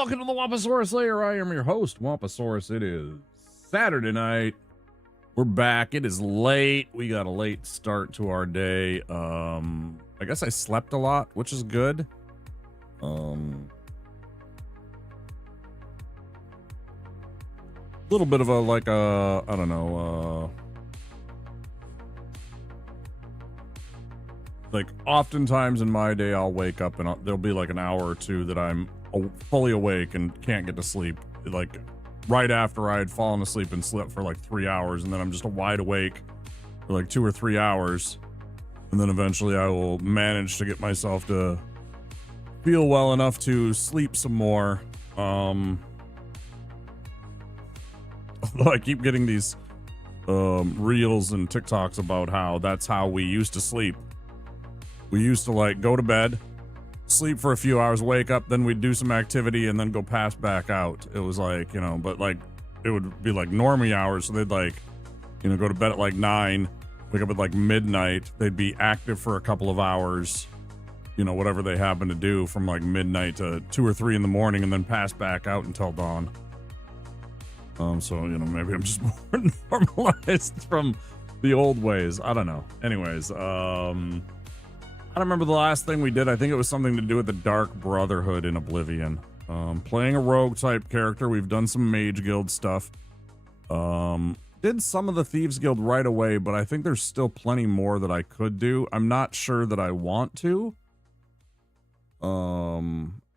welcome to the Wamposaurus Lair. I am your host, Wamposaurus. It is Saturday night. We're back. It is late. We got a late start to our day. I guess I slept a lot, which is good. Little bit of a, like a, I don't know, like oftentimes in my day, I'll wake up and there'll be like an hour or two that I'm fully awake and can't get to sleep. Like right after I had fallen asleep and slept for like 3 hours, and then I'm just wide awake for like 2 or 3 hours. And then eventually I will manage to get myself to feel well enough to sleep some more. Although I keep getting these reels and TikToks about how that's how we used to sleep. We used to like go to bed, sleep for a few hours, wake up, then we'd do some activity and then go pass back out. It was like, you know, but like it would be like normie hours. So they'd like, you know, go to bed at like 9, wake up at like midnight. They'd be active for a couple of hours, you know, whatever they happen to do from like midnight to 2 or 3 in the morning, and then pass back out until dawn. So, you know, maybe I'm just more normalized from the old ways. I don't know. Anyways, I don't remember the last thing we did. I think it was something to do with the Dark Brotherhood in Oblivion. Playing a rogue type character. We've done some Mage Guild stuff. Did some of the Thieves Guild right away, but I think there's still plenty more that I could do. I'm not sure that I want to.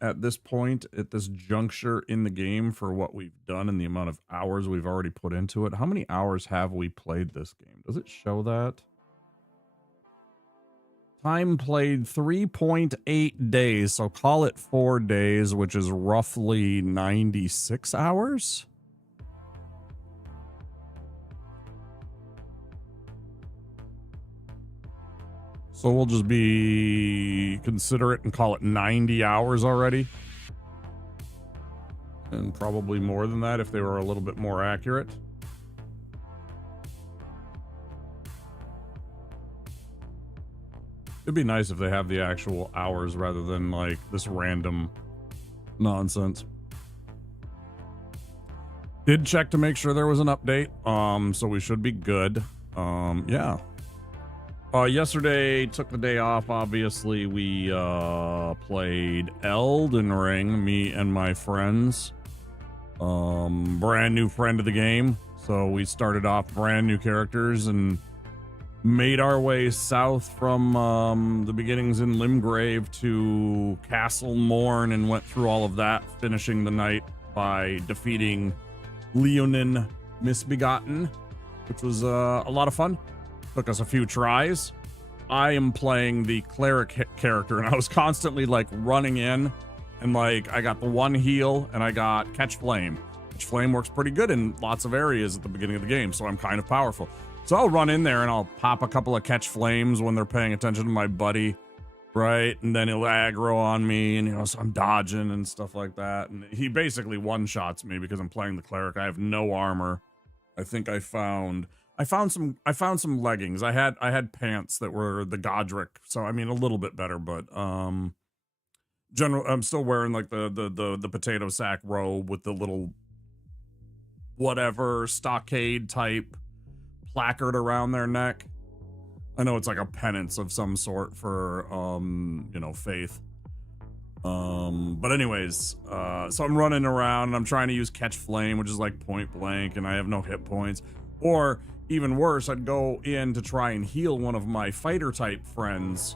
At this point, at this juncture in the game, for what we've done and the amount of hours we've already put into it. How many hours have we played this game? Does it show that? Time played 3.8 days, so call it 4 days, which is roughly 96 hours. So we'll just be considerate and call it 90 hours already. And probably more than that if they were a little bit more accurate. It'd be nice if they have the actual hours rather than like this random nonsense. Did check to make sure there was an update. So we should be good. Yeah. Yesterday took the day off. Obviously, we played Elden Ring, me and my friends. Brand new friend of the game. So we started off brand new characters and made our way south from the beginnings in Limgrave to Castle Morn and went through all of that, finishing the night by defeating Leonin Misbegotten, which was a lot of fun. Took us a few tries. I am playing the cleric character, and I was constantly like running in, and like I got the one heal, and I got Catch Flame. Catch Flame works pretty good in lots of areas at the beginning of the game, so I'm kind of powerful. So I'll run in there and I'll pop a couple of Catch Flames when they're paying attention to my buddy, right? And then he'll aggro on me, and you know, so I'm dodging and stuff like that. And he basically one-shots me because I'm playing the cleric. I have no armor. I think I found some leggings. I had pants that were the Godric, so I mean a little bit better, but general I'm still wearing like the potato sack robe with the little whatever stockade type placard around their neck. I know it's like a penance of some sort for you know, faith. But anyways, so I'm running around and I'm trying to use Catch Flame, which is like point blank, and I have no hit points. Or even worse, I'd go in to try and heal one of my fighter type friends,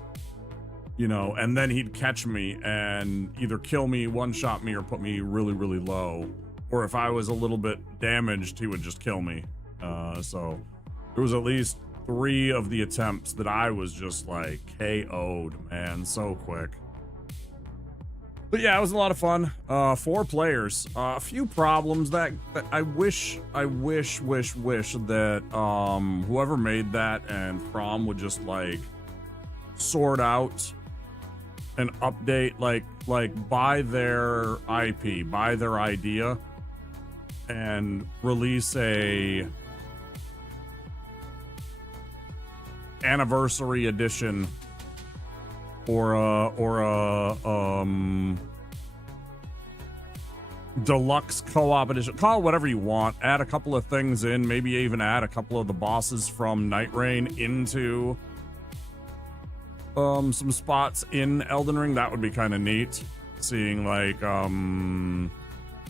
you know, and then he'd catch me and either kill me, one-shot me, or put me really, really low. Or if I was a little bit damaged, he would just kill me. So there was at least 3 of the attempts that I was just like KO'd, man, so quick. But yeah, it was a lot of fun. 4 players. A few problems that I wish that whoever made that and From would just like sort out and update, like buy their IP, buy their idea, and release a anniversary edition or deluxe co-op edition. Call it whatever you want. Add a couple of things in. Maybe even add a couple of the bosses from Night Rain into some spots in Elden Ring. That would be kind of neat. Seeing like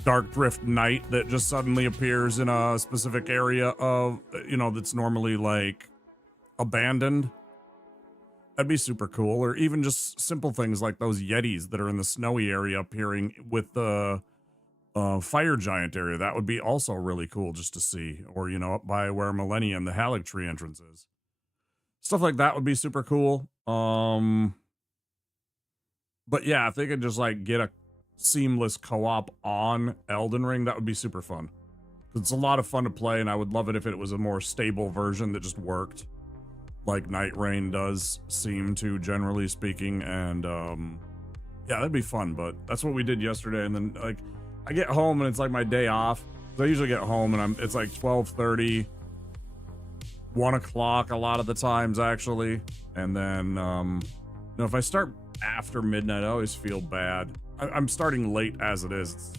Dark Drift Knight that just suddenly appears in a specific area of, that's normally like abandoned. That'd be super cool. Or even just simple things like those Yetis that are in the snowy area appearing with the fire giant area. That would be also really cool just to see. Or, up by where Millennium, the Halleck Tree entrance is. Stuff like that would be super cool. But yeah, if they could just like get a seamless co-op on Elden Ring, that would be super fun. It's a lot of fun to play, and I would love it if it was a more stable version that just worked like Night Rain does seem to, generally speaking. And yeah, that'd be fun. But that's what we did yesterday. And then like I get home and it's like my day off. So I usually get home and it's like 12:30, 1 o'clock a lot of the times actually. And then if I start after midnight, I always feel bad. I'm starting late as it is. It's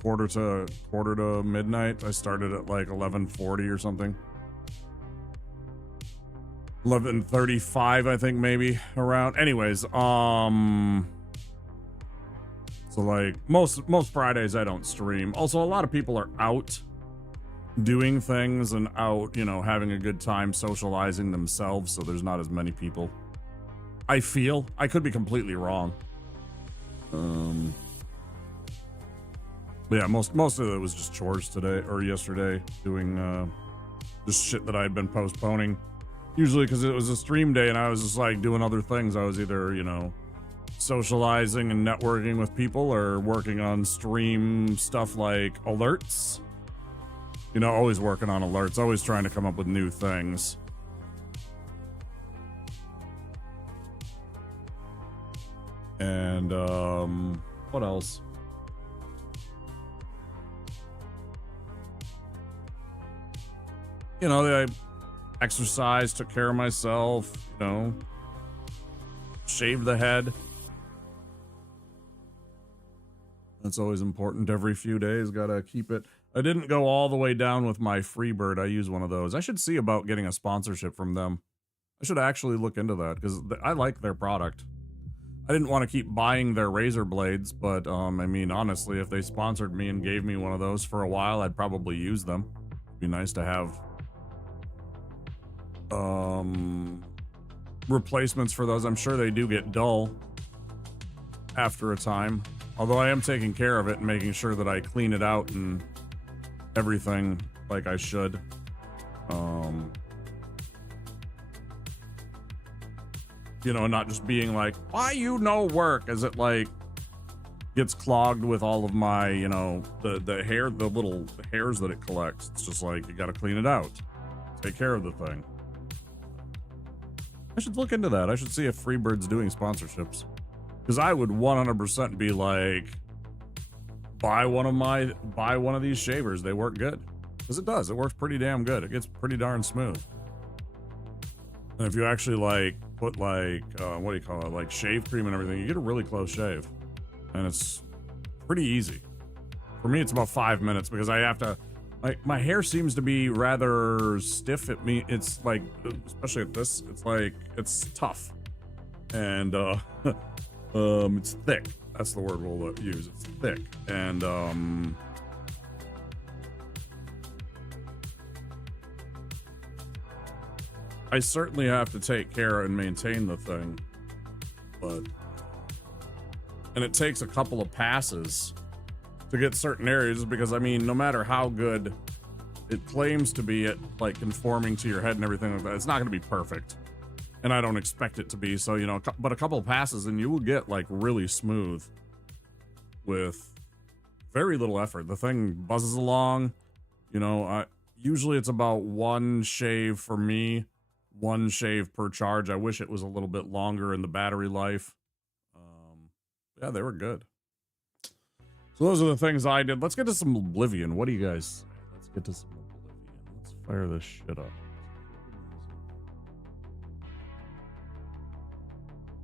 quarter to midnight. I started at like 11:40 or something. 11:35, I think, maybe around. Anyways, so like most Fridays I don't stream. Also, a lot of people are out doing things and out, having a good time socializing themselves, so there's not as many people. I feel. I could be completely wrong. But yeah, most of it was just chores today or yesterday, doing just shit that I had been postponing. Usually because it was a stream day and I was just like doing other things. I was either, socializing and networking with people or working on stream stuff like alerts. Always working on alerts, always trying to come up with new things. And what else? I exercised, took care of myself, shaved the head. That's always important every few days. Gotta keep it. I didn't go all the way down with my Freebird. I use one of those. I should see about getting a sponsorship from them. I should actually look into that because I like their product. I didn't want to keep buying their razor blades, but honestly, if they sponsored me and gave me one of those for a while, I'd probably use them. It'd be nice to have replacements for those. I'm sure they do get dull after a time, although I am taking care of it and making sure that I clean it out and everything like I should. Not just being like, why work, as it like gets clogged with all of my, the hair, the little hairs that it collects. It's just like, you got to clean it out, take care of the thing. I should look into that. I should see if Freebird's doing sponsorships, because I would 100% be like, buy one of these shavers. They work good, because it does. It works pretty damn good. It gets pretty darn smooth. And if you actually like put like what do you call it, like shave cream and everything, you get a really close shave, and it's pretty easy. For me, it's about 5 minutes because I have to, like, my hair seems to be rather stiff. It's like, especially at this, it's like, it's tough, and it's thick. That's the word we'll use. It's thick, and I certainly have to take care and maintain the thing, and it takes a couple of passes to get certain areas, because no matter how good it claims to be at like conforming to your head and everything like that, it's not going to be perfect, and I don't expect it to be. So, but a couple of passes and you will get like really smooth with very little effort. The thing buzzes along, usually it's about one shave for me. One shave per charge. I wish it was a little bit longer in the battery life. Yeah, they were good. So those are the things I did. Let's get to some Oblivion. What do you guys say? Let's get to some Oblivion. Let's fire this shit up.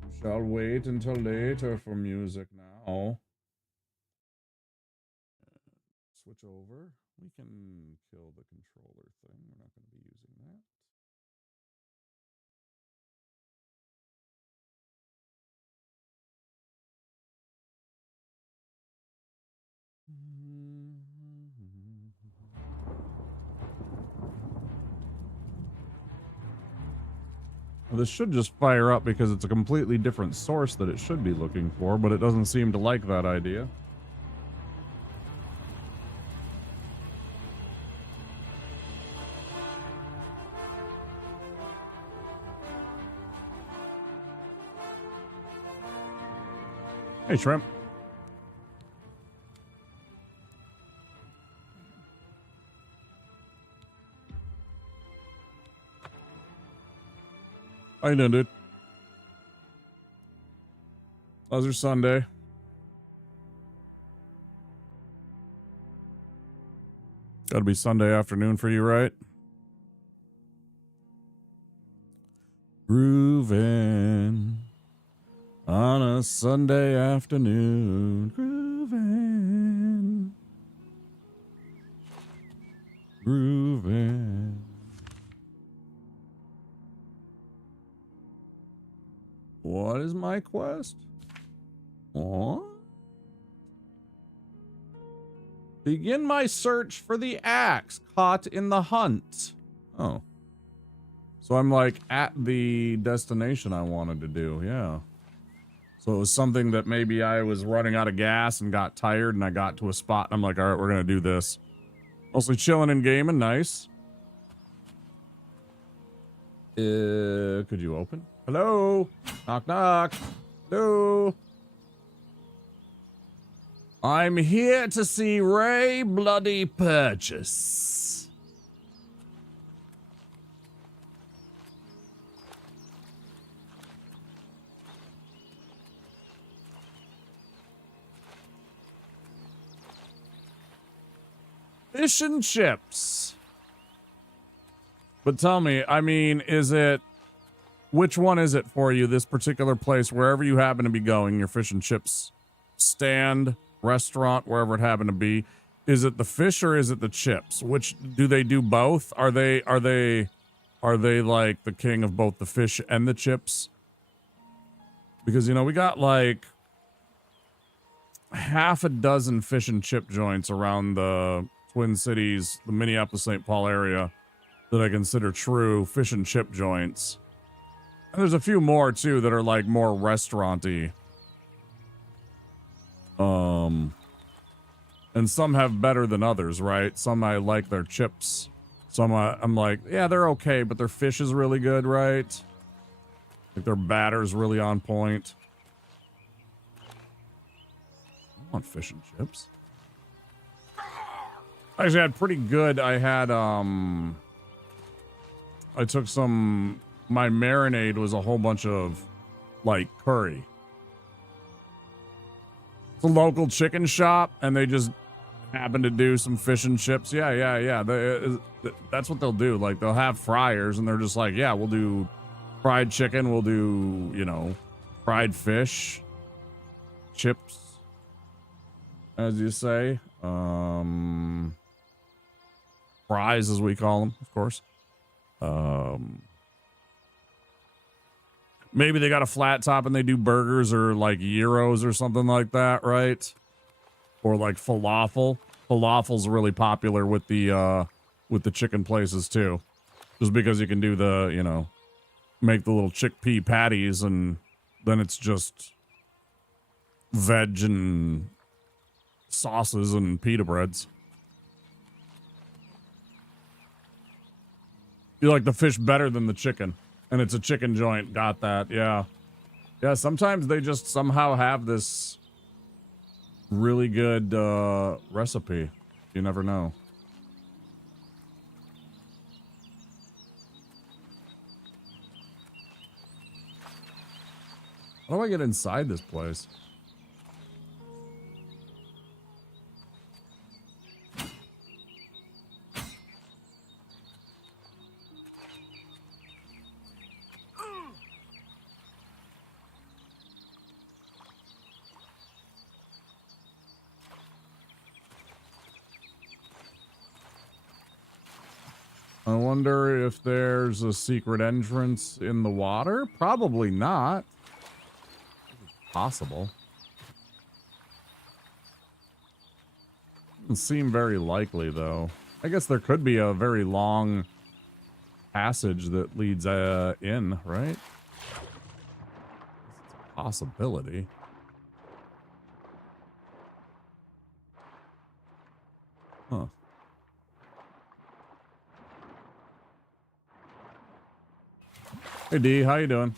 We shall wait until later for music now. Oh. Switch over. We can kill the controller thing. We're not going to be using that. Well, this should just fire up because it's a completely different source that it should be looking for, but it doesn't seem to like that idea. Hey, Shrimp. How you doing, dude? How's your Sunday? Gotta be Sunday afternoon for you, right? Groovin' on a Sunday afternoon. Groovin'. Groovin'. What is my quest? What? Begin my search for the axe caught in the hunt. Oh. So I'm like at the destination I wanted to do, yeah. So it was something that maybe I was running out of gas and got tired and I got to a spot and I'm like, all right, we're going to do this. Mostly chilling and gaming, nice. Could you open? Hello? Knock, knock. Hello? I'm here to see Ray Bloody Purchase. Fish and chips. But tell me, I mean, is it... Which one is it for you, this particular place, wherever you happen to be going, your fish and chips stand, restaurant, wherever it happened to be? Is it the fish or is it the chips? Which do they do both? Are they like the king of both the fish and the chips? Because, you know, we got like half a dozen fish and chip joints around the Twin Cities, the Minneapolis-St. Paul area that I consider true fish and chip joints. And there's a few more too that are like more restaurant-y. And some have better than others, right? Some I like their chips. Some I'm like, yeah, they're okay, but their fish is really good, right? Like their batter's really on point. I want fish and chips. Actually, I had pretty good. I had I took some. My marinade was a whole bunch of like curry. It's a local chicken shop, and they just happen to do some fish and chips. Yeah. That's what they'll do. Like they'll have fryers, and they're just like, yeah, we'll do fried chicken. We'll do, you know, fried fish, chips, as you say. Fries, as we call them, of course. Maybe they got a flat top and they do burgers or like gyros or something like that, right? Or like falafel. Falafel's really popular with the chicken places too. Just because you can do the, you know, make the little chickpea patties and then it's just veg and sauces and pita breads. You like the fish better than the chicken. And it's a chicken joint. Got that. Yeah. Yeah, sometimes they just somehow have this really good recipe. You never know. How do I get inside this place? I wonder if there's a secret entrance in the water? Probably not. Possible. Doesn't seem very likely, though. I guess there could be a very long passage that leads in, right? It's a possibility. Huh. Hey D, how you doing?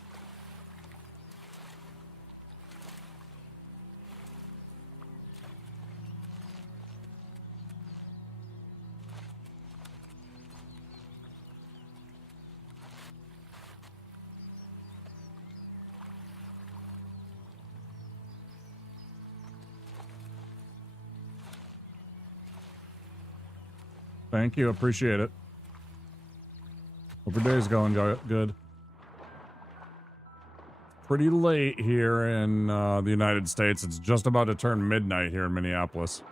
Thank you, appreciate it. Hope your day's going good. Pretty late here in the United States. It's just about to turn midnight here in Minneapolis.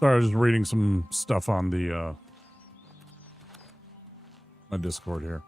Sorry, I was just reading some stuff on the my Discord here.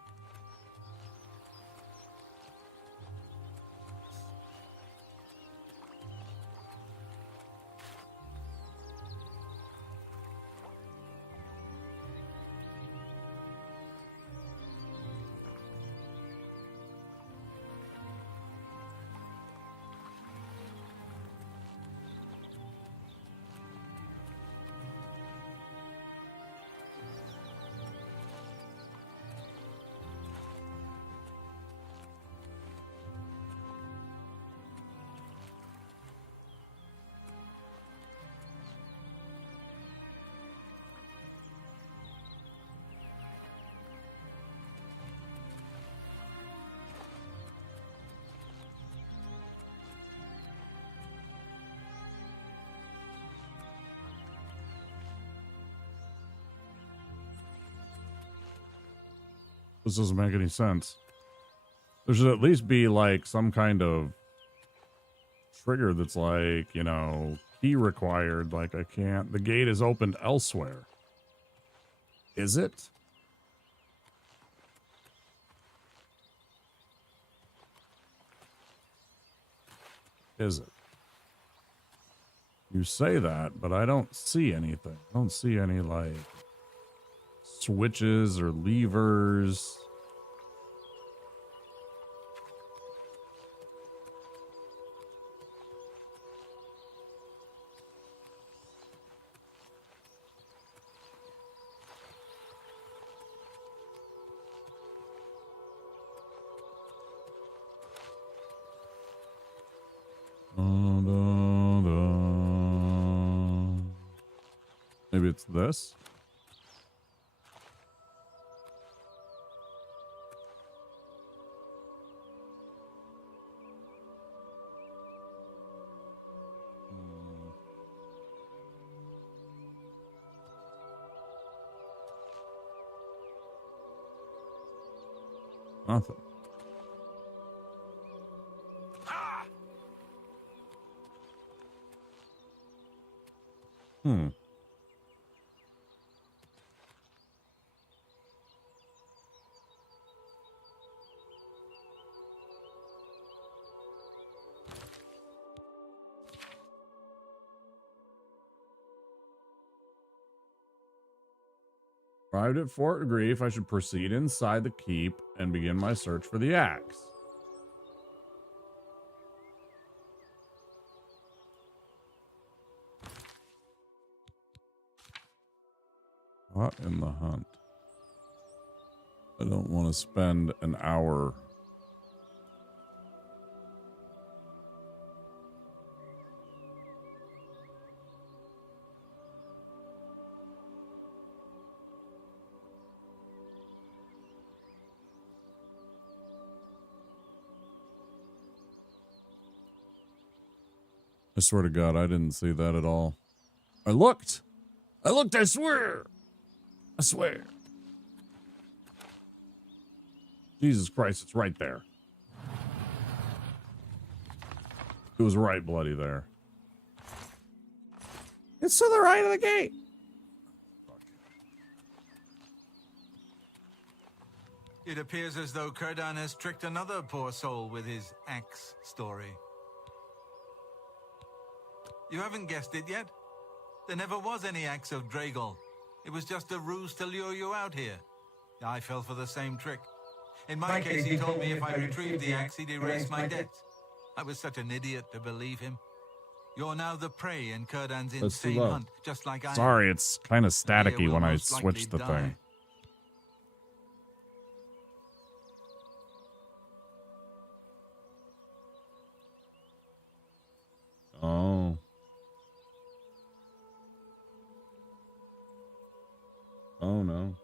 This doesn't make any sense. There should at least be like some kind of trigger that's like, you know, key required. Like I can't, the gate is opened elsewhere. Is it? Is it? You say that, but I don't see anything. I don't see any like switches or levers. Maybe it's this. Nothing. Hmm. Arrived at Fort Grief, I should proceed inside the keep and begin my search for the axe. What in the hunt? I don't want to spend an hour. I swear to God, I didn't see that at all. I looked, I swear. I swear. Jesus Christ, it's right there. It was right bloody there. It's to the right of the gate. It appears as though Kurdan has tricked another poor soul with his axe story. You haven't guessed it yet? There never was any axe of Dragol. It was just a ruse to lure you out here. I fell for the same trick. In my case, he told me if I retrieved the axe, he'd erase my debts. I was such an idiot to believe him. You're now the prey in Kurdan's insane hunt, just like I am. Sorry, it's kind of staticky when I switch the thing. Oh. Oh no.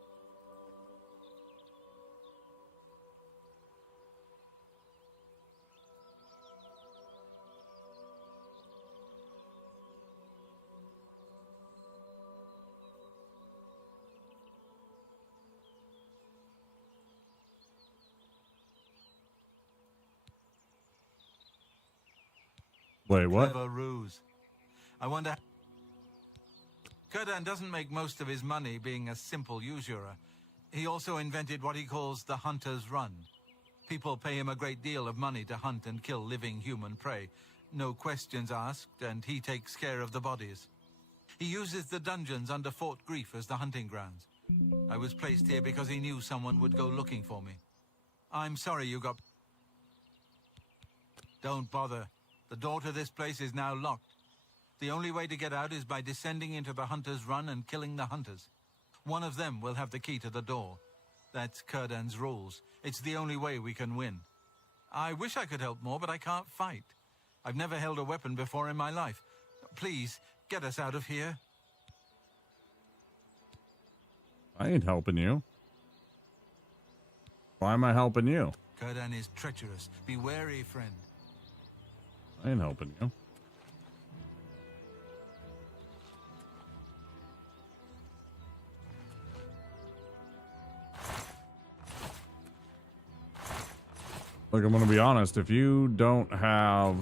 Wait, what? Clever ruse. I wonder. Kurdan doesn't make most of his money being a simple usurer. He also invented what he calls the Hunter's Run. People pay him a great deal of money to hunt and kill living human prey. No questions asked, and he takes care of the bodies. He uses the dungeons under Fort Grief as the hunting grounds. I was placed here because he knew someone would go looking for me. I'm sorry you got... Don't bother. The door to this place is now locked. The only way to get out is by descending into the Hunter's Run and killing the hunters. One of them will have the key to the door. That's Kurdan's rules. It's the only way we can win. I wish I could help more, but I can't fight. I've never held a weapon before in my life. Please, get us out of here. I ain't helping you. Why am I helping you? Kurdan is treacherous. Be wary, friend. I ain't helping you. Like, I'm gonna be honest, if you don't have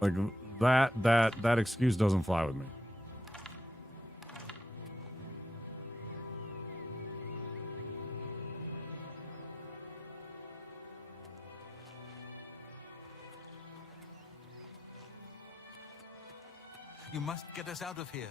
like that excuse doesn't fly with me. You must get us out of here.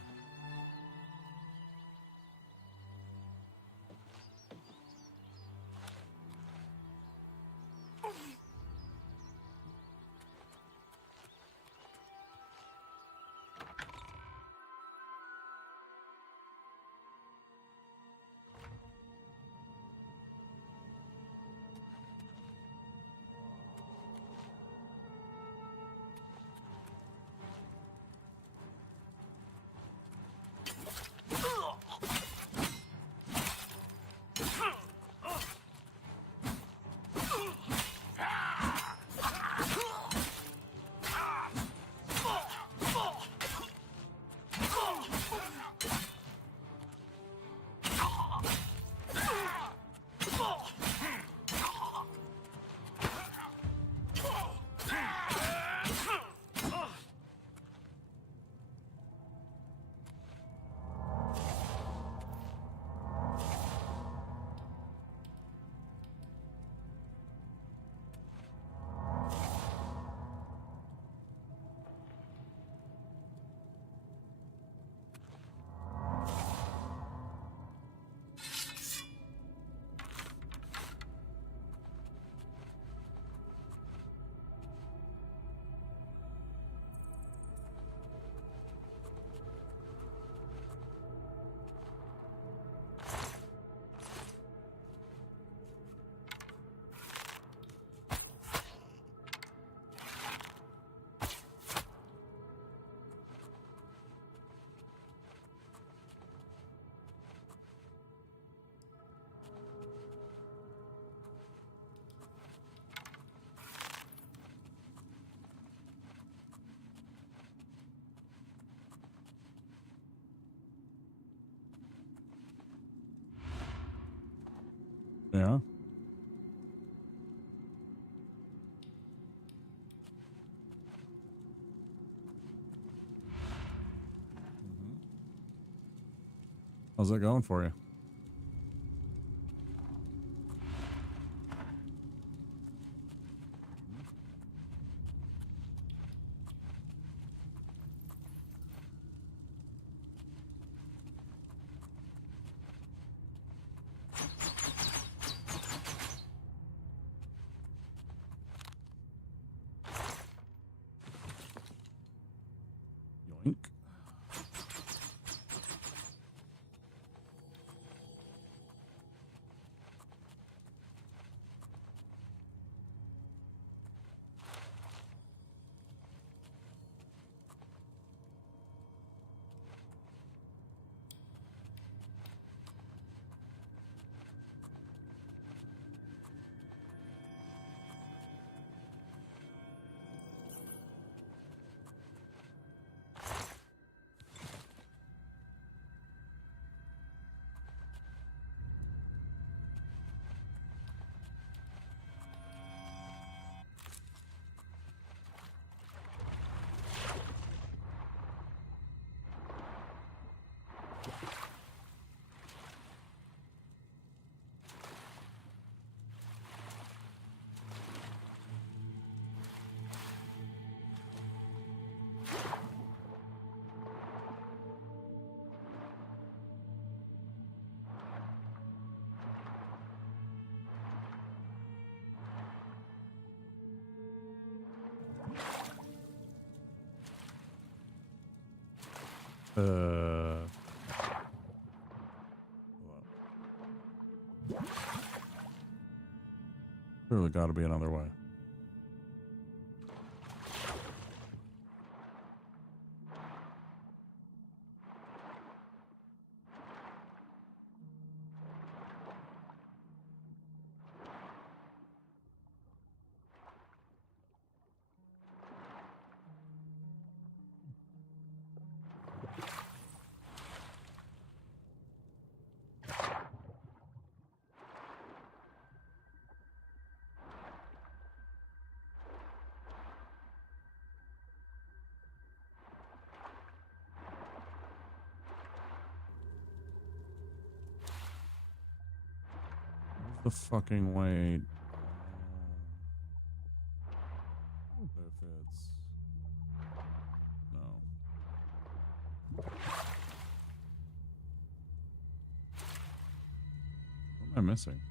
Yeah. How's that going for you? Yoink. Clearly got to be another way. The fucking way. If it's no. What am I missing?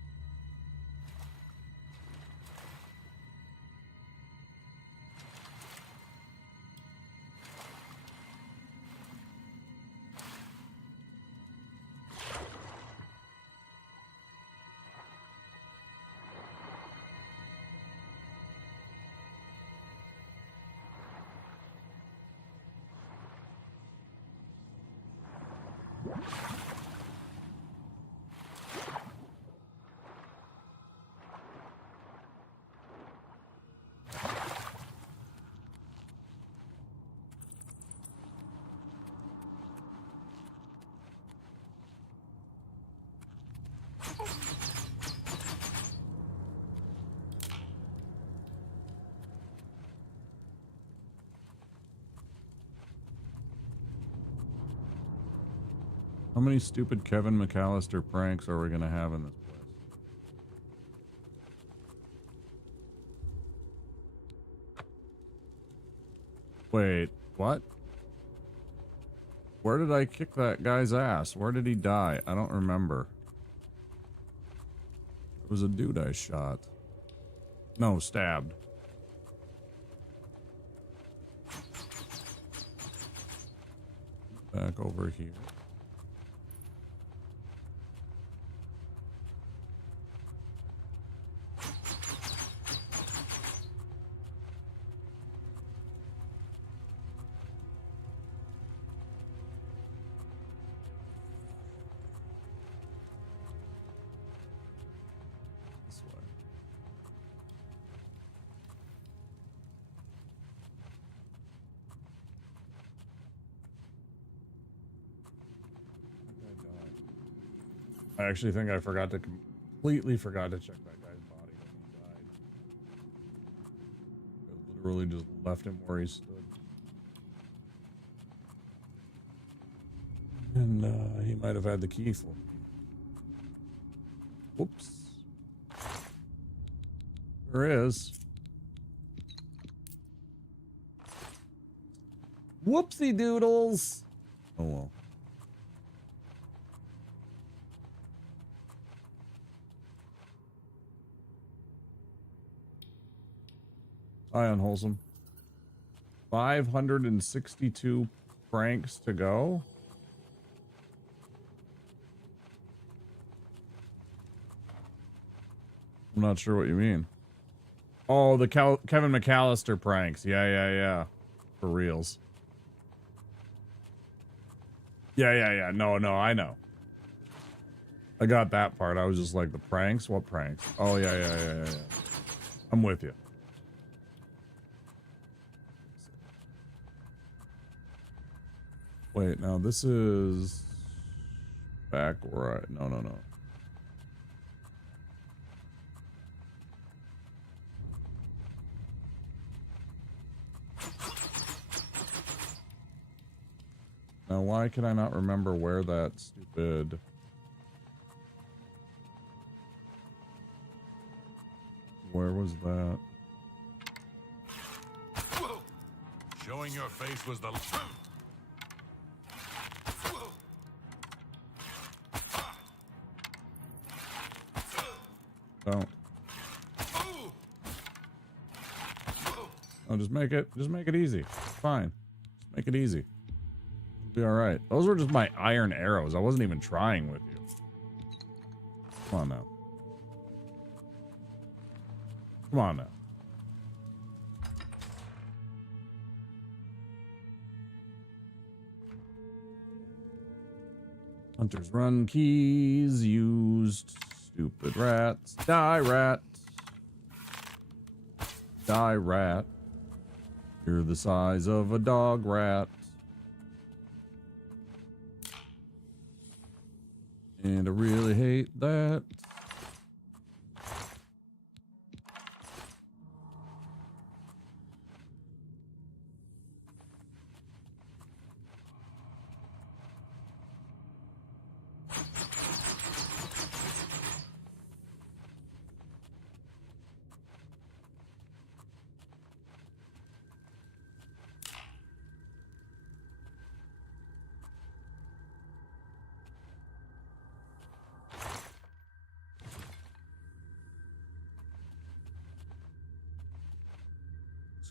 How many stupid Kevin McAllister pranks are we gonna have in this place? Wait, what? Where did I kick that guy's ass? Where did he die? I don't remember. It was a dude I shot. No, stabbed. Back over here. I actually think I completely forgot to check that guy's body when he died. I literally just left him where he stood. And he might have had the key for me. Whoops. There is. Whoopsie doodles. Oh well. Hi, Unwholesome. 562 pranks to go. I'm not sure what you mean. Oh, the Kevin McAllister pranks. Yeah. For reals. Yeah. No, I know. I got that part. I was just like, the pranks? What pranks? Oh, yeah. I'm with you. Wait, now this is back where no. Now, why can I not remember where that stupid... Where was that? Showing your face was the... Don't. Oh, just make it easy. Fine. Just make it easy. It'll be alright. Those were just my iron arrows. I wasn't even trying with you. Come on now. Come on now. Hunter's Run keys used. Stupid rats. Die, rat. Die, rat. You're the size of a dog rat. And I really hate that.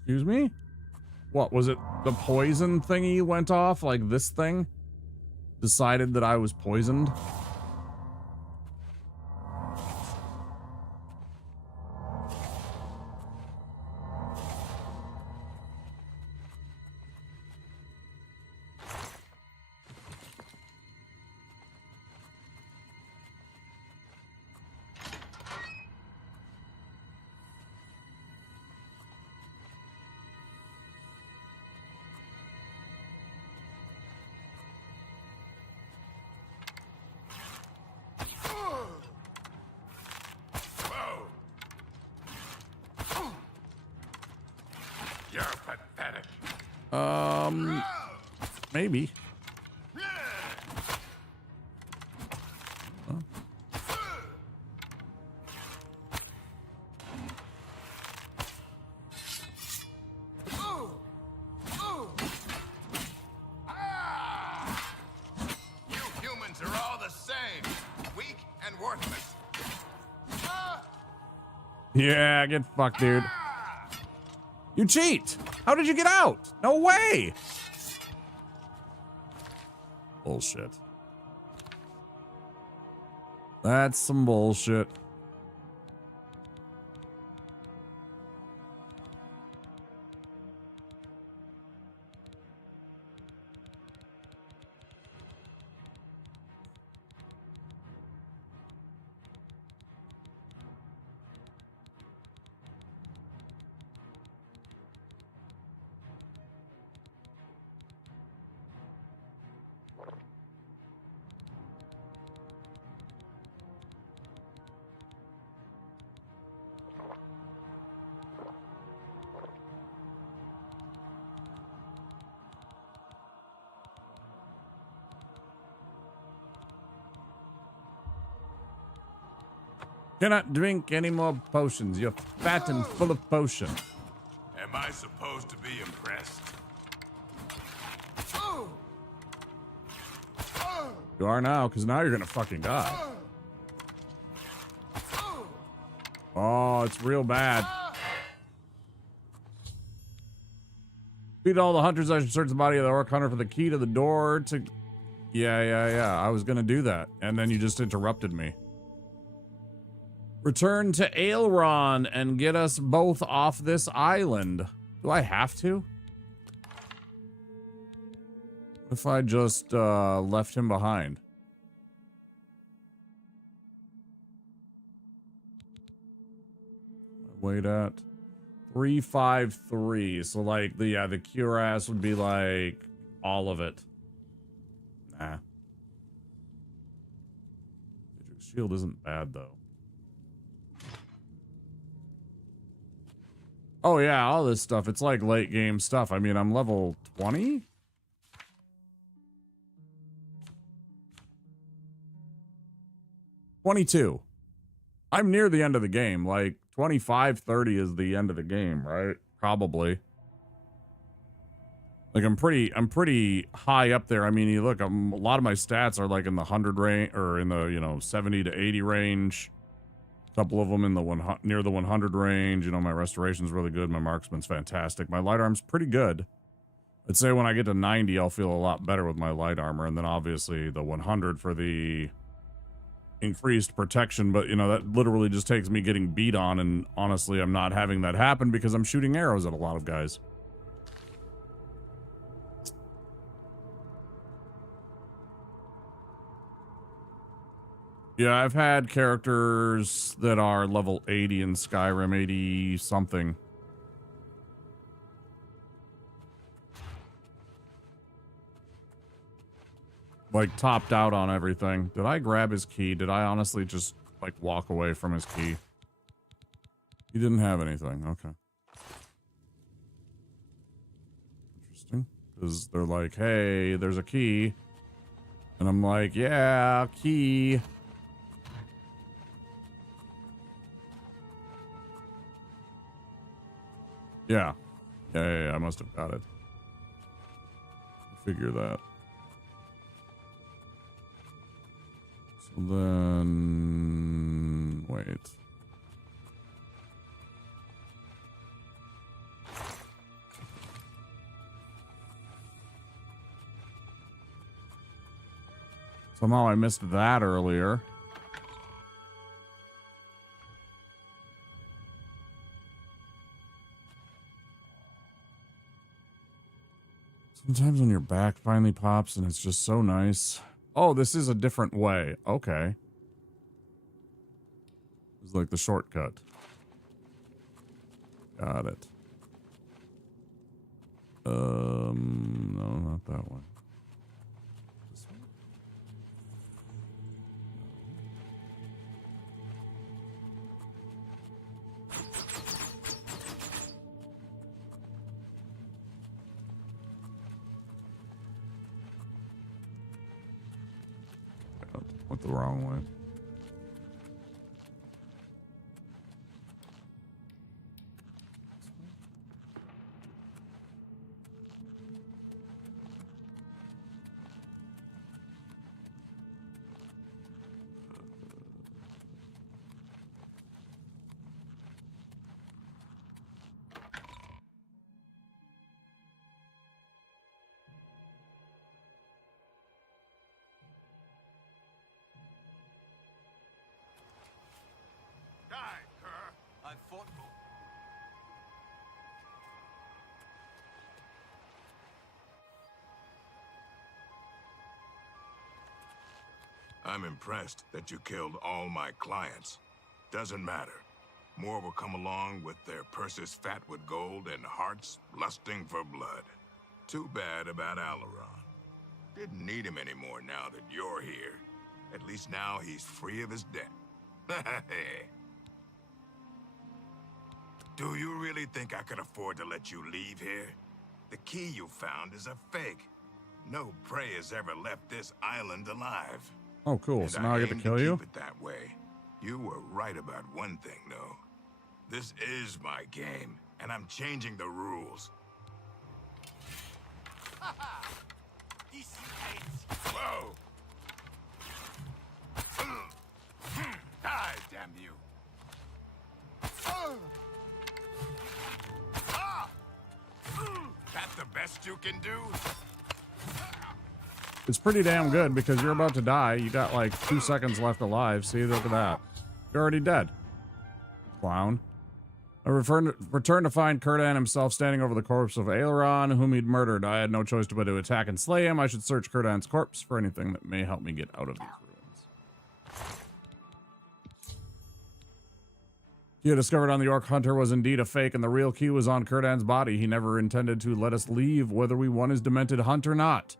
Excuse me? What was it? The poison thingy went off? Like this thing decided that I was poisoned? You're pathetic. Maybe. You humans are all the same. Weak and worthless. Yeah, get fucked, dude. You cheat! How did you get out? No way! Bullshit. That's some bullshit. Cannot drink any more potions. You're fat and full of potion. Am I supposed to be impressed? You are now, because now you're gonna fucking die. Oh, it's real bad. Beat all the hunters. I should search the body of the orc hunter for the key to the door to... Yeah. I was gonna do that. And then you just interrupted me. Return to Aelron and get us both off this island. Do I have to? What if I just left him behind? Wait at 353. So like the cuirass would be like all of it. Nah. Shield isn't bad though. Oh yeah, all this stuff. It's like late game stuff. I mean, I'm level 20? $22. I'm near the end of the game. Like 25, 30 is the end of the game, right? Probably. Like I'm pretty high up there. I mean, you look, a lot of my stats are like in the 100 range or in the, 70 to 80 range. A couple of them in the near the 100 range. You know, my restoration's really good. My marksman's fantastic. My light arm's pretty good. I'd say when I get to 90, I'll feel a lot better with my light armor. And then obviously the 100 for the increased protection. But, that literally just takes me getting beat on. And honestly, I'm not having that happen because I'm shooting arrows at a lot of guys. Yeah, I've had characters that are level 80 in Skyrim, 80 something. Like topped out on everything. Did I grab his key? Did I honestly just like walk away from his key? He didn't have anything. Okay. Interesting. Because they're like, hey, there's a key. And I'm like, yeah, key. Yeah. Yeah, I must have got it. Figure that. So then... Wait. Somehow I missed that earlier. Sometimes when your back finally pops and it's just so nice. Oh, this is a different way. Okay. It's like the shortcut. Got it. No, not that one. This one? No. Went the wrong way. Die, cur. I fought. I'm impressed that you killed all my clients. Doesn't matter. More will come along with their purses fat with gold and hearts lusting for blood. Too bad about Alaron. Didn't need him anymore now that you're here. At least now he's free of his debt. Do you really think I could afford to let you leave here? The key you found is a fake. No prey has ever left this island alive. Oh, cool. And So now I get to aim kill you? Keep it that way. You were right about one thing, though. This is my game, and I'm changing the rules. Whoa! Die, damn you! That the best you can do? It's pretty damn good because you're about to die. You got like 2 seconds left alive. See, look at that. You're already dead. Clown. I returned to find Kurdan himself standing over the corpse of Aileron, whom he'd murdered. I had no choice but to attack and slay him. I should search Kurdan's corpse for anything that may help me get out of these ruins. Key I discovered on the Orc Hunter was indeed a fake, and the real key was on Kurdan's body. He never intended to let us leave, whether we won his demented hunt or not.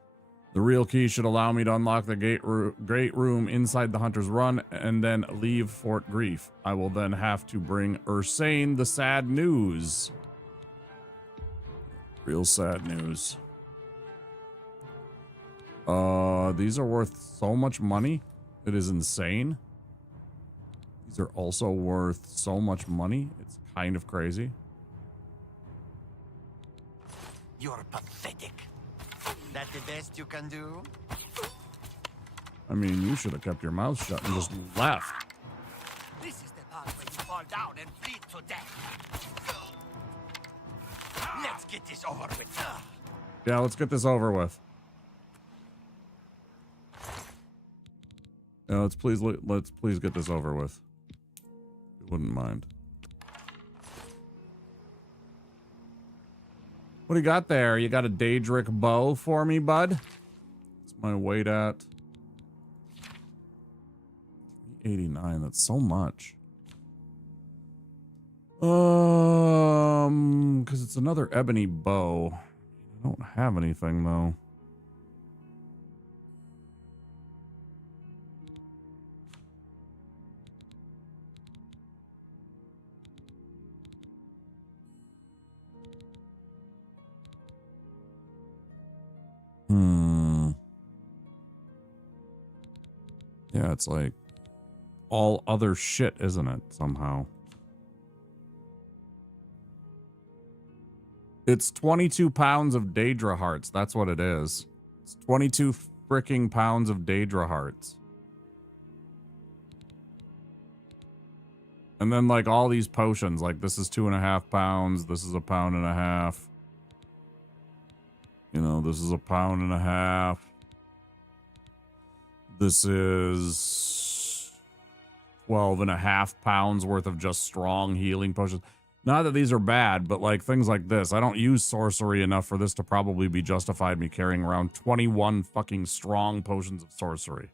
The real key should allow me to unlock the great room inside the Hunter's Run and then leave Fort Grief. I will then have to bring Ursane the sad news. Real sad news. These are worth so much money. It is insane. These are also worth so much money. It's kind of crazy. You're pathetic. That the best you can do? I mean, you should have kept your mouth shut and just left. This is the part where you fall down and bleed to death. Let's get this over with. Yeah, let's get this over with. Yeah, let's please get this over with. If you wouldn't mind. What do you got there? You got a Daedric bow for me, bud? What's my weight at? 389. That's so much. Because it's another ebony bow. I don't have anything though. Yeah, it's like all other shit, isn't it? Somehow. It's 22 pounds of Daedra hearts. That's what it is. It's 22 freaking pounds of Daedra hearts. And then like all these potions, like this is 2.5 pounds. This is 1.5 pounds. You know, this is 1.5 pounds. This is 12.5 pounds worth of just strong healing potions. Not that these are bad, but like things like this. I don't use sorcery enough for this to probably be justified me carrying around 21 fucking strong potions of sorcery.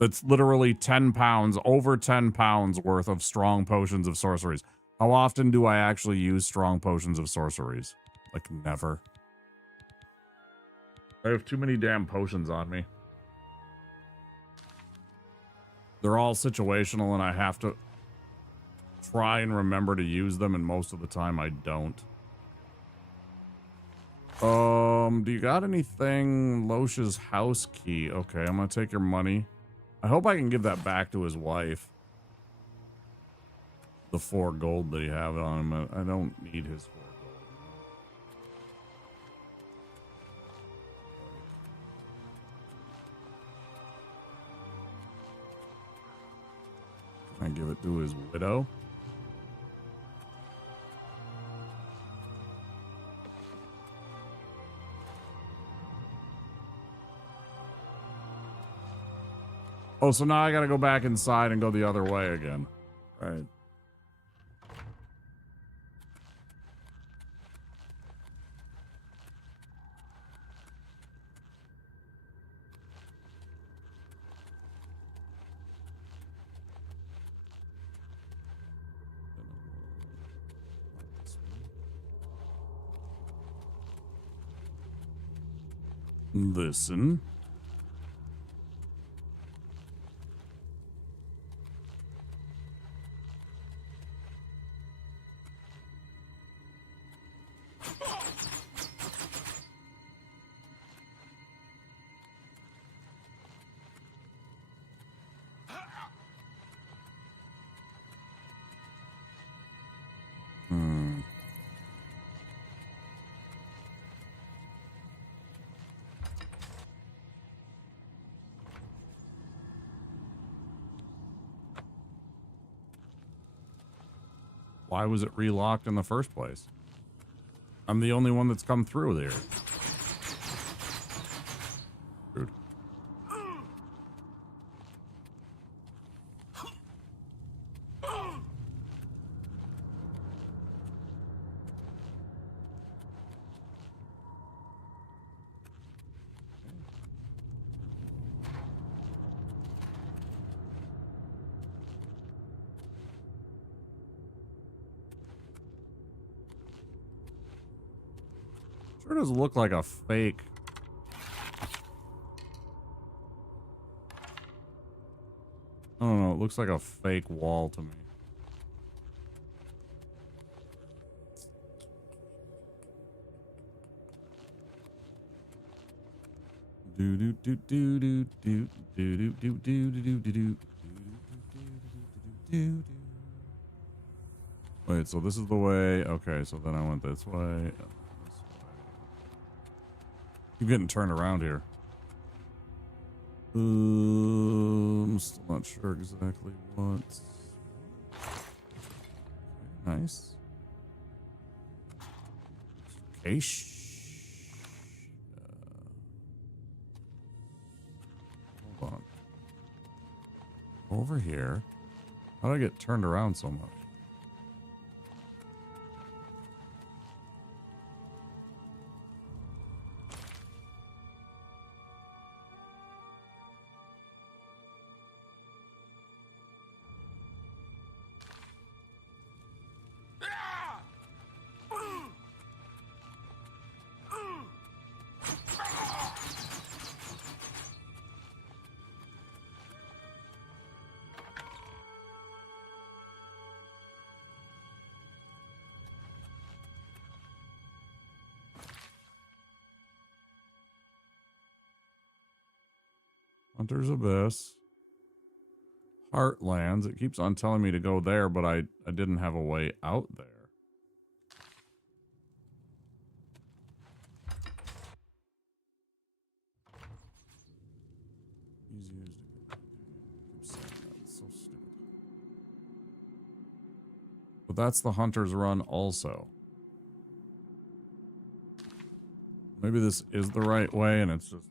That's literally 10 pounds, over 10 pounds worth of strong potions of sorceries. How often do I actually use strong potions of sorceries? Like, never. I have too many damn potions on me. They're all situational and I have to try and remember to use them, and most of the time I don't. Do you got anything? Losh's house key. Okay, I'm gonna take your money. I hope I can give that back to his wife. The 4 gold that he have on him. I don't need his 4 gold. Can I give it to his widow? Oh, so now I gotta go back inside and go the other way again. Right. Listen. Why was it relocked in the first place? I'm the only one that's come through there. Rude. Sure does look like a fake. I don't know, it looks like a fake wall to me. Do do do do do do do do do do do do do do. Wait, so this is the way. Okay, so then I went this way. Keep getting turned around here. I'm still not sure exactly what. Okay, nice. Okay. Hold on. Over here. How do I get turned around so much? Hunter's Abyss. Heartlands. It keeps on telling me to go there, but I didn't have a way out there. Easy as to keep saying that. It's so stupid. But that's the Hunter's Run also. Maybe this is the right way and it's just...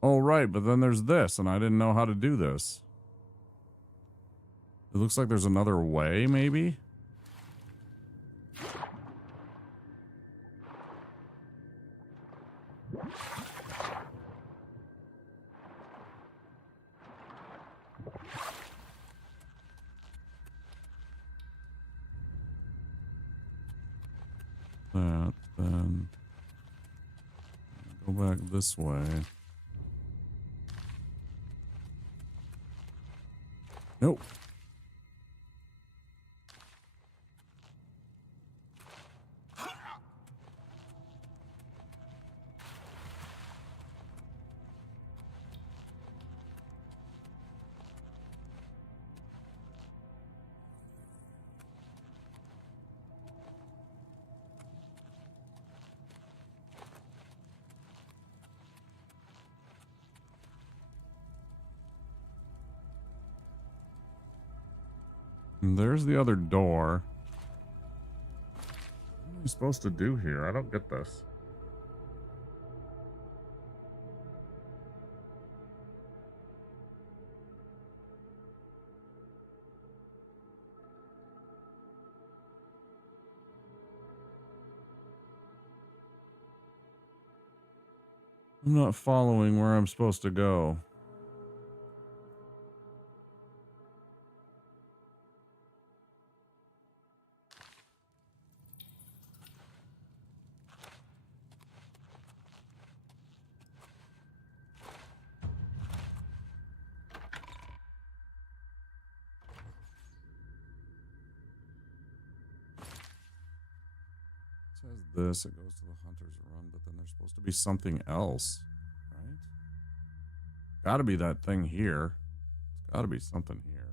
Oh, right, but then there's this, and I didn't know how to do this. It looks like there's another way, maybe? That, then go back this way. Nope. And there's the other door. What am I supposed to do here? I don't get this. I'm not following where I'm supposed to go. It says this, it goes to the Hunter's Run, but then there's supposed to be something else, right? Gotta be that thing here. It's gotta be something here.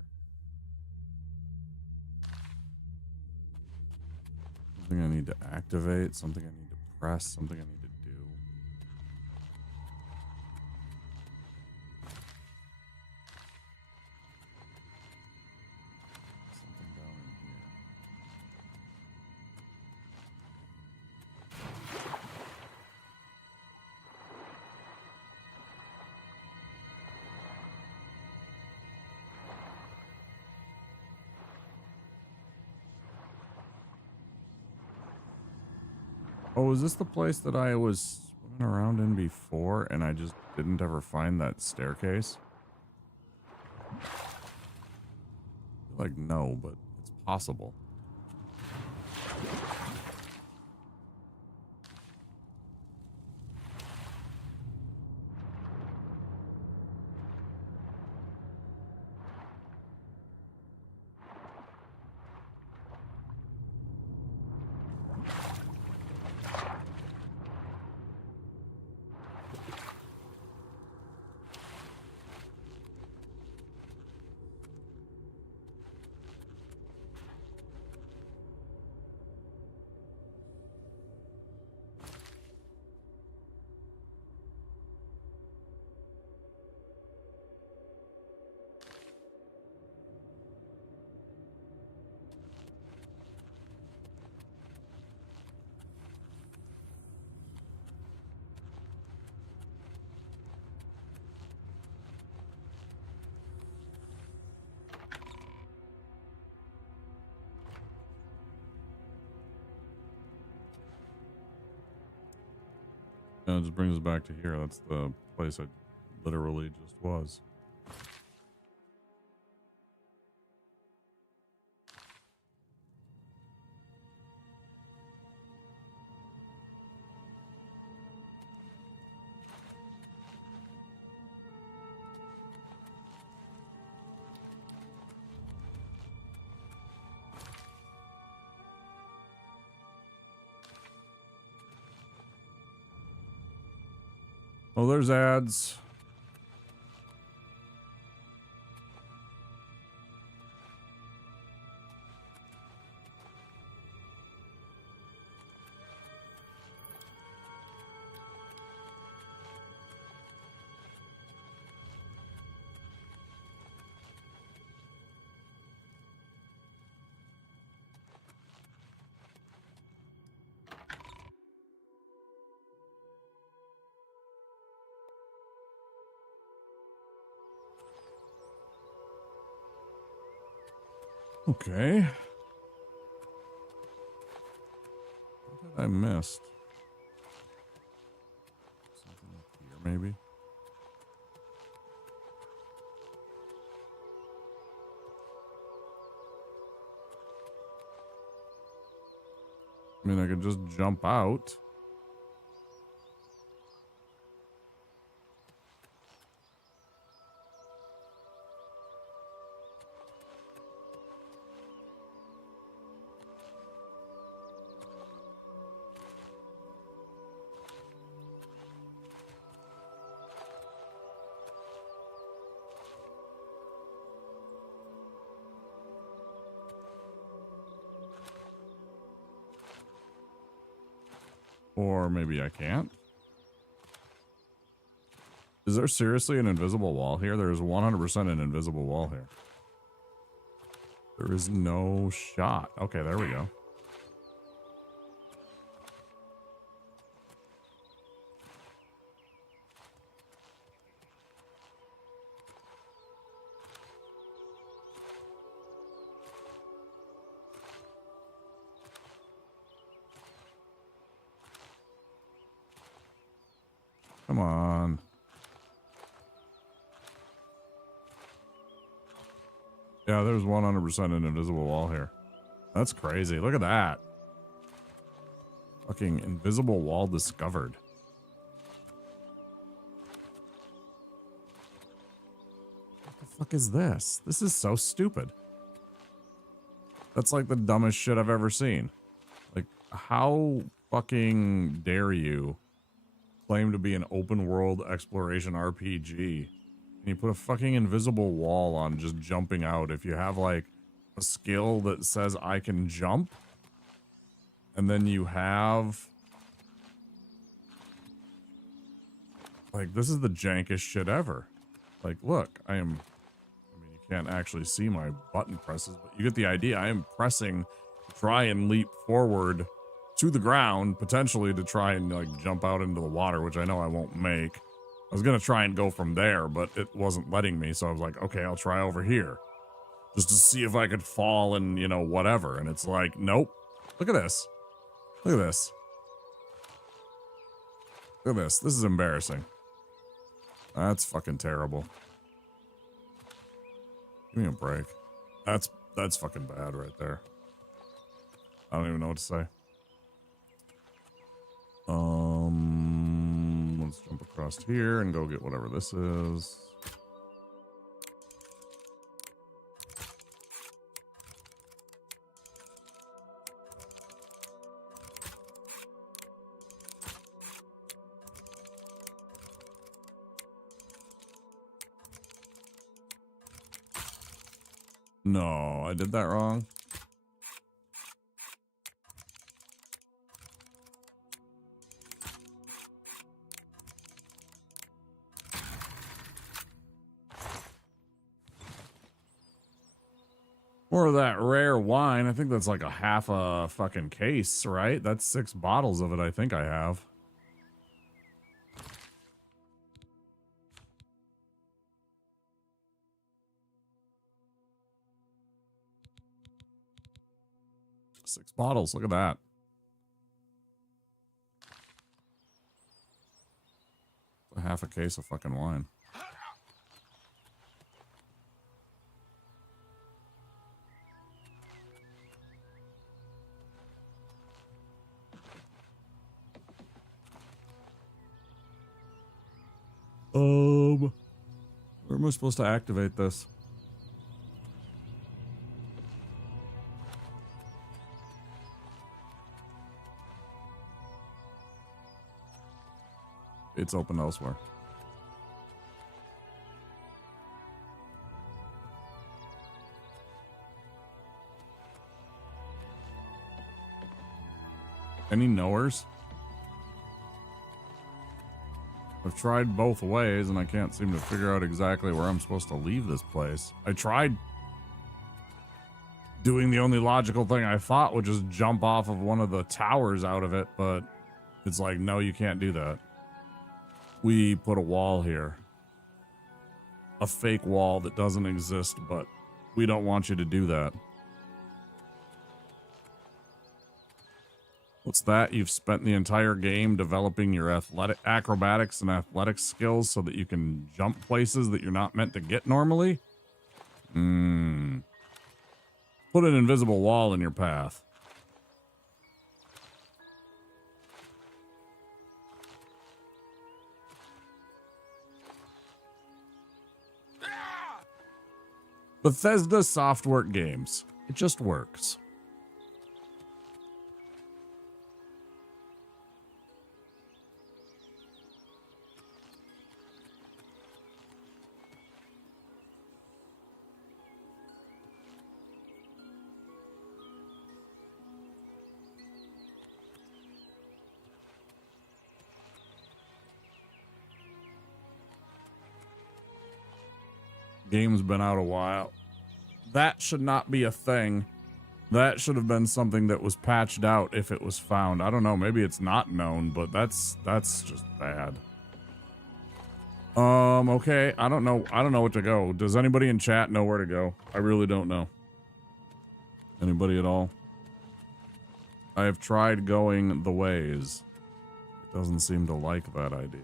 Something I need to activate, something I need to press, something I need to do. Something down in here. Oh, is this the place that I was swimming around in before and I just didn't ever find that staircase? Like, no, but it's possible. It just brings us back to here. That's the place I literally just was. Oh, there's ads. Okay. What did I miss? Something up here, maybe? I mean, I could just jump out. Or maybe I can't. Is there seriously an invisible wall here? There is 100% an invisible wall here. There is no shot. Okay, there we go. Come on. Yeah, there's 100% an invisible wall here. That's crazy. Look at that. Fucking invisible wall discovered. What the fuck is this? This is so stupid. That's like the dumbest shit I've ever seen. Like, how fucking dare you claim to be an open world exploration RPG? And you put a fucking invisible wall on just jumping out. If you have like a skill that says I can jump, and then you have like, this is the jankest shit ever. Like, look, I mean, you can't actually see my button presses, but you get the idea. I am pressing to try and leap forward to the ground, potentially to try and like jump out into the water, which I know I won't make. I was going to try and go from there, but it wasn't letting me. So I was like, okay, I'll try over here just to see if I could fall and, you know, whatever. And it's like, nope. Look at this. Look at this. Look at this. This is embarrassing. That's fucking terrible. Give me a break. That's fucking bad right there. I don't even know what to say. Let's jump across here and go get whatever this is. No, I did that wrong. More of that rare wine. I think that's like a half a fucking case, right? That's 6 bottles of it I think I have. Six bottles, look at that. A half a case of fucking wine. Where am I supposed to activate this? It's open elsewhere. Any knowers? I've tried both ways and I can't seem to figure out exactly where I'm supposed to leave this place. I tried doing the only logical thing I thought would just jump off of one of the towers out of it, but it's like, no, you can't do that. We put a wall here. A fake wall that doesn't exist, but we don't want you to do that. What's that? You've spent the entire game developing your acrobatics and athletics skills so that you can jump places that you're not meant to get normally? Put an invisible wall in your path. Bethesda Softwork Games. It just works. Game's been out a while. That should not be a thing. That should have been something that was patched out if it was found. I don't know, maybe it's not known, but that's just bad. Okay, I don't know what to go. Does anybody in chat know where to go? I really don't know. Anybody at all? I have tried going the ways. It doesn't seem to like that idea.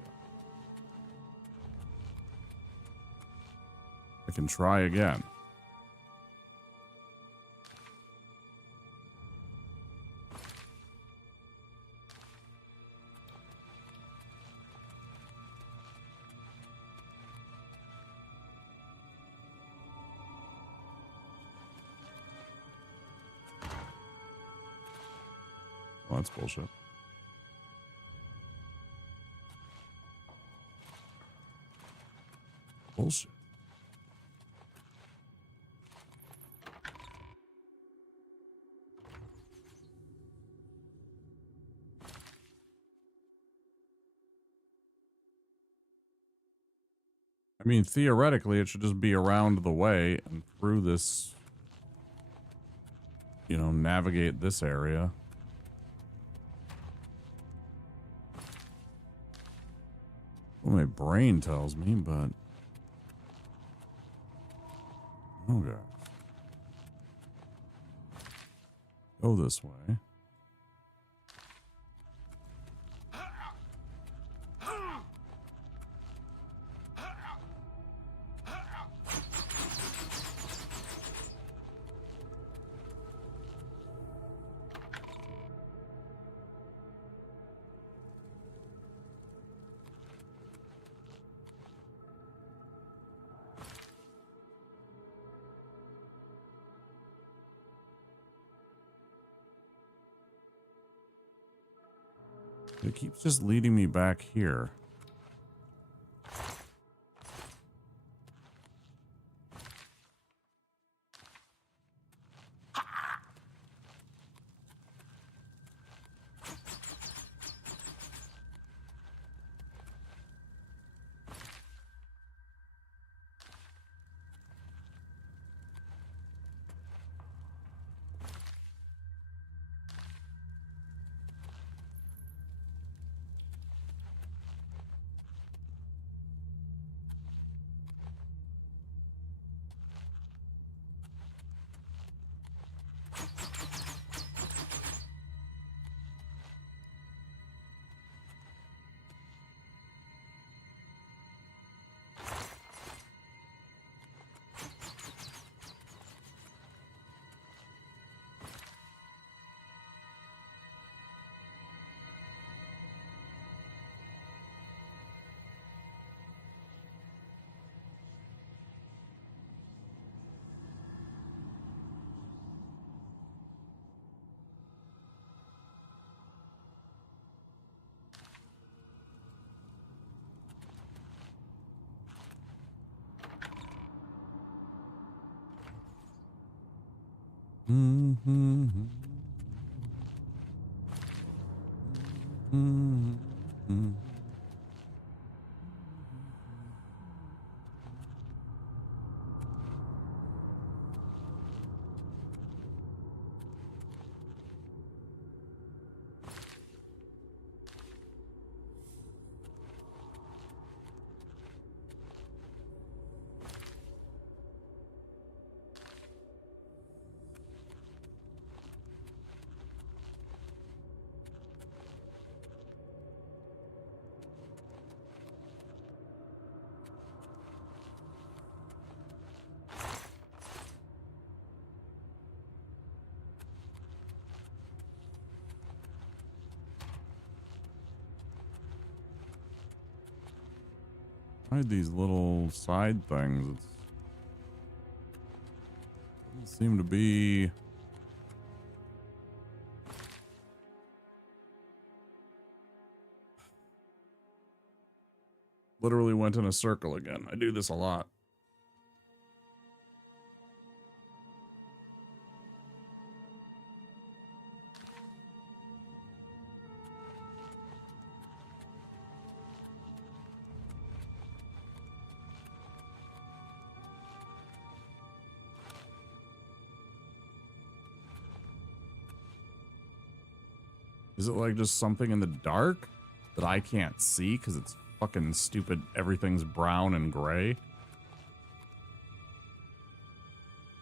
I can try again. Well, that's bullshit. Bullshit. I mean, theoretically, it should just be around the way and through this, you know, navigate this area. Well, my brain tells me, but... Oh, God. Go this way. It keeps just leading me back here. Hide these little side things. It doesn't seem to be. Literally went in a circle again. I do this a lot. Is it like just something in the dark that I can't see because it's fucking stupid? Everything's brown and gray.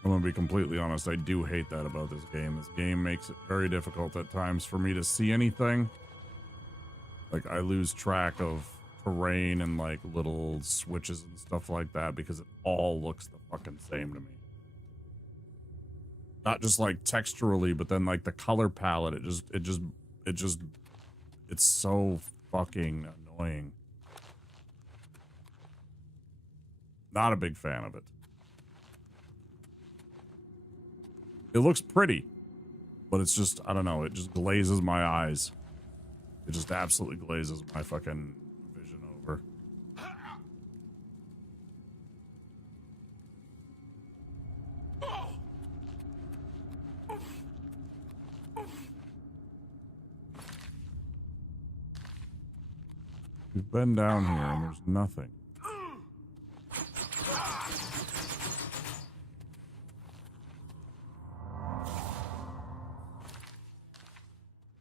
I'm gonna be completely honest. I do hate that about this game. This game makes it very difficult at times for me to see anything. Like, I lose track of terrain and like little switches and stuff like that because it all looks the fucking same to me. Not just like texturally, but then like the color palette, it's so fucking annoying. Not a big fan of it. It looks pretty, but it's just, I don't know, it just glazes my eyes. It just absolutely glazes my fucking vision over. We've been down here and there's nothing.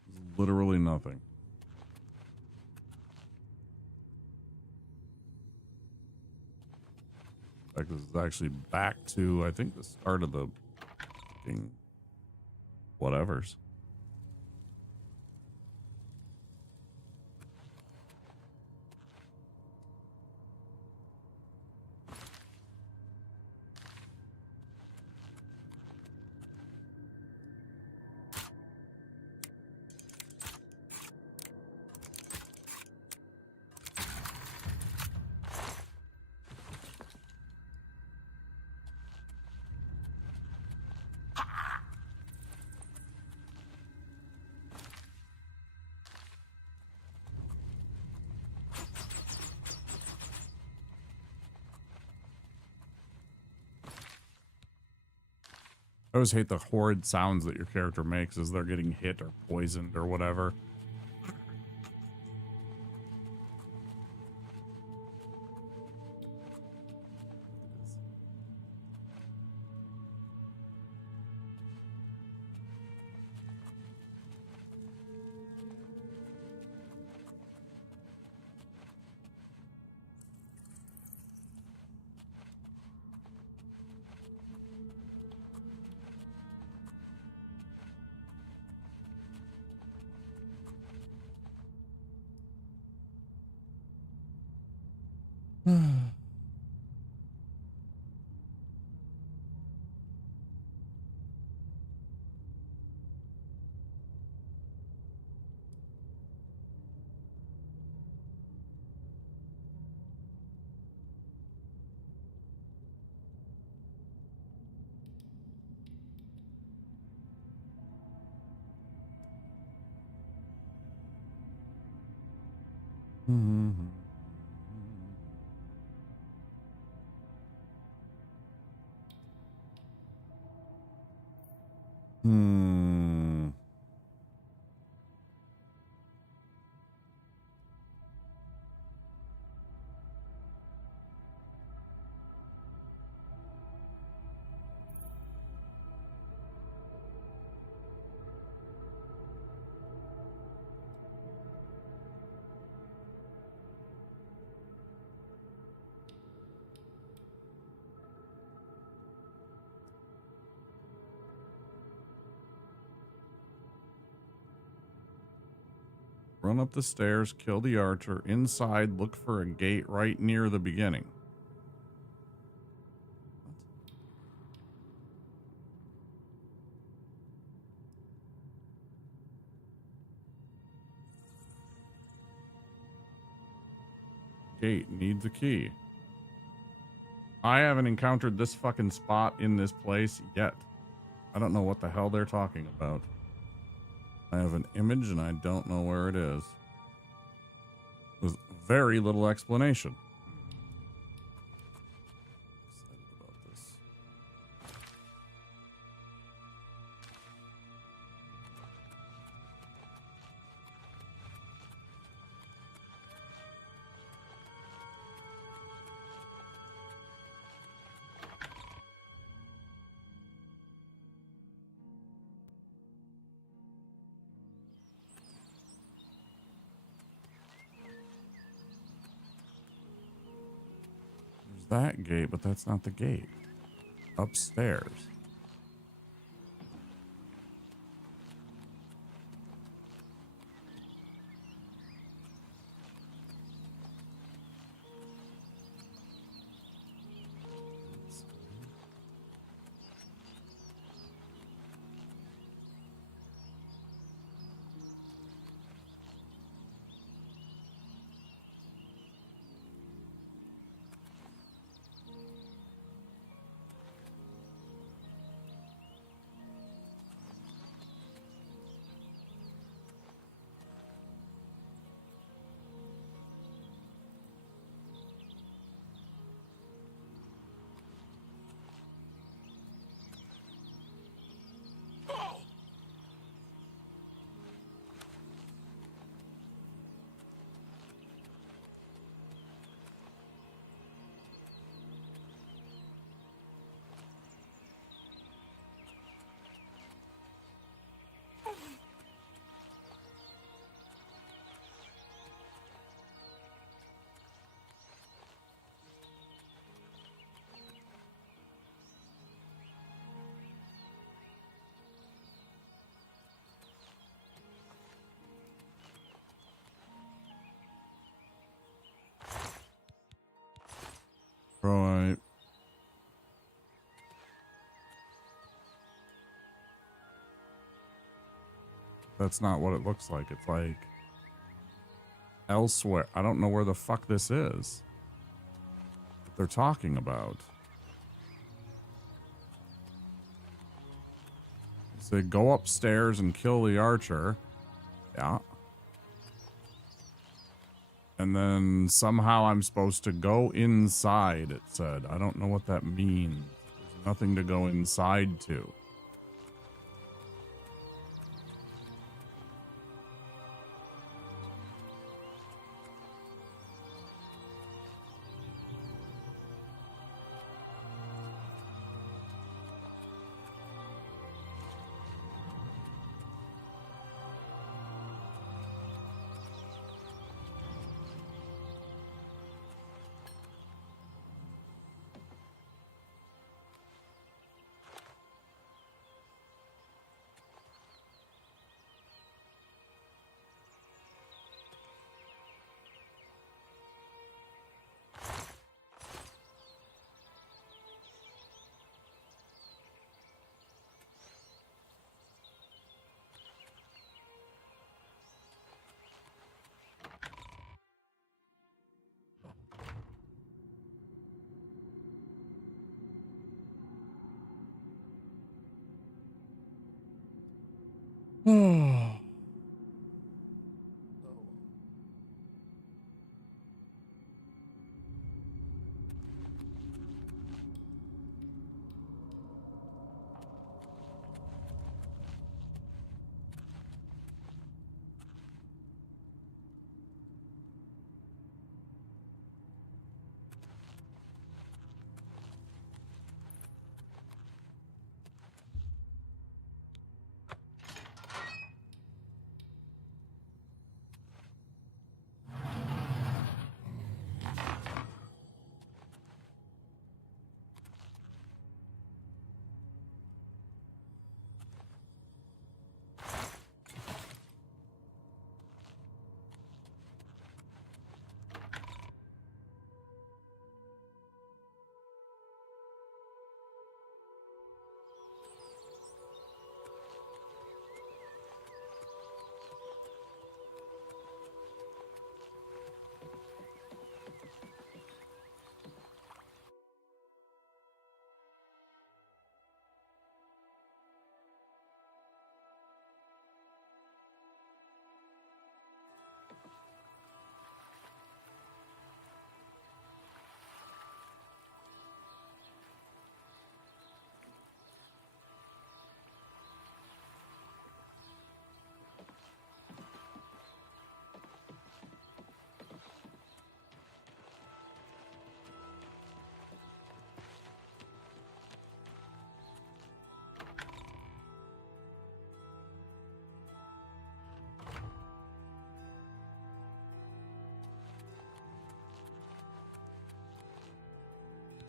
There's literally nothing. In fact, this is actually back to, I think, the start of the fucking whatevers. I always hate the horrid sounds that your character makes as they're getting hit or poisoned or whatever. Hmm. Run up the stairs, kill the archer. Inside, look for a gate right near the beginning. Gate needs a key. I haven't encountered this fucking spot in this place yet. I don't know what the hell they're talking about. I have an image and I don't know where it is. With very little explanation. Excited about this. There's that gate, but that's not the gate. Upstairs. Right. That's not what it looks like. It's like elsewhere. I don't know where the fuck this is that they're talking about. They say go upstairs and kill the archer. Yeah. And then somehow I'm supposed to go inside, it said. I don't know what that means. There's nothing to go inside to.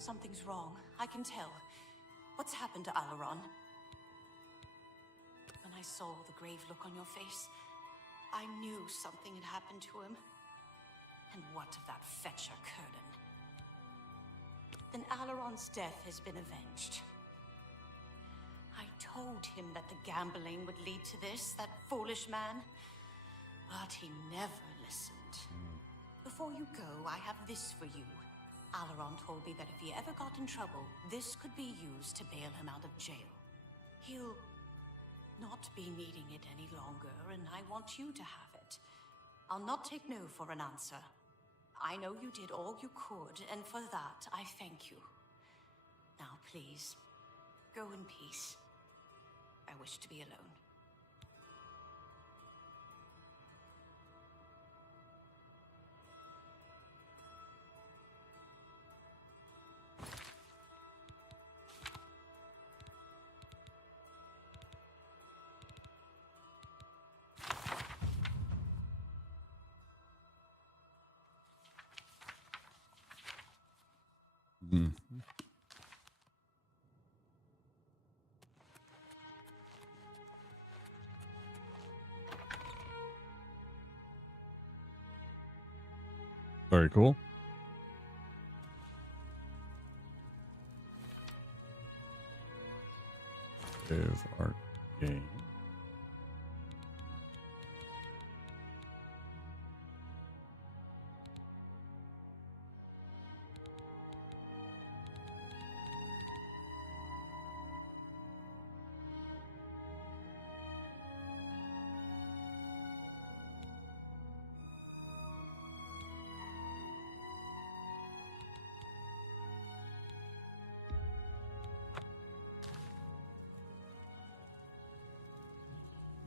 Something's wrong. I can tell. What's happened to Alaron? When I saw the grave look on your face, I knew something had happened to him. And what of that fetcher, Curdan? Then Alaron's death has been avenged. I told him that the gambling would lead to this, that foolish man. But he never listened. Before you go, I have this for you. Alaron told me that if he ever got in trouble, this could be used to bail him out of jail. He'll not be needing it any longer, and I want you to have it. I'll not take no for an answer. I know you did all you could, and for that, I thank you. Now, please, go in peace. I wish to be alone. Mm. Very cool. Save our game.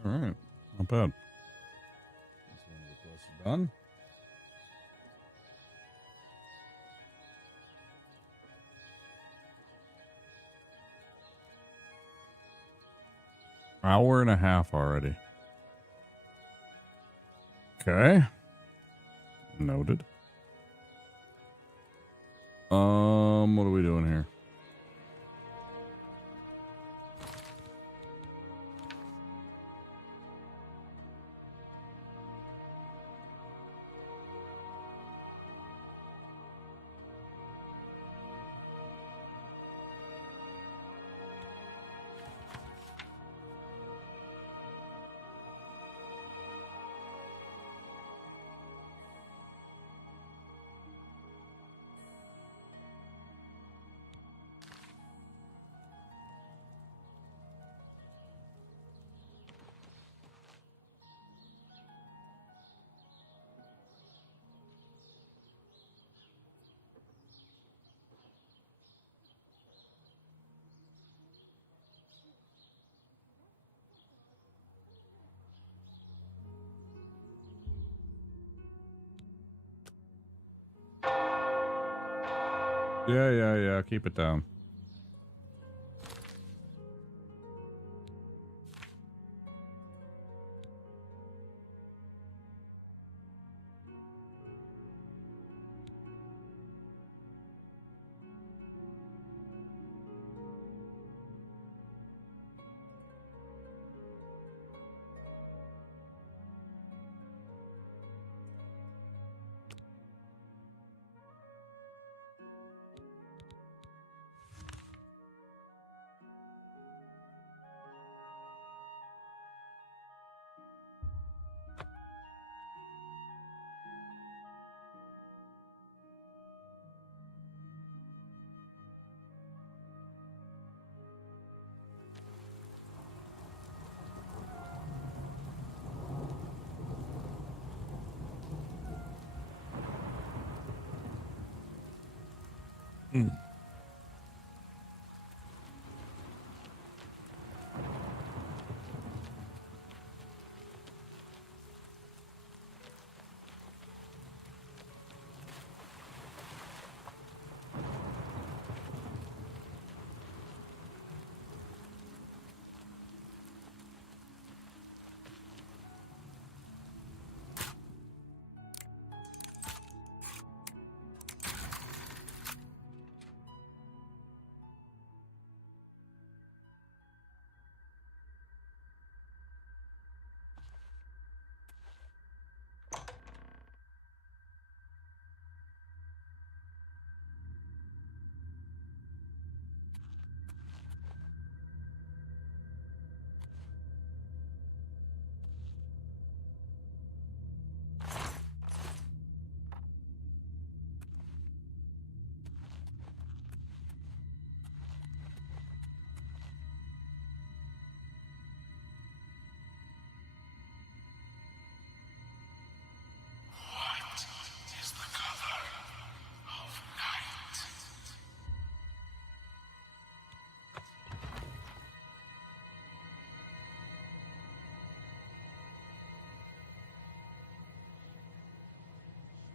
All right, not bad. That's one of the quests done. Hour and a half already. Okay. Noted. What are we doing here? Yeah. Keep it down.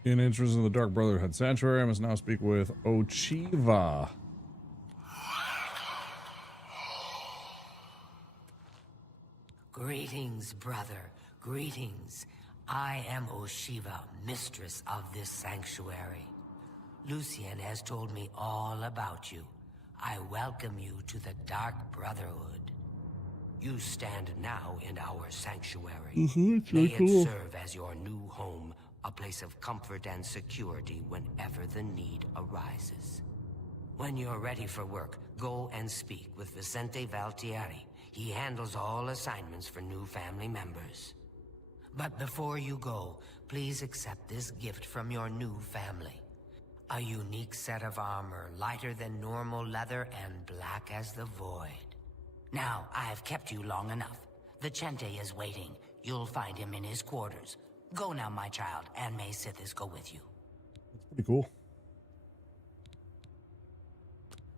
In interest in the Dark Brotherhood Sanctuary, I must now speak with Ochiva. Greetings, brother. Greetings. I am Oshiva, mistress of this sanctuary. Lucian has told me all about you. I welcome you to the Dark Brotherhood. You stand now in our sanctuary. May it serve as your new home, a place of comfort and security whenever the need arises. When you're ready for work, go and speak with Vicente Valtieri. He handles all assignments for new family members. But before you go, please accept this gift from your new family. A unique set of armor, lighter than normal leather and black as the void. Now, I have kept you long enough. Vicente is waiting. You'll find him in his quarters. Go now, my child, and may Sithis go with you. That's pretty cool.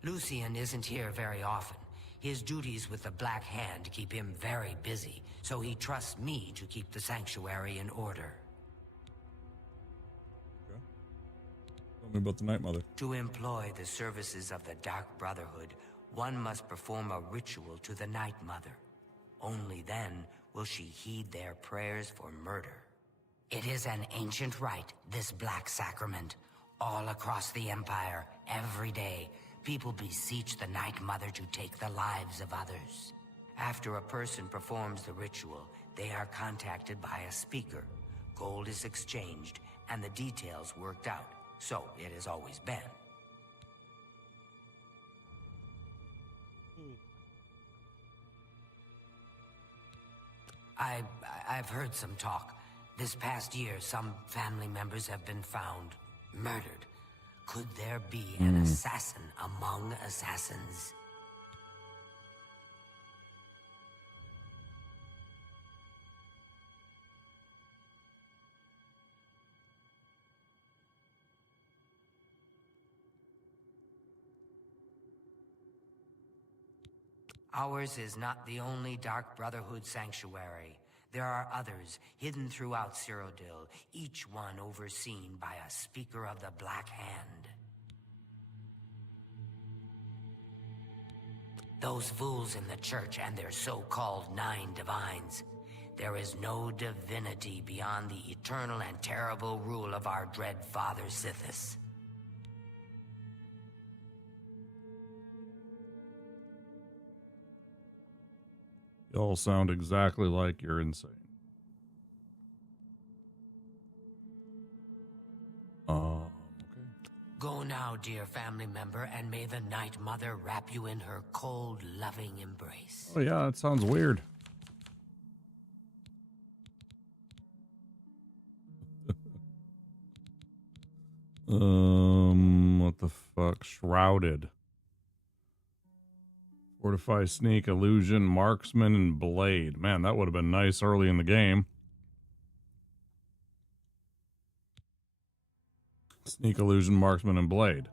Lucian isn't here very often. His duties with the Black Hand keep him very busy, so he trusts me to keep the sanctuary in order. Okay. Tell me about the Night Mother. To employ the services of the Dark Brotherhood, one must perform a ritual to the Night Mother. Only then will she heed their prayers for murder. It is an ancient rite, this Black Sacrament. All across the Empire, every day, people beseech the Night Mother to take the lives of others. After a person performs the ritual, they are contacted by a speaker. Gold is exchanged, and the details worked out. So it has always been. I've heard some talk. This past year, some family members have been found murdered. Could there be an assassin among assassins? Ours is not the only Dark Brotherhood sanctuary. There are others hidden throughout Cyrodiil, each one overseen by a speaker of the Black Hand. Those fools in the church and their so-called 9 divines. There is no divinity beyond the eternal and terrible rule of our dread father Sithis. You all sound exactly like you're insane. Okay. Go now, dear family member, and may the Night Mother wrap you in her cold, loving embrace. Oh yeah, that sounds weird. What the fuck? Shrouded. Fortify, Sneak, Illusion, Marksman, and Blade. Man, that would have been nice early in the game. Sneak, Illusion, Marksman, and Blade.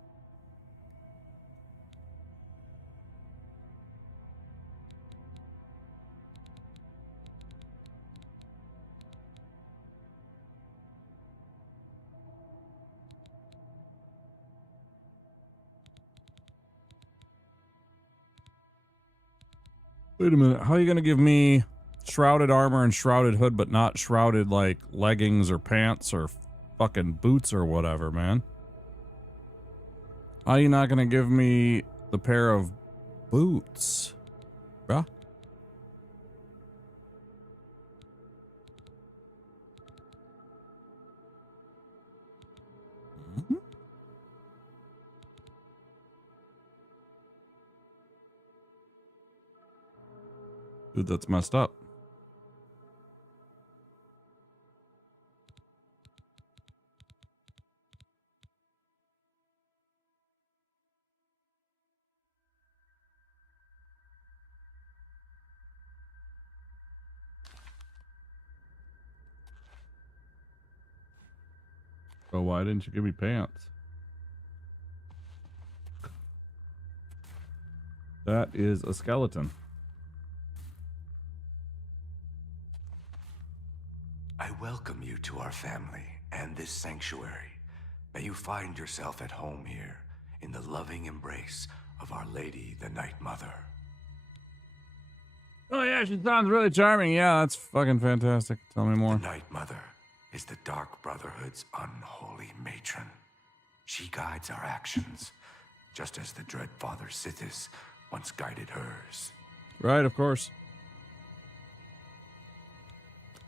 Wait a minute, how are you gonna give me shrouded armor and shrouded hood, but not shrouded, like, leggings or pants or fucking boots or whatever, man? How are you not gonna give me the pair of boots, bruh? Dude, that's messed up. Oh, why didn't you give me pants? That is a skeleton. I welcome you to our family and this sanctuary. May you find yourself at home here in the loving embrace of Our Lady, the Night Mother. Oh yeah, she sounds really charming. Yeah, that's fucking fantastic. Tell me more. The Night Mother is the Dark Brotherhood's unholy matron. She guides our actions, just as the Dread Father Sithis once guided hers. Right, of course.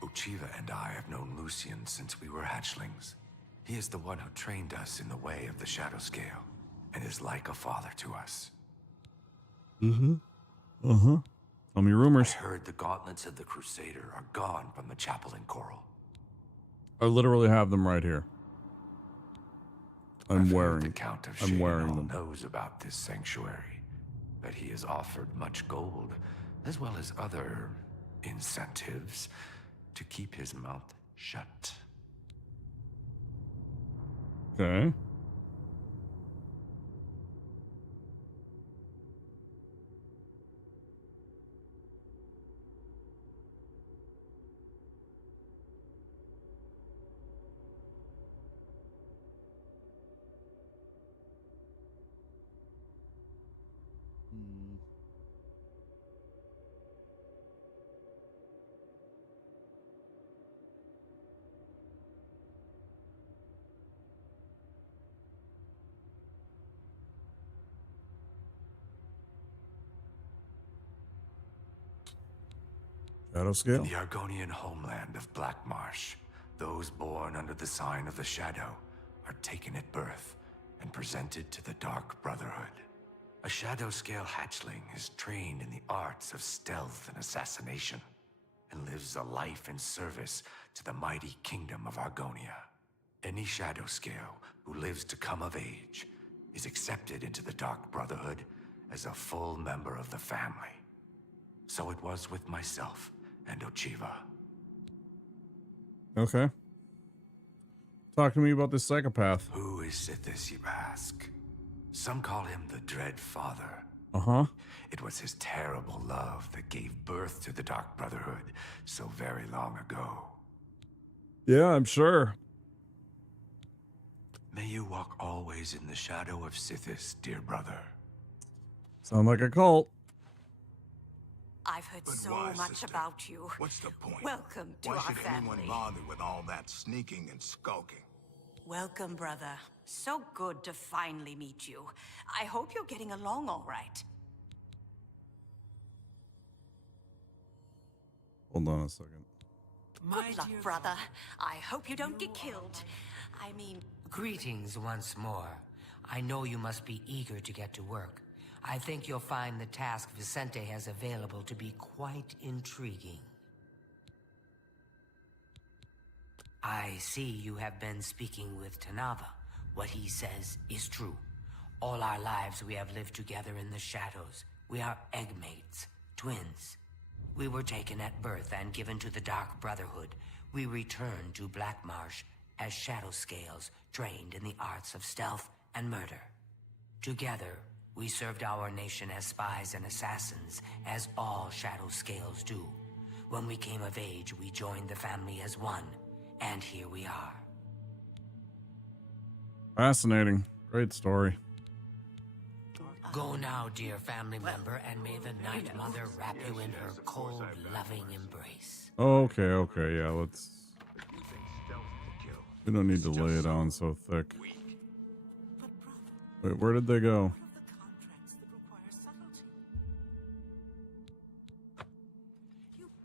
Ochiva and I have known Lucian since we were hatchlings. He is the one who trained us in the way of the Shadow Scale, and is like a father to us. Tell me rumors. I heard the gauntlets of the Crusader are gone from the chapel in Coral. I literally have them right here. I'm wearing The Count of I'm wearing Shadenall them. knows about this sanctuary, that he has offered much gold, as well as other incentives, to keep his mouth shut. Okay. Shadow scale. In the Argonian homeland of Black Marsh, those born under the sign of the Shadow are taken at birth and presented to the Dark Brotherhood. A Shadow Scale hatchling is trained in the arts of stealth and assassination, and lives a life in service to the mighty kingdom of Argonia. Any Shadow Scale who lives to come of age is accepted into the Dark Brotherhood as a full member of the family. So it was with myself and Ochiva. Okay. Talk to me about this psychopath. Who is Sithis, you ask? Some call him the Dread Father. Uh-huh. It was his terrible love that gave birth to the Dark Brotherhood so very long ago. Yeah, I'm sure. May you walk always in the shadow of Sithis, dear brother. Sound like a cult. I've heard But so why, much sister? about you. What's the point? Welcome to Why our should anyone family. bother with all that sneaking and skulking? Welcome, brother. So good to finally meet you. I hope you're getting along all right. Hold on a second. Good luck, brother. I hope you don't get killed. I mean, Greetings once more. I know you must be eager to get to work. I think you'll find the task Vicente has available to be quite intriguing. I see you have been speaking with Tanava. What he says is true. All our lives we have lived together in the shadows. We are eggmates, twins. We were taken at birth and given to the Dark Brotherhood. We returned to Black Marsh as Shadow Scales, trained in the arts of stealth and murder. Together, we served our nation as spies and assassins, as all Shadow Scales do. When we came of age, we joined the family as one, and here we are. Fascinating. Great story. Go now, dear family member, and may the Night Mother wrap you in her cold, loving embrace. Okay, okay, yeah, let's... We don't need to lay it on so thick. Wait, where did they go?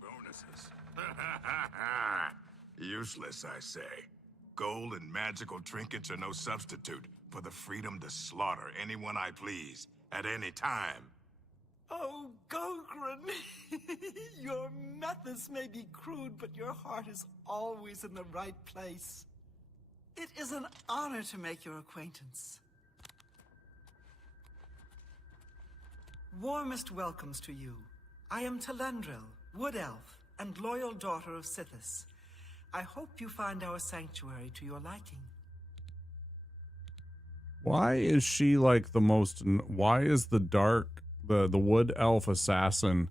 Bonuses. Useless, I say. Gold and magical trinkets are no substitute for the freedom to slaughter anyone I please, at any time. Oh, Gogren, your methods may be crude, but your heart is always in the right place. It is an honor to make your acquaintance. Warmest welcomes to you. I am Telendril, Wood Elf, and loyal daughter of Sithis. I hope you find our sanctuary to your liking. Why is she like the most... Why is the wood elf assassin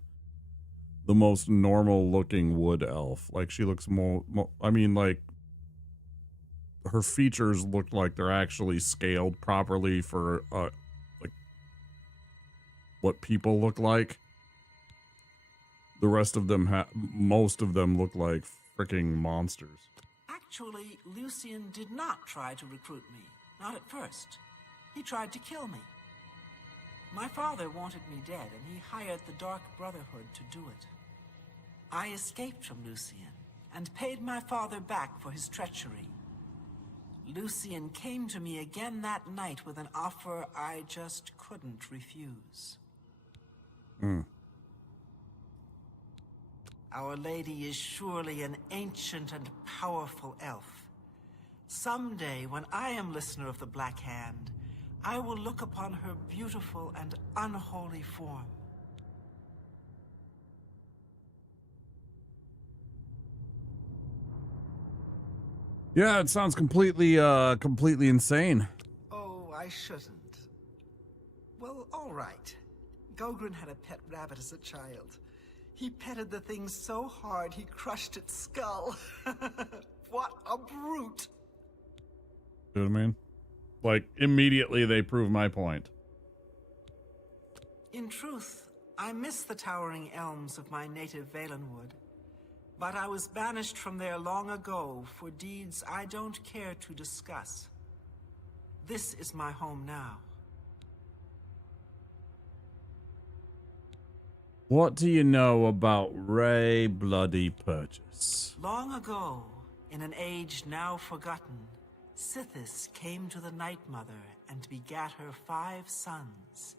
the most normal looking wood elf? Like she looks more I mean, like, her features look like they're actually scaled properly for like what people look like. The rest of them most of them look like freaking monsters. Actually, Lucian did not try to recruit me. Not at first. He tried to kill me. My father wanted me dead, and he hired the Dark Brotherhood to do it. I escaped from Lucian, and paid my father back for his treachery. Lucian came to me again that night with an offer I just couldn't refuse. Our lady is surely an ancient and powerful elf. Someday, when I am listener of the Black Hand, I will look upon her beautiful and unholy form. Yeah, it sounds completely insane. Oh, I shouldn't. Well, all right. Gogren had a pet rabbit as a child. He petted the thing so hard he crushed its skull. What a brute! You know what I mean? Like, immediately they prove my point. In truth, I miss the towering elms of my native Valenwood. But I was banished from there long ago for deeds I don't care to discuss. This is my home now. What do you know about Ray Bloody Purchase? Long ago, in an age now forgotten, Sithis came to the Night Mother and begat her 5 sons.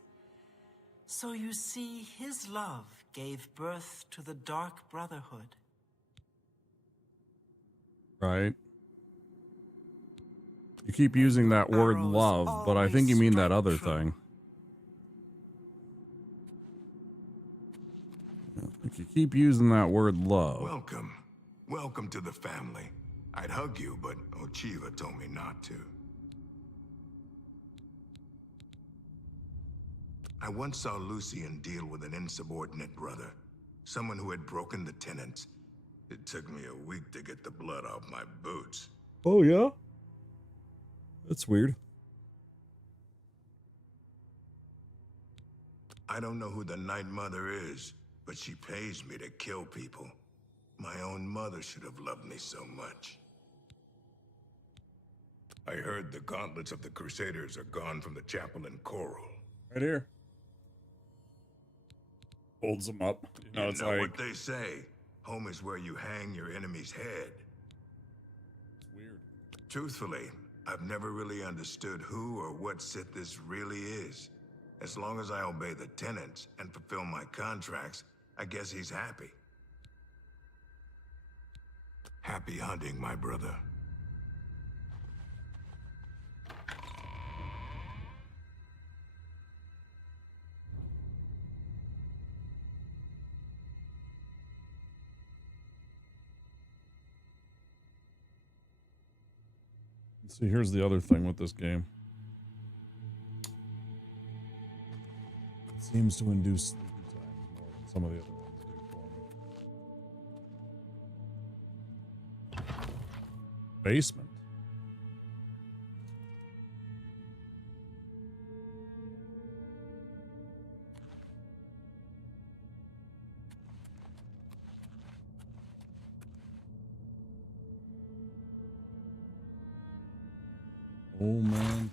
So you see, his love gave birth to the Dark Brotherhood. Right? You keep using that word love, but I think you mean that other thing. I think you keep using that word love. Welcome. Welcome to the family. I'd hug you, but Ochiva told me not to. I once saw Lucian deal with an insubordinate brother. Someone who had broken the tenets. It took me a week to get the blood off my boots. Oh, yeah? That's weird. I don't know who the Night Mother is, but she pays me to kill people. My own mother should have loved me so much. I heard the gauntlets of the Crusaders are gone from the chapel in Coral. Right here. Holds them up. You know, it's know like... what they say. Home is where you hang your enemy's head. It's weird. Truthfully, I've never really understood who or what Sithis really is. As long as I obey the tenets and fulfill my contracts, I guess he's happy. Happy hunting, my brother. See, here's the other thing with this game. It seems to induce sleepy time more than some of the other ones do for me. Basement. Oh man.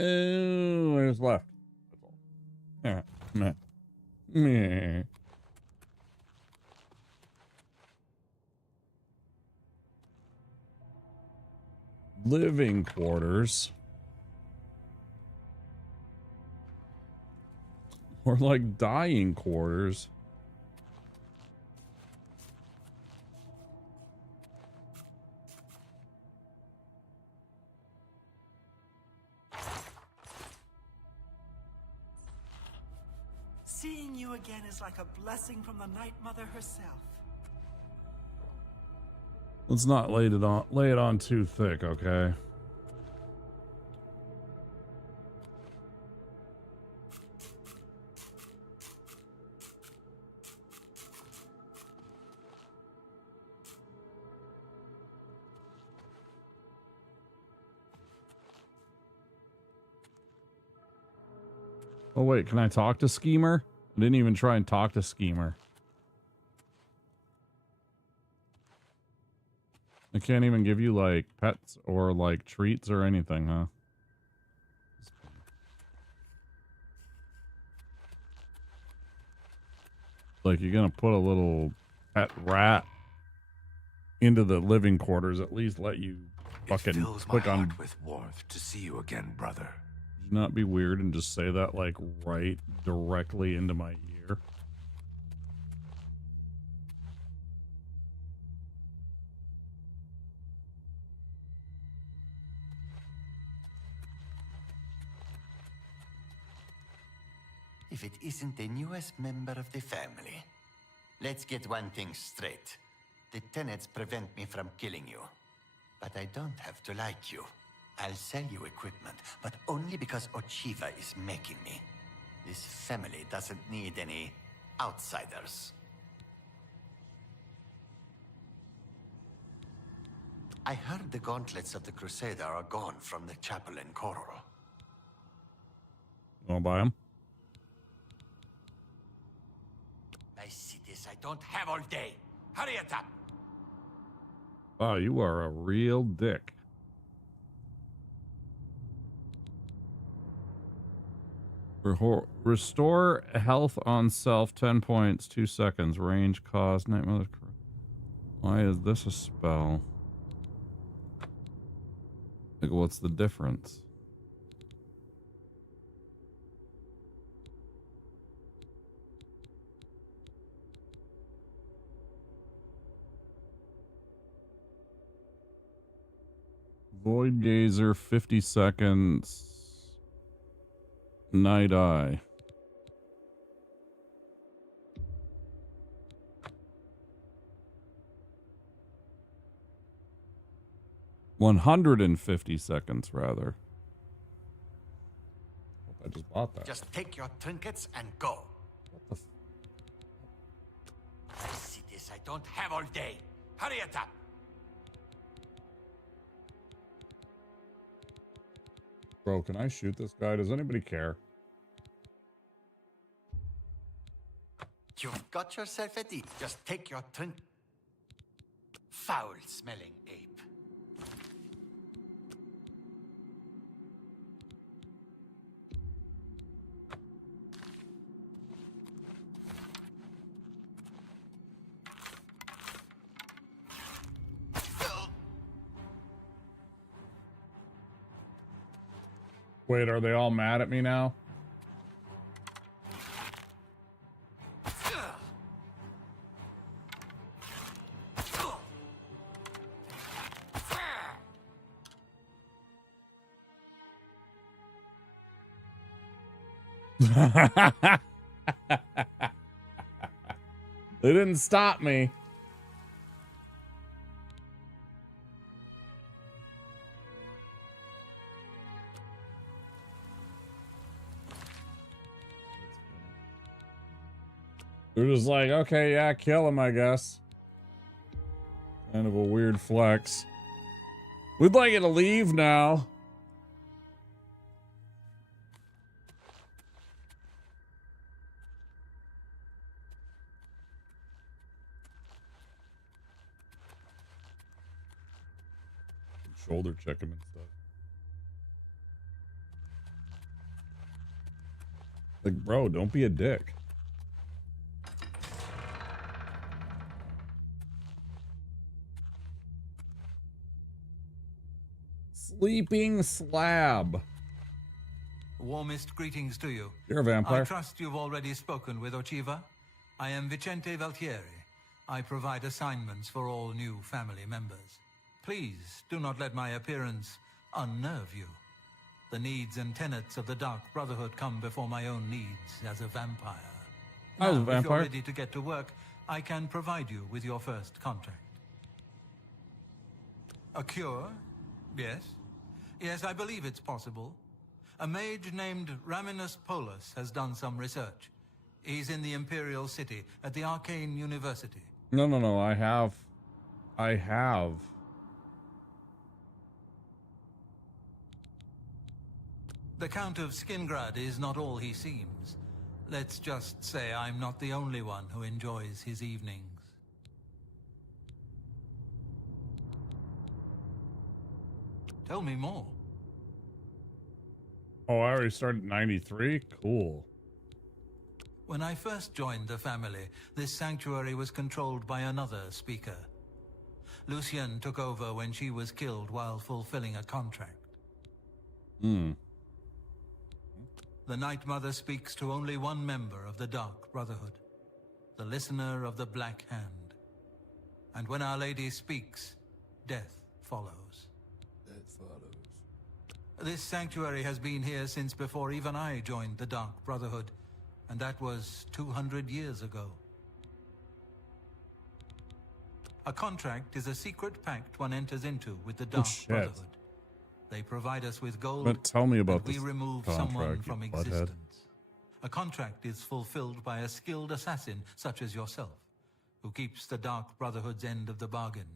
Oh, I just left. That's all. Yeah. Meh. Meh. Living quarters. Or like dying quarters. Seeing you again is like a blessing from the Night Mother herself. Let's not lay it on too thick, okay? Oh wait, can I talk to Schemer? I didn't even try and talk to Schemer. I can't even give you like pets or like treats or anything, huh? Like you're gonna put a little pet rat into the living quarters, at least let you fucking click on with warmth to see you again, brother. not be weird and just say that like right directly into my ear. If it isn't the newest member of the family. Let's get one thing straight. The tenets prevent me from killing you. But I don't have to like you. I'll sell you equipment, but only because Ochiva is making me. This family doesn't need any outsiders. I heard the gauntlets of the Crusader are gone from the chapel in Coral. You wanna buy them? I see this. I don't have all day. Hurry it up. Oh, you are a real dick. Restore health on self, 10 points, 2 seconds. Range, cost, nightmare. Why is this a spell? Like, what's the difference? Void Gazer, 50 seconds. Night Eye. $150 seconds, rather. I just bought that. Just take your trinkets and go. What the I see this. I don't have all day. Hurry it up. Bro, can I shoot this guy? Does anybody care? You've got yourself a deal. Just take your drink. Foul-smelling ape. Wait, are they all mad at me now? They didn't stop me. They're just like, okay, yeah, kill him, I guess. Kind of a weird flex. We'd like you to leave now. Shoulder check him and stuff. Like, bro, don't be a dick. Sleeping slab. Warmest greetings to you. You're a vampire. I trust you've already spoken with Ochiva. I am Vicente Valtieri. I provide assignments for all new family members. Please do not let my appearance unnerve you. The needs and tenets of the Dark Brotherhood come before my own needs as a vampire. I was a Now, vampire. if you're ready to get to work, I can provide you with your first contract. A cure? Yes. Yes, I believe it's possible. A mage named Raminus Polus has done some research. He's in the Imperial City, at the Arcane University. No. I have. The Count of Skingrad is not all he seems. Let's just say I'm not the only one who enjoys his evenings. Tell me more. Oh, I already started 93? Cool. When I first joined the family, this sanctuary was controlled by another speaker. Lucien took over when she was killed while fulfilling a contract. Hmm. The Night Mother speaks to only one member of the Dark Brotherhood, the Listener of the Black Hand. And when Our Lady speaks, death follows. This sanctuary has been here since before even I joined the Dark Brotherhood, and that was 200 years ago. A contract is a secret pact one enters into with the Dark Brotherhood. They provide us with gold, But tell me about and we this remove contract, someone from you butthead. existence. A contract is fulfilled by a skilled assassin such as yourself, who keeps the Dark Brotherhood's end of the bargain.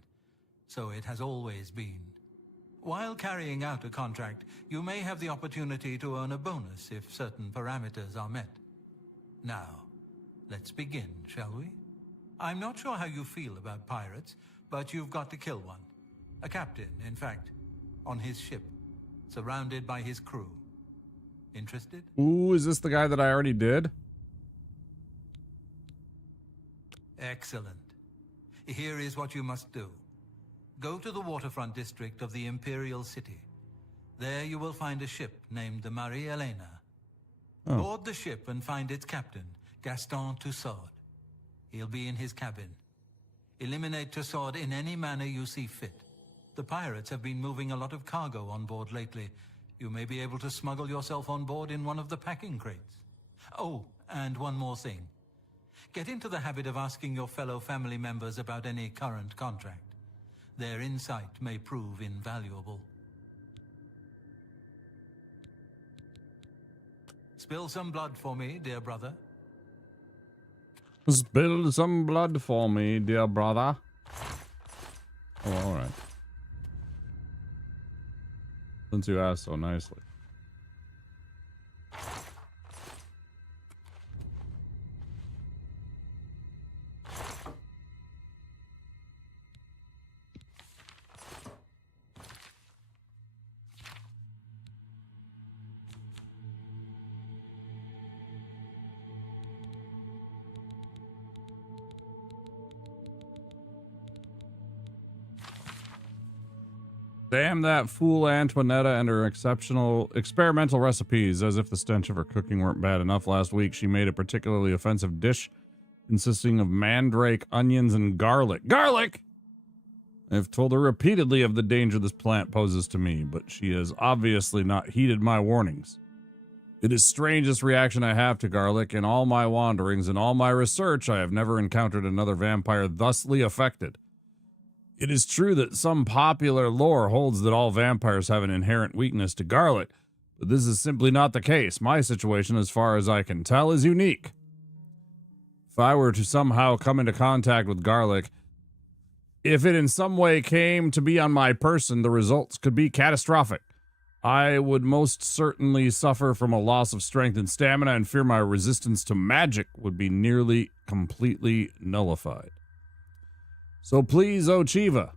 So it has always been. While carrying out a contract, you may have the opportunity to earn a bonus if certain parameters are met. Now, let's begin, shall we? I'm not sure how you feel about pirates, but you've got to kill one. A captain, in fact, on his ship, surrounded by his crew. Interested? Ooh, is this the guy that I already did? Excellent. Here is what you must do. Go to the waterfront district of the Imperial City. There you will find a ship named the Marie Elena. Oh. Board the ship and find its captain, Gaston Tussaud. He'll be in his cabin. Eliminate Tussaud in any manner you see fit. The pirates have been moving a lot of cargo on board lately. You may be able to smuggle yourself on board in one of the packing crates. Oh, and one more thing. Get into the habit of asking your fellow family members about any current contract. Their insight may prove invaluable. Spill some blood for me, dear brother. Spill some blood for me, dear brother. Oh, all right. Since you asked so nicely. Damn that fool Antoinetta and her experimental recipes. As if the stench of her cooking weren't bad enough, last week she made a particularly offensive dish consisting of mandrake, onions, and garlic. Garlic! I've told her repeatedly of the danger this plant poses to me, but she has obviously not heeded my warnings. It is strangest reaction I have to garlic. In all my wanderings and all my research, I have never encountered another vampire thusly affected. It is true that some popular lore holds that all vampires have an inherent weakness to garlic, but this is simply not the case. My situation, as far as I can tell, is unique. If I were to somehow come into contact with garlic, if it in some way came to be on my person, the results could be catastrophic. I would most certainly suffer from a loss of strength and stamina, and fear my resistance to magic would be nearly completely nullified. So please, Ochiva,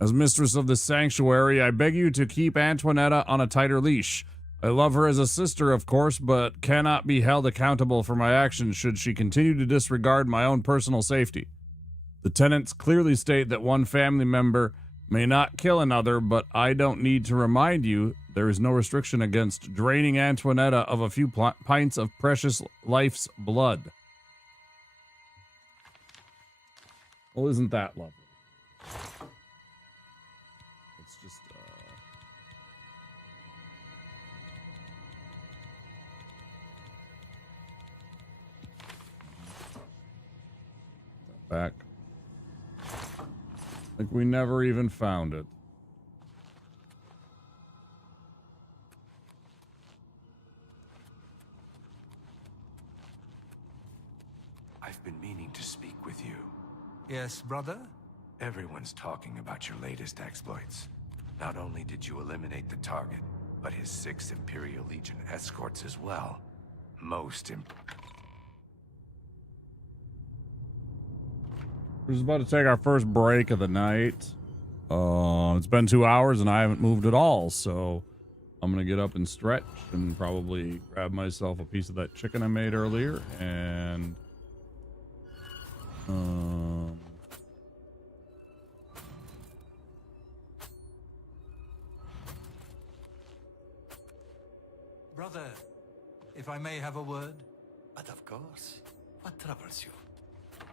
as mistress of this sanctuary, I beg you to keep Antoinetta on a tighter leash. I love her as a sister, of course, but cannot be held accountable for my actions should she continue to disregard my own personal safety. The tenets clearly state that one family member may not kill another, but I don't need to remind you there is no restriction against draining Antoinetta of a few pints of precious life's blood. Well, isn't that lovely? Let's just, back. Like we never even found it. I've been meaning to speak with you. Yes, brother? Everyone's talking about your latest exploits. Not only did you eliminate the target, but his 6 Imperial Legion escorts as well. We're just about to take our first break of the night. It's been 2 hours and I haven't moved at all, so I'm gonna get up and stretch and probably grab myself a piece of that chicken I made earlier and Brother, if I may have a word? But of course. What troubles you? I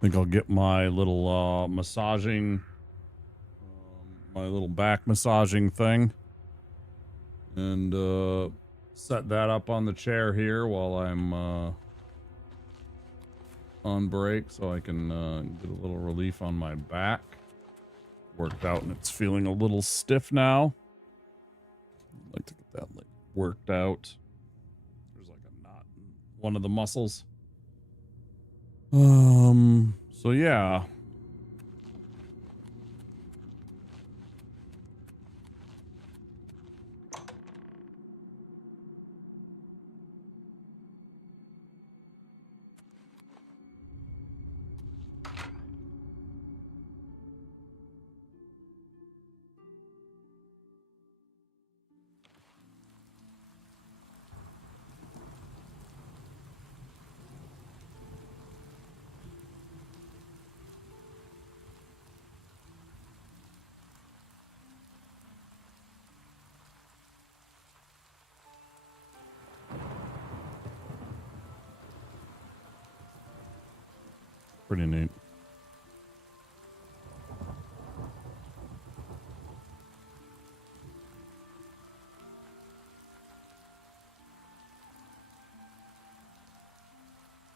think I'll get my little massaging, my little back massaging thing, and set that up on the chair here while I'm on break, so I can get a little relief on my back. Worked out, and it's feeling a little stiff now. I'd like to get that like worked out. There's like a knot in one of the muscles. So yeah. Pretty neat.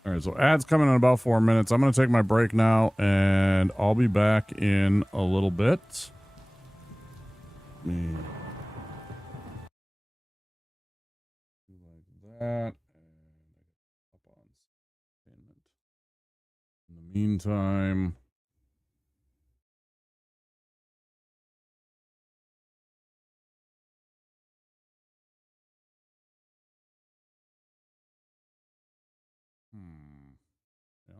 All right, so ads coming in about 4 minutes. I'm going to take my break now, and I'll be back in a little bit. Like that. And up on payment. In the meantime, yeah.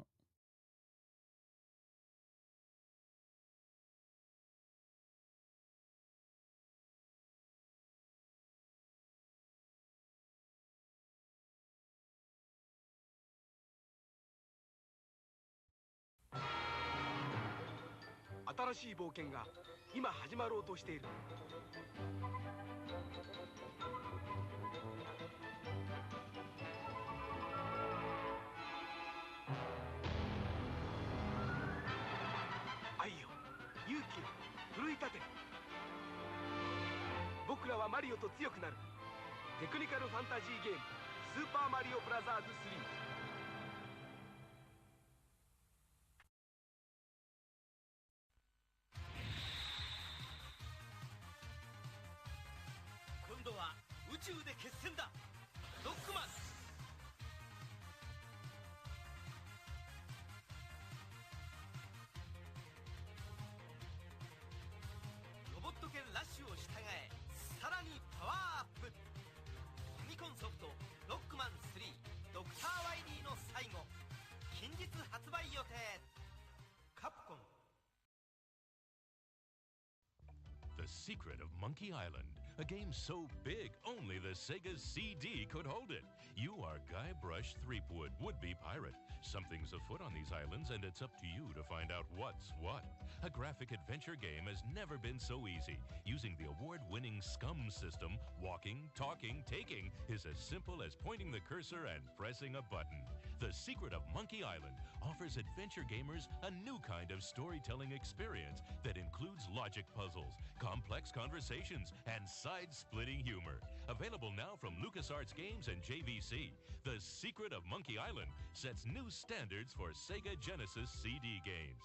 The Secret of Monkey Island, a game so big only the Sega's CD could hold it. You are Guybrush Threepwood, would-be pirate. Something's afoot on these islands, and it's up to you to find out what's what. A graphic adventure game has never been so easy. Using the award-winning SCUM system, walking, talking, taking is as simple as pointing the cursor and pressing a button. The Secret of Monkey Island offers adventure gamers a new kind of storytelling experience that includes logic puzzles, complex conversations, and side-splitting humor. Available now from LucasArts Games and JVC, The Secret of Monkey Island sets new standards for Sega Genesis CD games.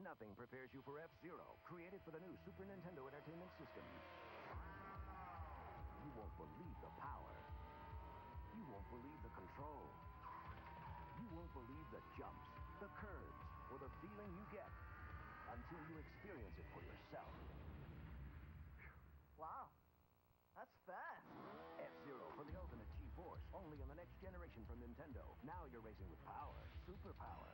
Nothing prepares you for F-Zero, created for the new Super Nintendo Entertainment System. You won't believe the power. You won't believe the control. You won't believe the jumps, the curves, or the feeling you get until you experience it for yourself. Wow, that's fast. F-Zero for the ultimate G-Force, only on the next generation from Nintendo. Now you're racing with power, superpower.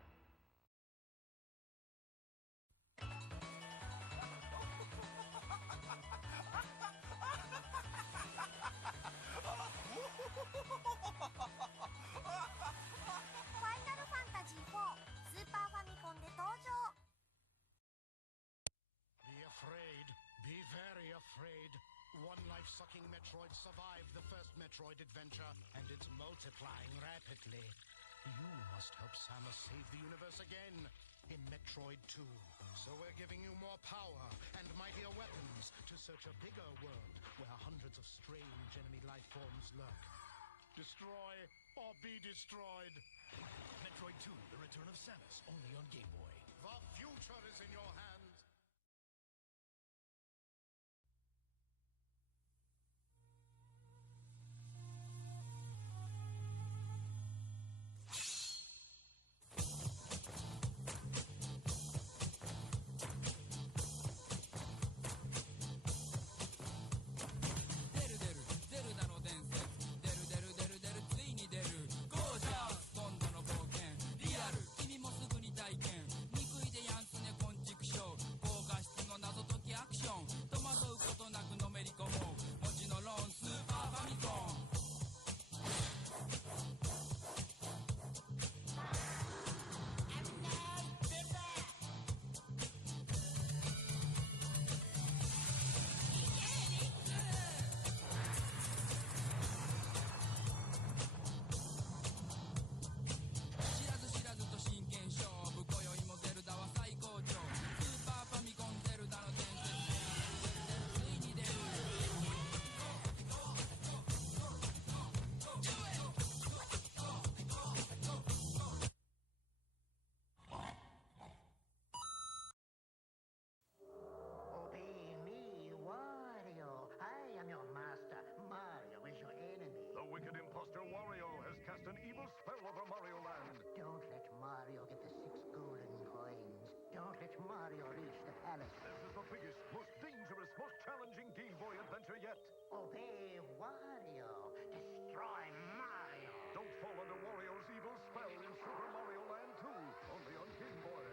Final Fantasy IV スーパーファミコンで登場。 Be afraid. Be very afraid. One life-sucking Metroid survived the first Metroid adventure, and it's multiplying rapidly. You must help Samus save the universe again in Metroid 2. So we're giving you more power and mightier weapons to search a bigger world where hundreds of strange enemy life forms lurk. Destroy or be destroyed. Metroid 2, The Return of Samus, only on Game Boy. The future is in your hands. An evil spell over Mario Land. Don't let Mario get the 6 golden coins. Don't let Mario reach the palace. This is the biggest, most dangerous, most challenging Game Boy adventure yet. Obey Wario. Destroy Mario. Don't fall under Wario's evil spell in Super Mario Land 2. Only on Game Boy.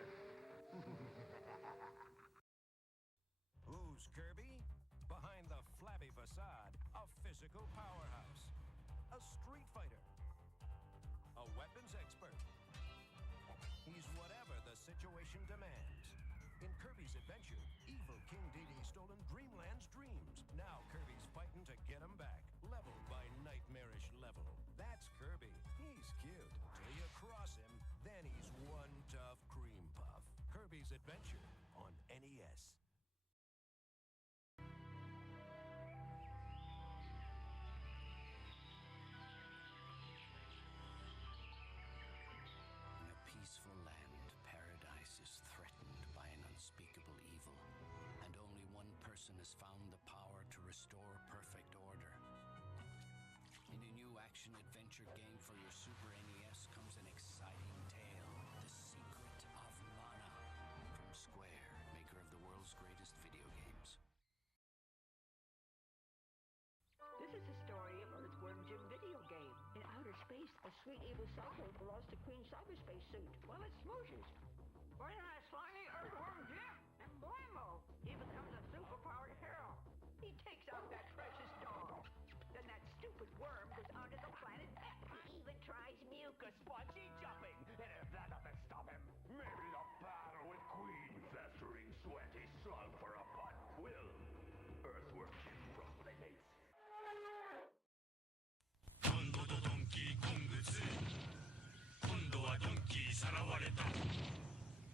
Who's Kirby? Behind the flabby facade, a physical powerhouse. A street fighter. A weapons expert. He's whatever the situation demands. In Kirby's Adventure, evil King Dedede's stolen Dreamland's dreams. Now Kirby's fighting to get him back, level by nightmarish level. That's Kirby. He's cute. Till you cross him, then he's one tough cream puff. Kirby's Adventure on NES. Peaceful land, paradise is threatened by an unspeakable evil, and only one person has found the power to restore perfect order. In a new action-adventure game for your Super NES comes an exciting tale, The Secret of Mana, from Square, maker of the world's greatest video games. This is the story of Earthworm Jim video game. In outer space, a sweet evil cyclone lost a clean cyberspace suit while it smooshes. Where's that slimy Earthworm Jim? And blammo! He becomes a superpowered hero. He takes out that precious dog. Then that stupid worm goes onto the planet X. He even tries mucus spongy jumping. And if that doesn't stop him, maybe the battle with Queen festering sweaty slug for a butt will. Earthworm Jim proclamates. 今度とドンキーコング2今度はドンキーさらわれた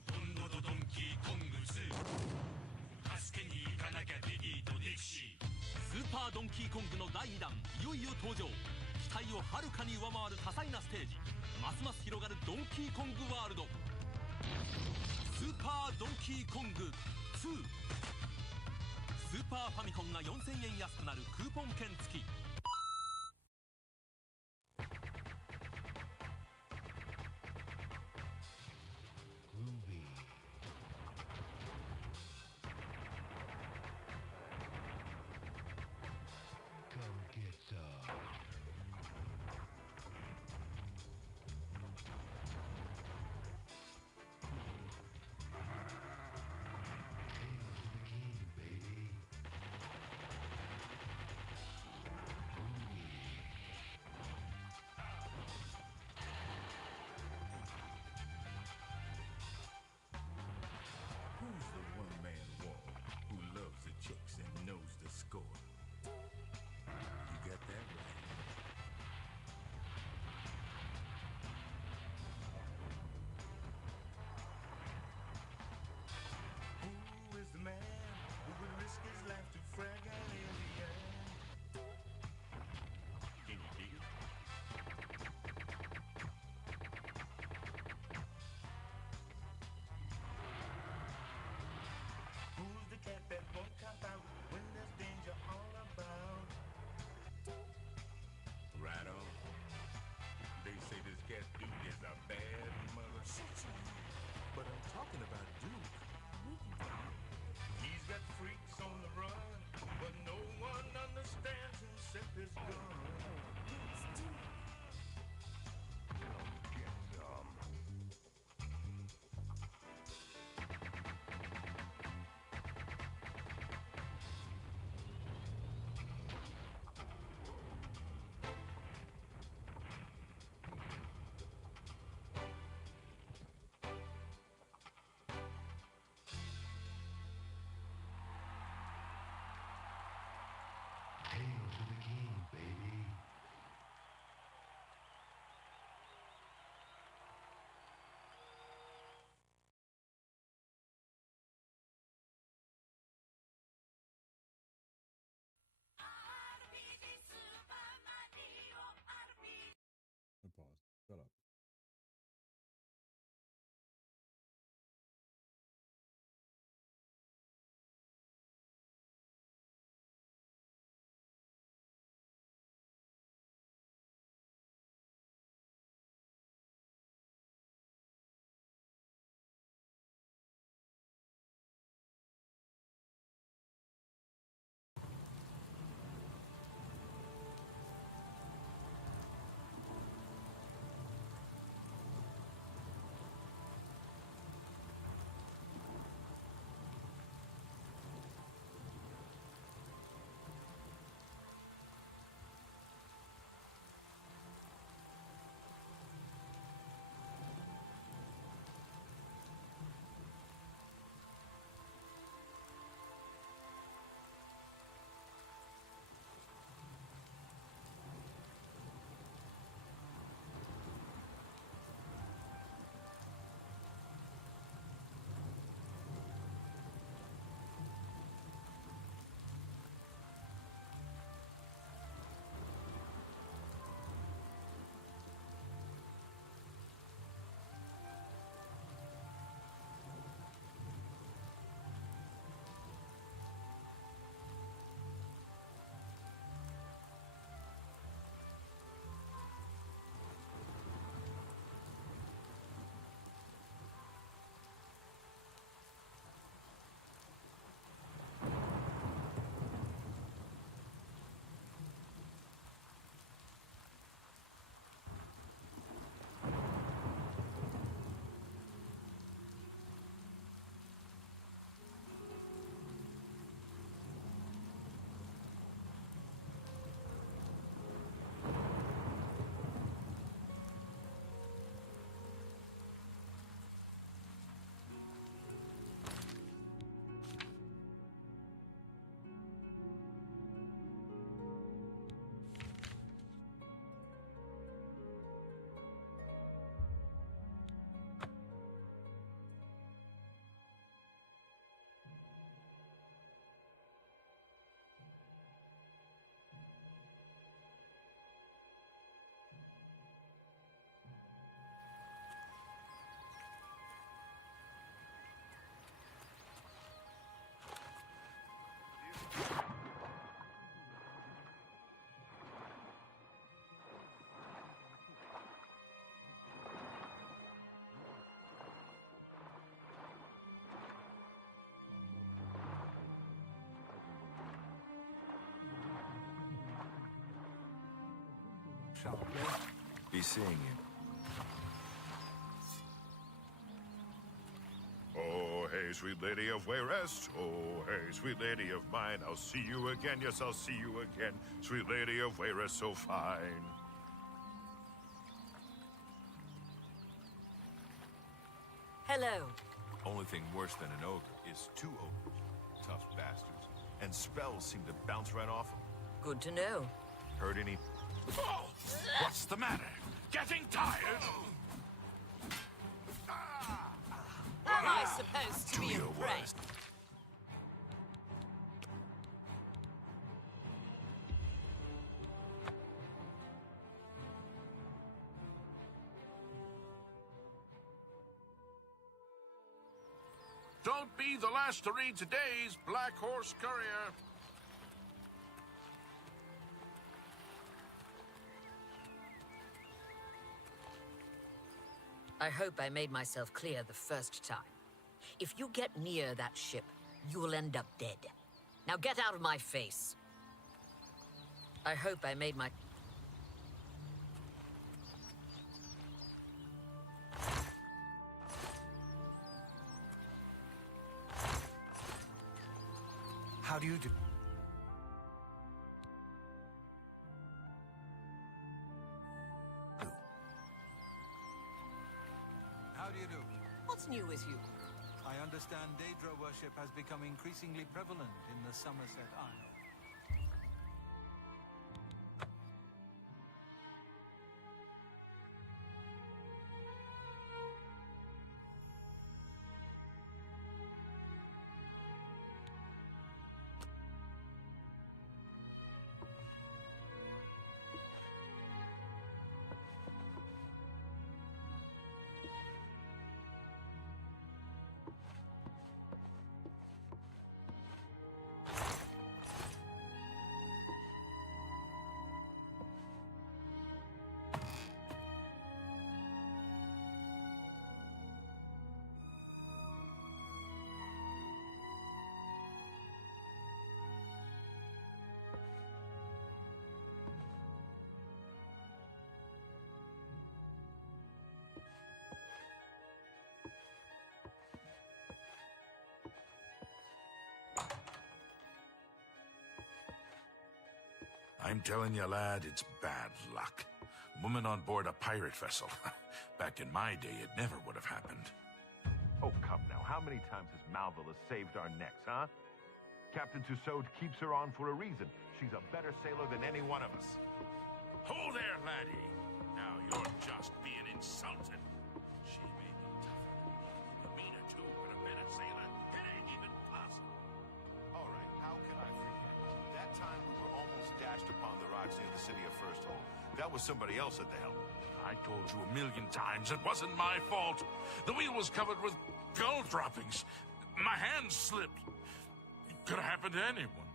今度とドンキーコング2助けに行かなきゃディディとディクシースーパードンキーコングの第2弾いよいよ登場期待をはるかに上回る多彩なステージますます広がるドンキーコングワールドスーパードンキーコング2。スーパーファミコンが4000円安くなるクーポン券付き。shop, eh? Be seeing you. Oh, hey, sweet lady of Wayrest. Oh, hey, sweet lady of mine. I'll see you again. Yes, I'll see you again. Sweet lady of Wayrest, so fine. Hello. Only thing worse than an ogre is two ogres. Tough bastards. And spells seem to bounce right off them. Good to know. Heard any... Oh, what's the matter? Getting tired? Am I supposed to be your afraid? worst. Don't be the last to read today's Black Horse Courier. I hope I made myself clear the first time. If you get near that ship, you'll end up dead. Now get out of my face. I hope I made my... How do you do? How do you do? What's new with you? I understand Daedra worship has become increasingly prevalent in the Somerset Isle. I'm telling you, lad, it's bad luck. Woman on board a pirate vessel. Back in my day, it never would have happened. Oh, come now. How many times has Malvilla saved our necks, huh? Captain Tussaud keeps her on for a reason. She's a better sailor than any one of us. Hold there, laddie. Now you're just being insulted. She may be tougher, meaner too, but a better sailor, it ain't even possible. All right, how can I forget? That time we were almost dashed upon the rocks near the city of First Hold. That was somebody else at the helm. I told you a million times it wasn't my fault. The wheel was covered with gull droppings. My hand slipped. It could have happened to anyone.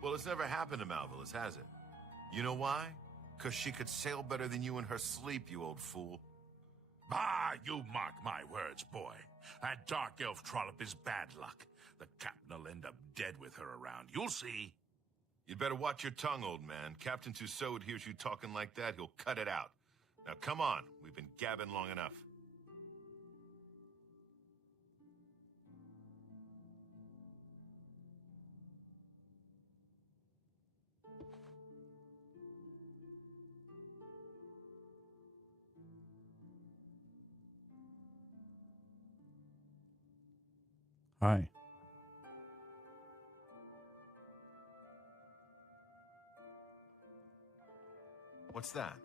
Well, it's never happened to Malvillas, has it? You know why? Because she could sail better than you in her sleep, you old fool. Bah, you mark my words, boy. That dark elf trollop is bad luck. The captain will end up dead with her around. You'll see. You'd better watch your tongue, old man. Captain Tussaud hears you talking like that, he'll cut it out. Now, come on. We've been gabbing long enough. Hi. What's that?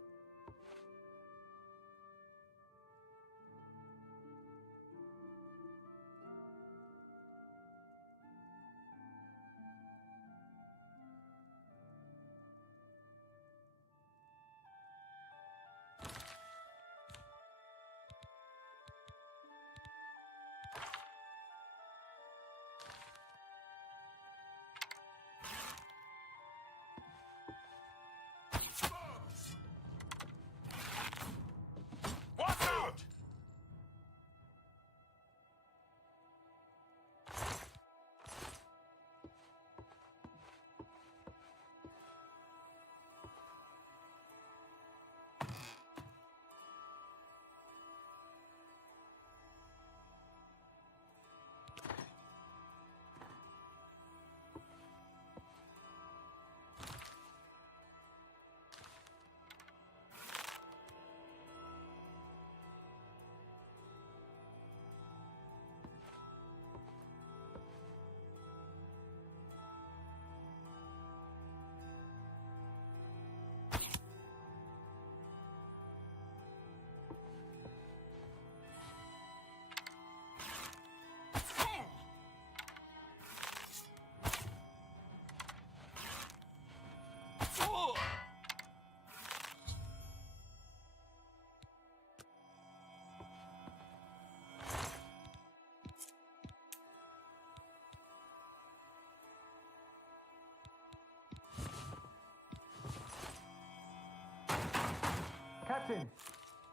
Captain!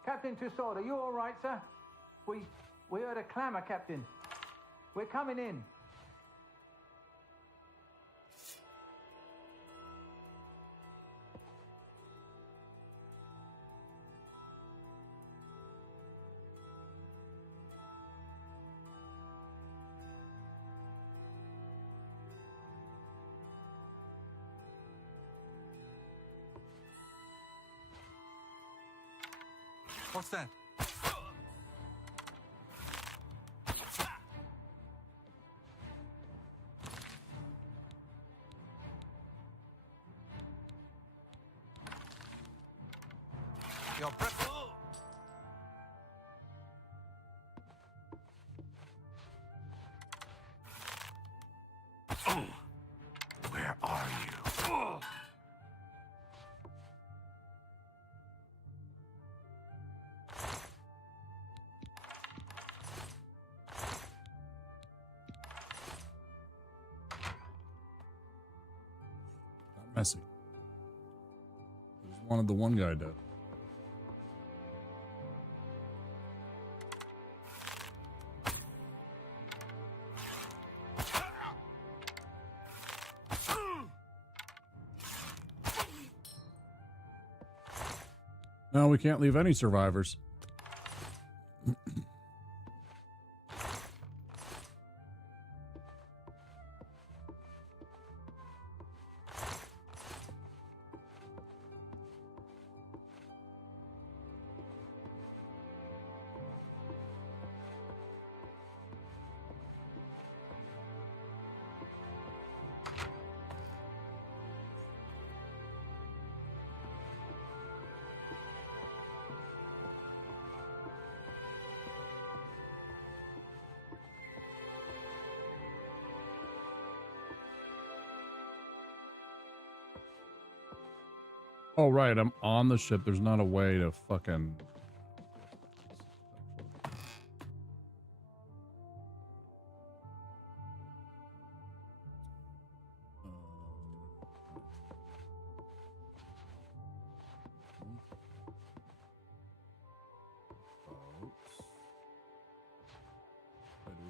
Captain Tussaud, are you all right, sir? We heard a clamor, Captain. We're coming in. What's that? Your breath. Where are you? Messy. Just wanted the one guy dead. No, we can't leave any survivors. Oh, right. I'm on the ship. There's not a way to fucking...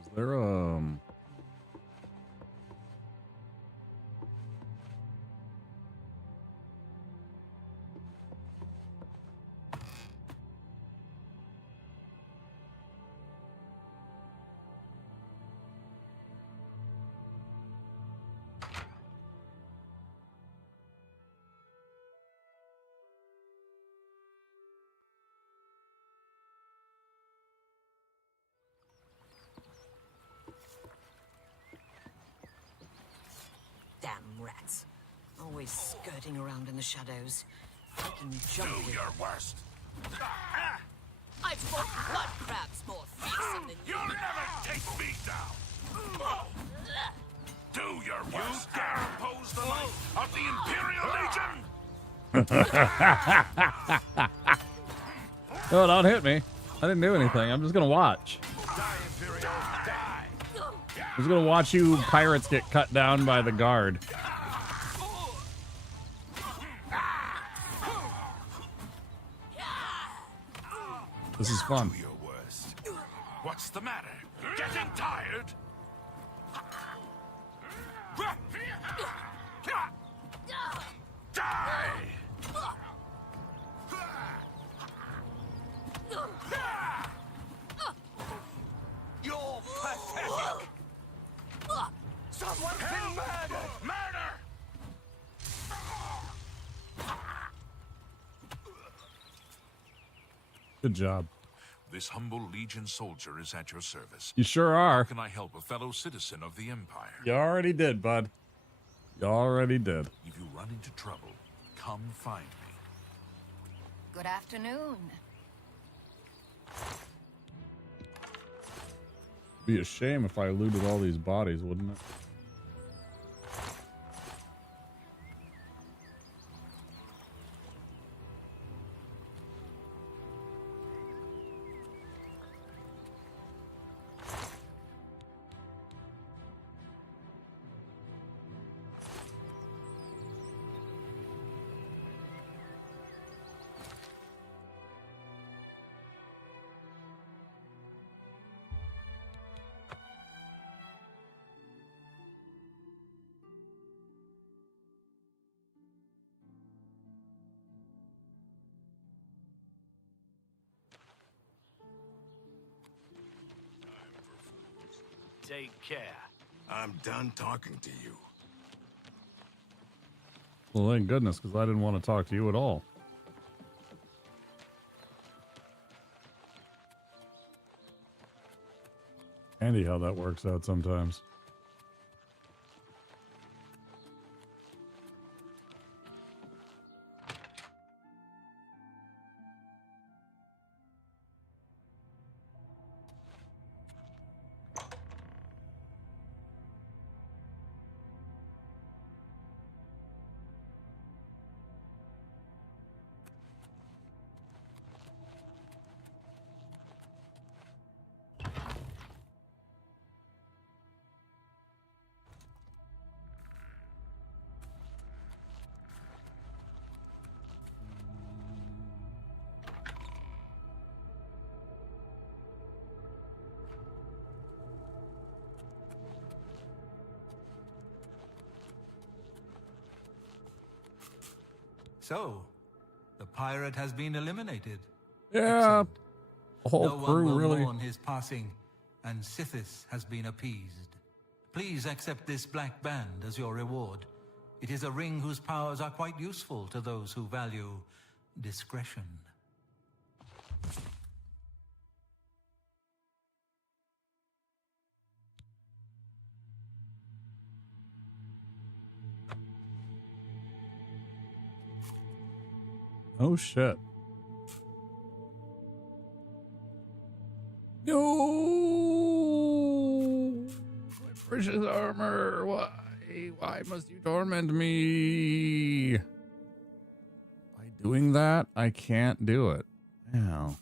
Is there Damn rats. Always skirting around in the shadows. They can jump. Do your worst. I've fought blood crabs more fearsome than you. You'll never take me down. Do your worst. You dare oppose the might of the Imperial Legion? Oh, don't hit me. I didn't do anything. I'm just gonna watch. I'm just gonna watch you pirates get cut down by the guard. This is fun. Do your worst. What's the matter? Getting tired? Die! You're pathetic! Someone's been murdered! Murder! Good job. This humble Legion soldier is at your service. You sure are. How can I help a fellow citizen of the Empire? You already did, bud. You already did. If you run into trouble, come find me. Good afternoon. Be a shame if I looted all these bodies, wouldn't it? Take care. I'm done talking to you. Well, thank goodness, because I didn't want to talk to you at all. Handy how that works out sometimes. So, the pirate has been eliminated. Yeah, the whole No one crew will really. mourn his passing, and Sithis has been appeased. Please accept this black band as your reward. It is a ring whose powers are quite useful to those who value discretion. Oh shit. No, my precious armor. Why must you torment me? By doing that, I can't do it. Ow.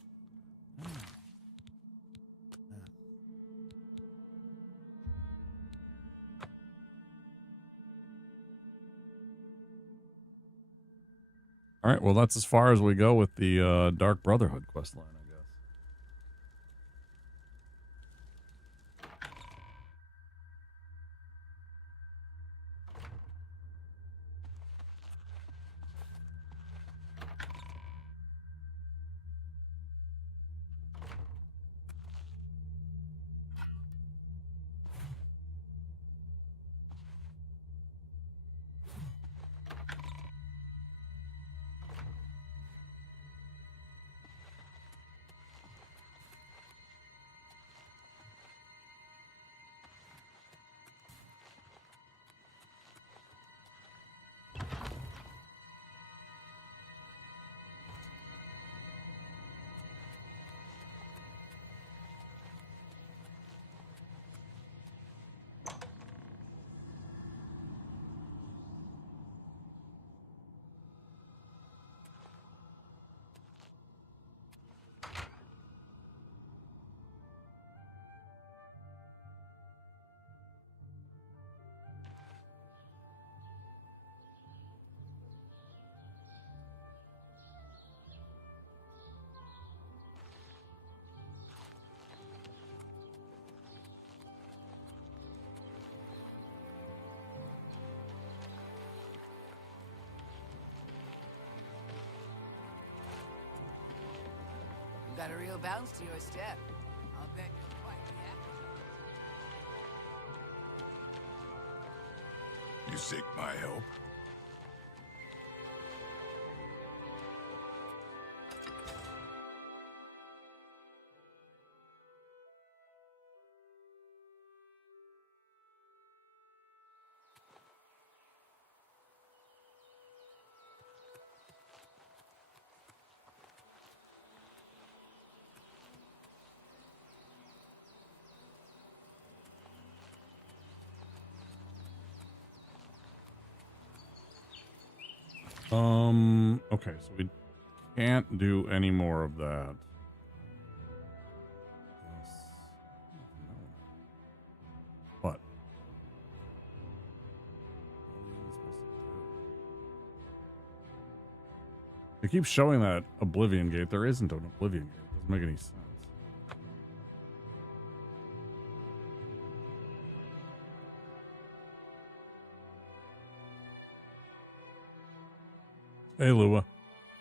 All right, well, that's as far as we go with the Dark Brotherhood questline, I guess. You got a real bounce to your step. I'll bet you're quite the You seek my help? Okay, so we can't do any more of that. What? It keeps showing that Oblivion gate. There isn't an Oblivion gate. It doesn't make any sense. Hey, Lua.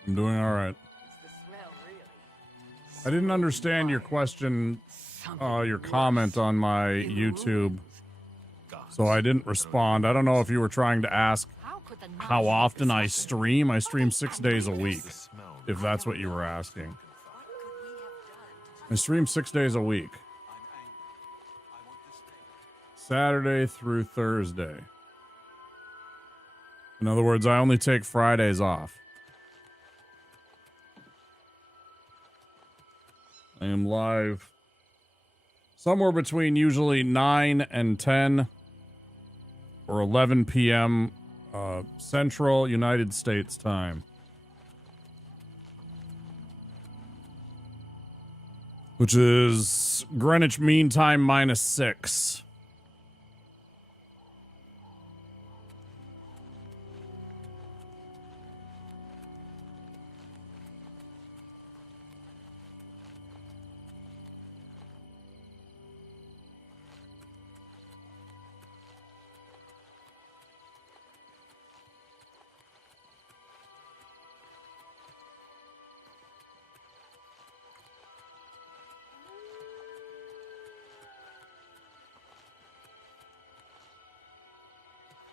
I'm doing all right. It's the smell, really. I didn't understand your question, your comment on my YouTube, so I didn't respond. I don't know if you were trying to ask how often I stream. I stream 6 days a week, if that's what you were asking. I stream 6 days a week. Saturday through Thursday. In other words, I only take Fridays off. I am live somewhere between usually 9 and 10 or 11 p.m. Central United States time. Which is Greenwich Mean Time -6.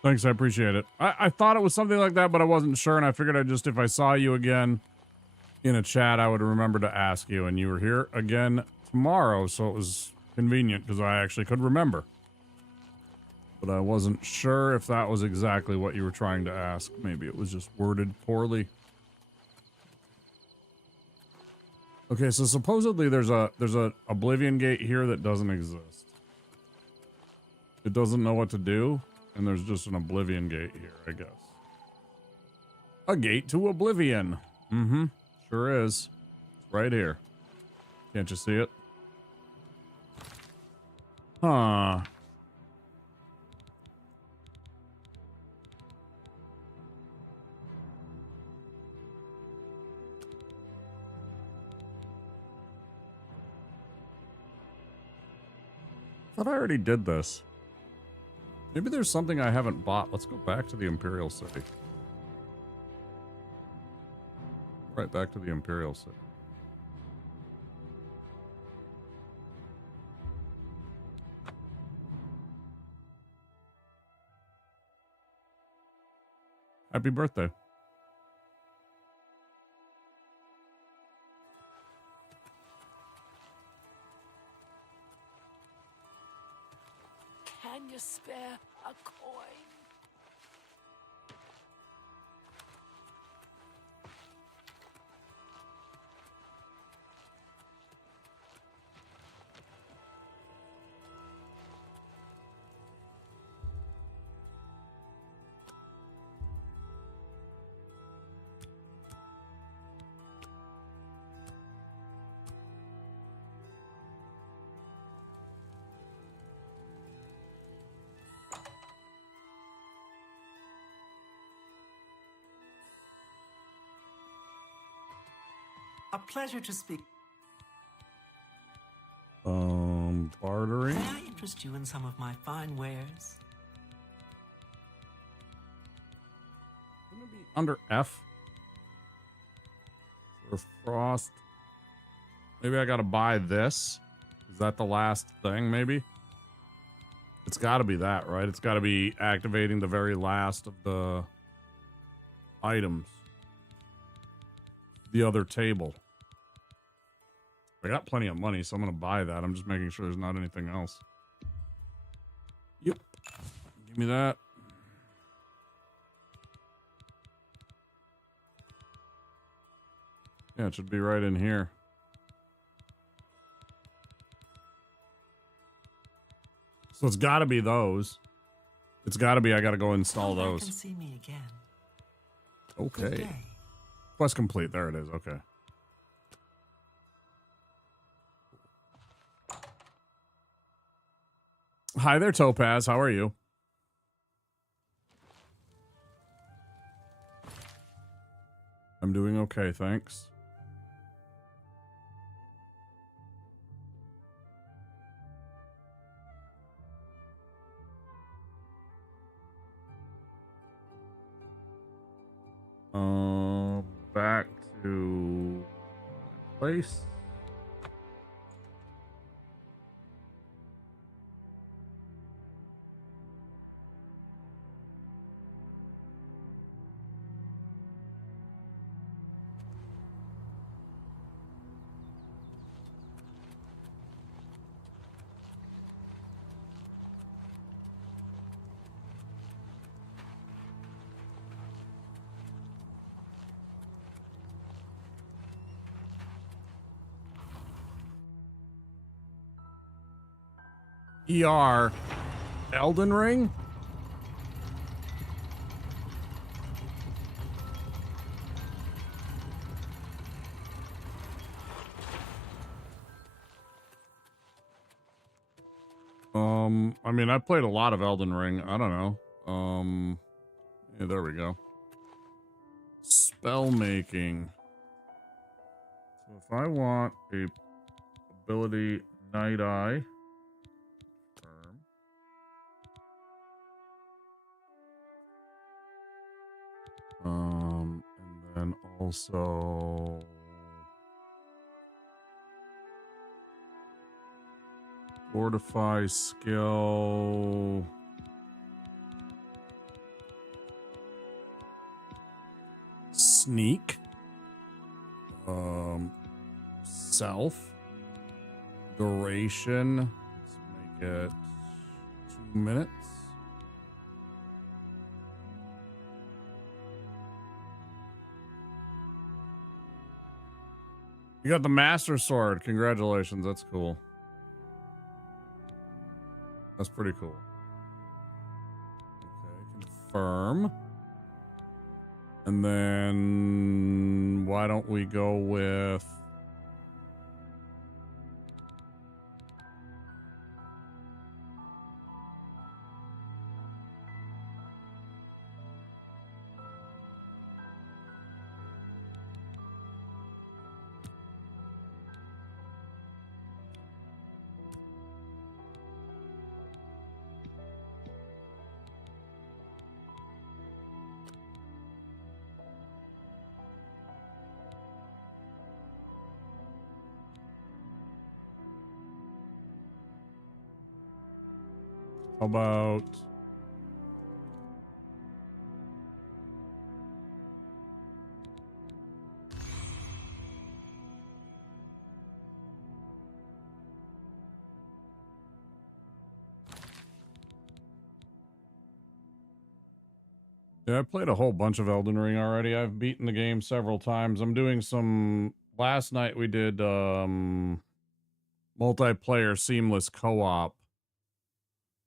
Thanks, I appreciate it. I thought it was something like that, but I wasn't sure, and I figured if I saw you again in a chat, I would remember to ask you, and you were here again tomorrow, so it was convenient, because I actually could remember. But I wasn't sure if that was exactly what you were trying to ask. Maybe it was just worded poorly. Okay, so supposedly there's a Oblivion gate here that doesn't exist. It doesn't know what to do. And there's just an Oblivion gate here, I guess. A gate to Oblivion. Mm-hmm. Sure is. Right here. Can't you see it? Huh. I thought I already did this. Maybe there's something I haven't bought. Let's go back to the Imperial City. Right back to the Imperial City. Happy birthday. Can you spare a coin? A pleasure to speak. Bartering. May I interest you in some of my fine wares? Wouldn't it be under F? Or Frost? Maybe I gotta buy this? Is that the last thing, maybe? It's gotta be that, right? It's gotta be activating the very last of the items. The other table. I got plenty of money, so I'm gonna buy that. I'm just making sure there's not anything else. Yep. Give me that. Yeah, it should be right in here. So it's gotta be those. It's gotta be, I gotta go install those. You can see me again. Okay. Quest complete. There it is. Okay. Hi there, Topaz. How are you? I'm doing okay, thanks. Back to place. ER. Elden Ring? I mean, I played a lot of Elden Ring. I don't know. Yeah, there we go. Spell making. So if I want a ability Night Eye. And then also fortify skill. Sneak. Self. Duration. Let's make it 2 minutes. You got the Master Sword. Congratulations. That's cool. That's pretty cool. Okay, confirm. And then why don't we go with how about yeah, I played a whole bunch of Elden Ring already. I've beaten the game several times. I'm doing some last night we did multiplayer seamless co-op.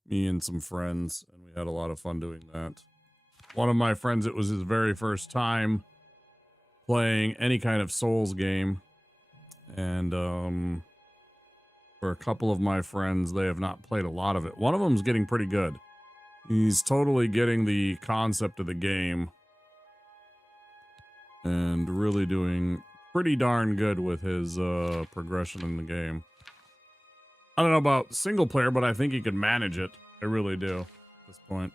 Me and some friends, and we had a lot of fun doing that. One of my friends, it was his very first time playing any kind of Souls game. And for a couple of my friends, they have not played a lot of it. One of them's getting pretty good. He's totally getting the concept of the game and really doing pretty darn good with his progression in the game. I don't know about single player, but I think he could manage it. I really do at this point.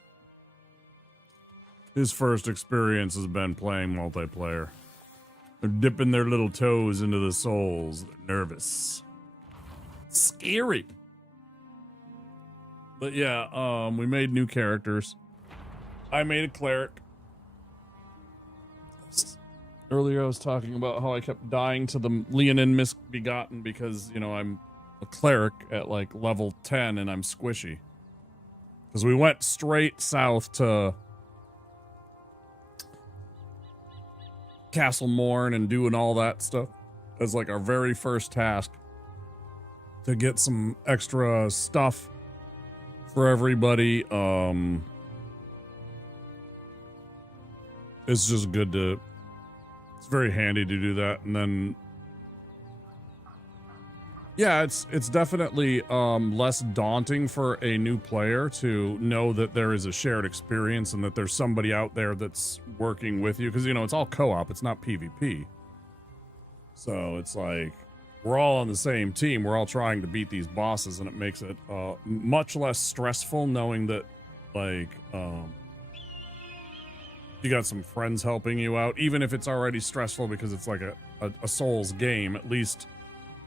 His first experience has been playing multiplayer. They're dipping their little toes into the souls. They're nervous. Scary. But yeah, we made new characters. I made a cleric. Earlier I was talking about how I kept dying to the Leonin Misbegotten because, you know, I'm a cleric at like level 10 and I'm squishy. Because we went straight south to Castle Morn and doing all that stuff as like our very first task to get some extra stuff for everybody. It's just good to, it's very handy to do that. And then yeah, it's definitely less daunting for a new player to know that there is a shared experience and that there's somebody out there that's working with you, because you know it's all co-op, it's not PvP. So it's like we're all on the same team, we're all trying to beat these bosses, and it makes it much less stressful knowing that like you got some friends helping you out, even if it's already stressful because it's like a Souls game. At least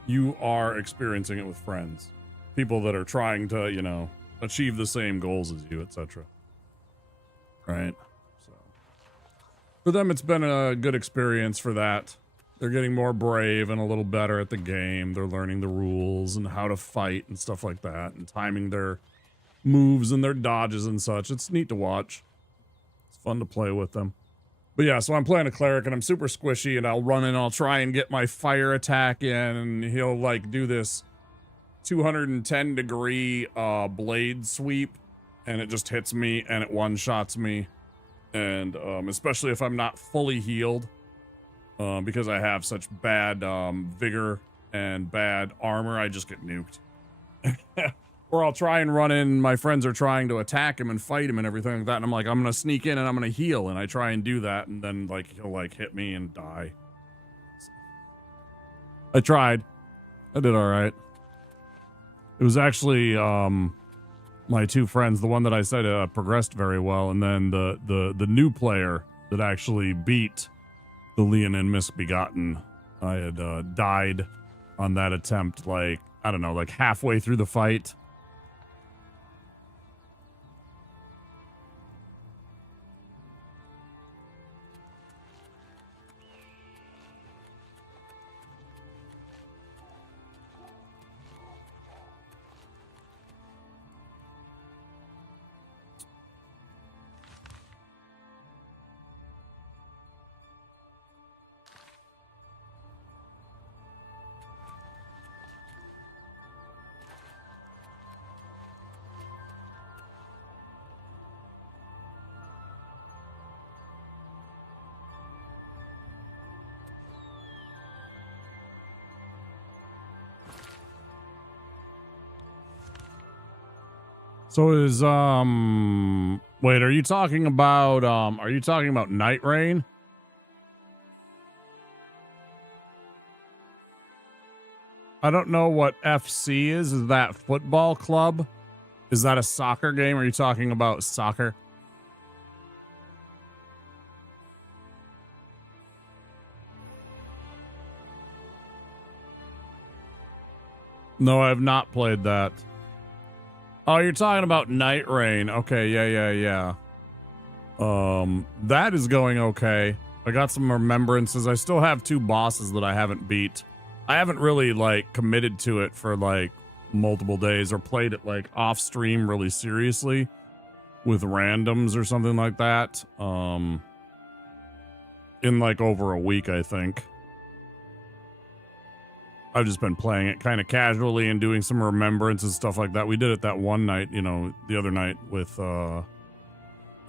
you are experiencing it with friends, people that are trying to, you know, achieve the same goals as you, etc. Right? So for them, it's been a good experience for that. They're getting more brave and a little better at the game. They're learning the rules and how to fight and stuff like that, and timing their moves and their dodges and such. It's neat to watch. It's fun to play with them. But yeah, so I'm playing a cleric and I'm super squishy, and I'll run in, I'll try and get my fire attack in, and he'll like do this 210 degree blade sweep, and it just hits me and it one-shots me. And especially if I'm not fully healed, because I have such bad vigor and bad armor, I just get nuked. Or I'll try and run in, my friends are trying to attack him and fight him and everything like that, and I'm like, I'm gonna sneak in and I'm gonna heal, and I try and do that, and then like he'll like hit me and die. I tried. I did all right. It was actually my two friends, the one that I said progressed very well, and then the new player that actually beat the Leonin Misbegotten. I had died on that attempt, like, I don't know, like halfway through the fight. So is wait, are you talking about Night Rain? I don't know what FC is. Is that football club? Is that a soccer game? Are you talking about soccer? No, I have not played that. Oh, you're talking about Night Rain. Okay, yeah. That is going okay. I got some remembrances. I still have 2 bosses that I haven't beat. I haven't really, like, committed to it for, like, multiple days or played it, like, off stream really seriously with randoms or something like that. In, like, over a week, I think. I've just been playing it kind of casually and doing some remembrance and stuff like that. We did it that one night, you know, the other night with a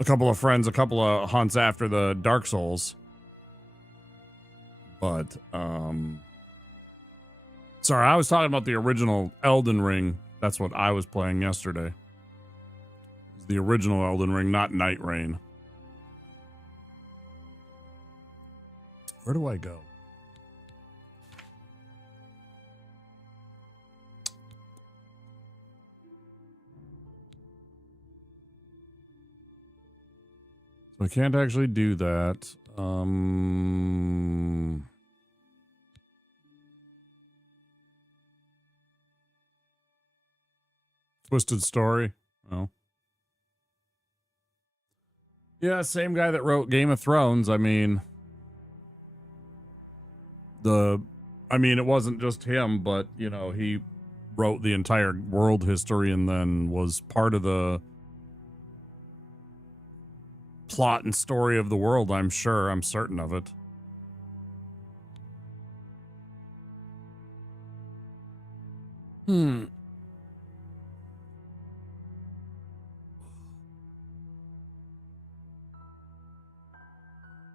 couple of friends, a couple of hunts after the Dark Souls. But, sorry, I was talking about the original Elden Ring. That's what I was playing yesterday. It was the original Elden Ring, not Night Rain. Where do I go? I can't actually do that. Twisted Story. Oh. Yeah, same guy that wrote Game of Thrones. I mean, it wasn't just him, but, you know, he wrote the entire world history and then was part of the plot and story of the world, I'm sure. I'm certain of it.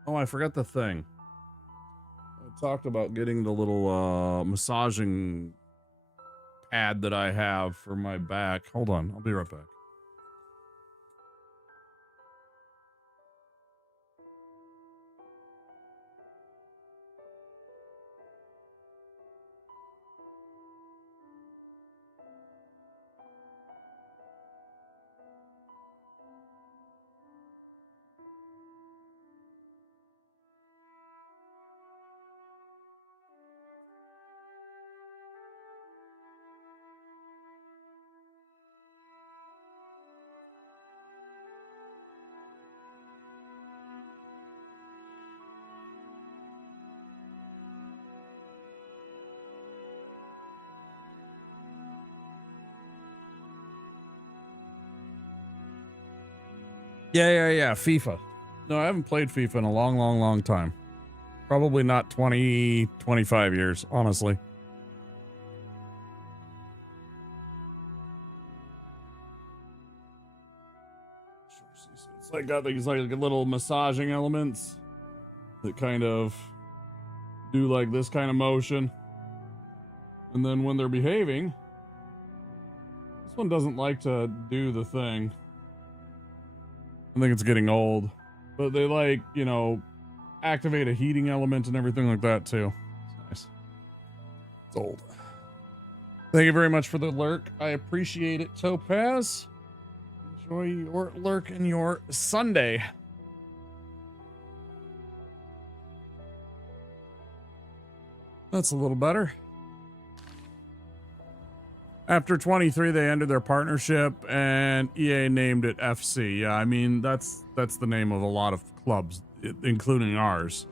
Oh, I forgot the thing. I talked about getting the little massaging pad that I have for my back. Hold on, I'll be right back. Yeah. FIFA. No, I haven't played FIFA in a long time. Probably not 20, 25 years, honestly. It's like got these like little massaging elements that kind of do like this kind of motion. And then when they're behaving, this one doesn't like to do the thing. I think it's getting old. But they like, you know, activate a heating element and everything like that too. It's nice. It's old. Thank you very much for the lurk. I appreciate it, Topaz. Enjoy your lurk and your Sunday. That's a little better. After 23, they ended their partnership, and EA named it FC. Yeah, I mean, that's the name of a lot of clubs, including ours.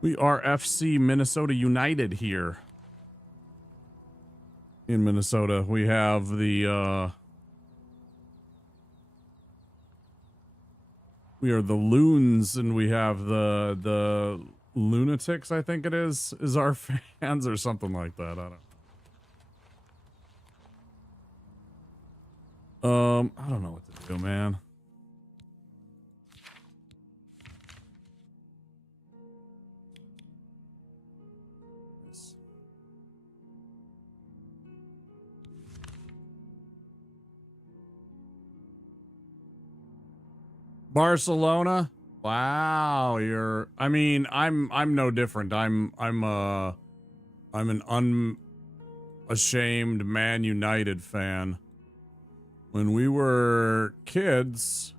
We are FC Minnesota United here. In Minnesota, we have the we are the Loons, and we have the Lunatics, I think it is our fans or something like that. I don't know what to do, man. Barcelona. Wow, I'm no different. I'm an unashamed Man United fan. When we were kids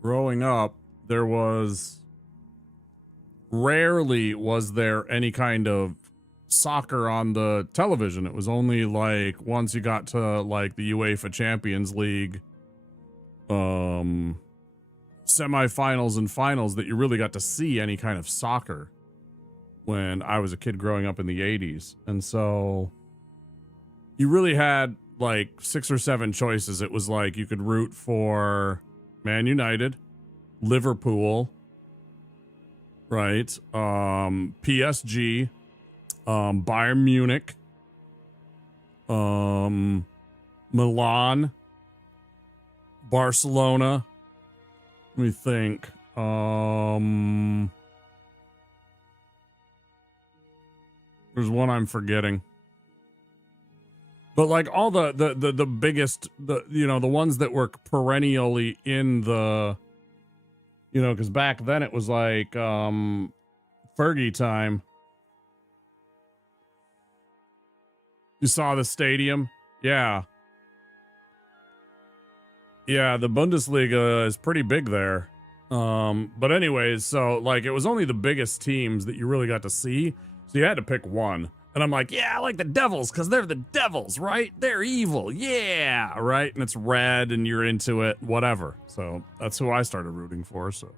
growing up, there was rarely was there any kind of soccer on the television. It was only like once you got to like the UEFA Champions League semifinals and finals that you really got to see any kind of soccer when I was a kid growing up in the 80s. And so you really had like 6 or 7 choices. It was like you could root for Man United, Liverpool, right? PSG, Bayern Munich, Milan, Barcelona. Let me think. There's one I'm forgetting. But like all the biggest, the ones that were perennially in the, because back then it was like Fergie time. You saw the stadium? Yeah. Yeah, the Bundesliga is pretty big there. But anyways, so like it was only the biggest teams that you really got to see. So you had to pick one. And I'm like, yeah, I like the Devils because they're the Devils, right? They're evil. Yeah, right? And it's red and you're into it, whatever. So that's who I started rooting for. So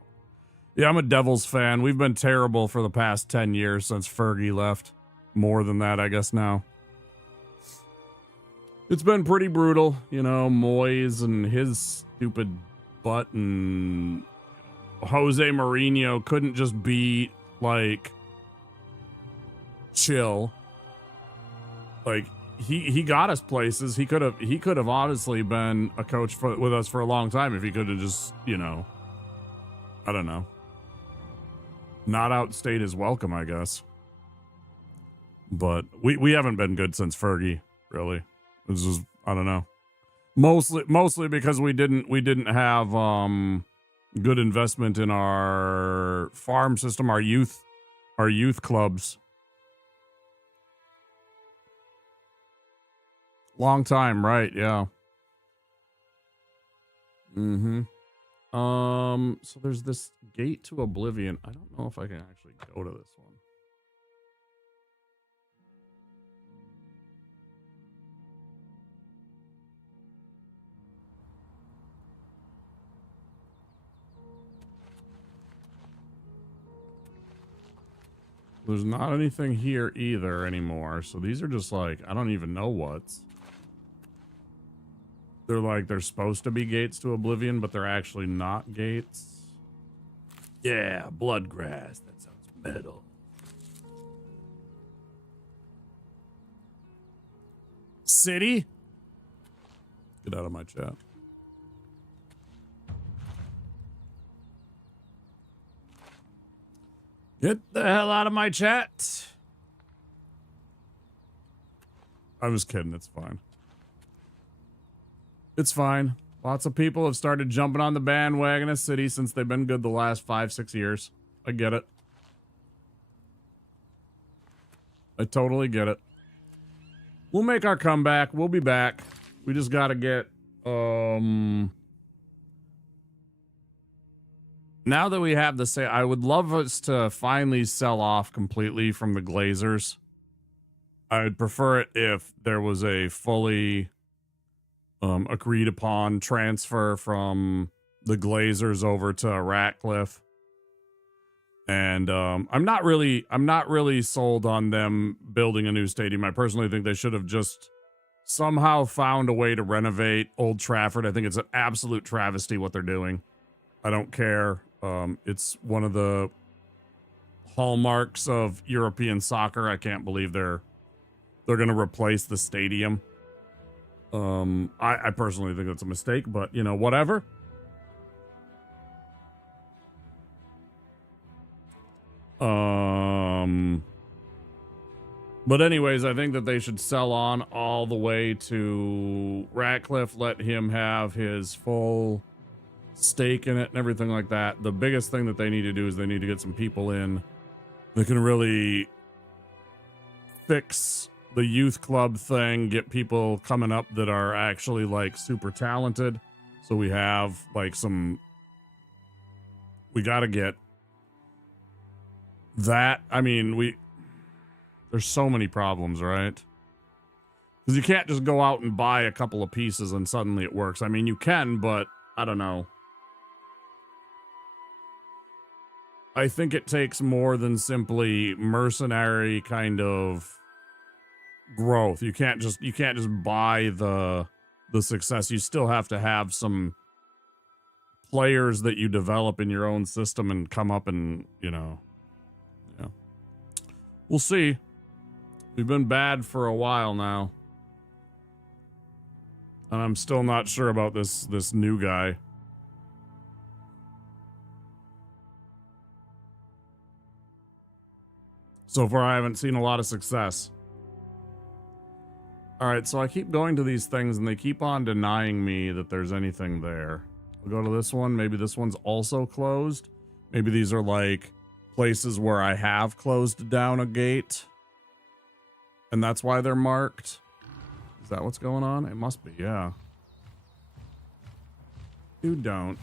yeah, I'm a Devils fan. We've been terrible for the past 10 years since Fergie left. More than that, I guess now. It's been pretty brutal, Moyes and his stupid butt, and Jose Mourinho couldn't just be like chill. Like he got us places. He could have honestly been a coach with us for a long time if he could have just, I don't know, not outstayed his welcome, I guess. But we haven't been good since Fergie, really. This is, I don't know. Mostly because we didn't have good investment in our farm system, our youth clubs. Long time, right? Yeah. So there's this gate to Oblivion. I don't know if I can actually go to this one. There's not anything here either anymore. So these are just like, I don't even know what's. They're supposed to be gates to Oblivion, but they're actually not gates. Yeah, bloodgrass. That sounds metal. City? Get out of my chat. Get the hell out of my chat. I was kidding. It's fine. It's fine. Lots of people have started jumping on the bandwagon of City since they've been good the last 5-6 years. I get it. I totally get it. We'll make our comeback. We'll be back. We just gotta get, now that we have the sale, I would love us to finally sell off completely from the Glazers. I would prefer it if there was a fully agreed upon transfer from the Glazers over to Ratcliffe. And I'm not really sold on them building a new stadium. I personally think they should have just somehow found a way to renovate Old Trafford. I think it's an absolute travesty what they're doing. I don't care. It's one of the hallmarks of European soccer. I can't believe they're going to replace the stadium. I personally think that's a mistake, but you know, whatever. But anyways, I think that they should sell on all the way to Ratcliffe, let him have his full stake in it and everything like that. The biggest thing that they need to do is they need to get some people in that can really fix the youth club thing, get people coming up that are actually like super talented. So we have like we got to get that. I mean, there's so many problems, right? Because you can't just go out and buy a couple of pieces and suddenly it works. I mean, you can, but I don't know. I think it takes more than simply mercenary kind of growth. You can't just buy the success. You still have to have some players that you develop in your own system and come up and, you know, yeah. We'll see. We've been bad for a while now. And I'm still not sure about this new guy. So far, I haven't seen a lot of success. All right, so I keep going to these things and they keep on denying me that there's anything there. I'll go to this one. Maybe this one's also closed. Maybe these are like places where I have closed down a gate. And that's why they're marked. Is that what's going on? It must be, yeah. You don't.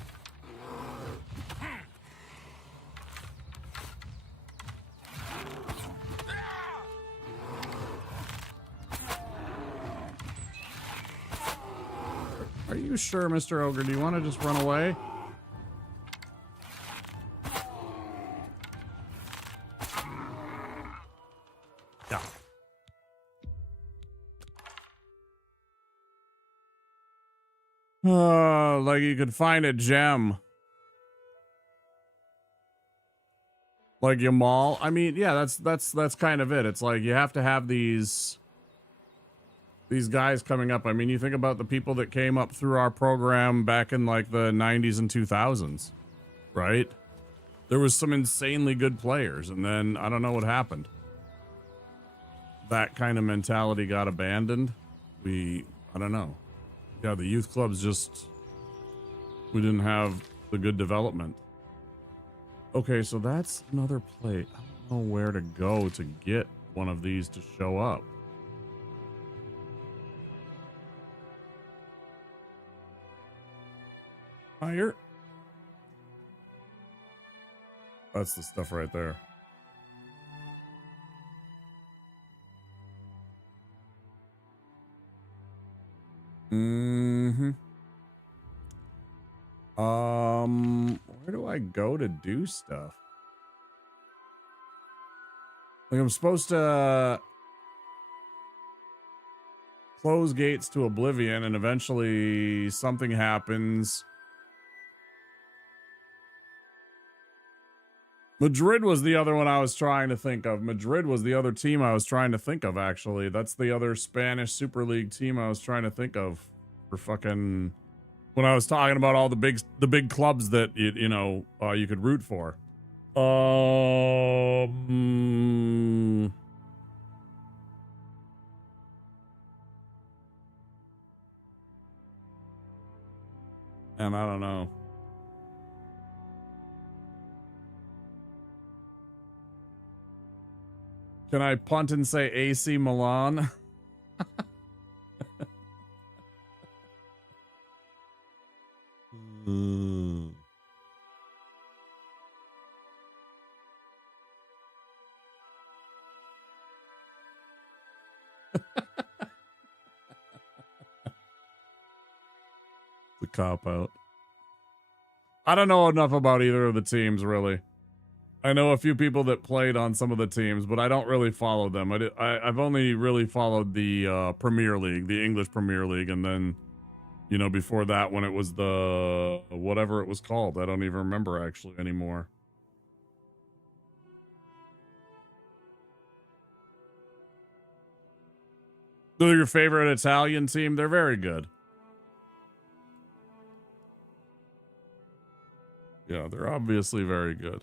Are you sure, Mr. Ogre? Do you want to just run away? Yeah. Like you could find a gem. Like Yamal. I mean, yeah, that's kind of it. It's like you have to have these guys coming up. I mean, you think about the people that came up through our program back in like the 90s and 2000s, right? There was some insanely good players, and then I don't know what happened. That kind of mentality got abandoned. I don't know. Yeah, the youth clubs we didn't have the good development. Okay, so that's another plate. I don't know where to go to get one of these to show up. Higher. That's the stuff right there. Where do I go to do stuff? Like I'm supposed to close gates to Oblivion and eventually something happens. Madrid was the other one I was trying to think of. Madrid was the other team I was trying to think of, actually. That's the other Spanish Super League team I was trying to think of for fucking... When I was talking about all the big clubs that, you know, you could root for. And I don't know. Can I punt and say AC Milan? The cop out. I don't know enough about either of the teams, really. I know a few people that played on some of the teams, but I don't really follow them. I've only really followed the Premier League, the English Premier League, and then, you know, before that when it was the whatever it was called. I don't even remember actually anymore. They're your favorite Italian team? They're very good. Yeah, they're obviously very good.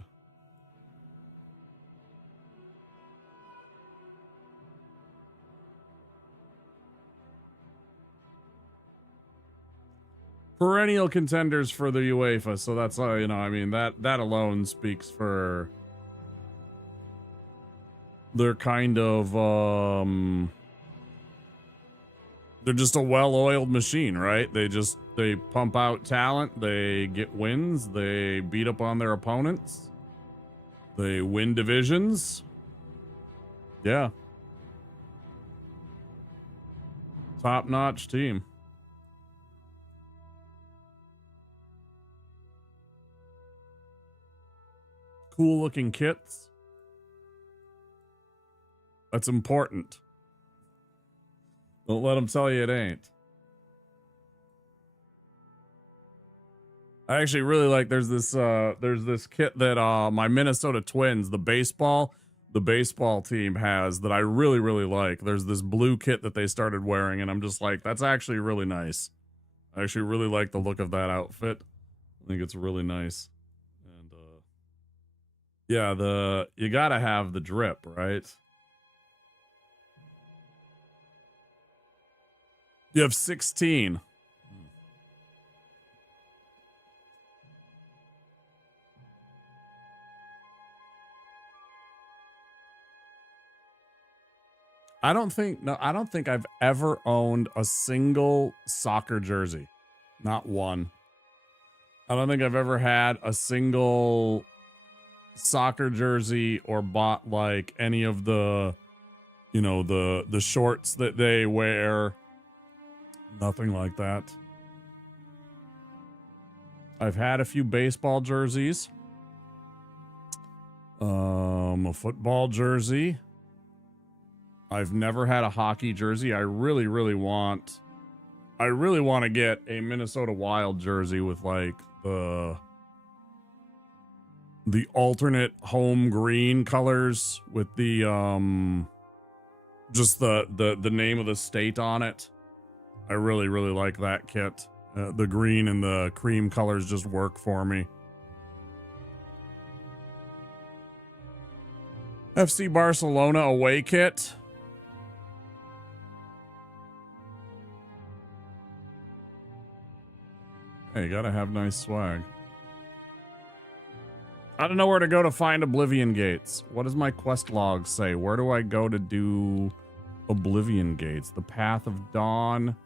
Perennial contenders for the UEFA, so that's you know, I mean that alone speaks for they're kind of they're just a well-oiled machine, right? They pump out talent, they get wins, they beat up on their opponents, they win divisions. Yeah. Top-notch team. Cool looking kits. That's important. Don't let them tell you it ain't. I actually really like there's this kit that my Minnesota Twins, the baseball team has that I really, really like. There's this blue kit that they started wearing, and I'm just like, that's actually really nice. I actually really like the look of that outfit. I think it's really nice. And yeah, you gotta have the drip, right? You have 16. I don't think I've ever owned a single soccer jersey. Not one. I don't think I've ever had a single soccer jersey or bought like any of the, you know, the shorts that they wear. Nothing like that. I've had a few baseball jerseys. A football jersey. I've never had a hockey jersey. I really, really want to get a Minnesota Wild jersey with like the alternate home green colors with the just the name of the state on it. I really, really like that kit. The green and the cream colors just work for me. FC Barcelona away kit. Hey, you gotta have nice swag. I don't know where to go to find Oblivion Gates. What does my quest log say? Where do I go to do Oblivion Gates? The Path of Dawn.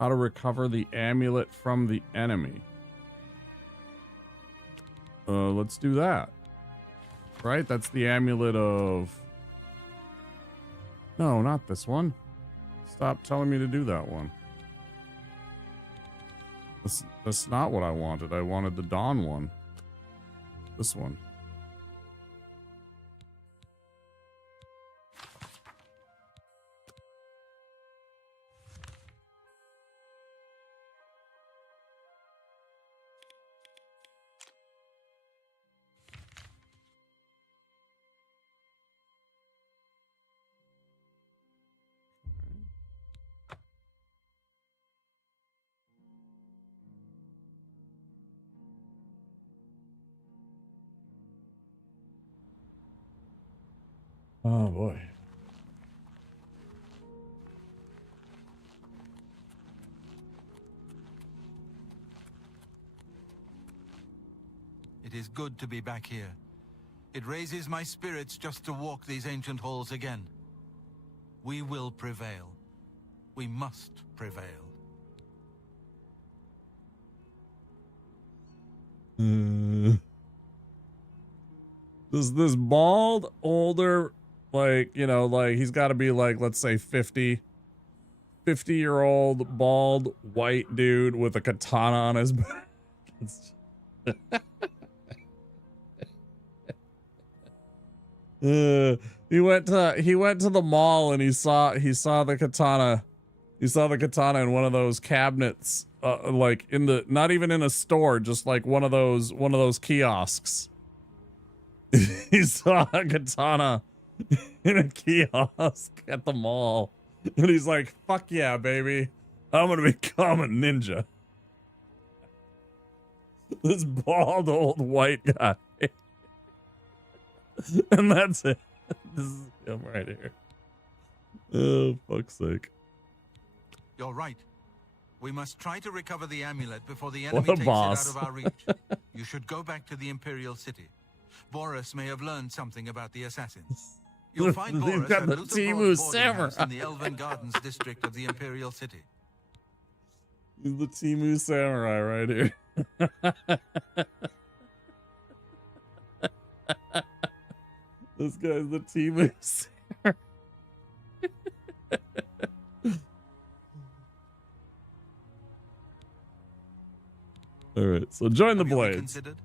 How to recover the amulet from the enemy. Let's do that. Right? That's the amulet of... No, not this one. Stop telling me to do that one. That's not what I wanted. I wanted the Dawn one. This one. Oh boy. It is good to be back here. It raises my spirits just to walk these ancient halls again. We will prevail. We must prevail. Does this bald, older, like, you know, like he's got to be like, let's say 50-year-old bald white dude with a katana on his back. He went to the mall and he saw the katana. He saw the katana in one of those cabinets, like in the, not even in a store, just like one of those kiosks. He saw a katana in a kiosk at the mall, and he's like, "Fuck yeah, baby! I'm gonna become a ninja." This bald old white guy, and that's it. This is him right here. Oh, fuck's sake! You're right. We must try to recover the amulet before the enemy takes boss. it out of our reach. You should go back to the Imperial City. Boris may have learned something about the assassins. You'll find He's Boris got at the Luther Timu Broad's boarding house Samurai. in the Elven Gardens district of the Imperial City. He's the Timu Samurai right here. This guy's the Timu Samurai. All right, so join the Have you Blades. reconsidered?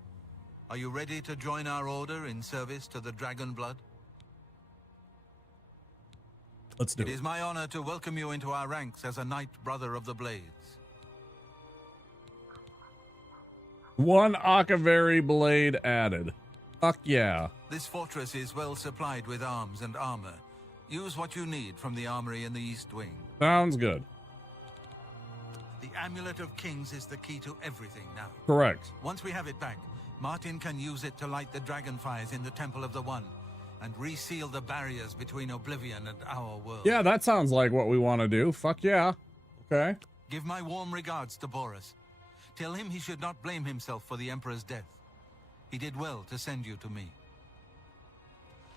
Are you ready to join our order in service to the Dragon Blood? Let's do It it. is my honor to welcome you into our ranks as a Knight Brother of the Blades. One Akaveri blade added. Fuck yeah. This fortress is well supplied with arms and armor. Use what you need from the armory in the East Wing. Sounds good. The Amulet of Kings is the key to everything now. Correct. Once we have it back, Martin can use it to light the dragonfires in the Temple of the One and reseal the barriers between Oblivion and our world. Yeah, that sounds like what we want to do. Fuck yeah. Okay. Give my warm regards to Boris. Tell him he should not blame himself for the Emperor's death. He did well to send you to me.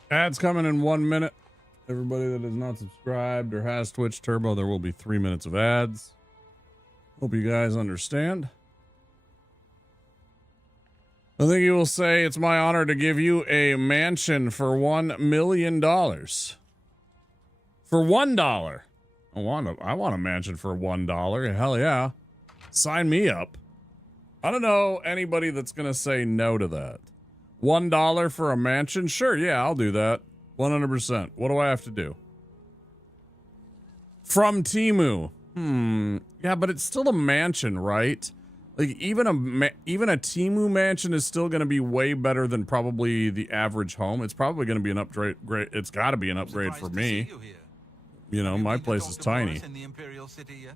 Ads coming in 1 minute. Everybody that is not subscribed or has Twitch Turbo, there will be 3 minutes of ads. Hope you guys understand. I think you will say it's my honor to give you a mansion for $1 million. For $1. I want a mansion for $1. Hell yeah. Sign me up. I don't know anybody that's going to say no to that. $1 for a mansion? Sure, yeah, I'll do that. 100%. What do I have to do? From Temu. Yeah, but it's still a mansion, right? Like even a Temu mansion is still going to be way better than probably the average home. It's probably going to be an upgrade. It's got to be an upgrade for me. You know, my place is tiny. In the Imperial City yet?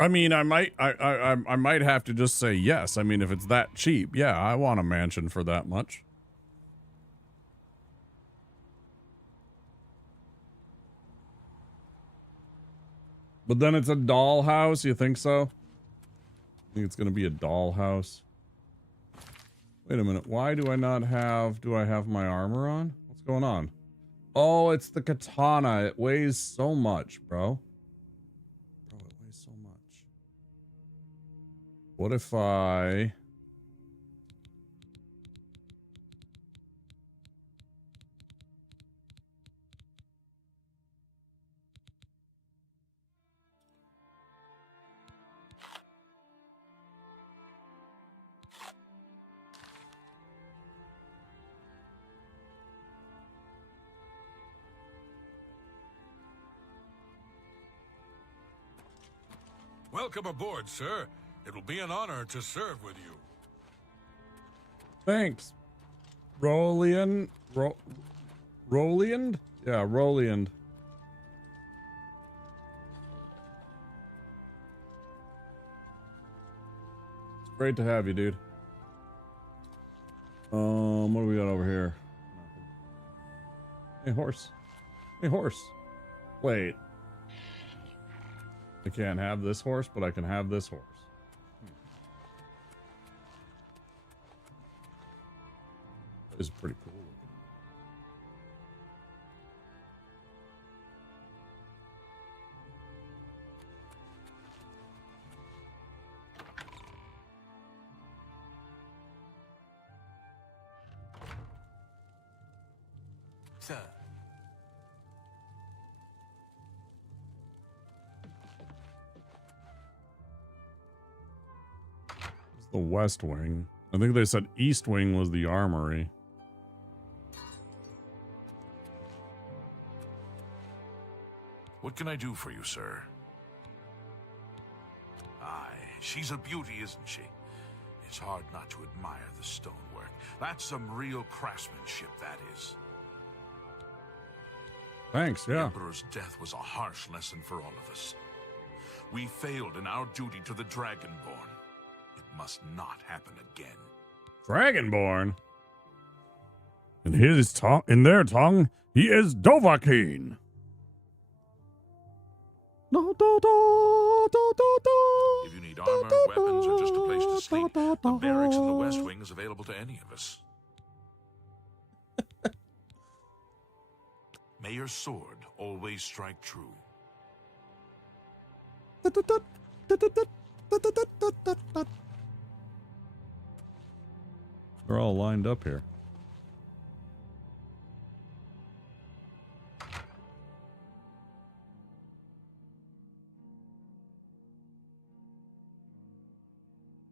I mean, I might have to just say yes. I mean, if it's that cheap, yeah, I want a mansion for that much. But then it's a dollhouse. You think so? I think it's gonna be a dollhouse. Wait a minute. Why do I not have? Do I have my armor on? What's going on? Oh, it's the katana. It weighs so much, bro. Bro, it weighs so much. What if I? Welcome aboard, sir. It'll be an honor to serve with you. Thanks. Rolian? Roliand? Yeah, Roliand. Great to have you, dude. What do we got over here? Hey, horse. Hey, horse. Wait. I can't have this horse, but I can have this horse. That is pretty cool. Sir. It's the West Wing. I think they said East Wing was the armory. What can I do for you, sir? Aye, she's a beauty, isn't she? It's hard not to admire the stonework. That's some real craftsmanship, that is. Thanks, The yeah. Emperor's death was a harsh lesson for all of us. We failed in our duty to the Dragonborn. It must not happen again. Dragonborn? In their tongue, he is Dovahkiin. If you need armor, weapons, or just a place to sleep, the barracks in the West Wing is available to any of us. May your sword always strike true. They're all lined up here.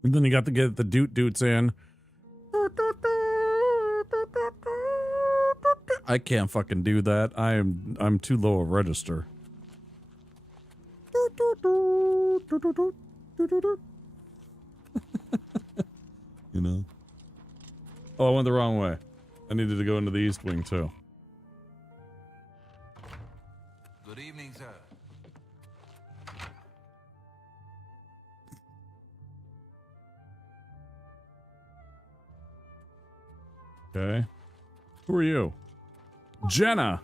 And then you got to get the doot-doots in. I can't fucking do that. I'm too low a register. You know? Oh, I went the wrong way. I needed to go into the East Wing too. Good evening, sir. Okay. Who are you? Jenna!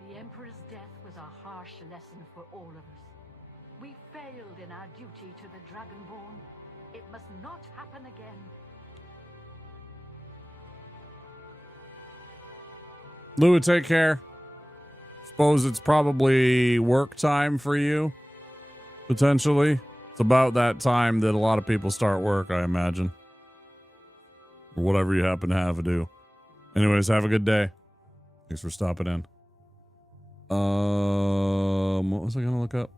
The Emperor's death was a harsh lesson for all of us. We failed in our duty to the Dragonborn. It must not happen again. Lou, take care. Suppose it's probably work time for you. Potentially. It's about that time that a lot of people start work, I imagine. Or whatever you happen to have to do. Anyways, have a good day. Thanks for stopping in. What was I gonna look up?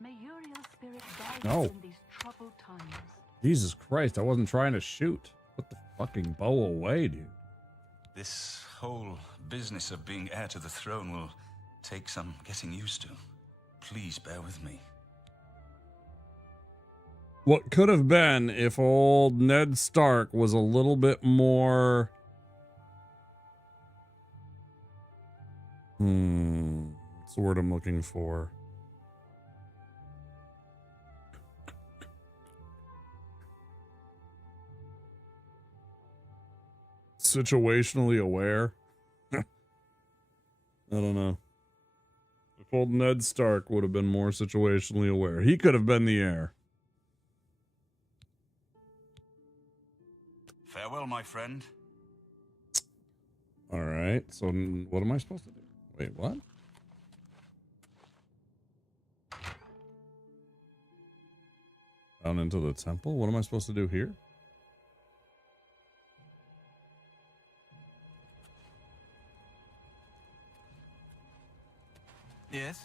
May Uriel's spirit guide No. us in these troubled times. Jesus Christ, I wasn't trying to shoot. Put the fucking bow away, dude. This whole business of being heir to the throne will take some getting used to. Please bear with me. What could have been if old Ned Stark was a little bit more... What's the word I'm looking for? Situationally aware. I don't know. If old Ned Stark would have been more situationally aware, he could have been the heir. Farewell, my friend. All right. So what am I supposed to do? Wait, what? Down into the temple? What am I supposed to do here? Yes?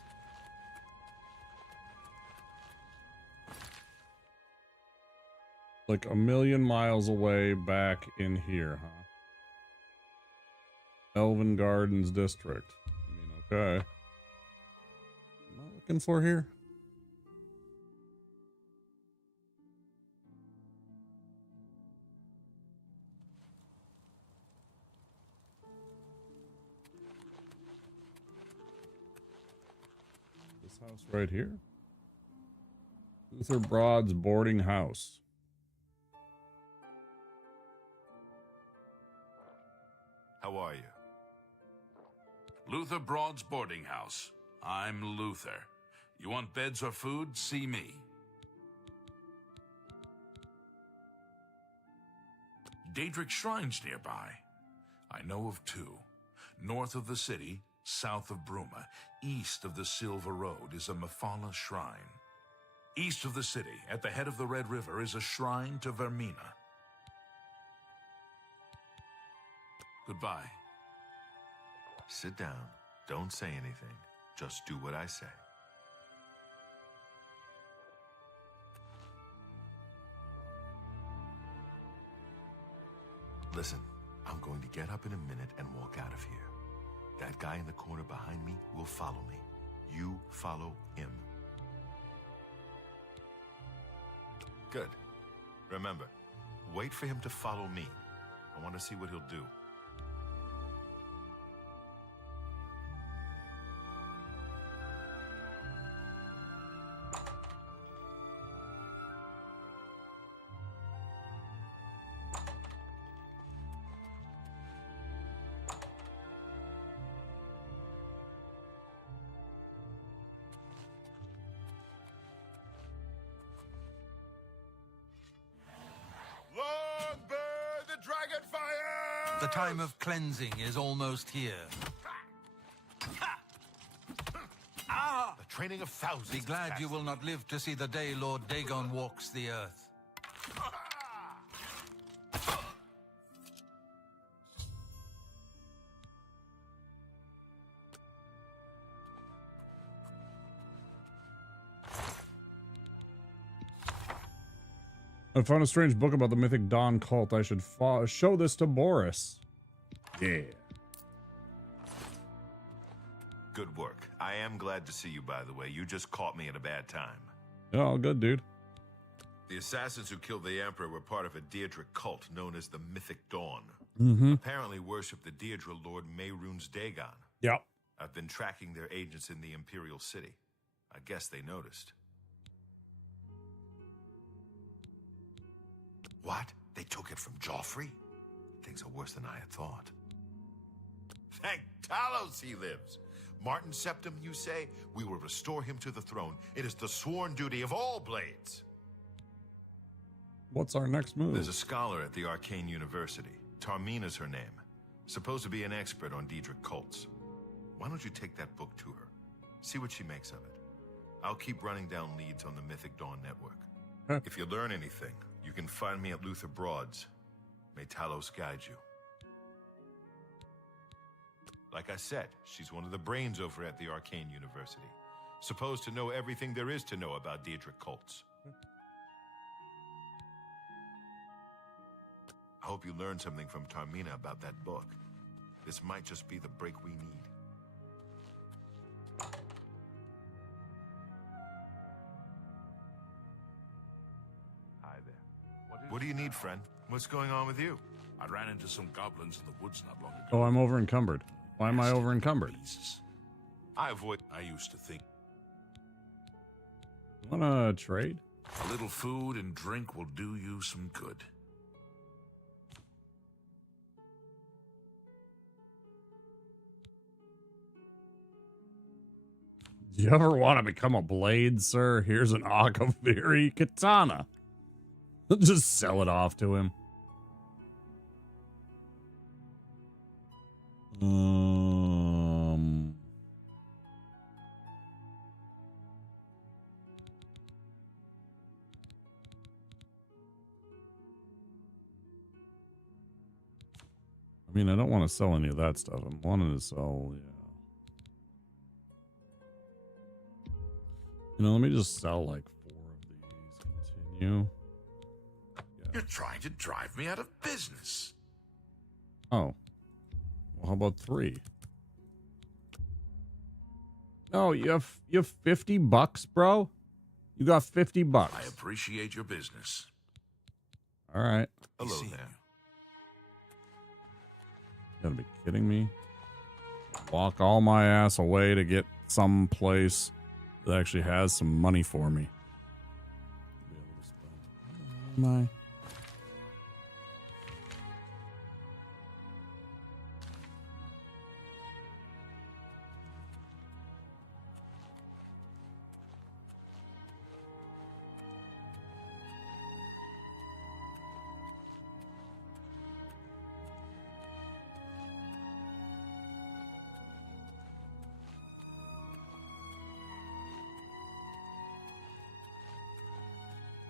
Like a million miles away back in here, huh? Elven Gardens District. I mean, okay. What am I looking for here? This house right here? Luther Broad's boarding house. How are you? Luther Broad's boarding house. I'm Luther. You want beds or food? See me. Daedric shrines nearby. I know of two. North of the city, south of Bruma, east of the Silver Road is a Mephala shrine. East of the city, at the head of the Red River, is a shrine to Vermina. Goodbye. Sit down. Don't say anything. Just do what I say. Listen, I'm going to get up in a minute and walk out of here. That guy in the corner behind me will follow me. You follow him. Good. Remember, wait for him to follow me. I want to see what he'll do. Long burn the dragon fire! The time of cleansing is almost here. The training of thousands. Be glad you will not live to see the day Lord Dagon walks the earth. I found a strange book about the mythic Dawn cult. I should show this to Boris. Yeah. Good work. I am glad to see you, by the way. You just caught me at a bad time. Yeah, all good, dude. The assassins who killed the Emperor were part of a Daedric cult known as the Mythic Dawn. Mm-hmm. Apparently worship the Daedra Lord Mehrunes Dagon. Yep. I've been tracking their agents in the Imperial City. I guess they noticed. What? They took it from Joffrey? Things are worse than I had thought. Thank Talos he lives. Martin Septim, you say? We will restore him to the throne. It is the sworn duty of all Blades. What's our next move? There's a scholar at the Arcane University. Tarmina's her name. Supposed to be an expert on Daedric cults. Why don't you take that book to her? See what she makes of it. I'll keep running down leads on the Mythic Dawn network. Huh. If you learn anything, you can find me at Luther Broad's. May Talos guide you. Like I said, she's one of the brains over at the Arcane University. Supposed to know everything there is to know about Daedric cults. I hope you learned something from Tarmina about that book. This might just be the break we need. Hi there. What do you need, friend? What's going on with you? I ran into some goblins in the woods not long ago. Oh, I'm over encumbered. Why am I over encumbered? I avoid. I used to think Wanna trade? a little food and drink will do you some good. You ever want to become a blade, sir? Here's an Akaviri katana. Just sell it off to him. I mean, I don't want to sell any of that stuff. I'm wanting to sell, yeah. You know, let me just sell like 4 of these. Continue. Yeah. You're trying to drive me out of business. Oh. Well, how about 3? No, you have $50, bro? You got $50. I appreciate your business. All right. Hello there. You gotta be kidding me. Walk all my ass away to get some place that actually has some money for me. Be able to spend. Am I?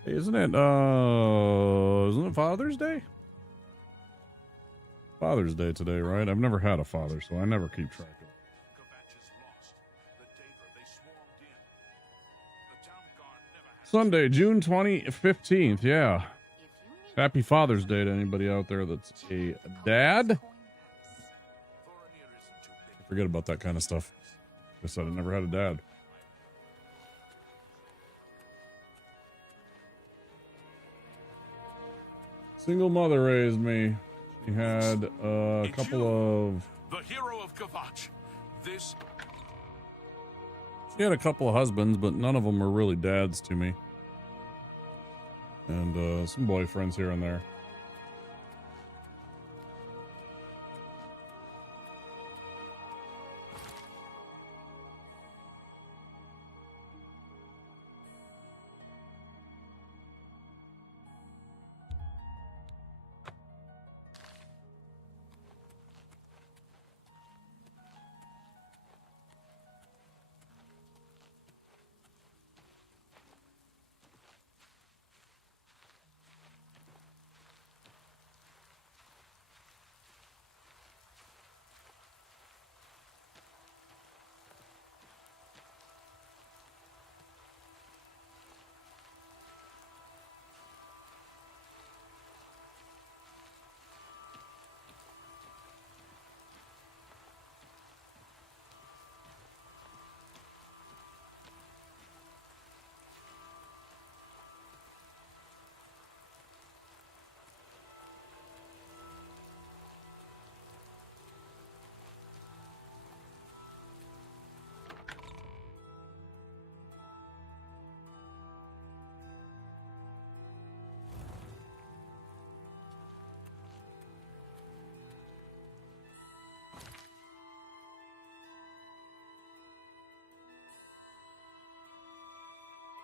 Hey, isn't it Father's Day? Father's Day today, right? I've never had a father, so I never keep track of it. Sunday, June 15th, yeah. Happy Father's Day to anybody out there that's a dad. Forget about that kind of stuff. I said I never had a dad. Single mother raised me. She had a couple of... The hero of Kvatch. This... She had a couple of husbands, but none of them were really dads to me. And some boyfriends here and there.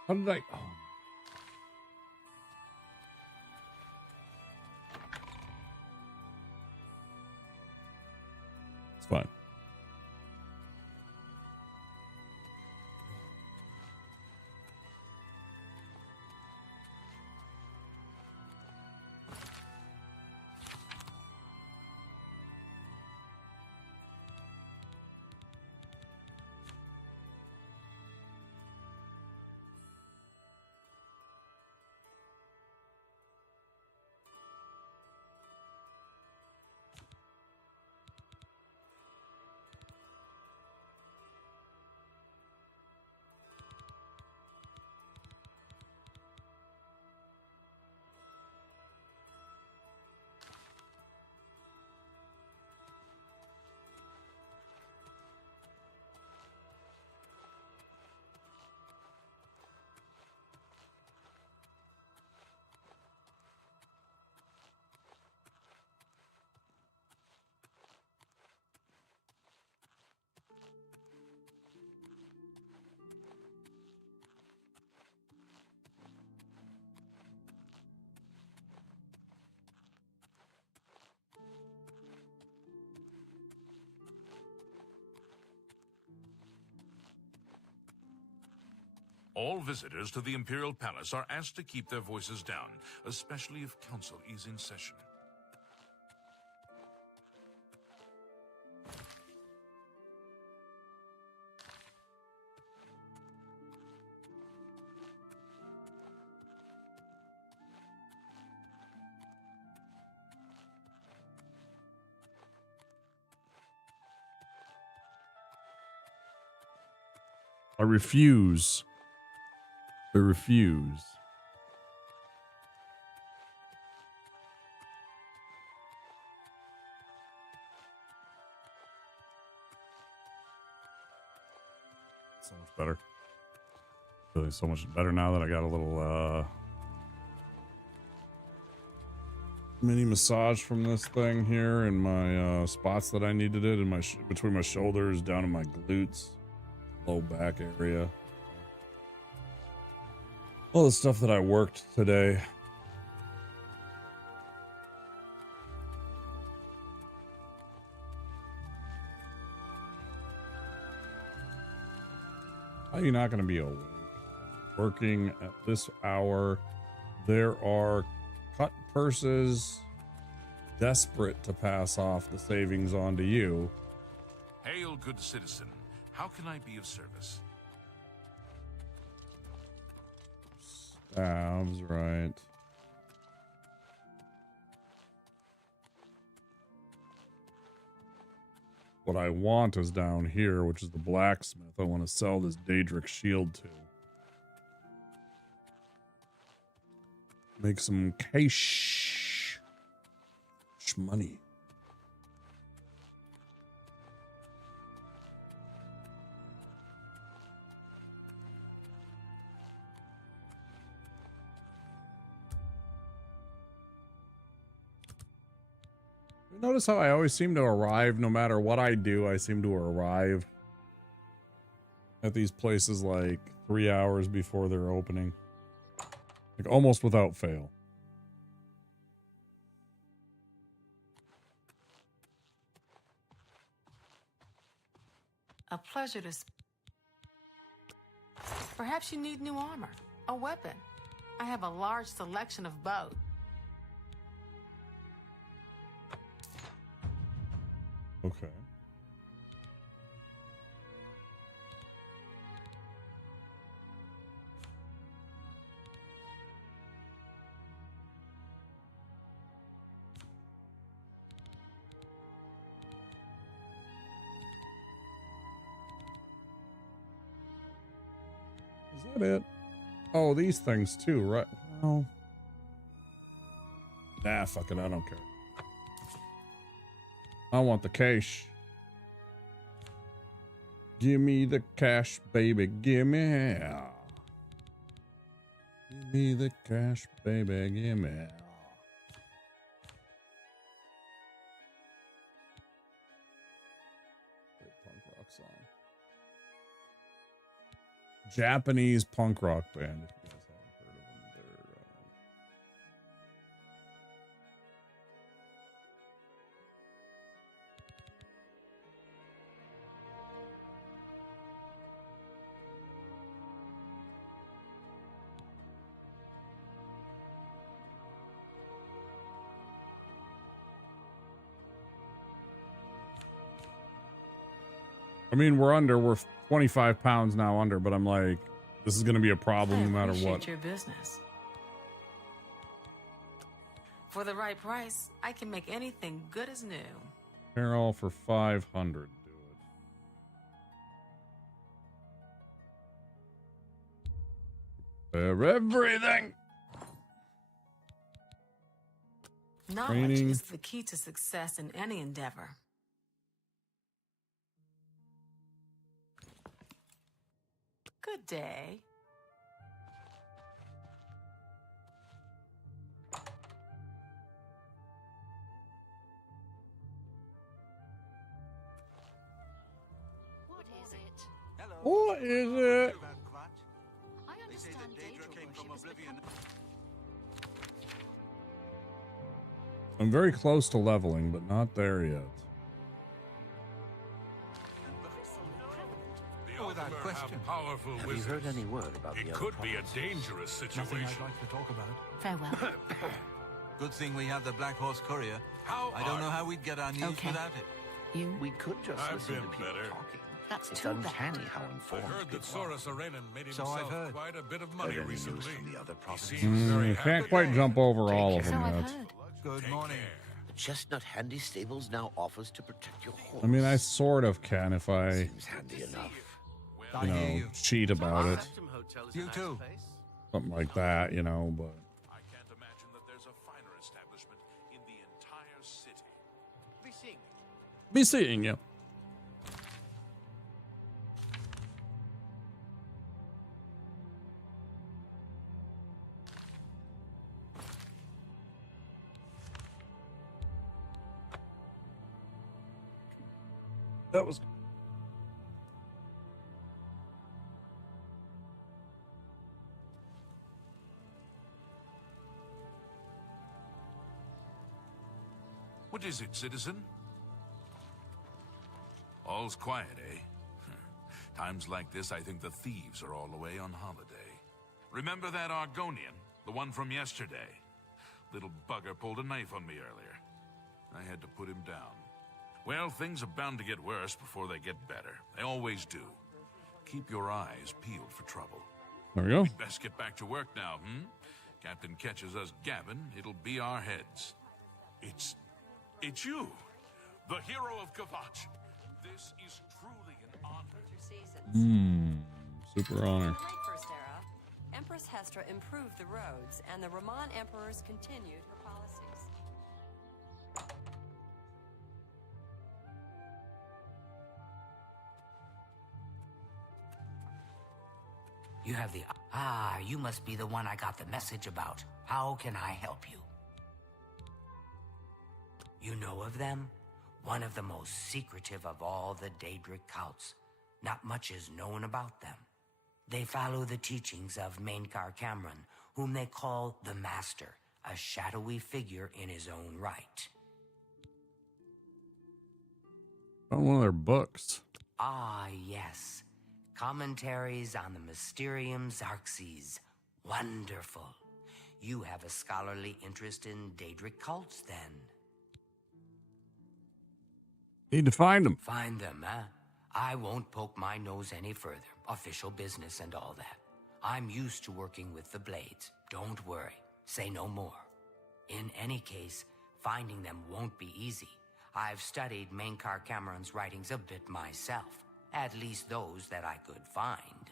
How did I... Oh. It's fine. All visitors to the Imperial Palace are asked to keep their voices down, especially if Council is in session. I refuse. I refuse. So much better. Feeling so much better now that I got a little mini massage from this thing here in my spots that I needed it in my between my shoulders, down in my glutes, low back area. All the stuff that I worked today. How are you not going to be awake? Working at this hour. There are cut purses desperate to pass off the savings on to you. Hail, good citizen. How can I be of service? Stabs, right. What I want is down here, which is the blacksmith. I want to sell this Daedric shield to. Make some cash. Money. Notice how I always seem to arrive, no matter what I do, I seem to arrive at these places like 3 hours before they're opening. Like almost without fail. A pleasure to... Perhaps you need new armor, a weapon. I have a large selection of bows. Okay. Is that it? Oh, these things too, right? Well, nah, fuck it, I don't care. I want the cash. Give me the cash, baby. Give me. Give me the cash, baby. Give me. Great punk rock song. Japanese punk rock band. If you guys haven't heard of them, they're. I mean, we're 25 pounds now under, but I'm like, this is going to be a problem no matter what. Your business. For the right price, I can make anything good as new. Apparel for 500. Do it. For everything. Knowledge Training. is the key to success in any endeavor. Good day. What is it? Hello. What is it? I understand Daedra came from Oblivion. I'm very close to leveling, but not there yet. Without question. have powerful Have you wizards. heard any word about It the other could be a provinces? dangerous situation. Nothing I'd like to talk about. Farewell. Good thing we have the Black Horse Courier. How I don't know are how we'd get our news Okay. without it. You? We could just I've listen to been people better. talking. That's It's too uncanny bad. how I informed heard that people are. Soros Arenan made So I've himself heard. quite a bit of Heard money any news recently. from the other He provinces? seems very happy. Can't quite jump over all of care. them So I've yet. heard. Good Take morning. care. The Chestnut Handy Stables now offers to protect your horse. I mean, I sort of can if I, Seems handy enough. I you hear know, you. cheat about it. You too. Something like that, you know, but. I can't imagine that there's a finer establishment in the entire city. Be seeing you. That was. What is it, citizen? All's quiet, eh? Times like this, I think the thieves are all away on holiday. Remember that Argonian? The one from yesterday? Little bugger pulled a knife on me earlier. I had to put him down. Well, things are bound to get worse before they get better. They always do. Keep your eyes peeled for trouble. There we go. We'd best get back to work now, Captain catches us gabbing, it'll be our heads. It's you, the hero of Kavach. This is truly an honor. Super honor. In the late First Era, Empress Hestra improved the roads, and the Raman emperors continued her policies. You have the... you must be the one I got the message about. How can I help you? You know of them? One of the most secretive of all the Daedric cults. Not much is known about them. They follow the teachings of Mainkar Cameron, whom they call the Master, a shadowy figure in his own right. On one of their books. Ah, yes. Commentaries on the Mysterium Xarxes. Wonderful. You have a scholarly interest in Daedric cults, then. Need to find them. Find them, huh? I won't poke my nose any further. Official business and all that. I'm used to working with the Blades. Don't worry. Say no more. In any case, finding them won't be easy. I've studied Mainkar Cameron's writings a bit myself. At least those that I could find.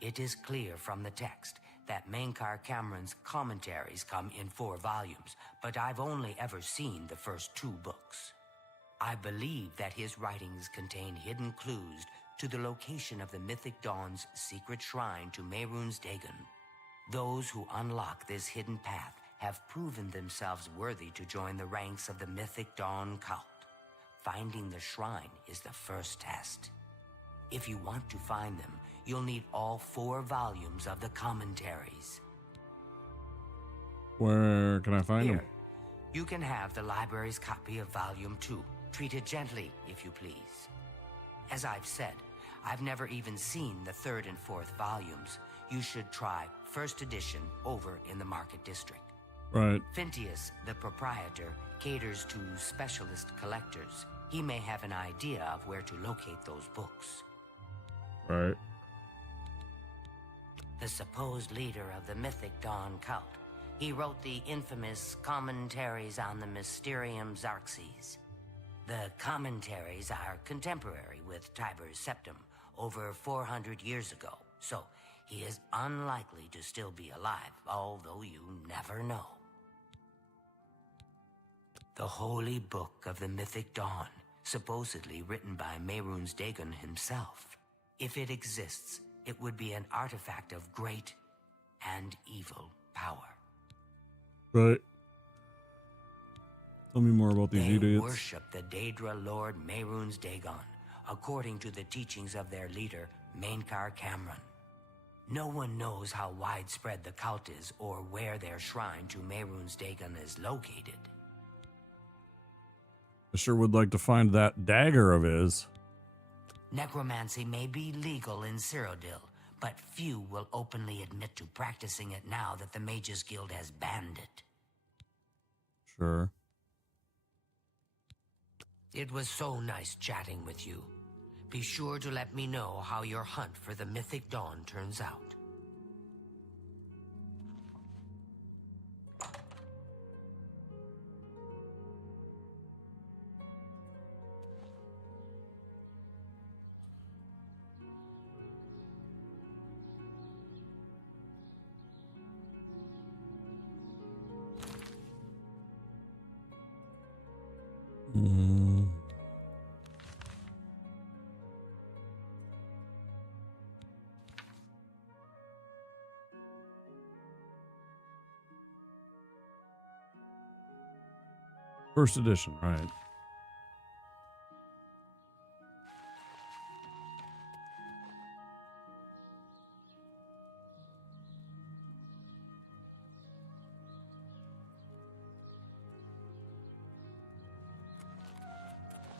It is clear from the text that Mainkar Cameron's commentaries come in 4 volumes, but I've only ever seen the first 2 books. I believe that his writings contain hidden clues to the location of the Mythic Dawn's secret shrine to Mehrunes Dagon. Those who unlock this hidden path have proven themselves worthy to join the ranks of the Mythic Dawn cult. Finding the shrine is the first test. If you want to find them, you'll need all 4 volumes of the commentaries. Where can I find them? Here, you can have the library's copy of Volume 2. Treat it gently, if you please. As I've said, I've never even seen the 3rd and 4th volumes. You should try first edition over in the Market District. Right. Phintius, the proprietor, caters to specialist collectors. He may have an idea of where to locate those books. Right. The supposed leader of the Mythic Dawn cult. He wrote the infamous Commentaries on the Mysterium Xarxes. The commentaries are contemporary with Tiber's Septum, over 400 years ago, so he is unlikely to still be alive, although you never know. The Holy Book of the Mythic Dawn, supposedly written by Mehrunes Dagon himself. If it exists, it would be an artifact of great and evil power. Right. Tell me more about these They idiots. worship the Daedra Lord Mehrunes Dagon, according to the teachings of their leader, Mainkar Cameron. No one knows how widespread the cult is or where their shrine to Mehrunes Dagon is located. I sure would like to find that dagger of his. Necromancy may be legal in Cyrodiil, but few will openly admit to practicing it now that the Mages Guild has banned it. Sure. It was so nice chatting with you. Be sure to let me know how your hunt for the Mythic Dawn turns out. First edition, right?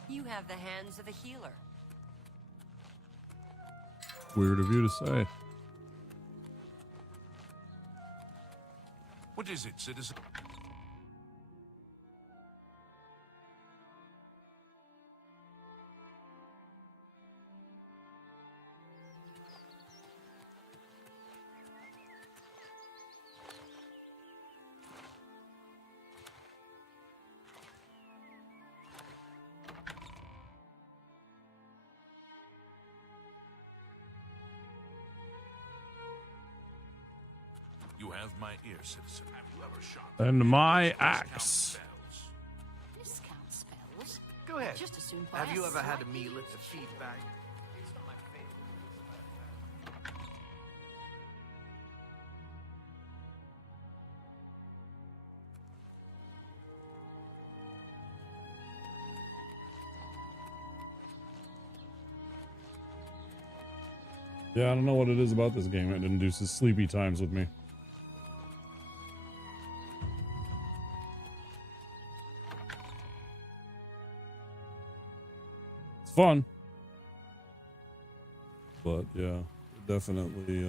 You have the hands of a healer. Weird of you to say. What is it, citizen? You have my ear, citizen. Have you ever shot? And my axe. Discount spells? Go ahead. Just as soon buy Have you a ever had a slightly meal at the feed bag? Yeah, I don't know what it is about this game. It induces sleepy times with me. It's fun. But yeah, definitely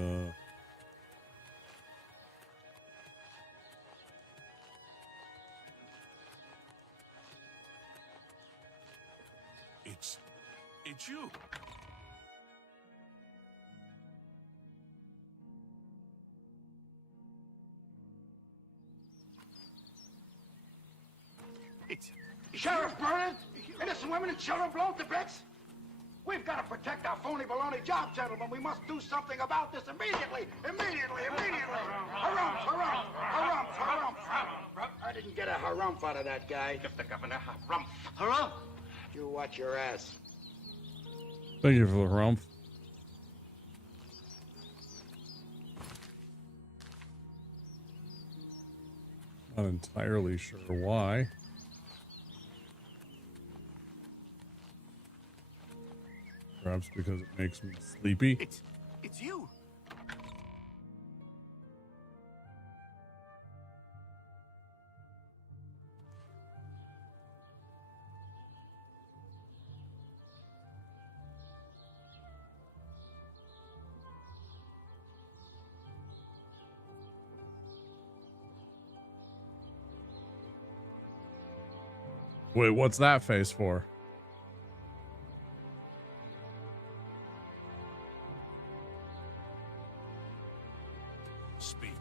It's you. Sheriff Burnett, innocent women and children blown to bits. We've got to protect our phony baloney job, gentlemen. We must do something about this immediately. Immediately. Harumph, harumph, harumph, harumph. I didn't get a harumph out of that guy. Give the governor harumph. Harumph. You watch your ass. thank you for the harumph. Not entirely sure why. Perhaps because it makes me sleepy. It's you. Wait, what's that face for? Speak.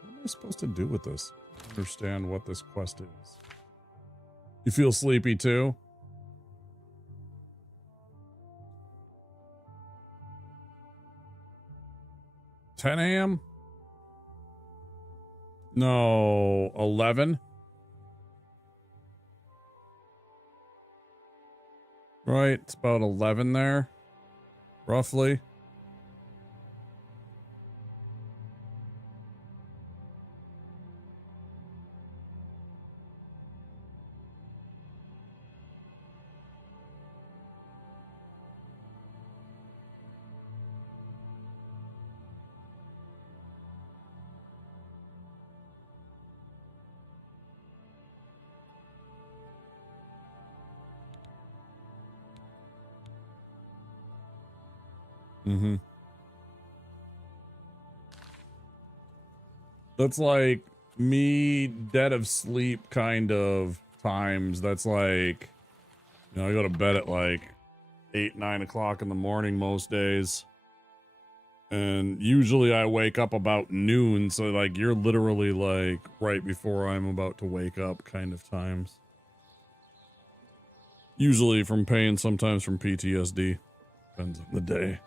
What am I supposed to do with this? Understand what this quest is. You feel sleepy too? $10 a.m.? No, 11? Right, it's about 11 there, roughly. Mm-hmm. That's like me dead of sleep kind of times. That's like, you know, I go to bed at like 8, 9 o'clock in the morning most days. And usually I wake up about noon. So like you're literally like right before I'm about to wake up kind of times. Usually from pain, sometimes from PTSD. Depends on the day.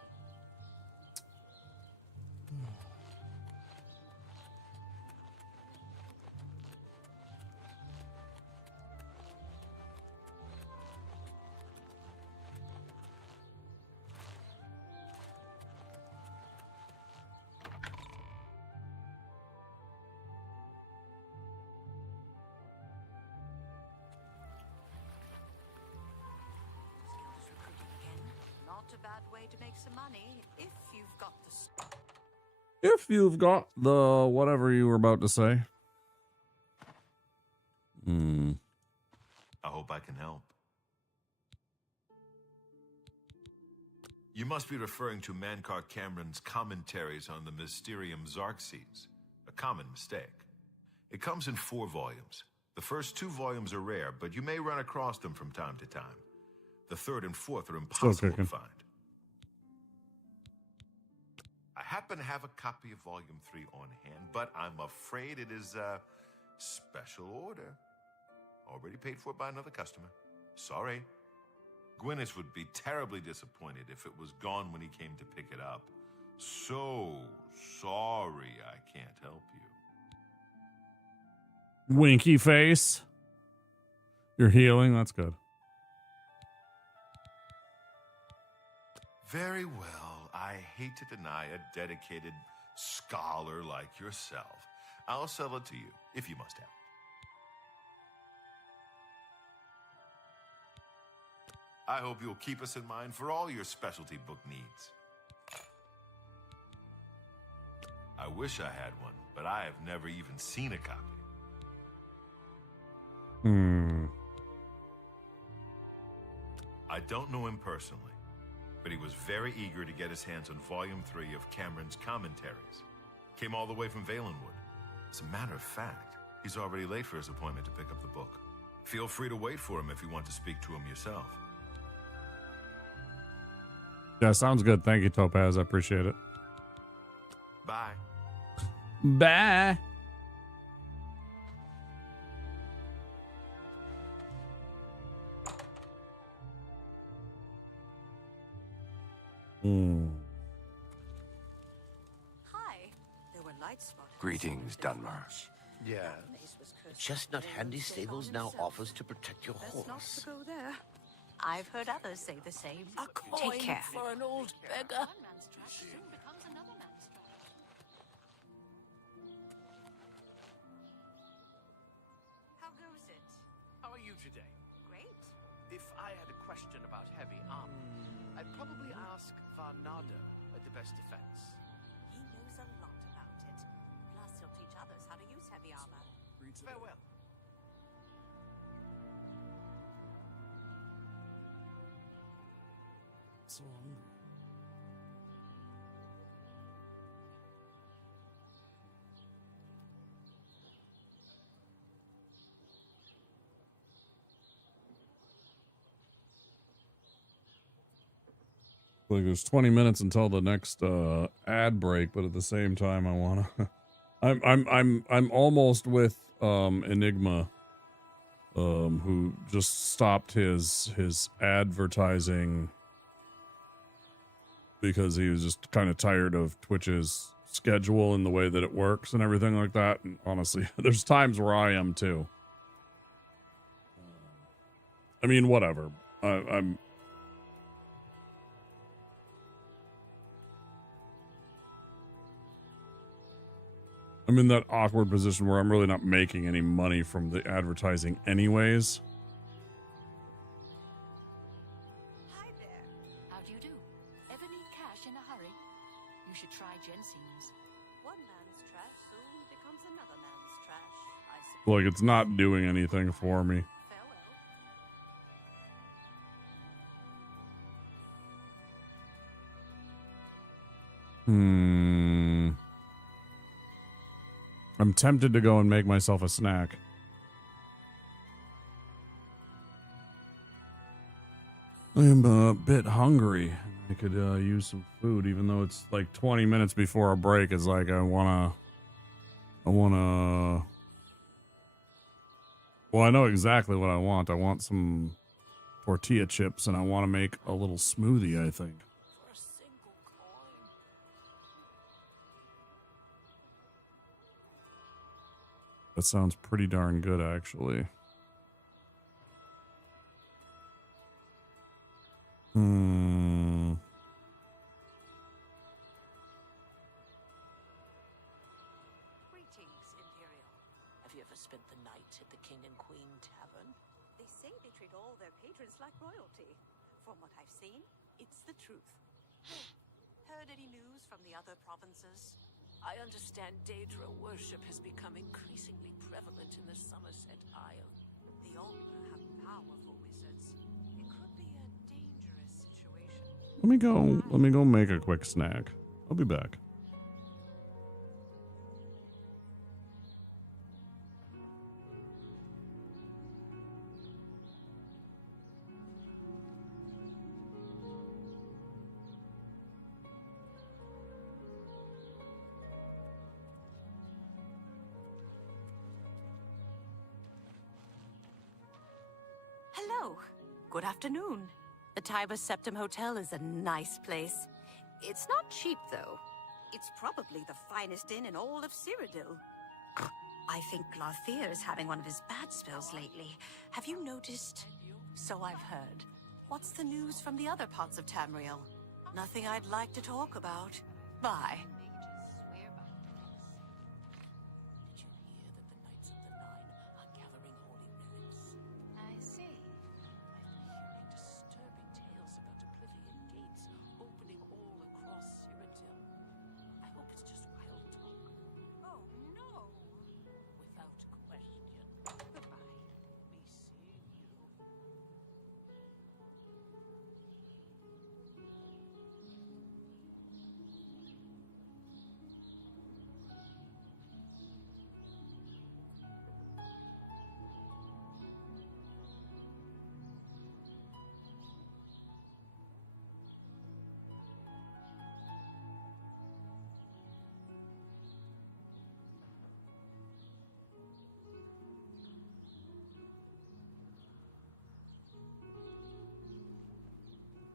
Not a bad way to make some money if you've got the. If you've got the whatever you were about to say. I hope I can help. You must be referring to Mankar Cameron's commentaries on the Mysterium Xarxes, a common mistake. It comes in 4 volumes. The first 2 volumes are rare, but you may run across them from time to time. The 3rd and 4th are impossible to find. I happen to have a copy of Volume 3 on hand, but I'm afraid it is a special order. Already paid for by another customer. Sorry. Gwyneth would be terribly disappointed if it was gone when he came to pick it up. So sorry I can't help you. Winky face. You're healing. That's good. Very well. I hate to deny a dedicated scholar like yourself. I'll sell it to you, if you must have it. I hope you'll keep us in mind for all your specialty book needs. I wish I had one, but I have never even seen a copy. I don't know him personally, but he was very eager to get his hands on Volume 3 of Cameron's commentaries. Came all the way from Valenwood. As a matter of fact, he's already late for his appointment to pick up the book. Feel free to wait for him if you want to speak to him yourself. Yeah, sounds good. Thank you, Topaz. I appreciate it. Bye. Bye. Hi. There were light spots. Greetings, Dunmer. Yeah. Chestnut Handy Stables now offers to protect your Best not horse. to go there. I've heard others say the same. Take care. For an old beggar. One man's trash soon becomes another man's trash. How goes it? How are you today? Great. If I had a question about heavy armor, I'd probably ask Varnado at the best defense. He knows a lot about it. Plus, he'll teach others how to use heavy armor. Farewell. So hungry. Like there's 20 minutes until the next ad break, but at the same time I wanna I'm almost with Enigma who just stopped his advertising because he was just kind of tired of Twitch's schedule and the way that it works and everything like that. And honestly, there's times where I am too. I mean, whatever. I'm in that awkward position where I'm really not making any money from the advertising anyways. Hi there. How do you do? Ever need cash in a hurry? You should try Jensen's. One man's trash soon becomes another man's trash. I suppose. Like it's not doing anything for me. Farewell. I'm tempted to go and make myself a snack. I am a bit hungry. I could use some food, even though it's like 20 minutes before our break. It's like well, I know exactly what I want. I want some tortilla chips, and I want to make a little smoothie, I think. That sounds pretty darn good, actually. Greetings, Imperial. Have you ever spent the night at the King and Queen Tavern? They say they treat all their patrons like royalty. From what I've seen, it's the truth. Heard any news from the other provinces? I understand Daedra worship has become increasingly prevalent in the Somerset Isle. The Alma have powerful wizards. It could be a dangerous situation. Let me go make a quick snack. I'll be back. Hello. Good afternoon. The Tiber Septim Hotel is a nice place. It's not cheap, though. It's probably the finest inn in all of Cyrodiil. I think Glarthir is having one of his bad spells lately. Have you noticed? So I've heard. What's the news from the other parts of Tamriel? Nothing I'd like to talk about. Bye. I see. I've been hearing disturbing tales about Oblivion gates opening all across Cyrodiil. I hope it's just wild talk. Oh, no. Without question. Goodbye. Be seeing you.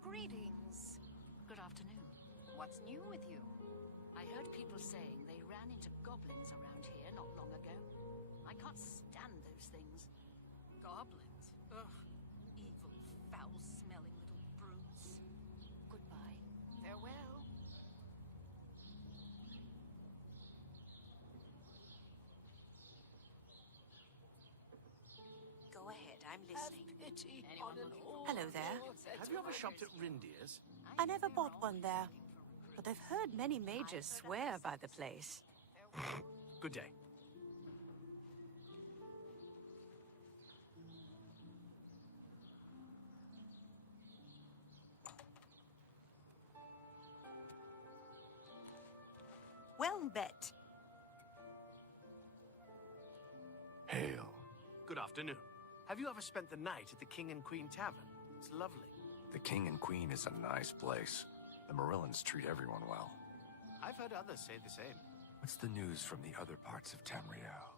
Greetings. Good afternoon. What's new with you? I heard people saying they ran into goblins around here not long ago. I can't stand those things. Goblins? Ugh. Evil, foul-smelling little brutes. Goodbye. Farewell. Go ahead, I'm listening. Pity Anyone on an looking for Hello there. Have you ever shopped at Rindier's? I never bought one there, but I've heard many mages swear by the place. Good day. Well met. Hail. Good afternoon. Have you ever spent the night at the King and Queen Tavern? It's lovely. The King and Queen is a nice place. The Marillans treat everyone well. I've heard others say the same. What's the news from the other parts of Tamriel?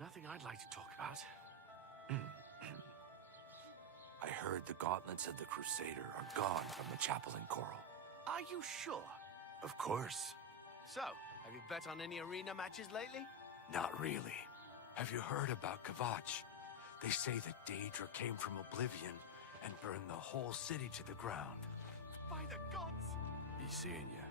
Nothing I'd like to talk about. I heard the gauntlets of the Crusader are gone from the chapel in Coral. Are you sure? Of course. So, have you bet on any arena matches lately? Not really. Have you heard about Kavach? They say that Daedra came from Oblivion and burned the whole city to the ground. By the gods! Be seeing ya.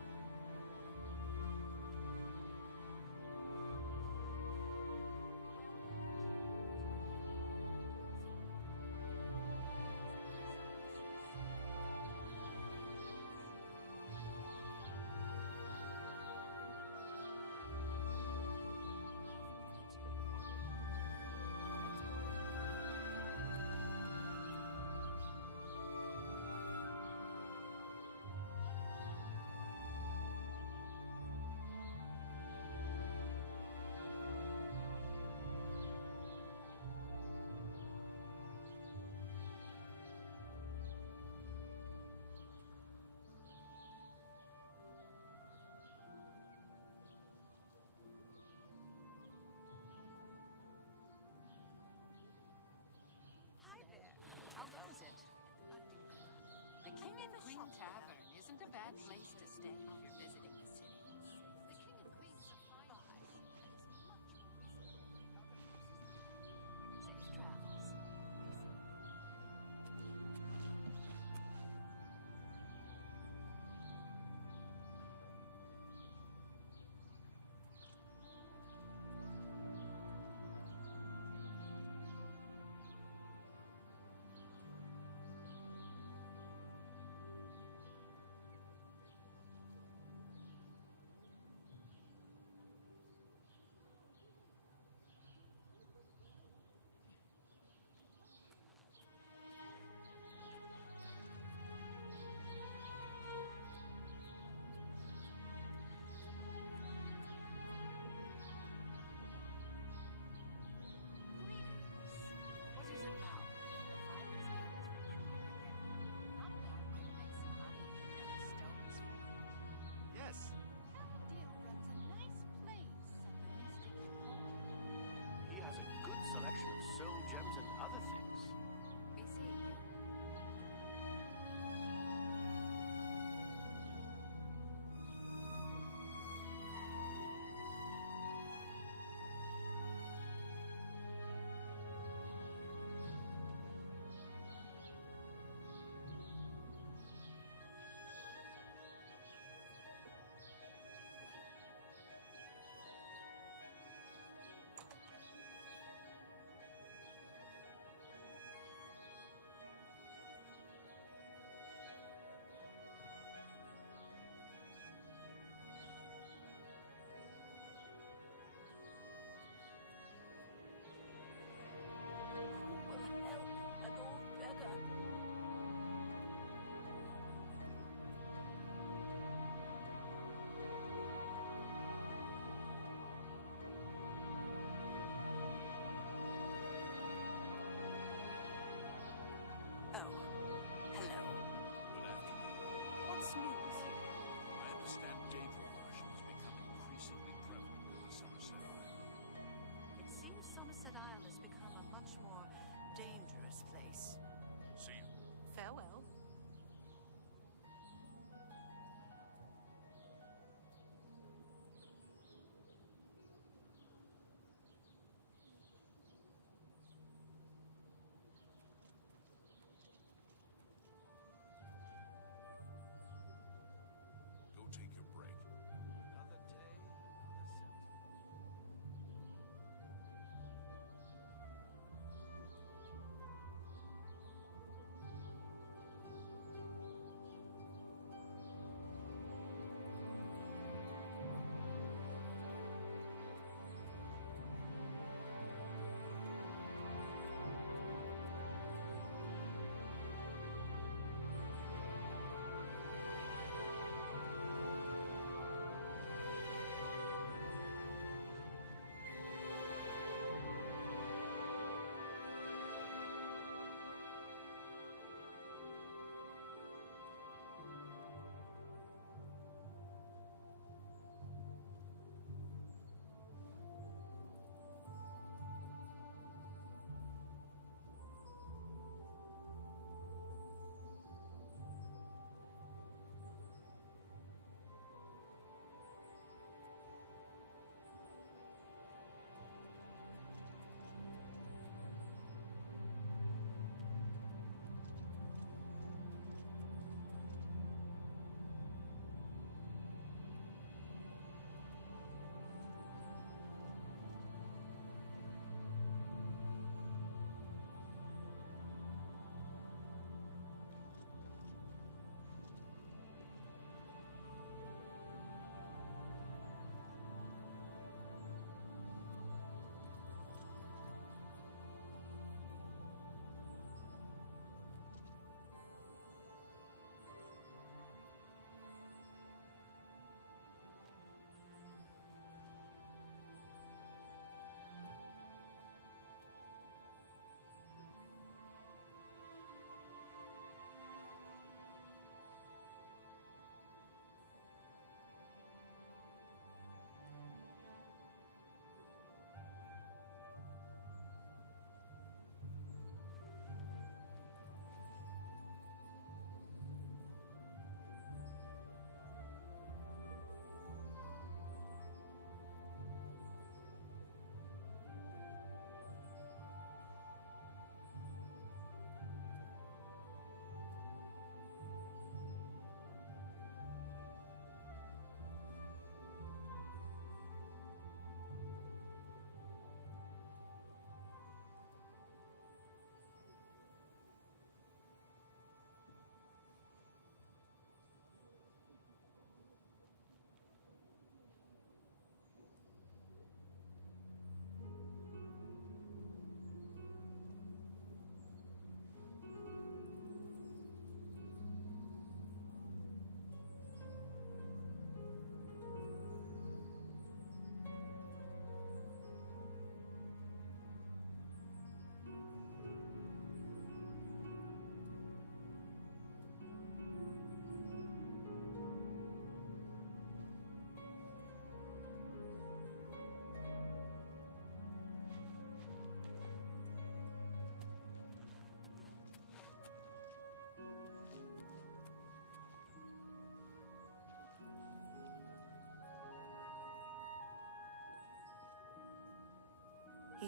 Green Tavern isn't a bad place to stay if you're visiting the city. The king and queen's are fine, and it's much more reasonable than other places. Safe travels. What is it now? The Fighters Guild is recruiting again. Not a bad way to make some money if you got the stones for it. Yes. Deal runs a nice place at the Mystic Emporium. He has a good selection of soul gems and other things. Be seeing you. Who will help an old beggar? Oh, hello. Good afternoon. What's new with you? I understand Daedra worship has become increasingly prevalent in the Somerset Isle. It seems Somerset Isle has become a much more dangerous place. See you. Farewell.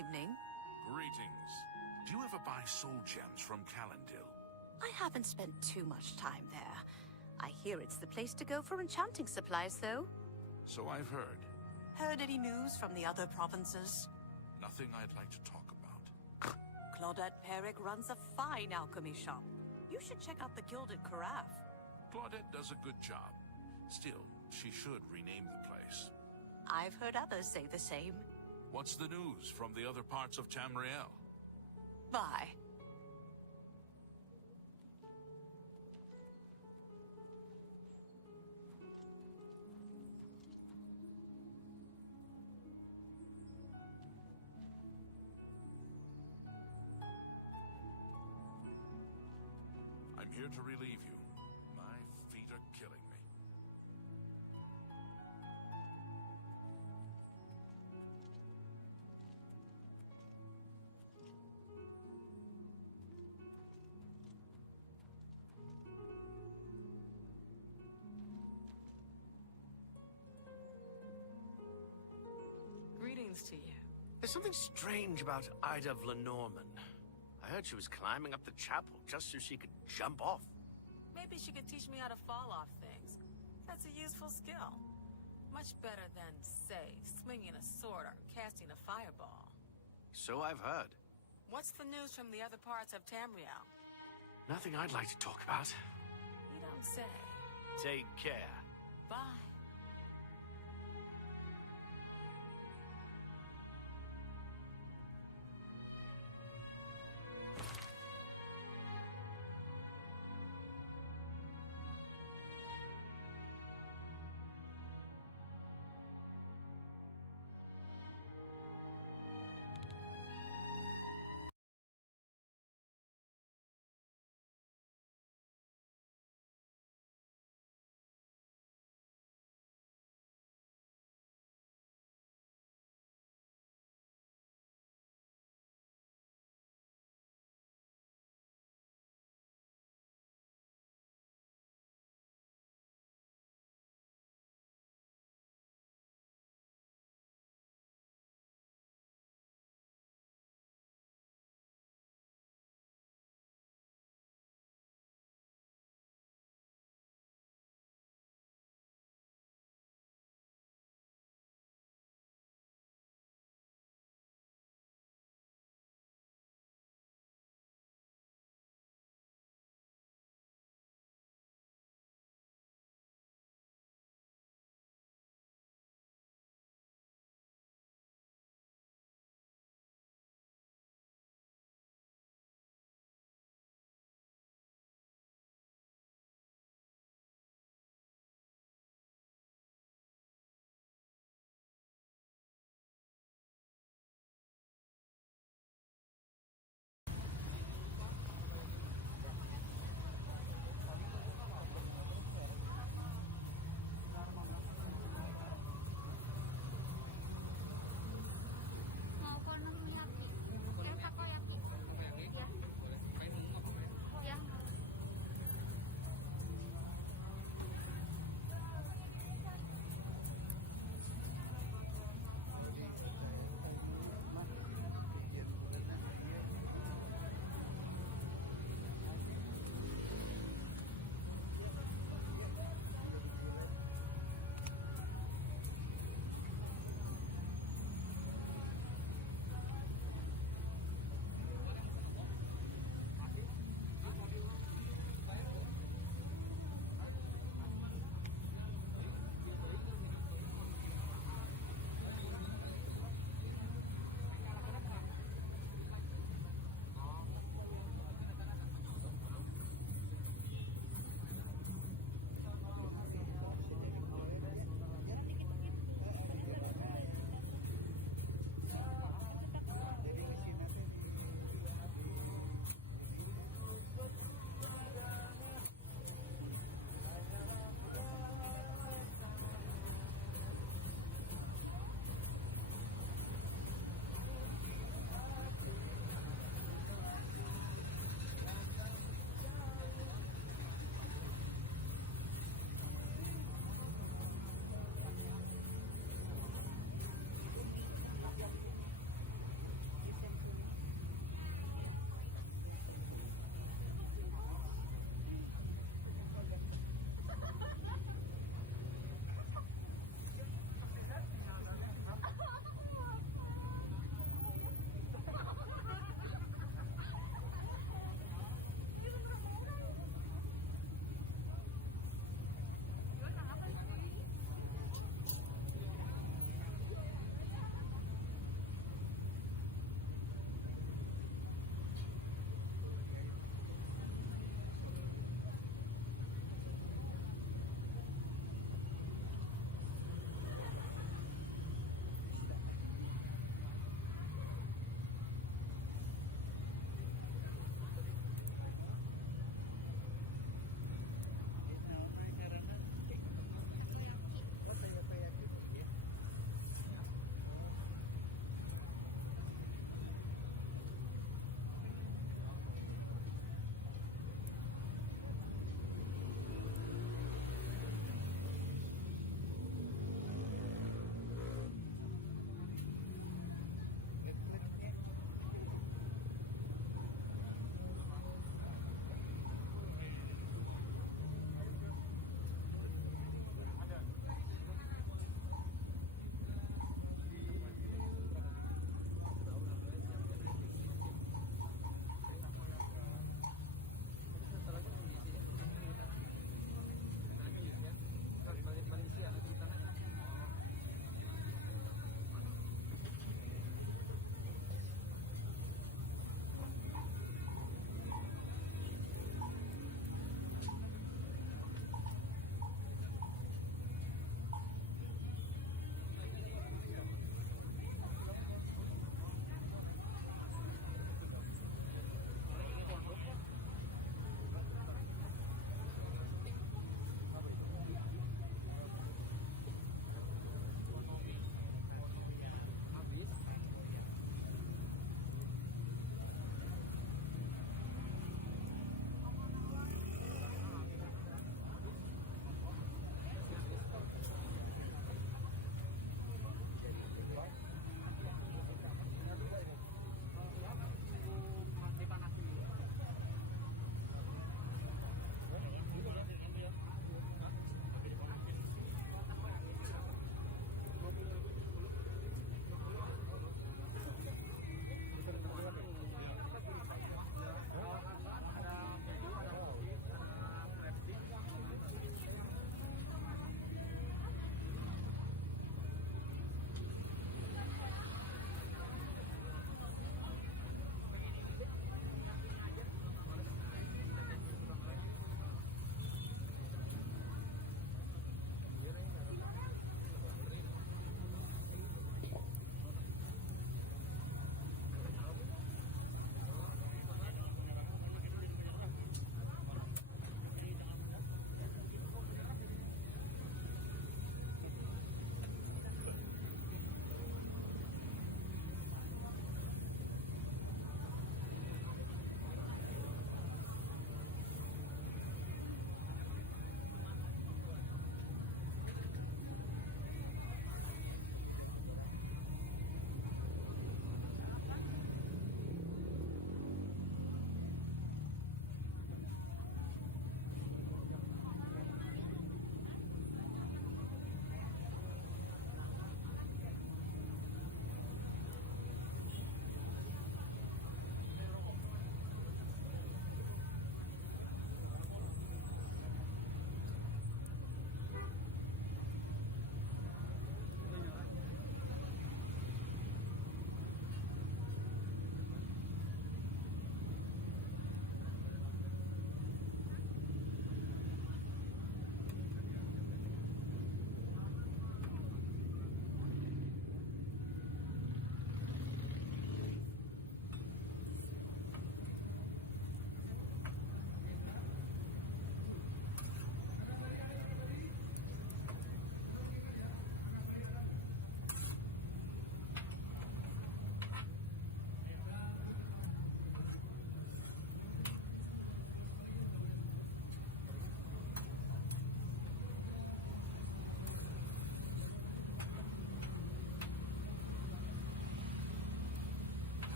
evening. Greetings. Do you ever buy soul gems from Calendil? I haven't spent too much time there. I hear it's the place to go for enchanting supplies, though. So I've heard. Heard any news from the other provinces? Nothing I'd like to talk about. Claudette Perrick runs a fine alchemy shop. You should check out the Gilded Carafe. Claudette does a good job. Still, she should rename the place. I've heard others say the same. What's the news from the other parts of Tamriel? Bye. I'm here to relieve you. My feet are killing me. Greetings to you. There's something strange about Ida of Lenormand. I heard she was climbing up the chapel just so she could jump off. Maybe she could teach me how to fall off things. That's a useful skill. Much better than, say, swinging a sword or casting a fireball. So I've heard. What's the news from the other parts of Tamriel? Nothing I'd like to talk about. You don't say. Take care. Bye.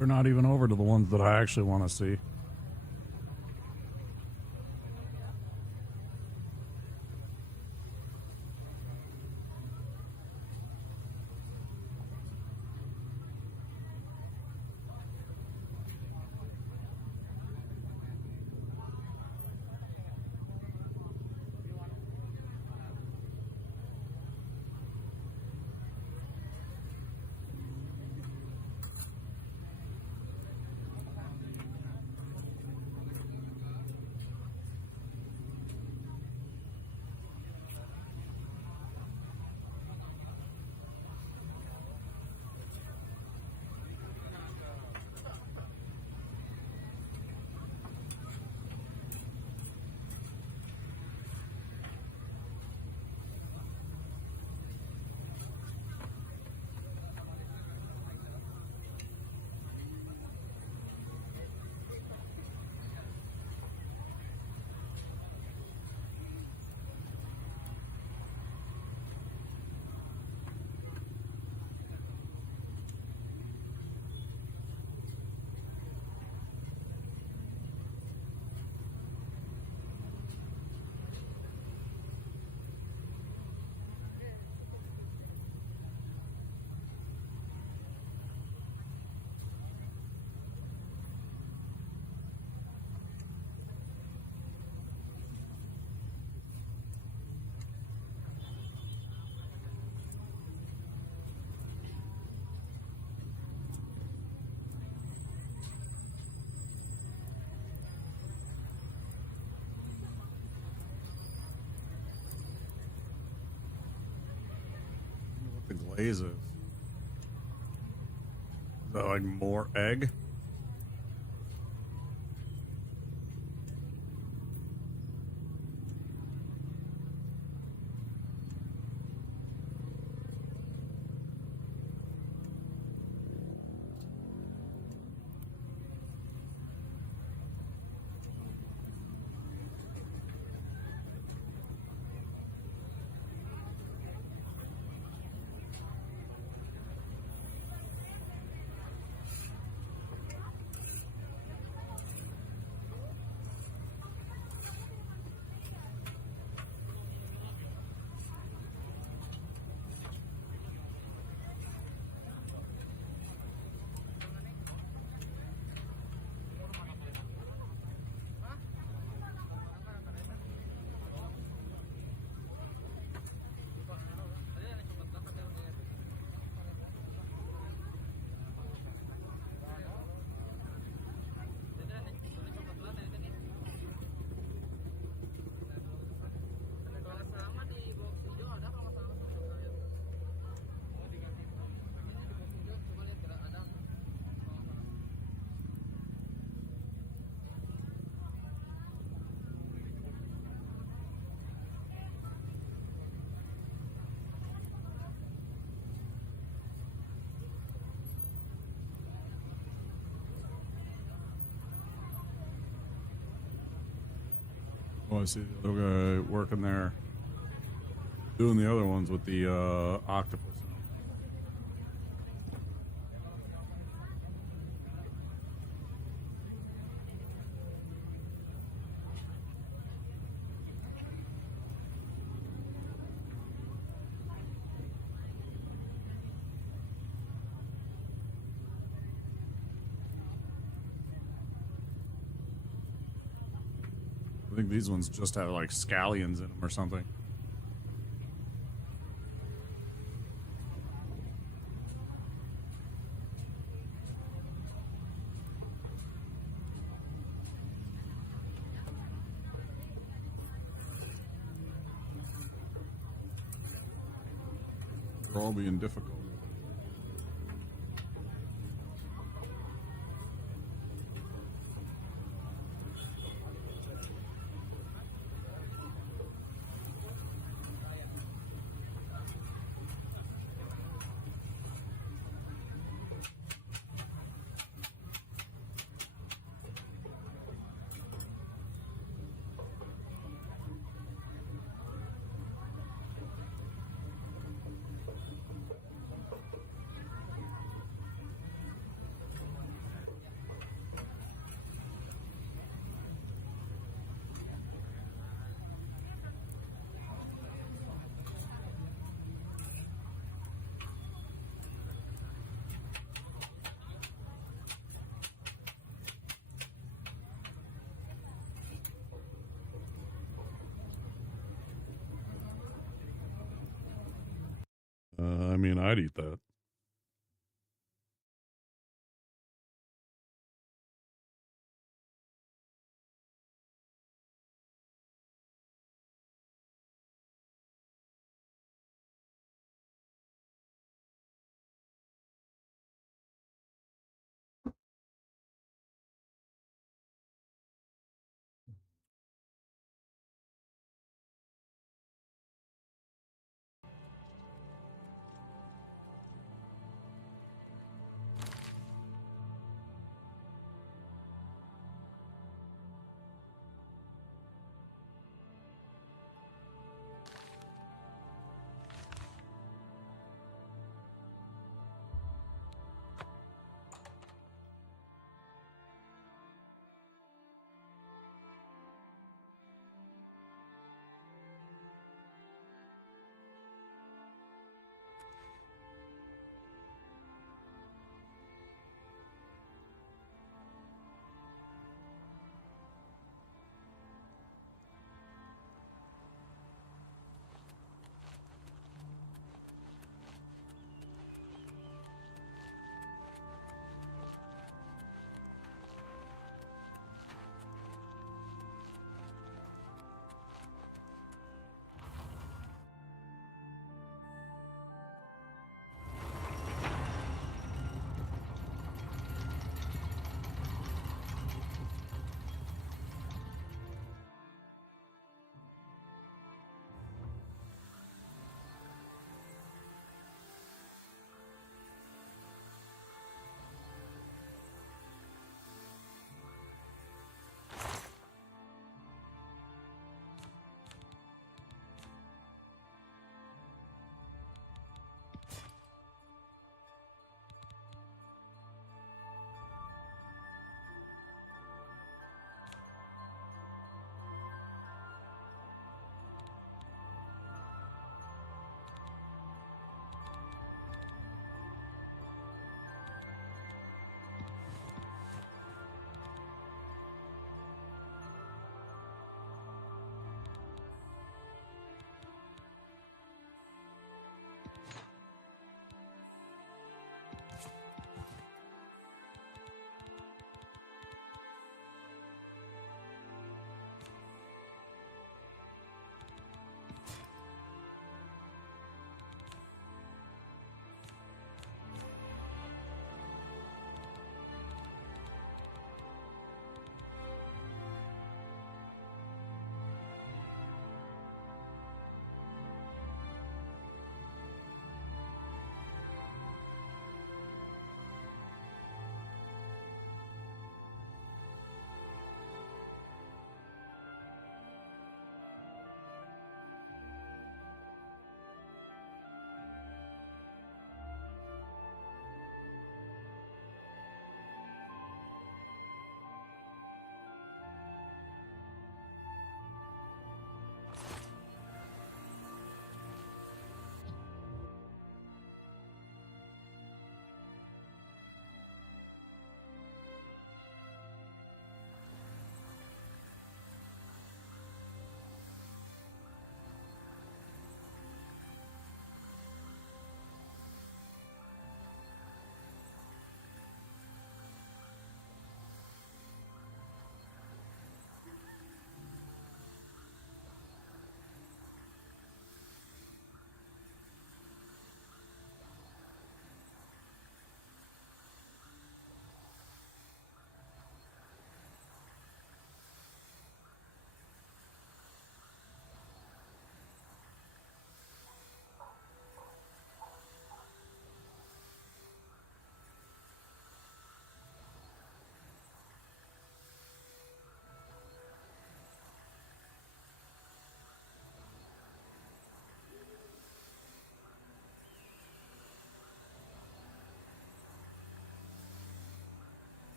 They're not even over to the ones that I actually want to see. The glaze is that like more egg? Oh, I see the other guy working there, doing the other ones with the octopus. I think these ones just have like scallions in them or something. They're all being difficult. I mean, I'd eat that.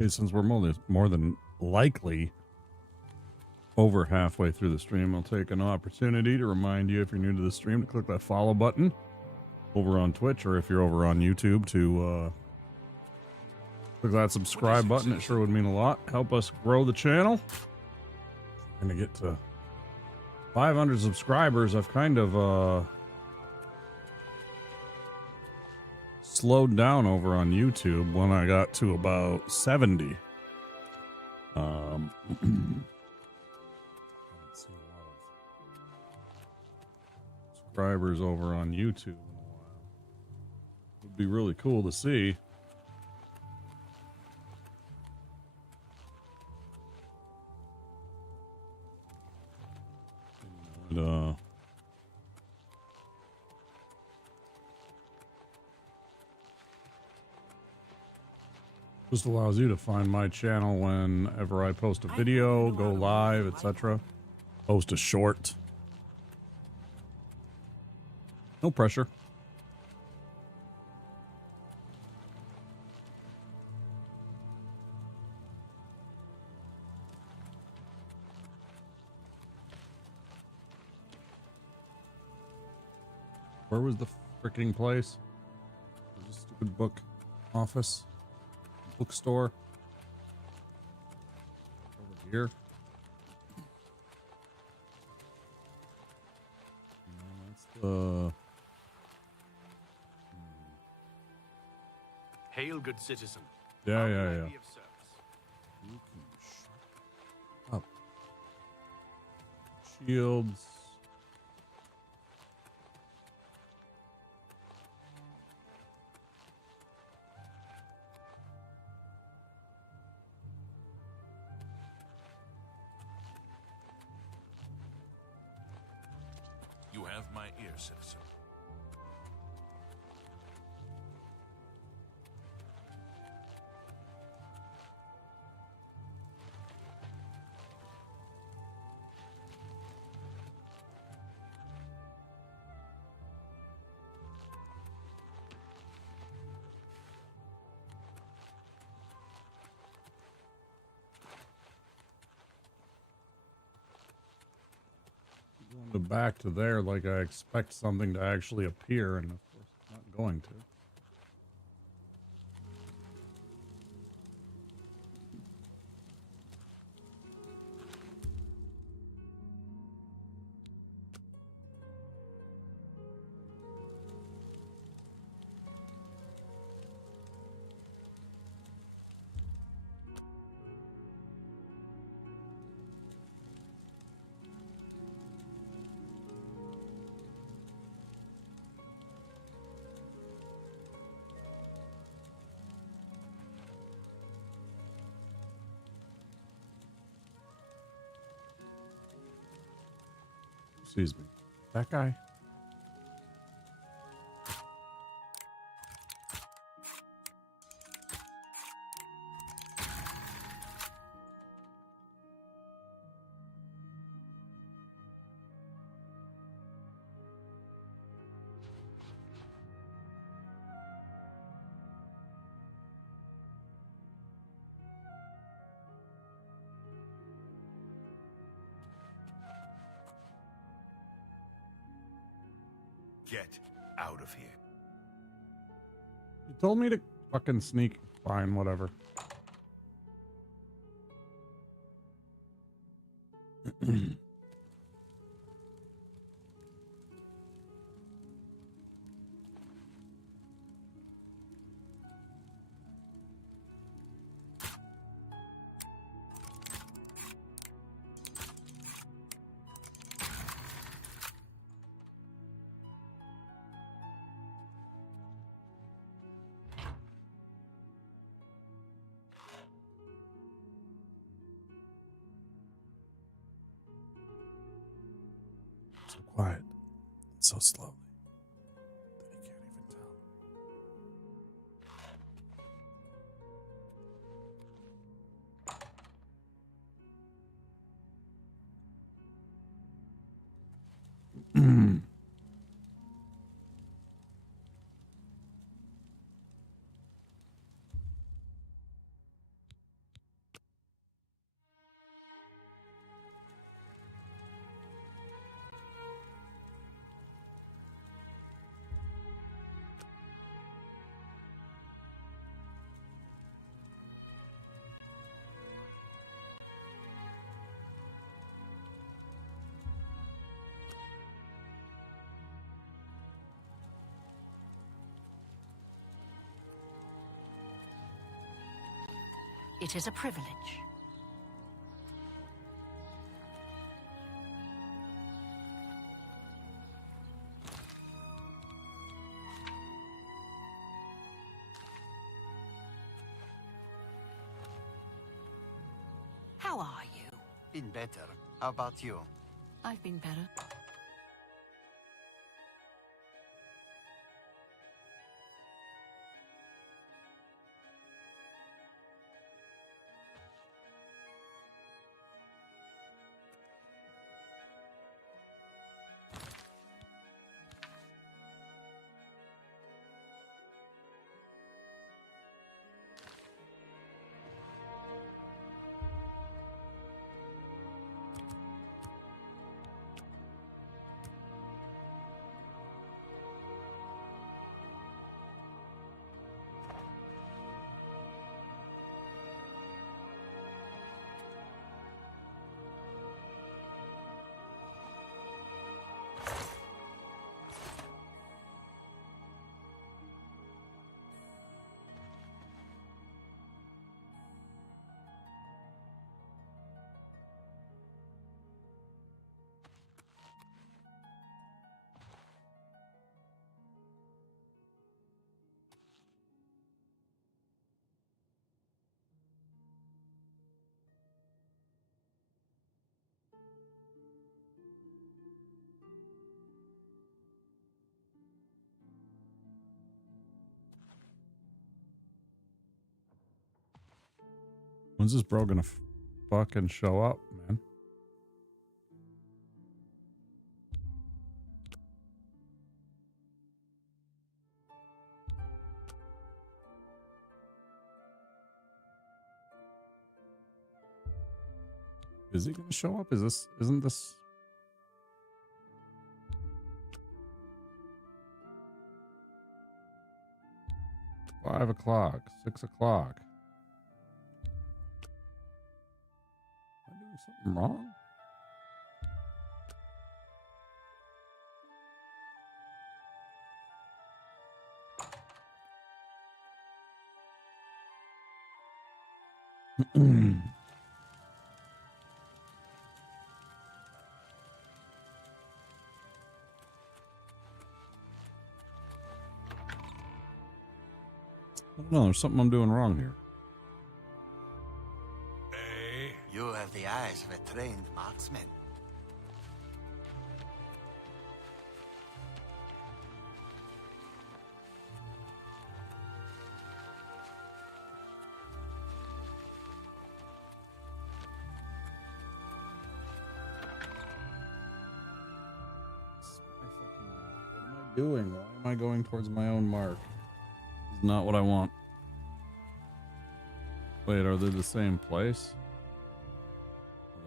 Okay, since we're more than likely over halfway through the stream, I'll take an opportunity to remind you, if you're new to the stream, to click that follow button over on Twitch, or if you're over on YouTube, to click that subscribe button. It sure would mean a lot. Help us grow the channel. I'm gonna get to 500 subscribers. I've kind of slowed down over on YouTube when I got to about 70. Subscribers over on YouTube in a while. Would be really cool to see. And, just allows you to find my channel whenever I post a video, go live, etc. Post a short. No pressure. Where was the freaking place? There's a stupid book office. Bookstore. Over here. And that's the... Hail, good citizen. Yeah. Be of service. You can shut up. Shields. You have my ear, citizen. Going back to there like I expect something to actually appear, and of course it's not going to. Excuse me. That guy? Get out of here. You told me to fucking sneak. Fine, whatever. So quiet, and so slowly that he can't even tell. It is a privilege. How are you? Been better. How about you? I've been better. When's this bro gonna fucking show up, man? Is he gonna show up? Isn't this? $5 o'clock, 6 o'clock. Am I doing something wrong? No, there's something I'm doing wrong here. You have the eyes of a trained marksman. What am I doing? Why am I going towards my own mark? It's not what I want. Wait, are they the same place?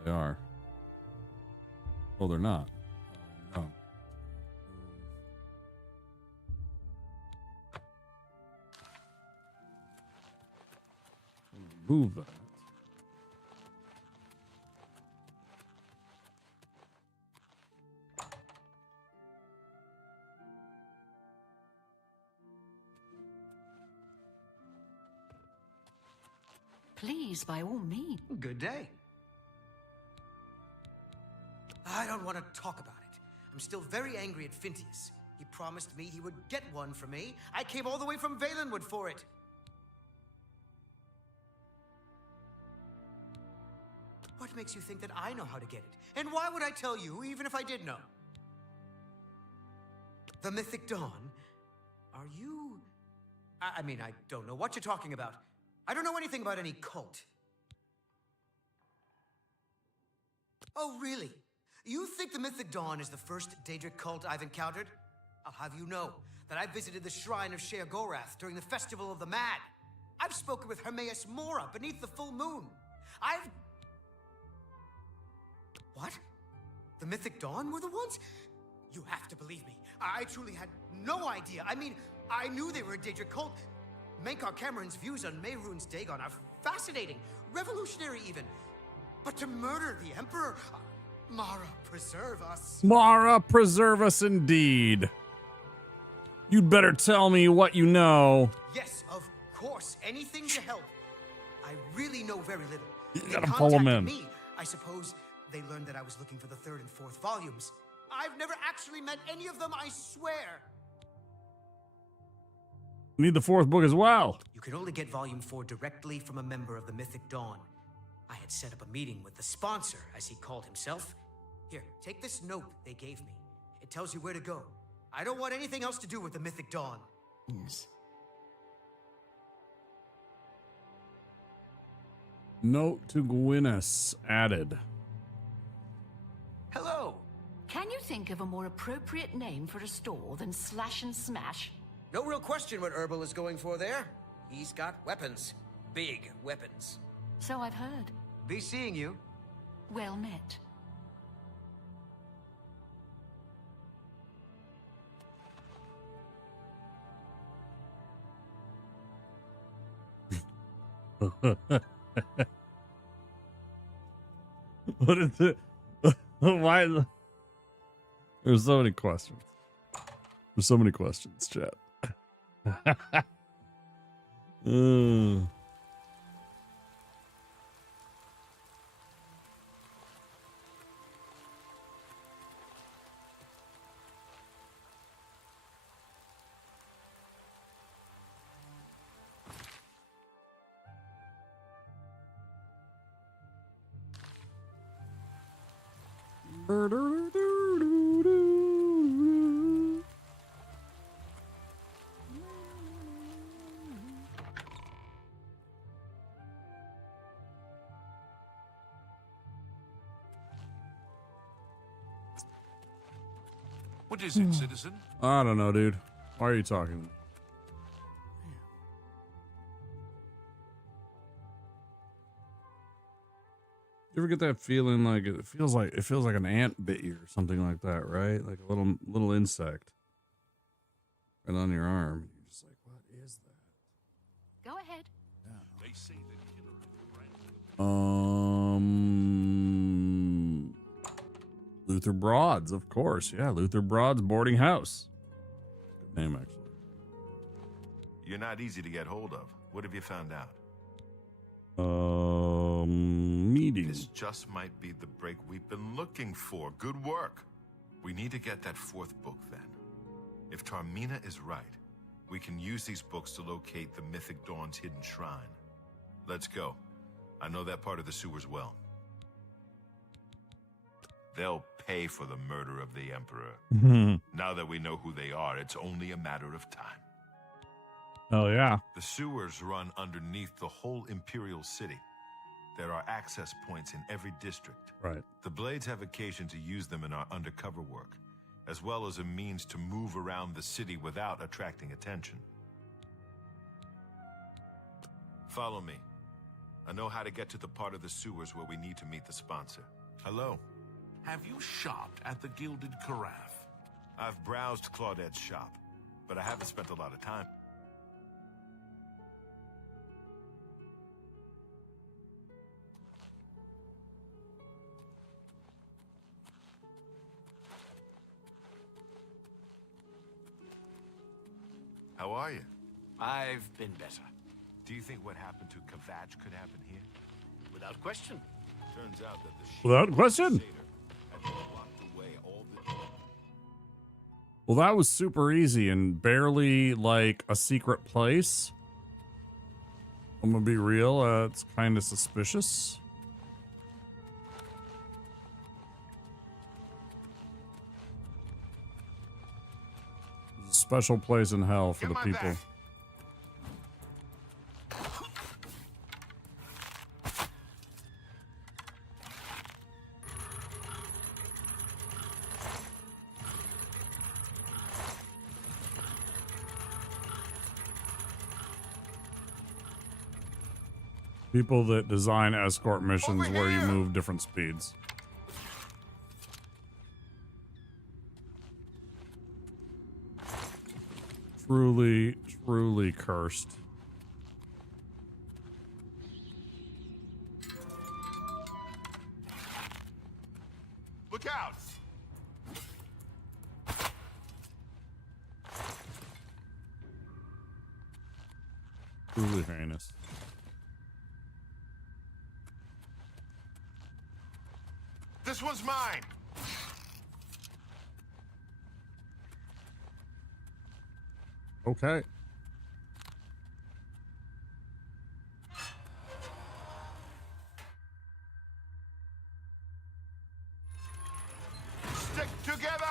They are. Oh, they're not. No. Move that. Please, by all means. Good day. I don't want to talk about it. I'm still very angry at Phintius. He promised me he would get one for me. I came all the way from Valenwood for it. What makes you think that I know how to get it? And why would I tell you, even if I did know? The Mythic Dawn? Are you... I mean, I don't know what you're talking about. I don't know anything about any cult. Oh, really? You think the Mythic Dawn is the first Daedric cult I've encountered? I'll have you know that I visited the shrine of Sheogorath during the Festival of the Mad. I've spoken with Hermaeus Mora beneath the full moon. What? The Mythic Dawn were the ones? You have to believe me. I truly had no idea. I mean, I knew they were a Daedric cult. Mankar Cameron's views on Mehrunes Dagon are fascinating, revolutionary even. But to murder the Emperor... Mara, preserve us. Mara, preserve us indeed. You'd better tell me what you know. Yes, of course. Anything to help. I really know very little. You They gotta pull 'em contacted in. me. I suppose they learned that I was looking for the 3rd and 4th volumes. I've never actually met any of them, I swear. Need the 4th book as well. You can only get Volume 4 directly from a member of the Mythic Dawn. I had set up a meeting with the sponsor, as he called himself. Here, take this note they gave me. It tells you where to go. I don't want anything else to do with the Mythic Dawn. Note to Gwyneth added. Hello. Can you think of a more appropriate name for a store than Slash and Smash? No real question what Herbal is going for there. He's got weapons. Big weapons. So I've heard. Be seeing you. Well met. What is it? Why? There's so many questions. There's so many questions, chat. What is it, citizen? I don't know, dude. Why are you talking? You ever get that feeling like it feels like an ant bit you or something like that, right? Like a little insect right on your arm. You're just like, what is that? Go ahead. They say that killer Luther Broads, of course. Yeah, Luther Broads Boarding House. Good name, actually. You're not easy to get hold of. What have you found out? Meeting. This just might be the break we've been looking for. Good work. We need to get that 4th book then. If Tarmina is right, we can use these books to locate the Mythic Dawn's hidden shrine. Let's go. I know that part of the sewers well. They'll pay for the murder of the Emperor. Now that we know who they are, it's only a matter of time. Oh, yeah. The sewers run underneath the whole Imperial City. There are access points in every district. Right. The Blades have occasion to use them in our undercover work, as well as a means to move around the city without attracting attention. Follow me. I know how to get to the part of the sewers where we need to meet the sponsor. Hello. Have you shopped at the Gilded Carafe? I've browsed Claudette's shop, but I haven't spent a lot of time. How are you? I've been better. Do you think what happened to Kvatch could happen here? Without question. Turns out that the Without question. had blocked away all the... Well, that was super easy and barely like a secret place. I'm gonna be real. It's kind of suspicious. There's a special place in hell for the people. People that design escort missions where you move different speeds. Truly, truly cursed. Look out! Truly heinous. This one's mine. Okay. Stick together.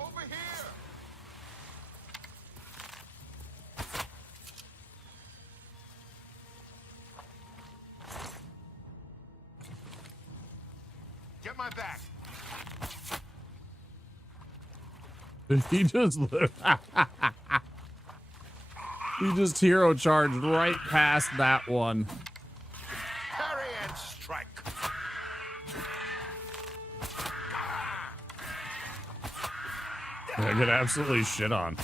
Over here. Get my back. He just he just hero charged right past that one. Parry and strike. I get absolutely shit on.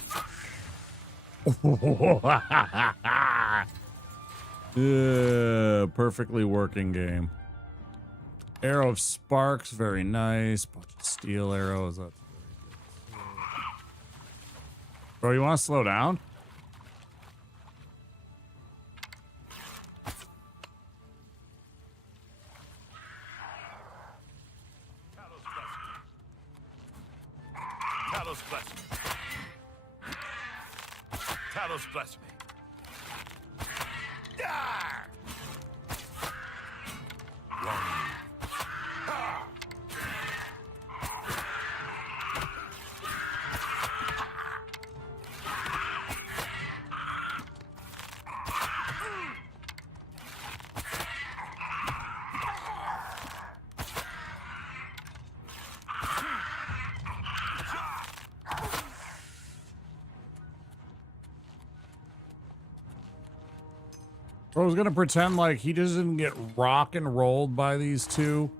Yeah, perfectly working game. Arrow of sparks, very nice. Bunch of steel arrows. That's very good. Bro, you want to slow down? Talos bless me. Talos bless me. Ah! Wrong. Ah! I was gonna pretend like he doesn't get rock and rolled by these two.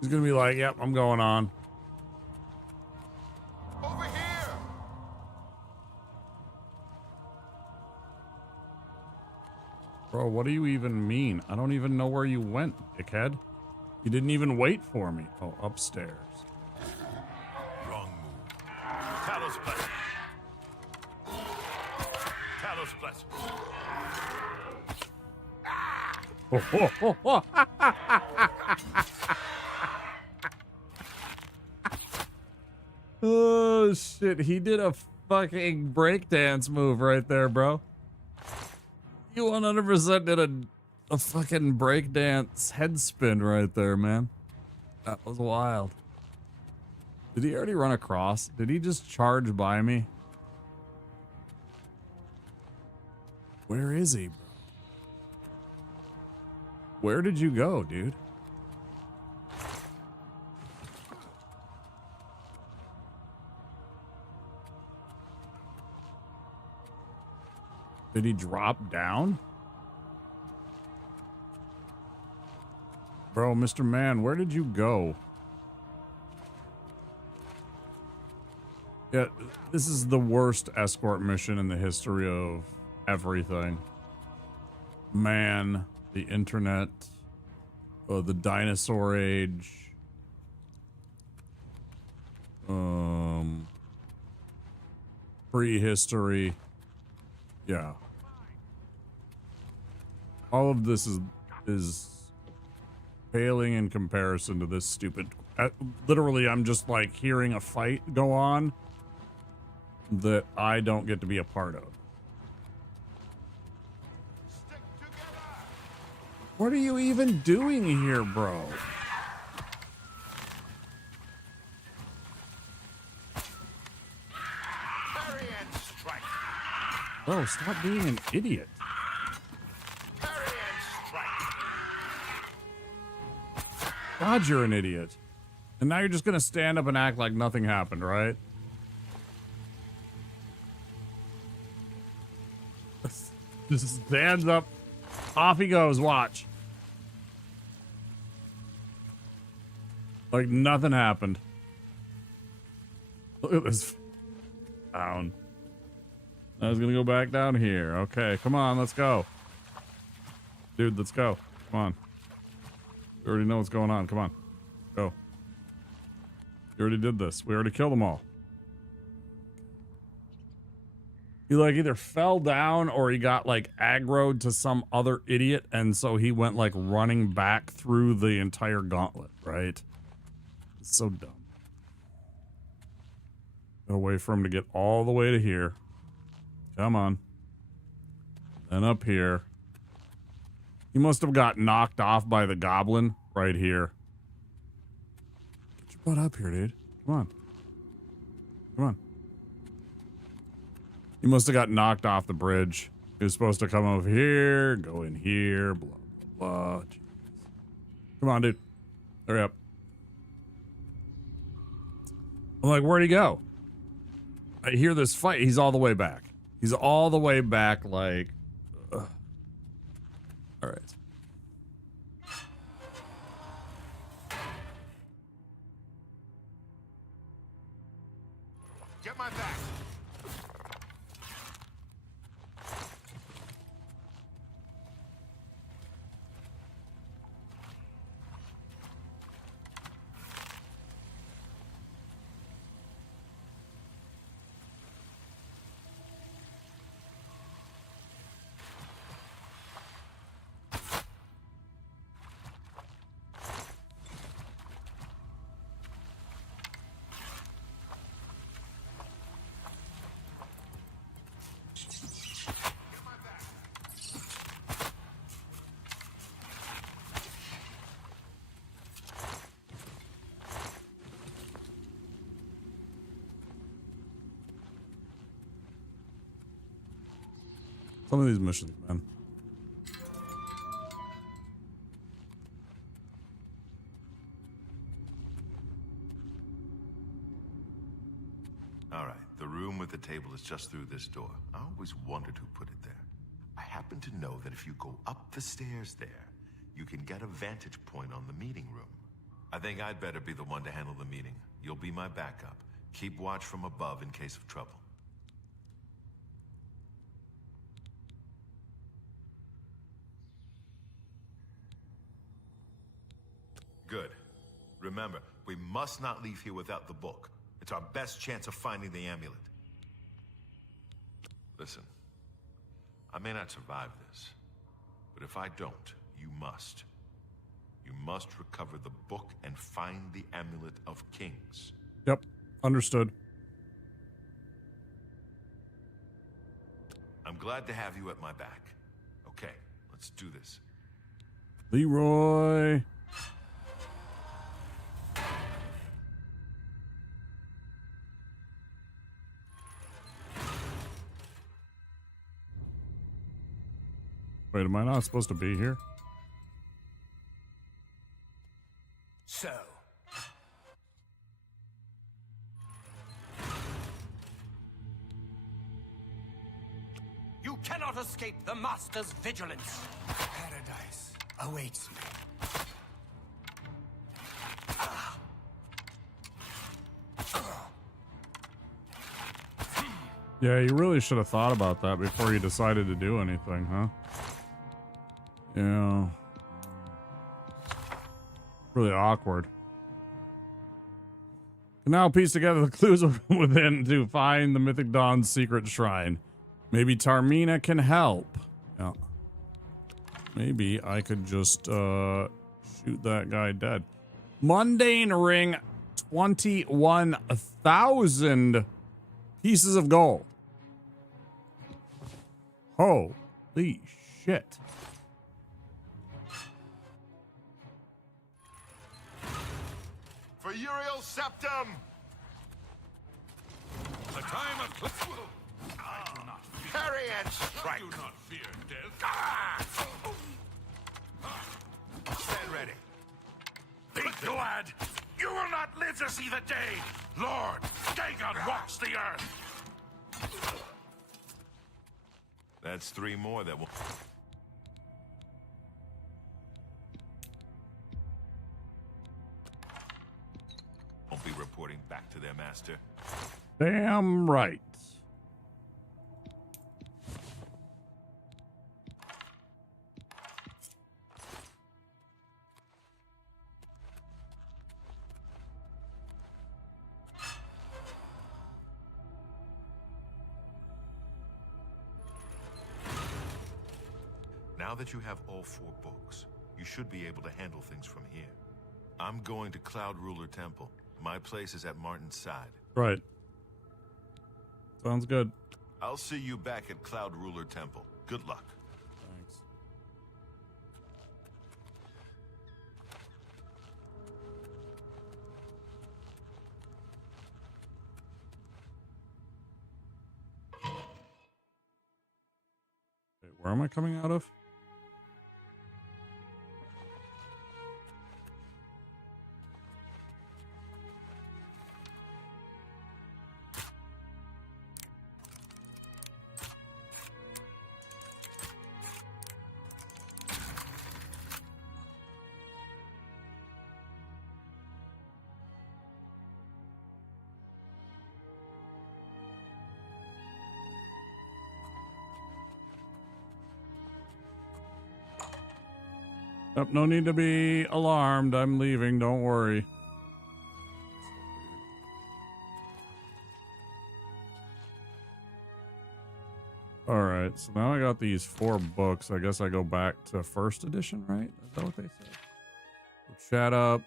He's gonna be like, yep, I'm going on. Over here. Bro, what do you even mean? I don't even know where you went, dickhead. You didn't even wait for me. Oh, upstairs. Wrong move. Talos bless me. Talos bless me. Oh shit, he did a fucking breakdance move right there, bro. You 100% did a fucking breakdance head spin right there, man. That was wild. Did he already run across? Did he just charge by me? Where is he, bro? Where did you go, dude? Did he drop down? Bro, Mr. Man, where did you go? Yeah, this is the worst escort mission in the history of everything. Man, the internet, the dinosaur age, prehistory. Yeah. All of this is failing in comparison to this stupid. Literally, I'm just like hearing a fight go on that I don't get to be a part of. What are you even doing here, bro? Parry and strike. Bro, stop being an idiot. Parry and strike. God, you're an idiot. And now you're just gonna stand up and act like nothing happened, right? Just stands up. Off he goes, watch. Like nothing happened. Look at this. Down. I was gonna go back down here. Okay, come on, let's go. Dude, let's go. Come on. We already know what's going on. Come on. Go. We already did this. We already killed them all. He like either fell down or he got like aggroed to some other idiot, and so he went like running back through the entire gauntlet, right? It's so dumb. Gotta wait for him to get all the way to here. Come on. Then up here. He must have got knocked off by the goblin right here. Get your butt up here, dude. Come on. Come on. He must have got knocked off the bridge. He was supposed to come over here, go in here, blah, blah, blah. Jeez. Come on, dude. Hurry up. I'm like, where'd he go? I hear this fight. He's all the way back. He's all the way back, like... All right. Get my back. Some of these missions, man. All right, the room with the table is just through this door. I always wondered who put it there. I happen to know that if you go up the stairs there, you can get a vantage point on the meeting room. I think I'd better be the one to handle the meeting. You'll be my backup. Keep watch from above in case of trouble. Good. Remember, we must not leave here without the book. It's our best chance of finding the amulet. Listen, I may not survive this, but if I don't, you must. You must recover the book and find the amulet of kings. Yep, understood. I'm glad to have you at my back. Okay, let's do this. Leroy. Wait, am I not supposed to be here? So, you cannot escape the Master's vigilance. Paradise awaits me. Yeah, you really should have thought about that before you decided to do anything, huh? Yeah. Really awkward. Can now piece together the clues within to find the Mythic Dawn's secret shrine. Maybe Tarmina can help. Yeah. Maybe I could just shoot that guy dead. Mundane ring, 21,000 pieces of gold. Holy shit. For Uriel Septum! The time of I do not fear. Parry and strike! I do not fear death. Stand ready. Be glad. You will not live to see the day. Lord, Dagon walks the earth. That's 3 more that will... won't be reporting back to their master. Damn right. Now that you have all 4 books, you should be able to handle things from here. I'm going to Cloud Ruler Temple. My place is at Martin's side. Right. Sounds good. I'll see you back at Cloud Ruler Temple. Good luck. Thanks. Wait, where am I coming out of? Nope, no need to be alarmed. I'm leaving. Don't worry. All right, so now I got these 4 books. I guess I go back to first edition, right? Is that what they said? Chat up.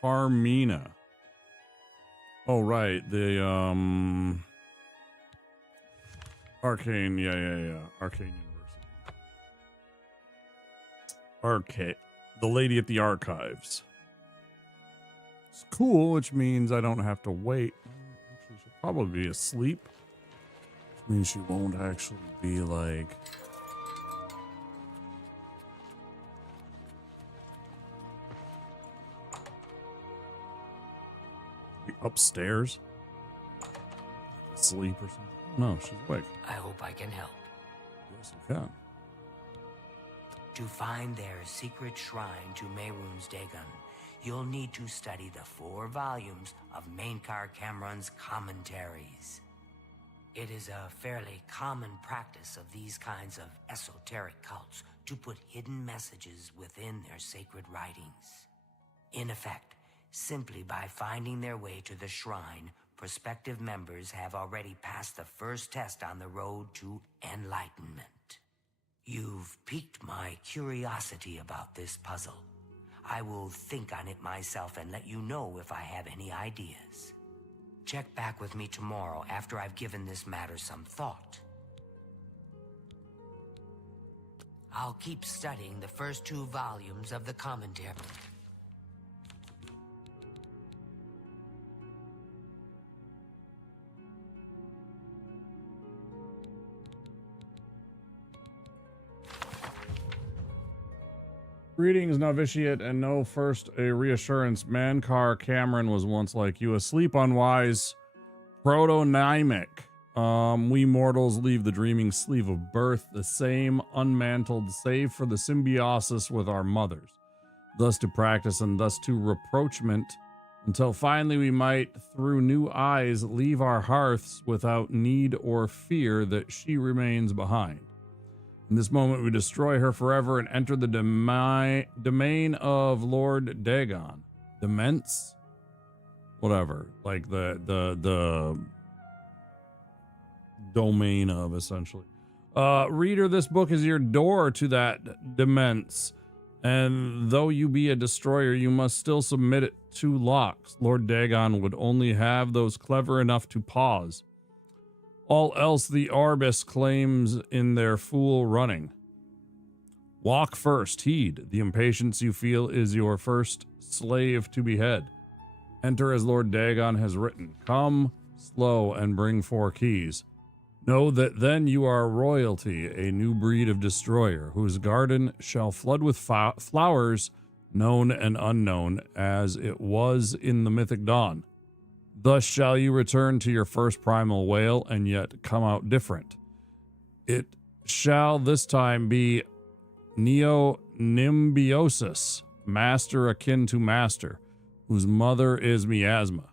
Tarmina. Oh, right. The Arcane. Yeah. Arcane University. The lady at the archives. It's cool, which means I don't have to wait. Actually, she'll probably be asleep. Which means she won't actually be like... be upstairs? Asleep or something? No, she's awake. I hope I can help. Yes, you can. To find their secret shrine to Mehrunes Dagon, you'll need to study the 4 volumes of Mainkar Cameron's commentaries. It is a fairly common practice of these kinds of esoteric cults to put hidden messages within their sacred writings. In effect, simply by finding their way to the shrine, prospective members have already passed the first test on the road to enlightenment. You've piqued my curiosity about this puzzle. I will think on it myself and let you know if I have any ideas. Check back with me tomorrow after I've given this matter some thought. I'll keep studying the first 2 volumes of the commentary. Greetings, novitiate, and know first a reassurance. Mainkar Cameron was once like you, asleep unwise, protonymic. We mortals leave the dreaming sleeve of birth, the same unmantled, save for the symbiosis with our mothers, thus to practice and thus to reproachment, until finally we might, through new eyes, leave our hearths without need or fear that she remains behind. In this moment, we destroy her forever and enter the domain of Lord Dagon. Dements? Whatever. Like the domain of, essentially. Reader, this book is your door to that dements. And though you be a destroyer, you must still submit it to locks. Lord Dagon would only have those clever enough to pause. All else the Arbus claims in their fool running. Walk first, heed. The impatience you feel is your first slave to behead. Enter as Lord Dagon has written. Come slow and bring 4 keys. Know that then you are royalty, a new breed of destroyer, whose garden shall flood with flowers known and unknown, as it was in the mythic dawn. Thus shall you return to your first primal wail, and yet come out different. It shall this time be Neonimbiosis, master akin to master, whose mother is miasma.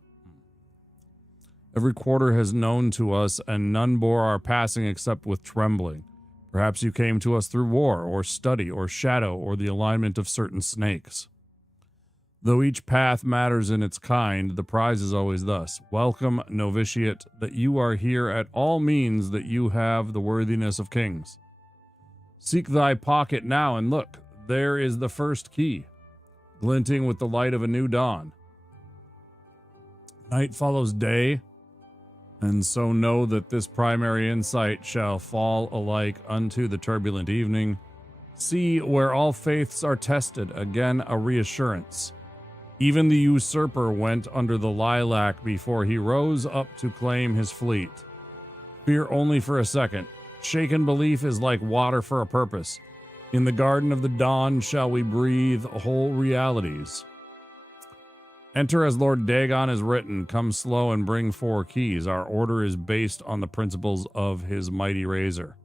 Every quarter has known to us, and none bore our passing except with trembling. Perhaps you came to us through war, or study, or shadow, or the alignment of certain snakes. Though each path matters in its kind, the prize is always thus. Welcome, novitiate, that you are here at all means that you have the worthiness of kings. Seek thy pocket now, and look, there is the first key, glinting with the light of a new dawn. Night follows day, and so know that this primary insight shall fall alike unto the turbulent evening. See, where all faiths are tested, again a reassurance. Even the usurper went under the lilac before he rose up to claim his fleet. Fear only for a second. Shaken belief is like water for a purpose. In the garden of the dawn shall we breathe whole realities. Enter as Lord Dagon is written. Come slow and bring 4 keys. Our order is based on the principles of his mighty razor.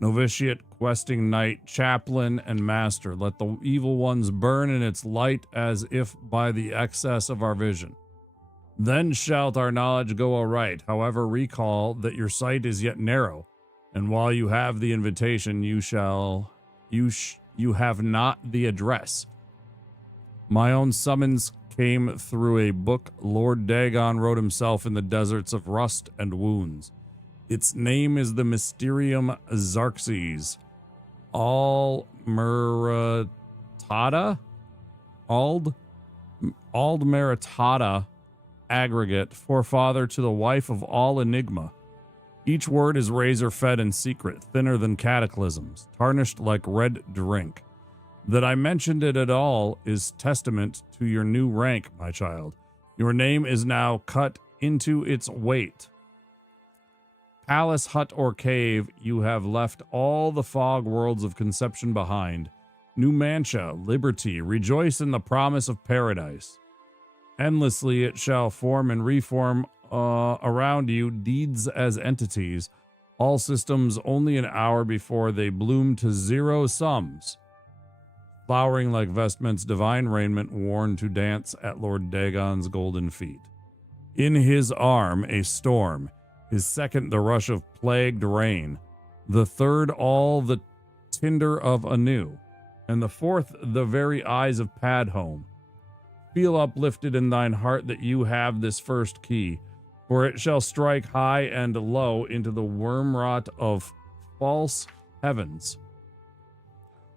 Novitiate, questing knight, chaplain, and master. Let the evil ones burn in its light as if by the excess of our vision. Then shalt our knowledge go aright. However, recall that your sight is yet narrow, and while you have the invitation, you have not the address. My own summons came through a book Lord Dagon wrote himself in the deserts of rust and wounds. Its name is the Mysterium Xarxes. Aldmeritada aggregate, forefather to the wife of all enigma. Each word is razor-fed and secret, thinner than cataclysms, tarnished like red drink. That I mentioned it at all is testament to your new rank, my child. Your name is now cut into its weight. Palace, hut, or cave, you have left all the fog worlds of conception behind. Numantia, liberty, rejoice in the promise of paradise. Endlessly it shall form and reform around you deeds as entities, all systems only an hour before they bloom to 0 sums. Flowering like vestments, divine raiment worn to dance at Lord Dagon's golden feet. In his arm a storm, his second the rush of plagued rain, the third all the tinder of anew, and the fourth the very eyes of Padhome. Feel uplifted in thine heart that you have this first key, for it shall strike high and low into the wormrot of false heavens.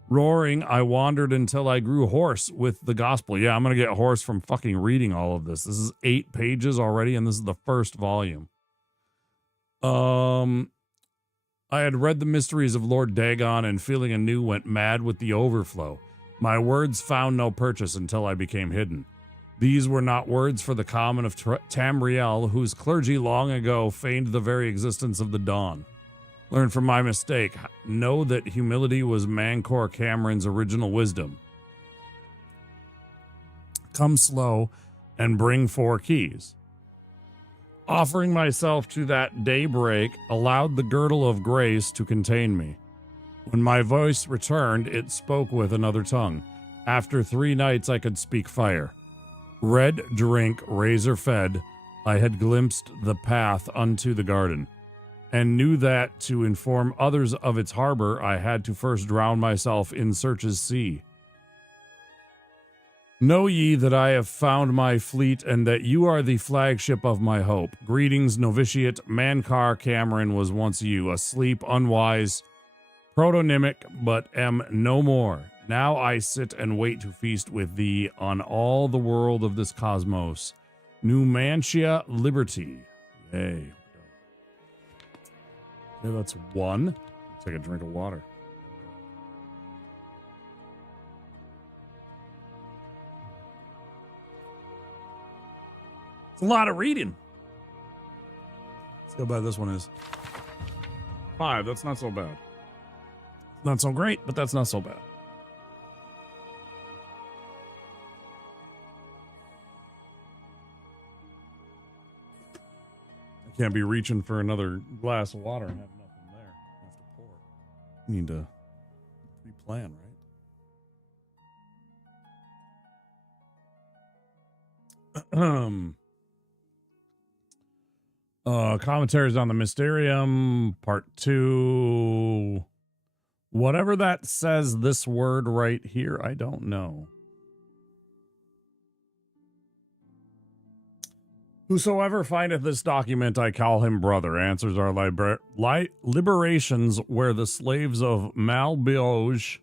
Roaring, I wandered until I grew hoarse with the gospel. Yeah, I'm going to get hoarse from fucking reading all of this. This is 8 pages already, and this is the first volume. I had read the mysteries of Lord Dagon, and feeling anew went mad with the overflow. My words found no purchase until I became hidden. These were not words for the common of Tamriel, whose clergy long ago feigned the very existence of the dawn. Learn from my mistake. Know that humility was Mancor Cameron's original wisdom. Come slow and bring 4 keys. Offering myself to that daybreak allowed the girdle of grace to contain me. When my voice returned, it spoke with another tongue. After 3 nights I could speak fire. Red drink, razor fed, I had glimpsed the path unto the garden, and knew that to inform others of its harbor, I had to first drown myself in Search's sea. Know ye that I have found my fleet, and that you are the flagship of my hope. Greetings, novitiate. Mankar Cameron was once you, asleep, unwise, protonymic, but am no more. Now I sit and wait to feast with thee on all the world of this cosmos. Numantia liberty. Yay. Okay, that's 1. Take a drink of water. It's a lot of reading. Let's see how bad this one is. 5. That's not so bad. Not so great, but that's not so bad. I can't be reaching for another glass of water and have nothing there. I have to pour. Need to pre-plan, right? Commentaries on the Mysterium, part 2. Whatever that says, this word right here, I don't know. Whosoever findeth this document, I call him brother, answers our liberations where the slaves of Malboge.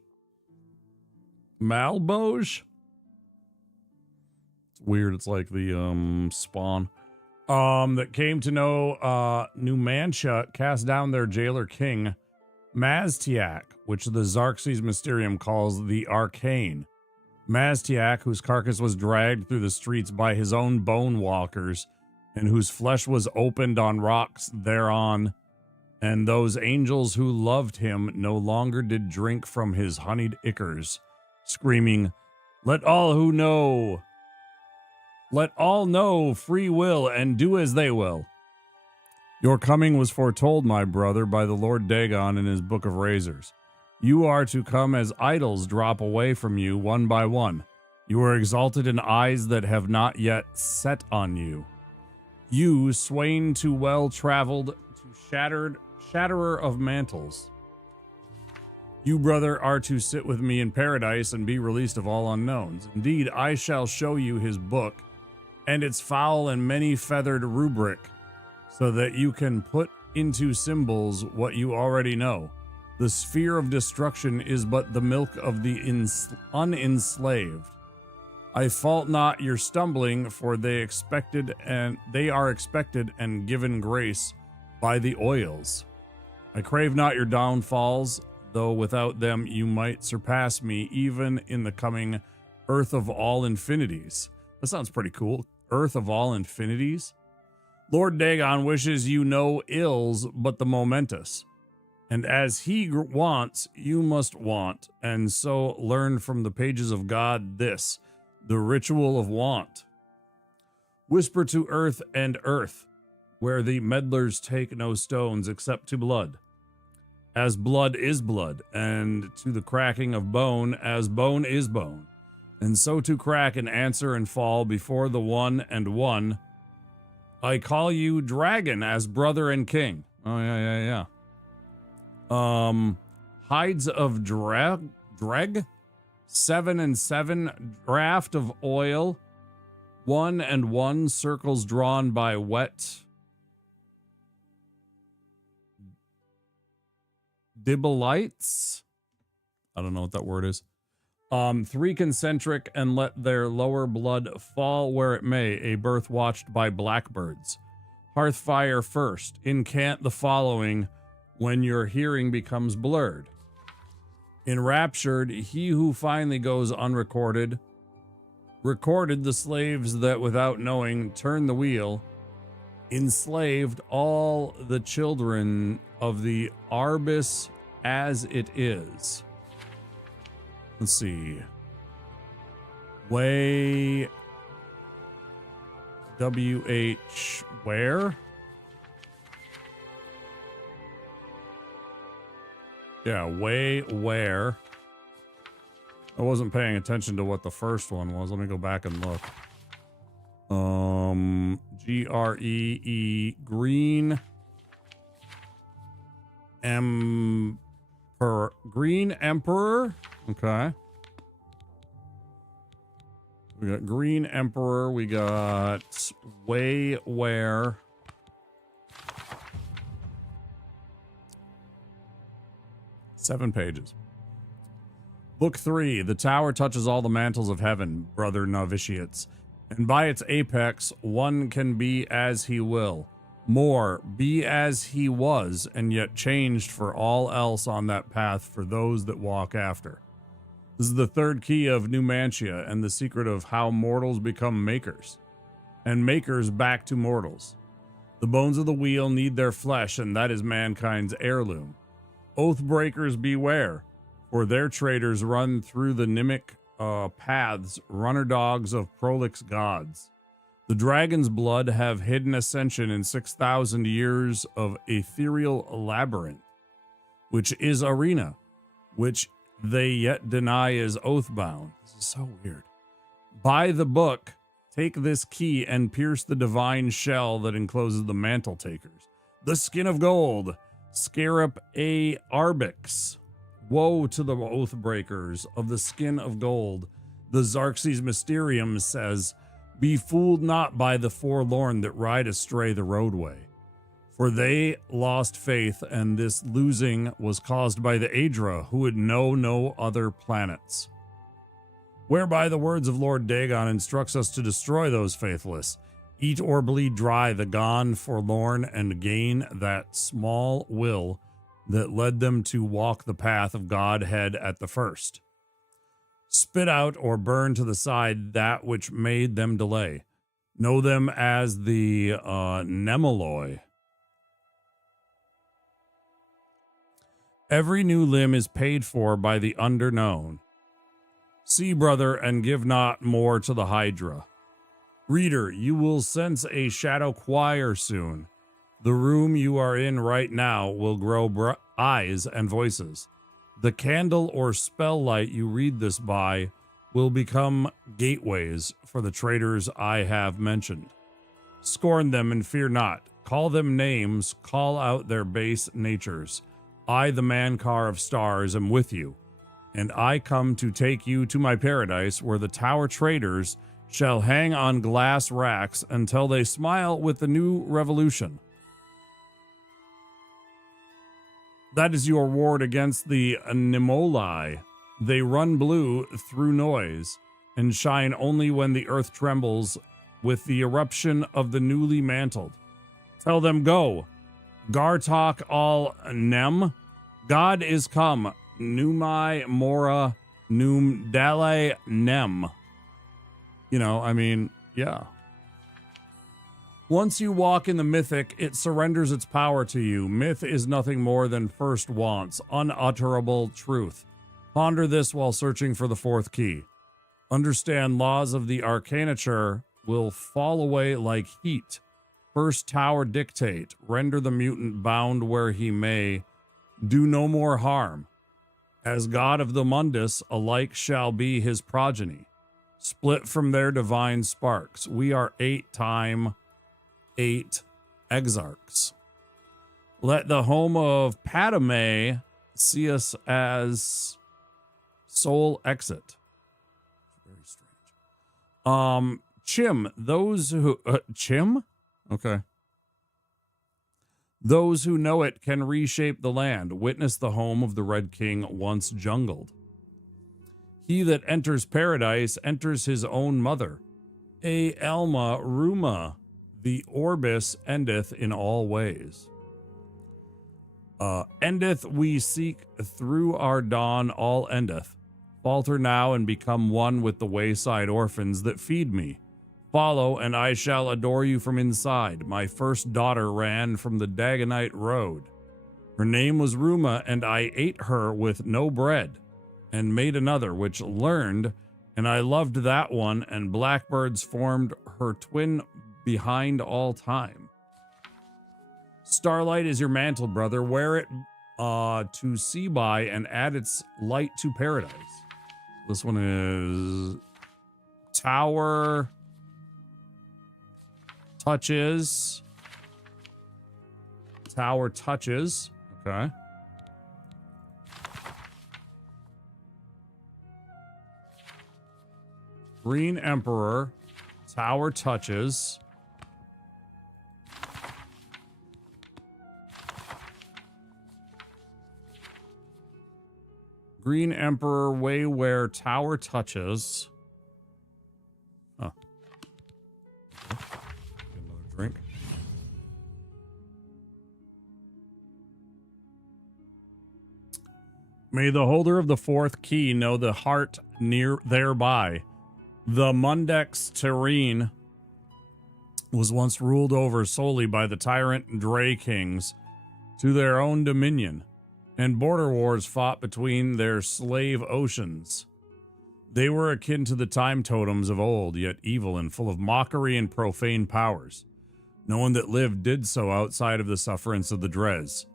It's weird. It's like the Spawn. That came to know Numantia cast down their jailer king, Maztiak, which the Xarxes Mysterium calls the Arcane. Maztiak, whose carcass was dragged through the streets by his own bone walkers, and whose flesh was opened on rocks thereon, and those angels who loved him no longer did drink from his honeyed ichors, screaming, Let all know free will and do as they will. Your coming was foretold, my brother, by the Lord Dagon in his Book of Razors. You are to come as idols drop away from you one by one. You are exalted in eyes that have not yet set on you. You, swain too well-traveled, to shatterer of mantles. You, brother, are to sit with me in paradise and be released of all unknowns. Indeed, I shall show you his book and its foul and many-feathered rubric, so that you can put into symbols what you already know. The sphere of destruction is but the milk of the unenslaved. I fault not your stumbling, for they are expected and given grace by the oils. I crave not your downfalls, though without them you might surpass me even in the coming earth of all infinities. That sounds pretty cool. Earth of all infinities? Lord Dagon wishes you no ills but the momentous. And as he wants, you must want, and so learn from the pages of God this, the ritual of want. Whisper to earth and earth, where the meddlers take no stones except to blood. As blood is blood, and to the cracking of bone as bone is bone. And so to crack and answer and fall before the one and one. I call you dragon as brother and king. Oh, yeah. Hides of dreg, 7 and 7, draft of oil, 1 and 1, circles drawn by wet dibblites. I don't know what that word is. 3 concentric, and let their lower blood fall where it may, a birth watched by blackbirds. Hearthfire first, incant the following, when your hearing becomes blurred. Enraptured, he who finally goes unrecorded, recorded the slaves that without knowing turn the wheel, enslaved all the children of the Arbis as it is. Let's see. Way WH where? Yeah, way where. I wasn't paying attention to what the first one was. Let me go back and look. GREE Green Green Emperor. Okay. We got Green Emperor. We got Way Where. Seven pages. Book 3. The tower touches all the mantles of heaven, brother novitiates, and by its apex one can be as he will. More, be as he was, and yet changed for all else on that path for those that walk after. This is the third key of Numantia and the secret of how mortals become makers, and makers back to mortals. The bones of the wheel need their flesh, and that is mankind's heirloom. Oathbreakers beware, for their traders run through the mimic paths, runner dogs of prolix gods. The dragon's blood have hidden ascension in 6,000 years of ethereal labyrinth, which is arena, which they yet deny is oathbound. This is so weird. By the book, take this key and pierce the divine shell that encloses the mantle takers. The skin of gold, Scarab a Arbix. Woe to the oathbreakers of the skin of gold. The Xarxes Mysterium says, Be fooled not by the forlorn that ride astray the roadway. For they lost faith, and this losing was caused by the Aedra, who would know no other planets. Whereby the words of Lord Dagon instructs us to destroy those faithless, eat or bleed dry the gone forlorn, and gain that small will that led them to walk the path of Godhead at the first. Spit out or burn to the side that which made them delay. Know them as the Nemeloi. Every new limb is paid for by the underknown. See, brother, and give not more to the Hydra. Reader, you will sense a shadow choir soon. The room you are in right now will grow eyes and voices. The candle or spell light you read this by will become gateways for the traitors I have mentioned. Scorn them and fear not. Call them names, call out their base natures. I, the man-car of stars, am with you, and I come to take you to my paradise where the tower traitors shall hang on glass racks until they smile with the new revolution. That is your ward against the Nemoli. They run blue through noise and shine only when the earth trembles with the eruption of the newly mantled. Tell them go. Gartok al Nem. God is come. Numai Mora Num Dale Nem. You know, I mean, yeah. Once you walk in the mythic, it surrenders its power to you. Myth is nothing more than first wants, unutterable truth. Ponder this while searching for the fourth key. Understand laws of the arcanature will fall away like heat. First tower dictate, render the mutant bound where he may, do no more harm. As god of the mundus, alike shall be his progeny. Split from their divine sparks. We are 8 times 8 exarchs. Let the home of Padme see us as sole exit. Very strange. Chim, those who Chim? Okay. Those who know it can reshape the land. Witness the home of the Red King once jungled. He that enters paradise enters his own mother. A Alma Ruma. The orbis endeth in all ways. Endeth we seek through our dawn, all endeth. Falter now and become one with the wayside orphans that feed me. Follow, and I shall adore you from inside. My first daughter ran from the Dagonite road. Her name was Ruma, and I ate her with no bread, and made another, which learned, and I loved that one, and blackbirds formed her twin behind all time. Starlight is your mantle, brother. Wear it to see by and add its light to paradise. This one is Tower Touches. Tower Touches. Okay. Green Emperor. Tower Touches. Green Emperor way where tower touches. Huh. Get another drink. May the holder of the fourth key know the heart near thereby. The Mundex Terrene was once ruled over solely by the tyrant Dray kings to their own dominion, and border wars fought between their slave oceans. They were akin to the time totems of old, yet evil and full of mockery and profane powers. No one that lived did so outside of the sufferance of the Drez.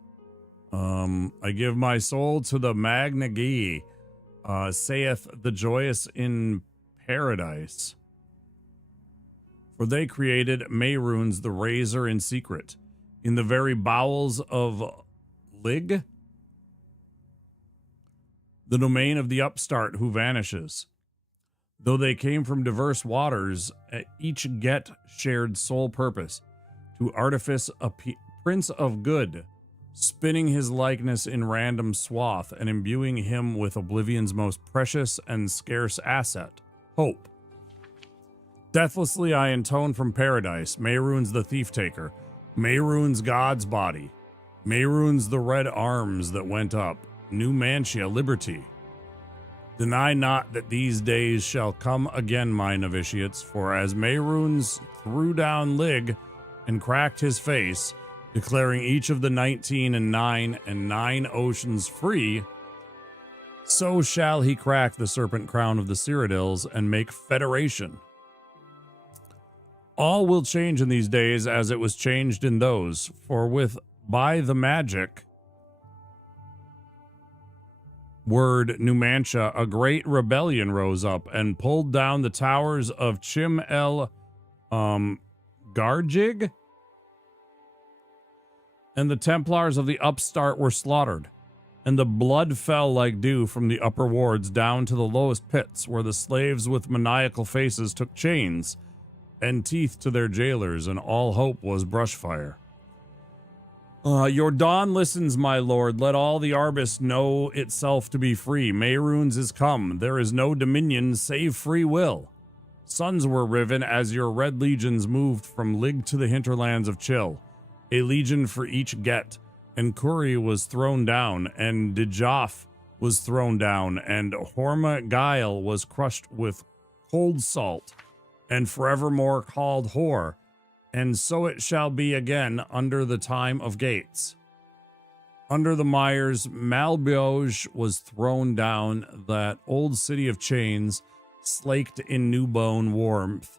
I give my soul to the Magnagi, saith the joyous in paradise. For they created Mayrunes the Razor in secret, in the very bowels of Lig, the domain of the upstart who vanishes. Though they came from diverse waters, each get shared sole purpose, to artifice a prince of good, spinning his likeness in random swath and imbuing him with Oblivion's most precious and scarce asset, hope. Deathlessly I intone from paradise, Mehrunes the thief-taker, Mehrunes God's body, Mehrunes the red arms that went up, New Mantia liberty. Deny not that these days shall come again, my novitiates, for as Mehrunes threw down Lig and cracked his face, declaring each of the 19 and 9 oceans free, so shall he crack the serpent crown of the Cyrodiils and make federation. All will change in these days as it was changed in those, for by the magic word Numantia, a great rebellion rose up and pulled down the towers of Chim El Garjig, and the Templars of the upstart were slaughtered, and the blood fell like dew from the upper wards down to the lowest pits, where the slaves with maniacal faces took chains and teeth to their jailers, and all hope was brushfire. Your dawn listens, my lord. Let all the Arbus know itself to be free. Mehrunes is come. There is no dominion save free will. Suns were riven as your red legions moved from Lig to the hinterlands of Chill. A legion for each get. And Kuri was thrown down, and Djaf was thrown down, and Horma Gael was crushed with cold salt, and forevermore called whore, and so it shall be again under the time of gates. Under the mires, Malbioge was thrown down, that old city of chains, slaked in new bone warmth,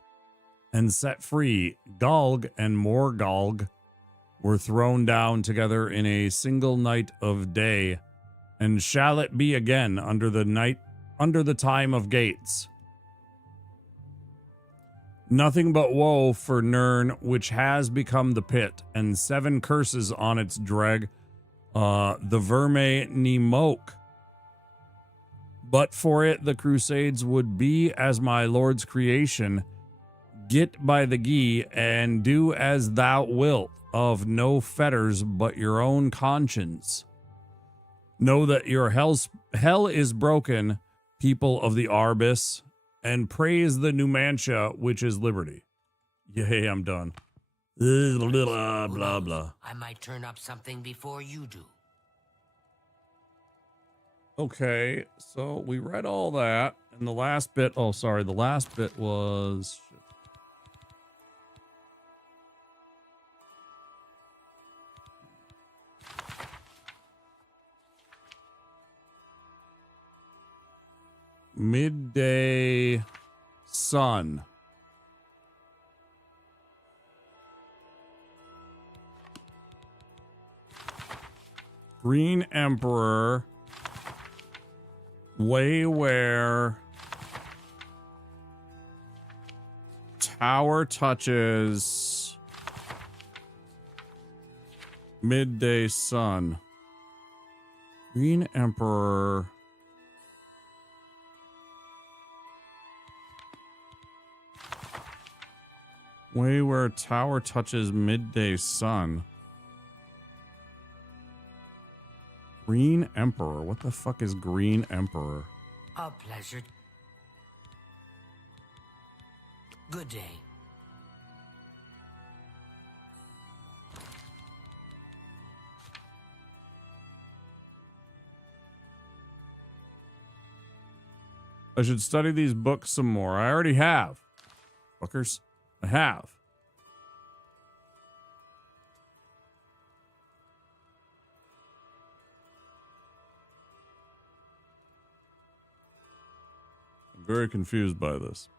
and set free. Galg and Morgalg were thrown down together in a single night of day, and shall it be again under the time of gates. Nothing but woe for Nirn, which has become the pit, and 7 curses on its dreg, the Verme Nimok. But for it, the Crusades would be as my lord's creation. Get by the Gi, and do as thou wilt, of no fetters but your own conscience. Know that your hell is broken, people of the Arbus, and praise the Numantia, which is liberty. Yay, I'm done. Blah, blah, blah. I might turn up something before you do. Okay, so we read all that, and the last bit, the last bit was... Midday Sun. Green Emperor. Wayware. Tower touches. Midday Sun. Green Emperor. Way where tower touches midday sun. Green Emperor. What the fuck is Green Emperor? A pleasure. Good day. I should study these books some more. I already have. Fuckers. I have. I'm very confused by this.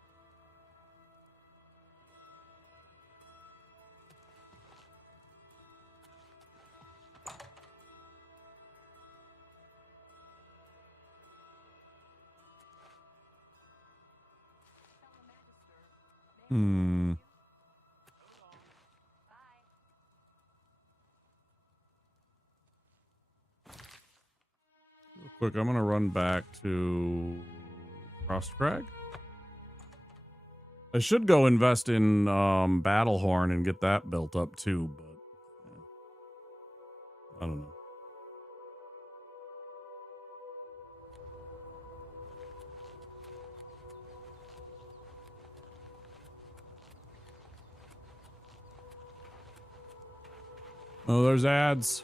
Real quick, I'm gonna run back to Frostcrag. I should go invest in Battlehorn and get that built up too, but I don't know. Oh, there's ads.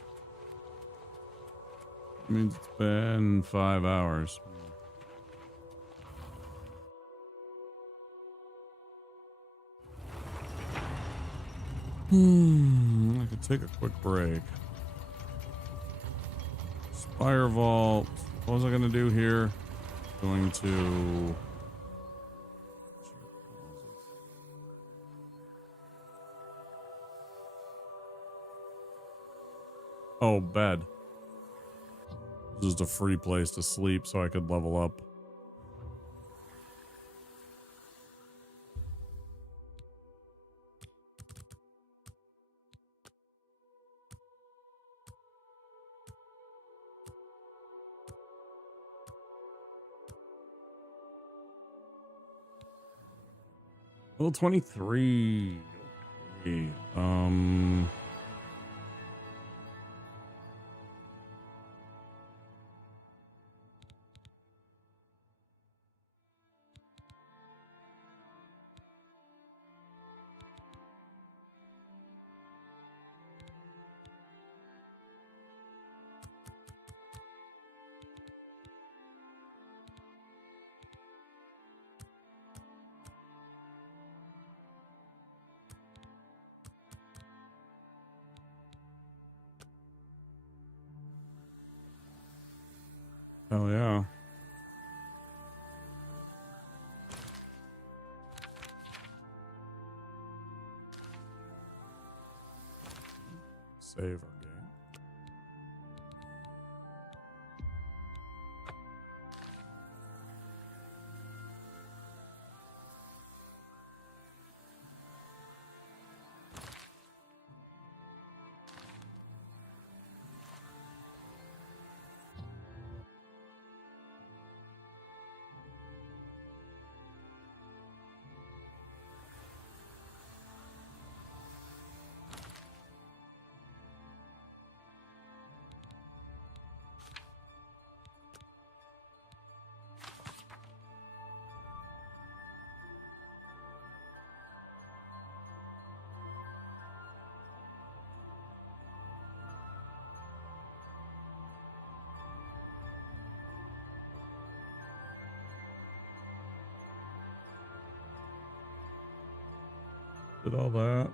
It means it's been 5 hours. I could take a quick break. Spire Vault. What was I gonna do here? Going to... Oh, bed. This is a free place to sleep so I could level up. Level 23. Okay. Oh yeah. Save our game. Did all that.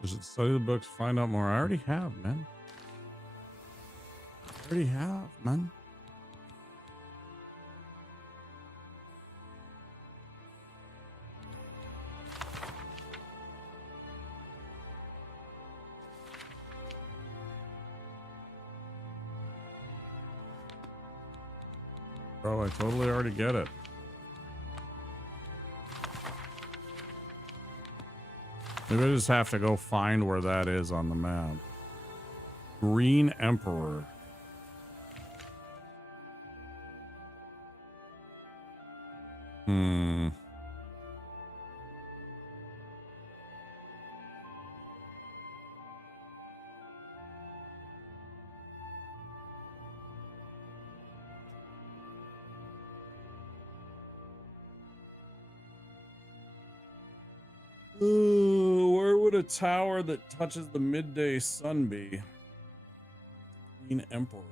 I should study the books, find out more. I already have, man. I already have, man. Bro, I totally already get it. Maybe I just have to go find where that is on the map. Green Emperor. Ooh, where would a tower that touches the midday sun be? Green Emperor.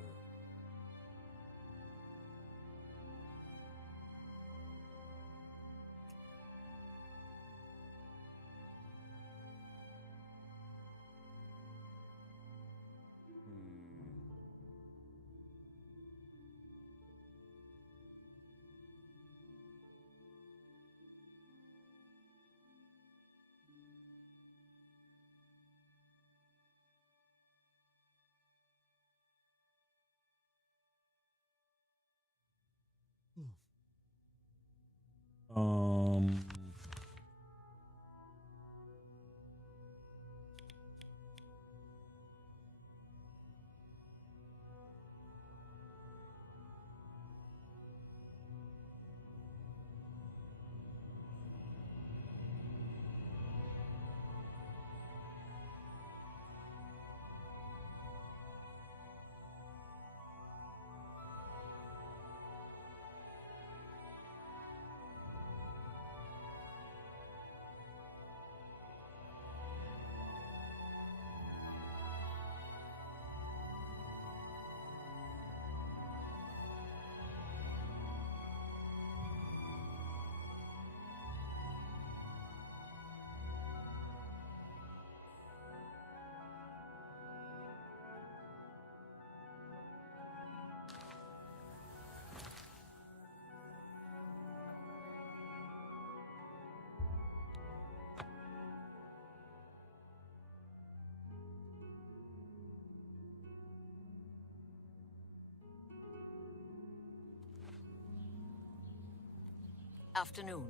Afternoon.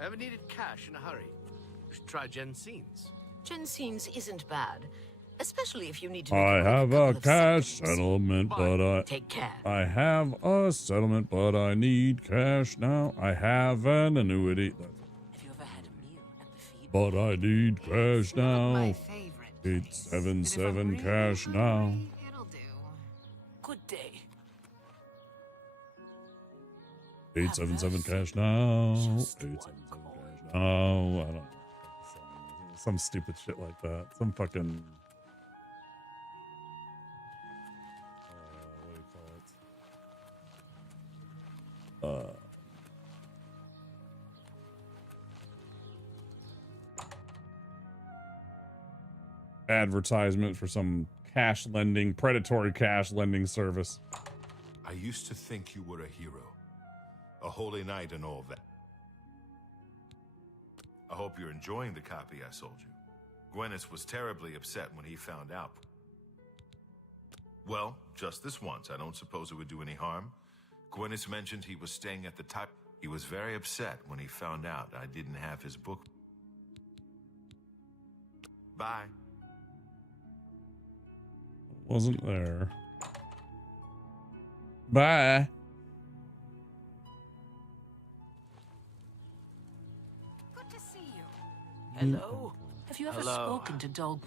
Ever needed cash in a hurry? You should try Jensen's. Jensen's isn't bad, especially if you need to I make have a couple of cash settlements. settlement, but Take care. I have a settlement, but I need cash now. I have an annuity. Have you ever had a meal at the feed? But I need cash now. my favorite 877 cash now. It'll do. Good day. 877 cash now. 877 cash now. I don't know. Some stupid shit like that. Some fucking. What do you call it? Advertisement for some cash lending, predatory cash lending service. I used to think you were a hero. A holy knight and all that. I hope you're enjoying the copy I sold you. Gwyneth was terribly upset when he found out. Well, just this once. I don't suppose it would do any harm. Gwyneth mentioned he was staying at the top. He was very upset when he found out I didn't have his book. Bye. Wasn't there. Bye. Good to see you. Hello. Have you ever spoken to Dog?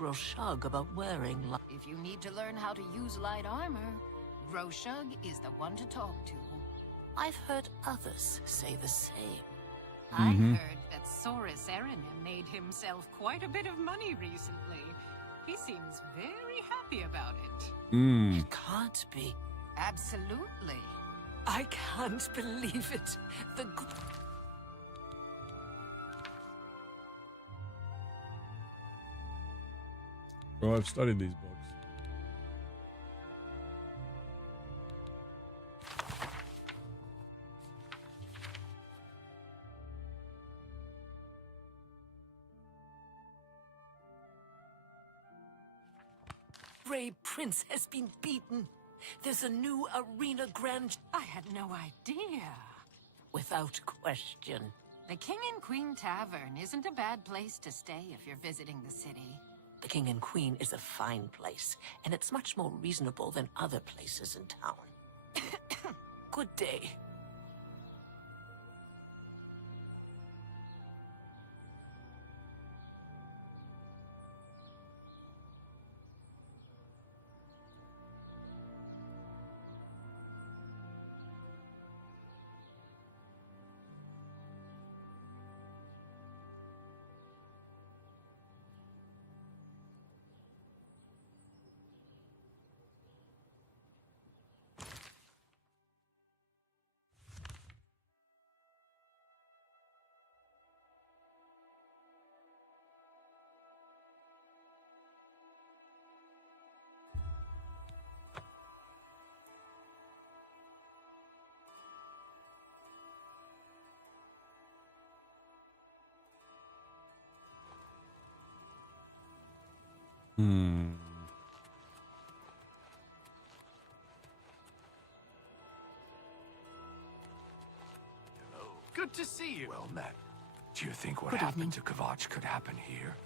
Groshug about wearing If you need to learn how to use light armor, Groshug is the one to talk to. I've heard others say the same. I heard that Saurus Aranim made himself quite a bit of money recently. He seems very happy about it. It can't be. Absolutely. I can't believe it. Well, I've studied these books. Grey Prince has been beaten. There's a new arena grand. I had no idea. Without question. The King and Queen Tavern isn't a bad place to stay if you're visiting the city. The King and Queen is a fine place, and it's much more reasonable than other places in town. Good day. Good to see you. Well met. Do you think what Good happened to Kavach could happen here?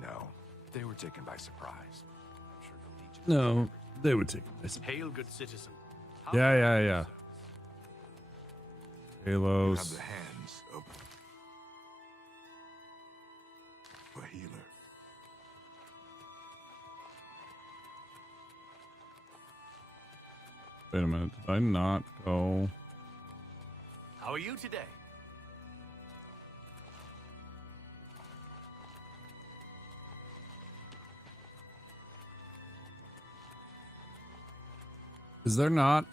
No. They were taken by surprise. I'm sure the Legion... No, they would take it. Hail, good citizen. Yeah. You Halos. have the hands of a healer. Wait a minute. Did I not go? How are you today? Is there not?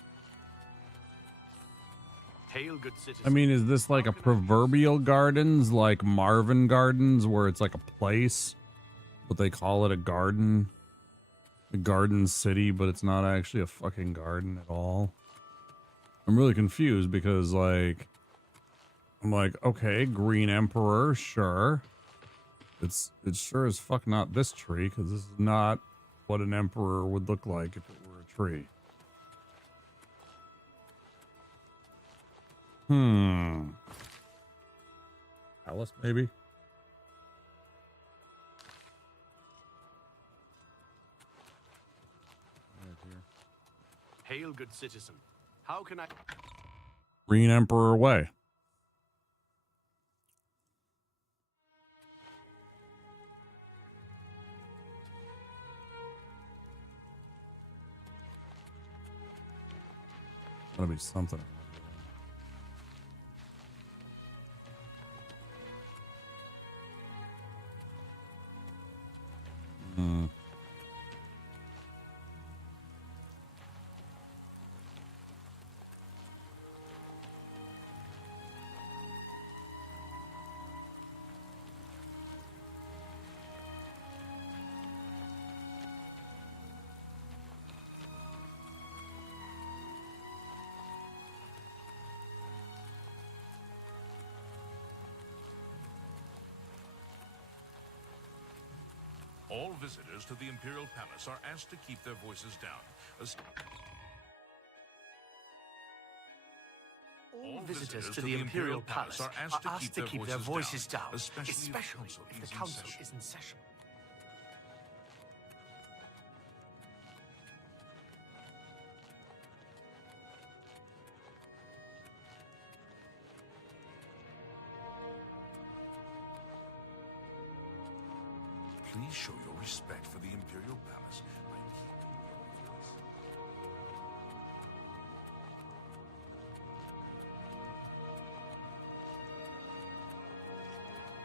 Hail, good citizen. I mean, is this like a proverbial gardens, like Marvin Gardens, where it's like a place, but they call it a garden? A garden city, but it's not actually a fucking garden at all. I'm really confused because, like, I'm like, okay, Green Emperor, sure. It's sure as fuck not this tree, because this is not what an emperor would look like if it were a tree. Alice, maybe? Hail, good citizen. How can I... Green Emperor way. Gotta be something. All visitors to the Imperial Palace are asked to keep their voices down. All visitors to the Imperial Palace are asked to keep their voices down, especially if the Council is in session. Please show your respect for the Imperial Palace by keeping your voice.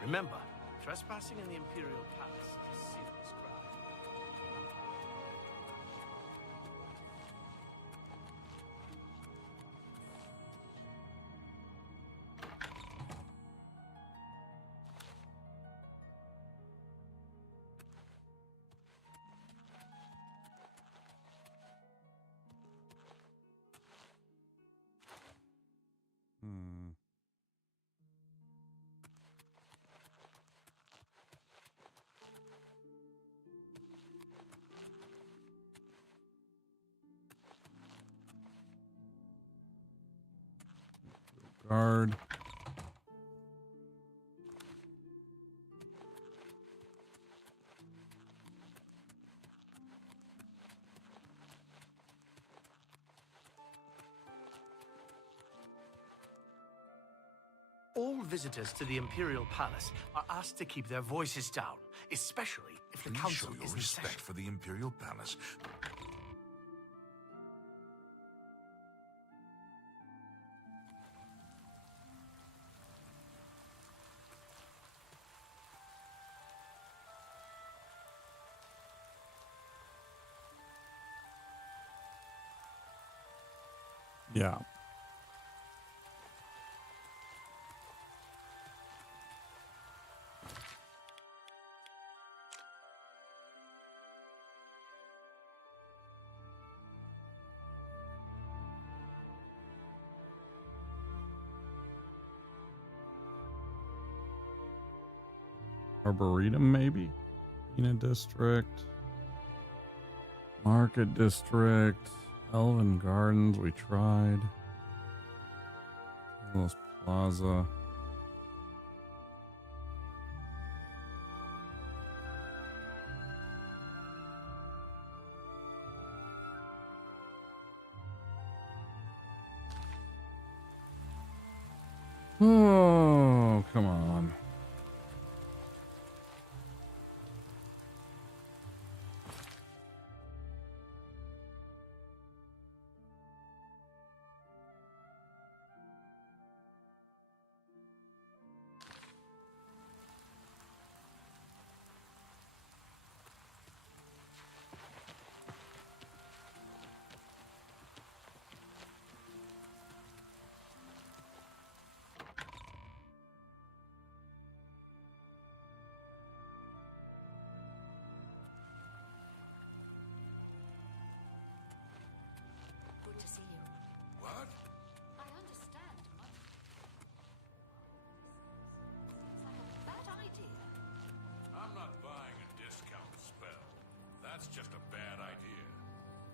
Remember, trespassing in the Imperial Palace is a serious crime. Hmm. Guard. All visitors to the Imperial Palace are asked to keep their voices down, especially if the Please council show your is in respect session. for the Imperial Palace. Yeah. Arboretum, maybe? Ena District. Market District. Elven Gardens, we tried. Carlos Plaza. Oh, come on. Good to see you. What? I understand, but seems like a bad idea. I'm not buying a discount spell. That's just a bad idea.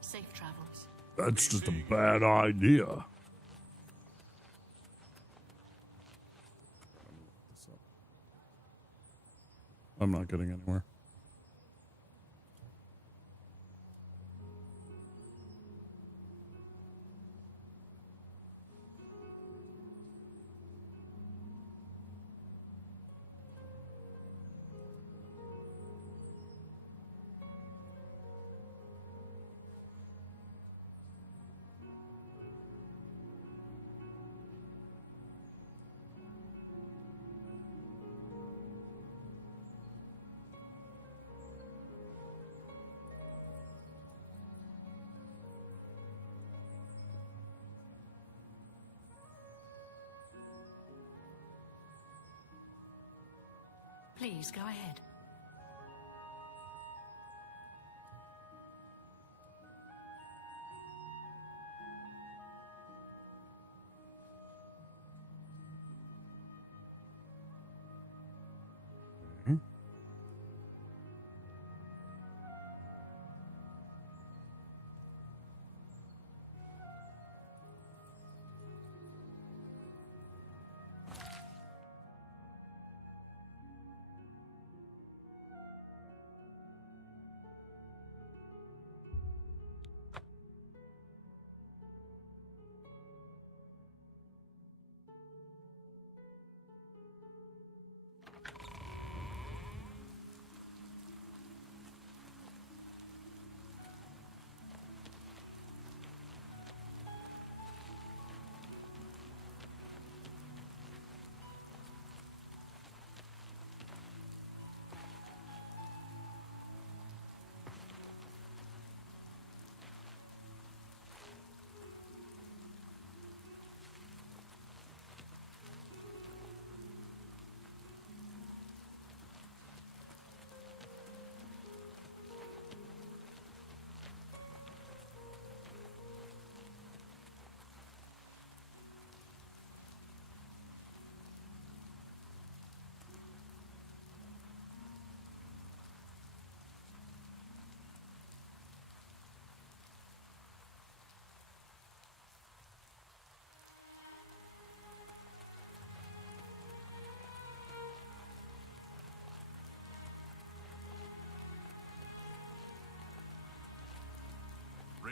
Safe travels. That's just a bad idea. I'm not getting anywhere. Please go ahead.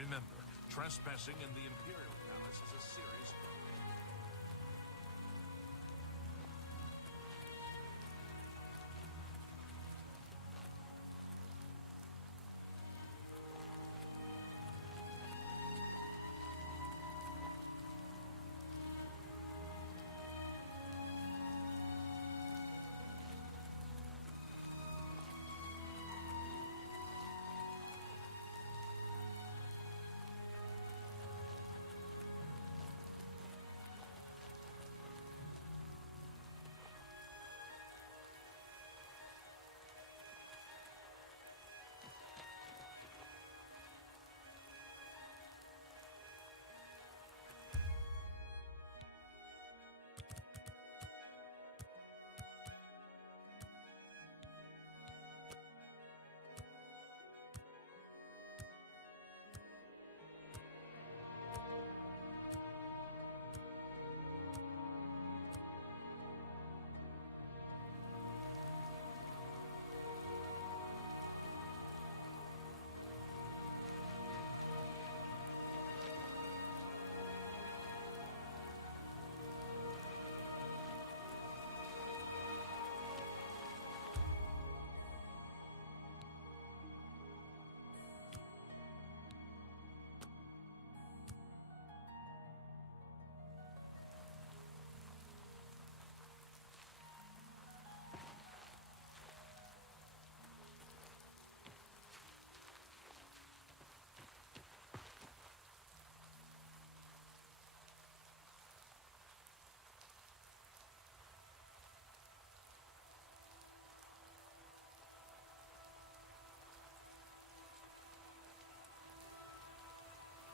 Remember, trespassing in the Imperial Palace is a serious...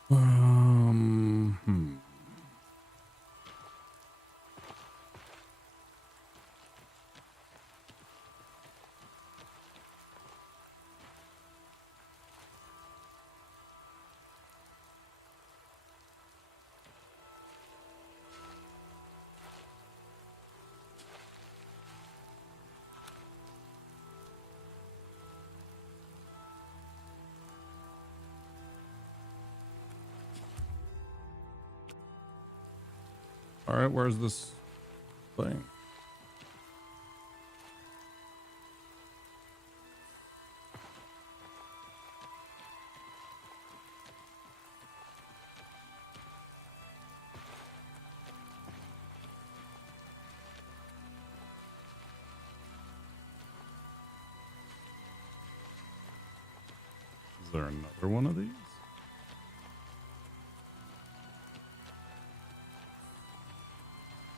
Hmm. All right, where's this thing? Is there another one of these?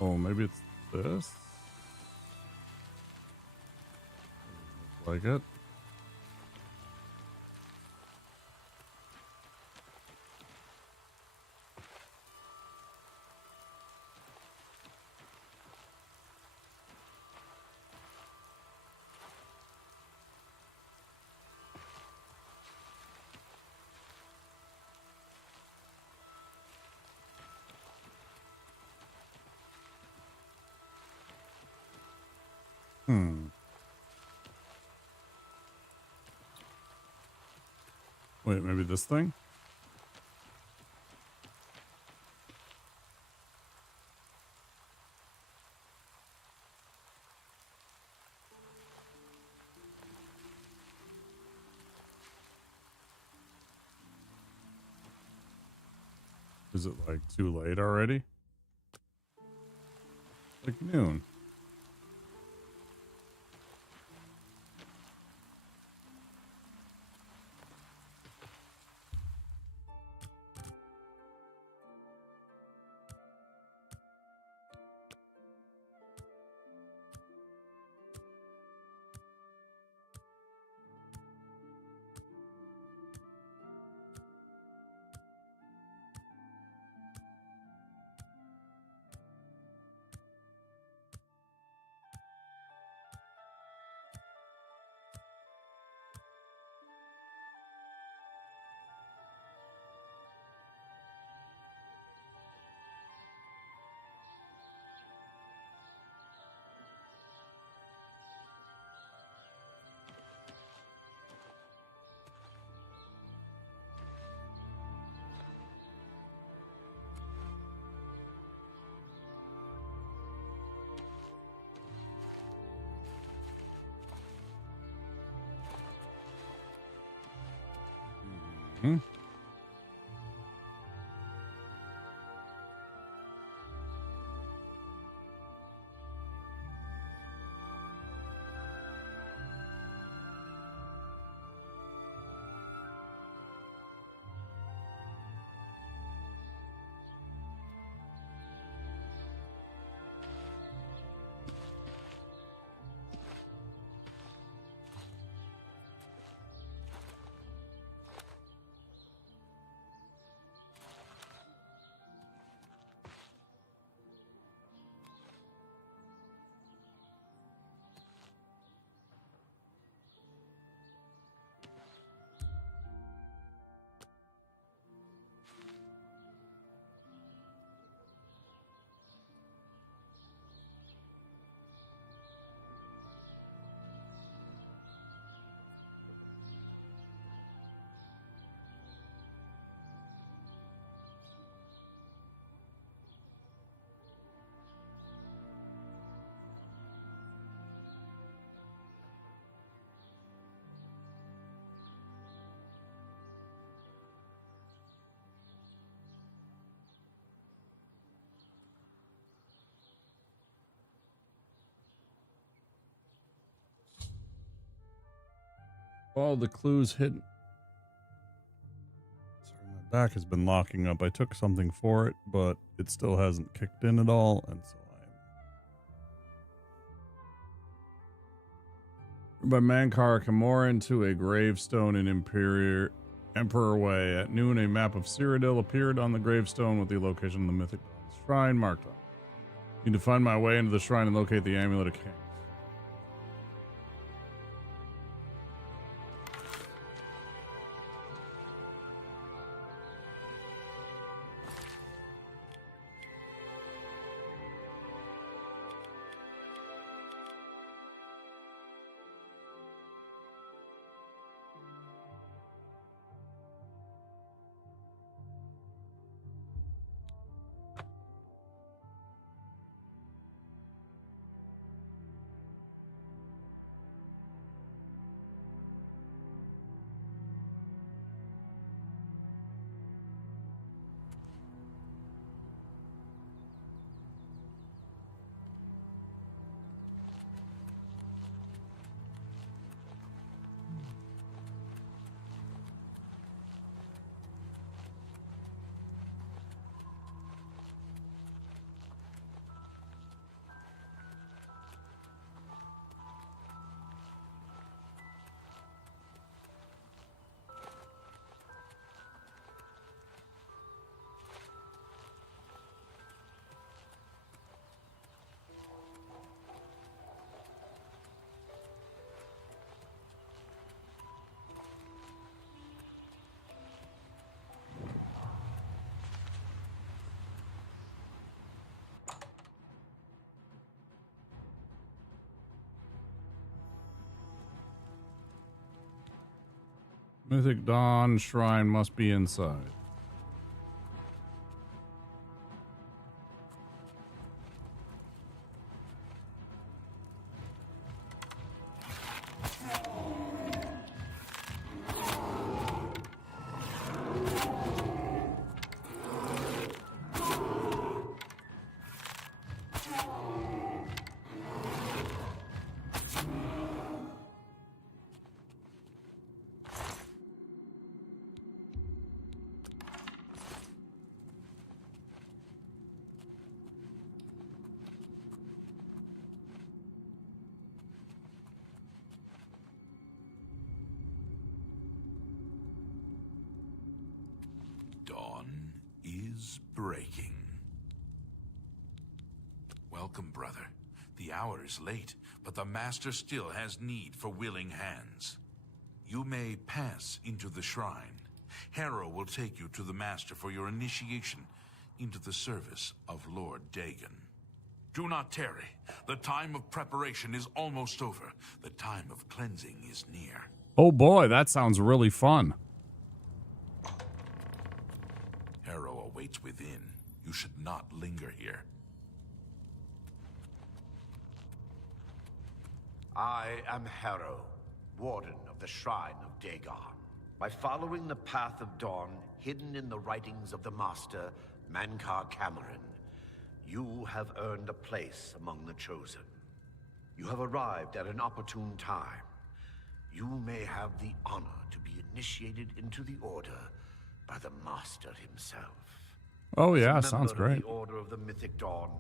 Oh, maybe it's this? Look like it. Wait, maybe this thing? Is it like too late already? Like noon. Hmm? All the clues hidden. Sorry, my back has been locking up. I took something for it, but it still hasn't kicked in at all, and so by Mankar Camoran to a gravestone in Emperor Way. At noon, a map of Cyrodiil appeared on the gravestone with the location of the mythic shrine marked on. Need to find my way into the shrine and locate the Amulet of Kings. Mythic Dawn Shrine must be inside. Dawn is breaking. Welcome, brother. The hour is late, but the Master still has need for willing hands. You may pass into the shrine. Harrow will take you to the Master for your initiation into the service of Lord Dagon. Do not tarry. The time of preparation is almost over. The time of cleansing is near. Oh boy, that sounds really fun. Harrow awaits within. You should not linger here. I am Harrow, Warden of the Shrine of Dagon. By following the path of dawn hidden in the writings of the master, Mankar Cameron, you have earned a place among the chosen. You have arrived at an opportune time. You may have the honor to be initiated into the Order by the Master himself. Oh As a yeah, member sounds of great. the Order of the Mythic Dawn,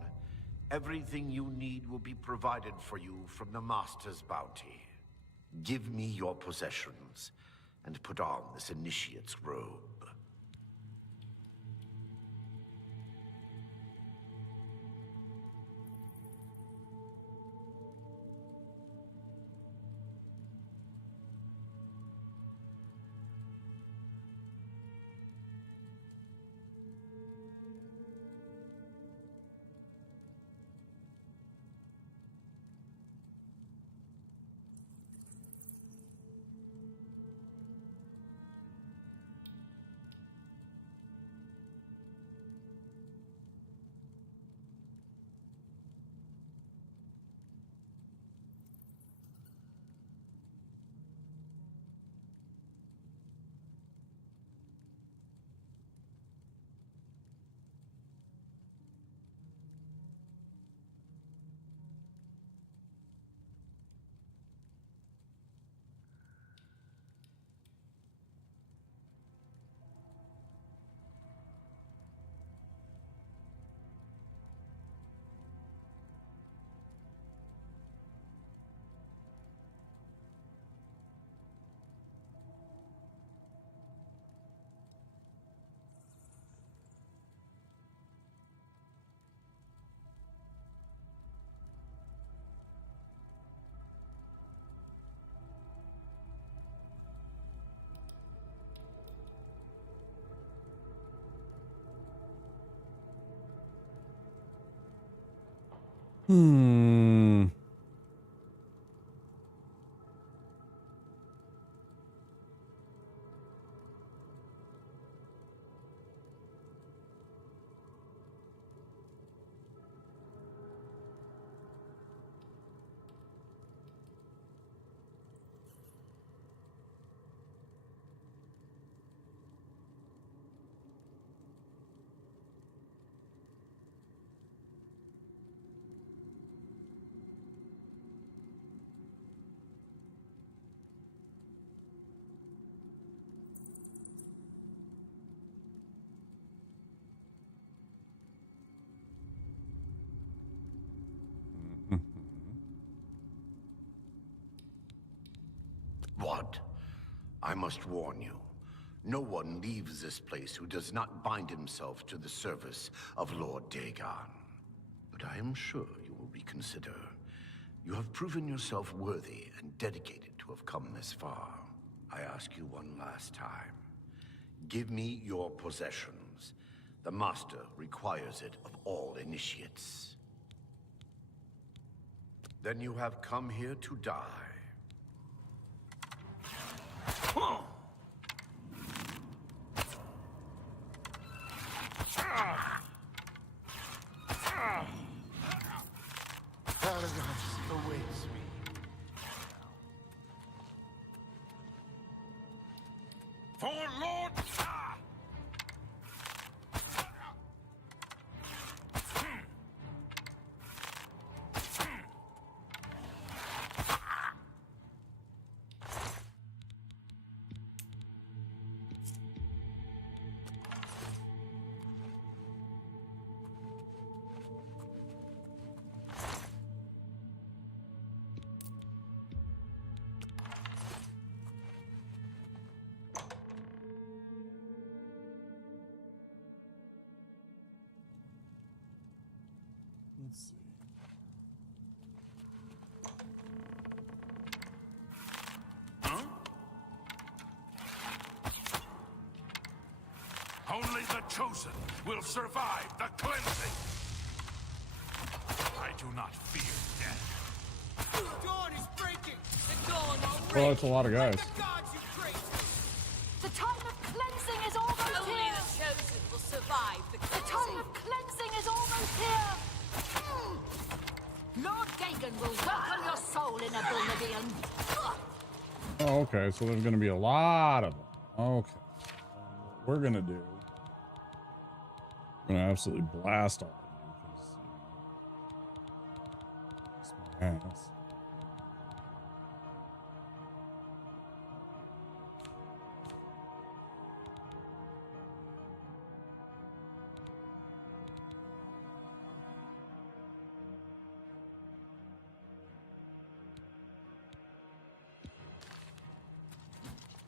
everything you need will be provided for you from the Master's bounty. Give me your possessions and put on this initiate's robe. What? I must warn you. No one leaves this place who does not bind himself to the service of Lord Dagon. But I am sure you will reconsider. You have proven yourself worthy and dedicated to have come this far. I ask you one last time. Give me your possessions. The Master requires it of all initiates. Then you have come here to die. Paradise awaits me. For Lord... Let's see. Huh? Only the chosen will survive the cleansing. I do not fear death. The dawn is breaking! The dawn is Well, that's a lot of guys. gods, you crazy! The time of cleansing is almost Only here. the chosen will survive the The time of cleansing is almost here. Lord Dagon will welcome your soul in Oblivion. Oh, okay. So there's going to be a lot of them. Okay. What we're gonna do, I'm gonna absolutely blast all of you because it's my ass.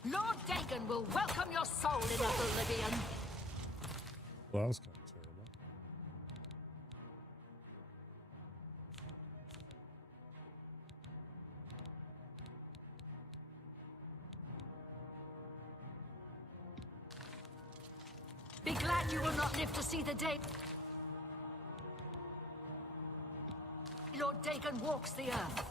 Lord Dagon will welcome your soul in Oblivion. Well, that was kind of terrible. Be glad you will not live to see the day Lord Dagon walks the earth.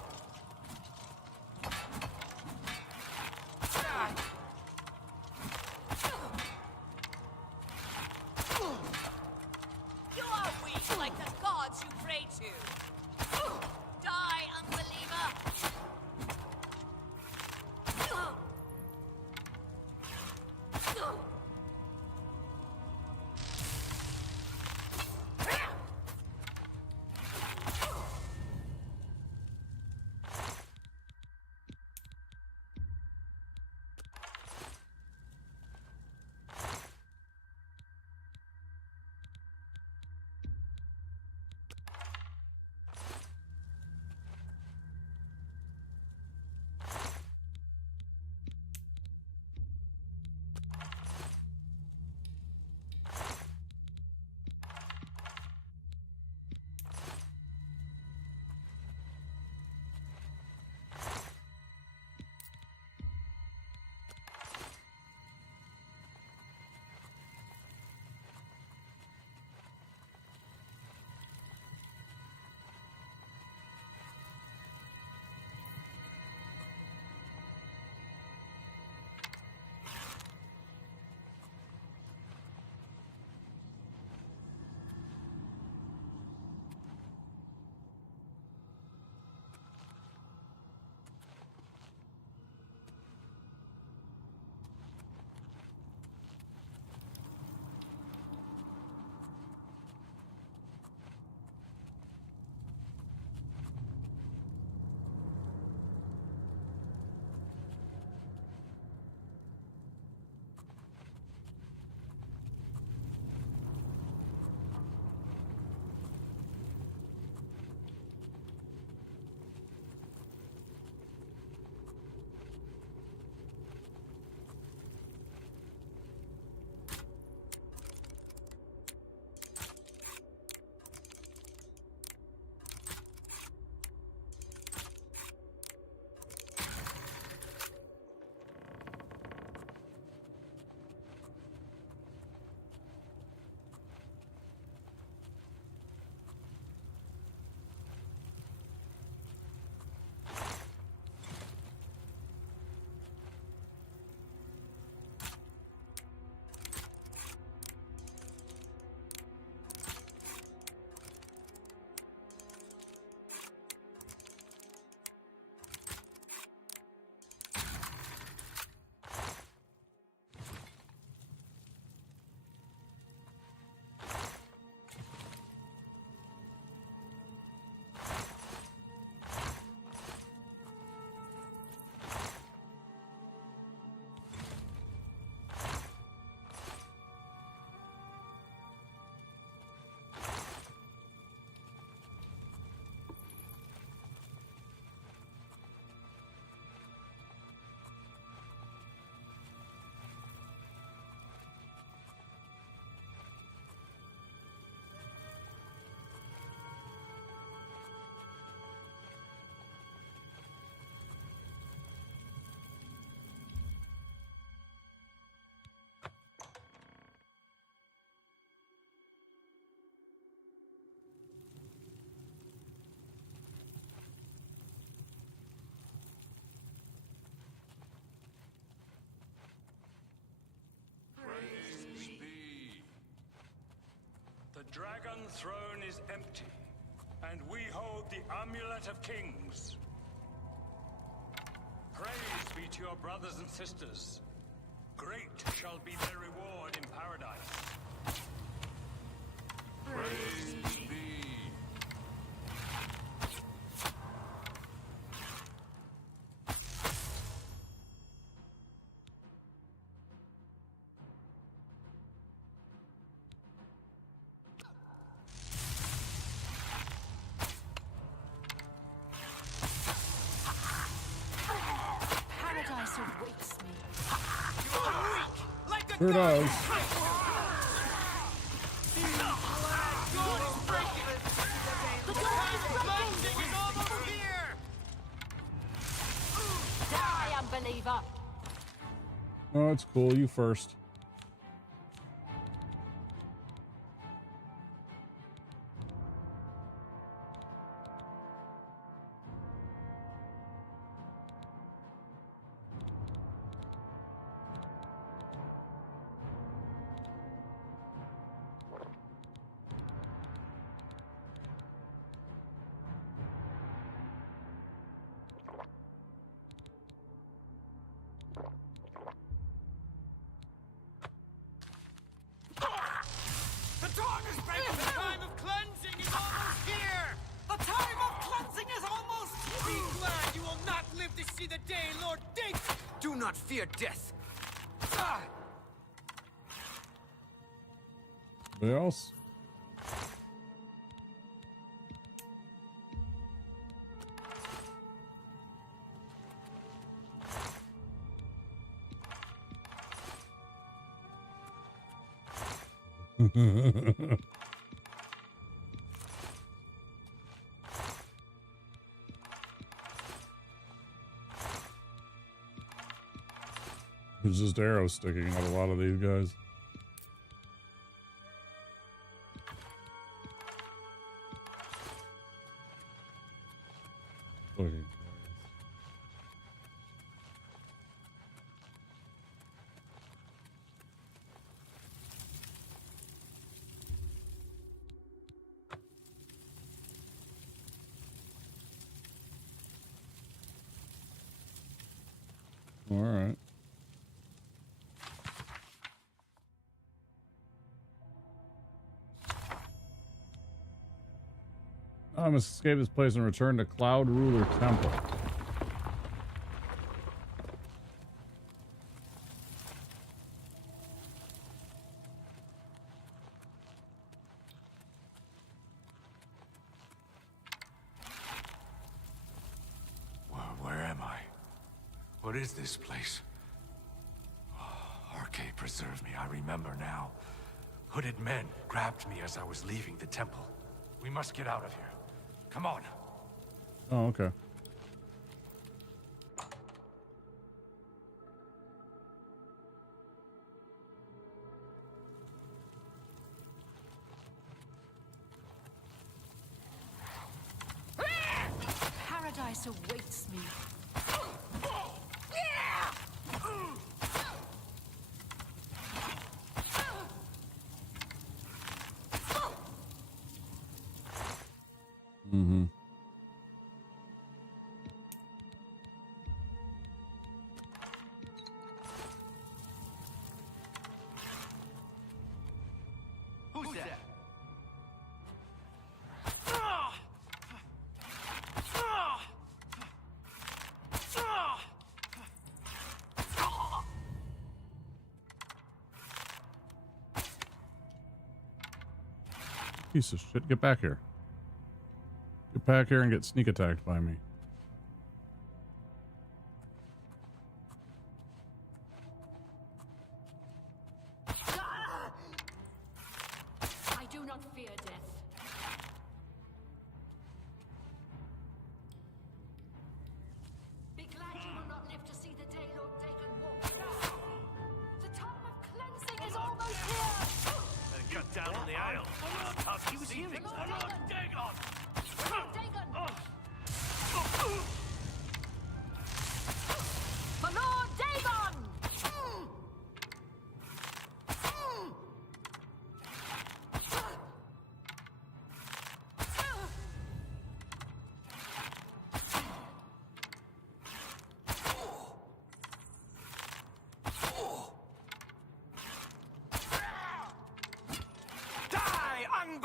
You are weak like the gods you pray to. Die, unbeliever! The Dragon Throne is empty, and we hold the Amulet of Kings. Praise be to your brothers and sisters. Great shall be their reward in paradise. Praise thee. Paradise awaits me. Sure does. Die, unbeliever! Oh, it's cool. You first. The dawn is breaking! The time of cleansing is almost here! The time of cleansing is almost here! Be glad you will not live to see the day, Lord Date! Do not fear death. Anybody else? There's just arrows sticking out a lot of these guys. Okay. All right. I must escape this place and return to Cloud Ruler Temple. Where am I? What is this place? Oh, Arcade preserve me, I remember now. Hooded men grabbed me as I was leaving the temple. We must get out of here. Come on. Oh, okay. Paradise awaits me. Mm-hmm. Who's that? Piece of shit. Get back here. Get back here and get sneak attacked by me. I do not fear death. Be glad you will not live to see the day Lord Dagon walks down. The time of cleansing is almost here. Cut down on the aisle. Tough to see things. Lord Dagon! For Lord Dagon!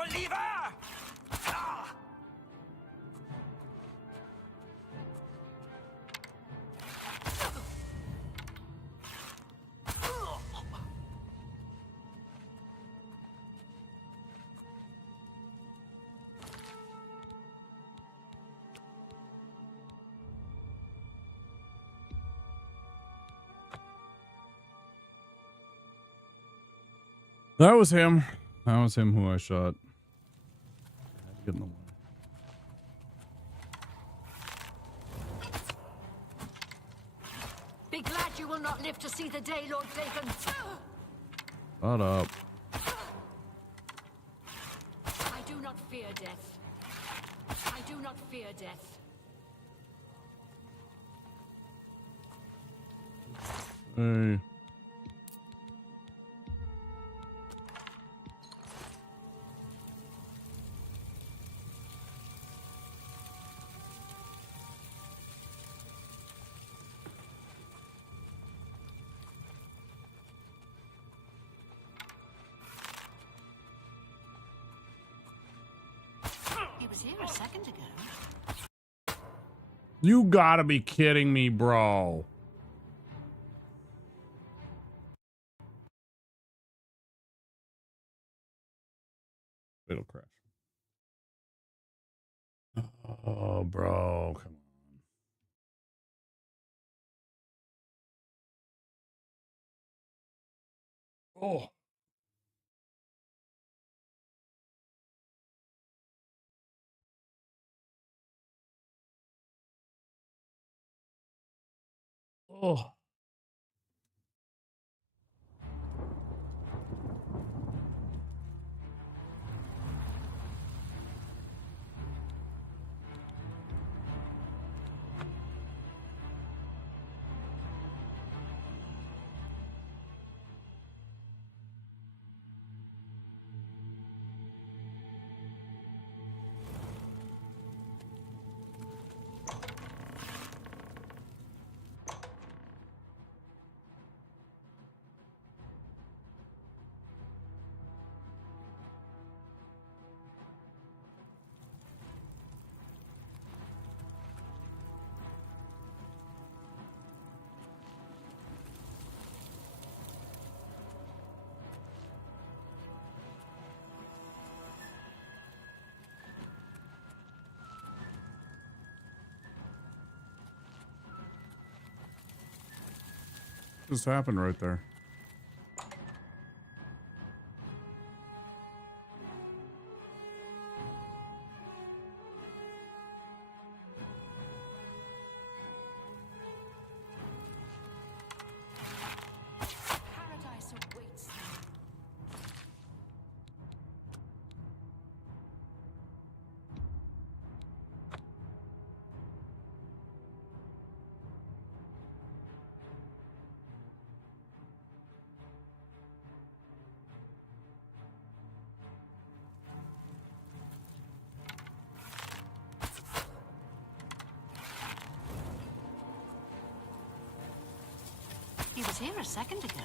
unbeliever! Ah! That was him. That was him who I shot. Get in the way. Be glad you will not live to see the day, Lord Dagon. Shut up. I do not fear death. I do not fear death. Hey. He was here a second ago. You gotta be kidding me, bro. It'll crash. Oh, bro. Come on. Oh. Oh. Just happened right there. Paradise awaits them. He was here a second ago.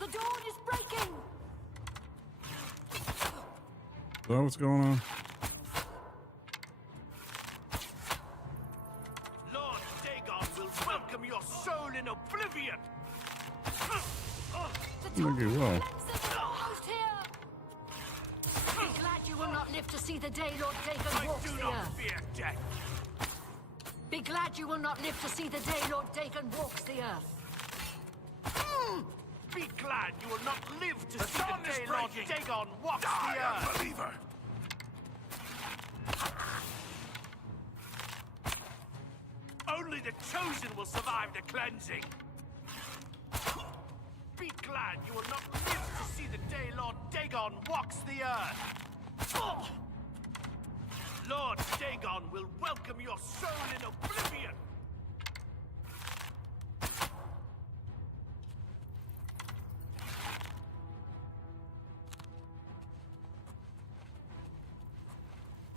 The dawn is breaking. Is that what's going on? Lord Dagon will welcome your soul in oblivion! Maybe he will. Almost here. Be glad you will not live to see the day Lord Dagon walks I do the not earth. fear death! Be glad you will not live to see the day Lord Dagon walks the earth. Be glad you will not live to see the day Lord Dagon walks the earth! Unbeliever! Only the chosen will survive the cleansing! Be glad you will not live to see the day Lord Dagon walks the earth. Oh! Lord Dagon will welcome your soul in Oblivion.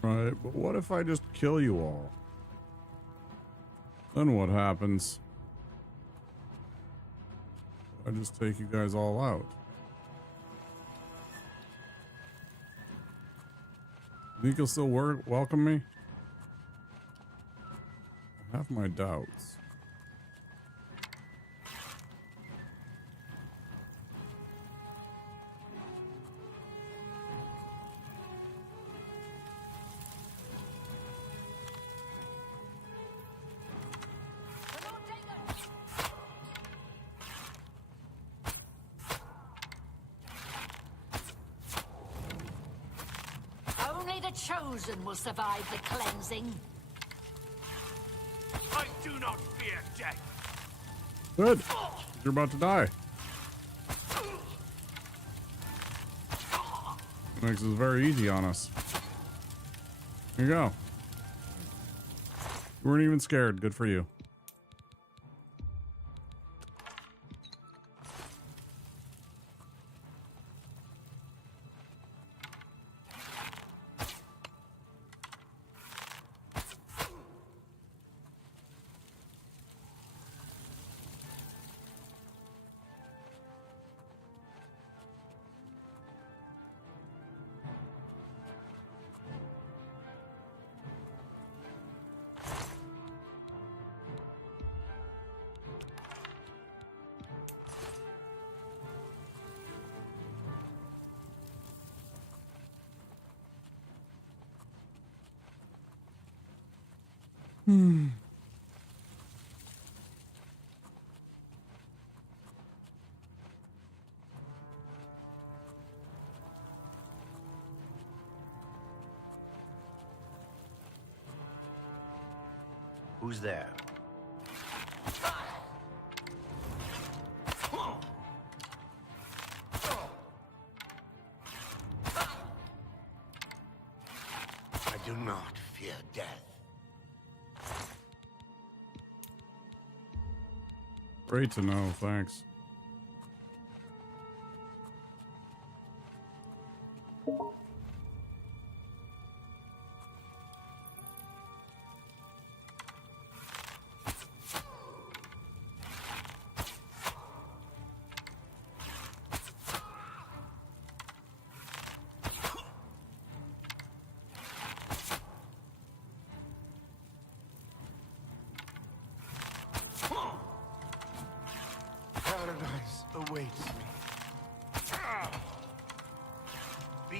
Right, but what if I just kill you all? Then what happens? I just take you guys all out. Think you'll still welcome me? I have my doubts. Only the chosen will survive the cleansing. I do not fear death. Good. You're about to die. Makes this very easy on us. Here you go. You weren't even scared. Good for you. Who's there? I do not fear death. Great to know. Thanks. Paradise awaits me. Be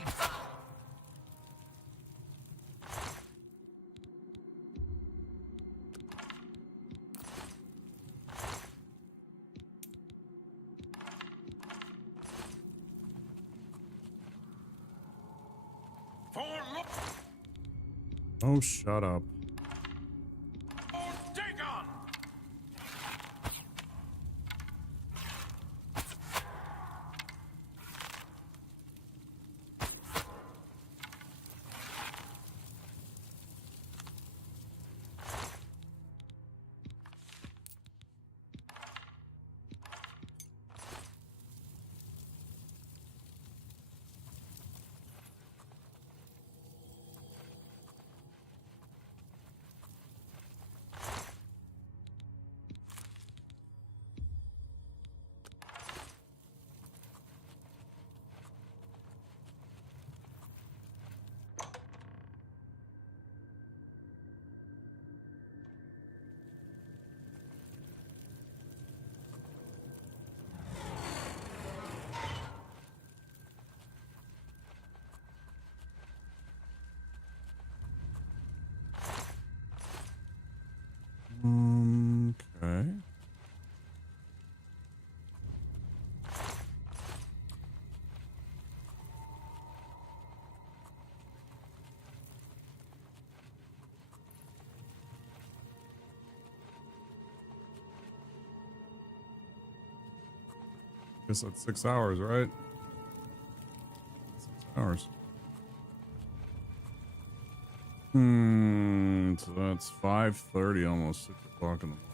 Oh, shut up. Dagon! Okay. Guess that's 6 hours, right? So that's 5:30, almost 6 o'clock in the morning.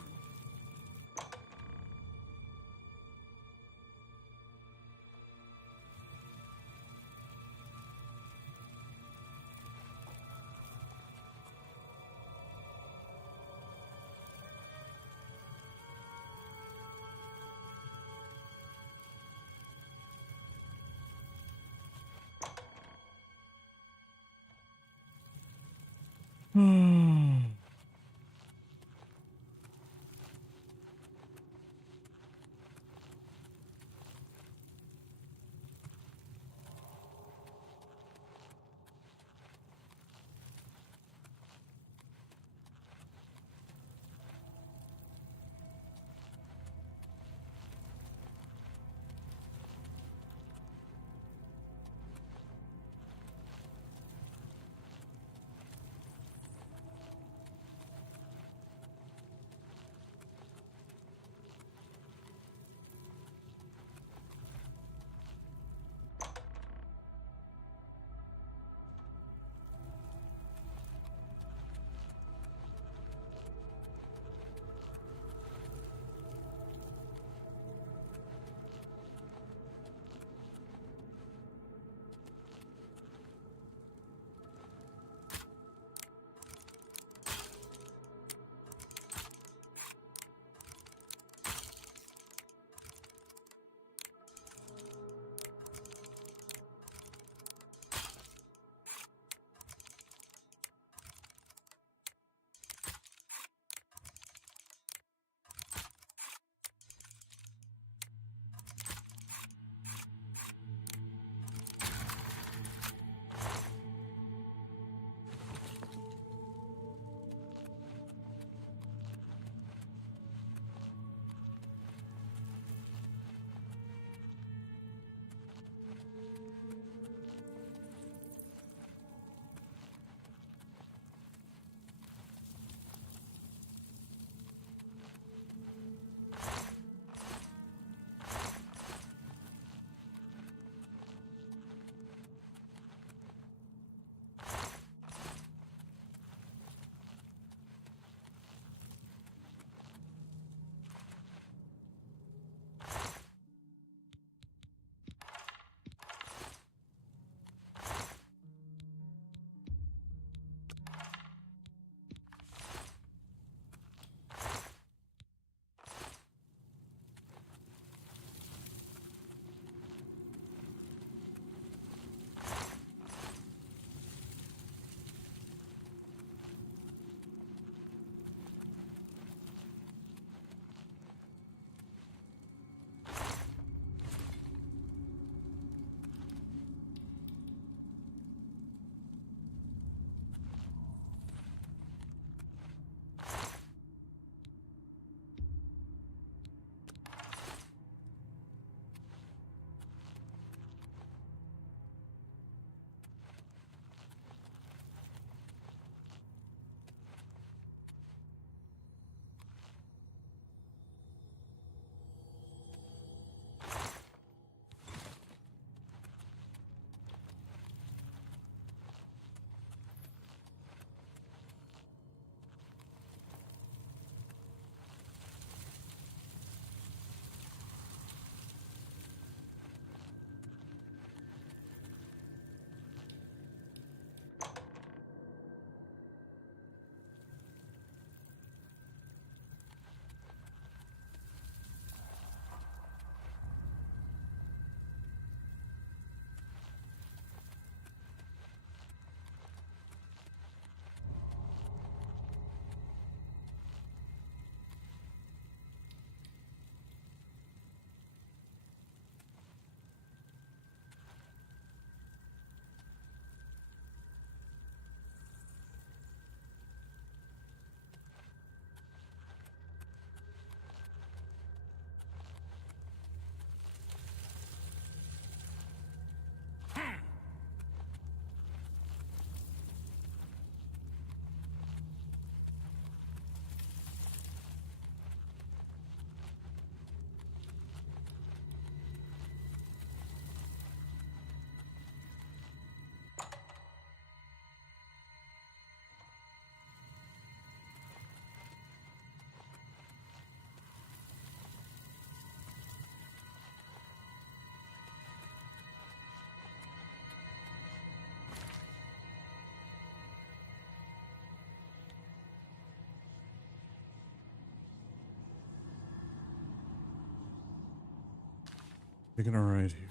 Taking a right here.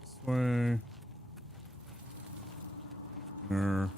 This way. There.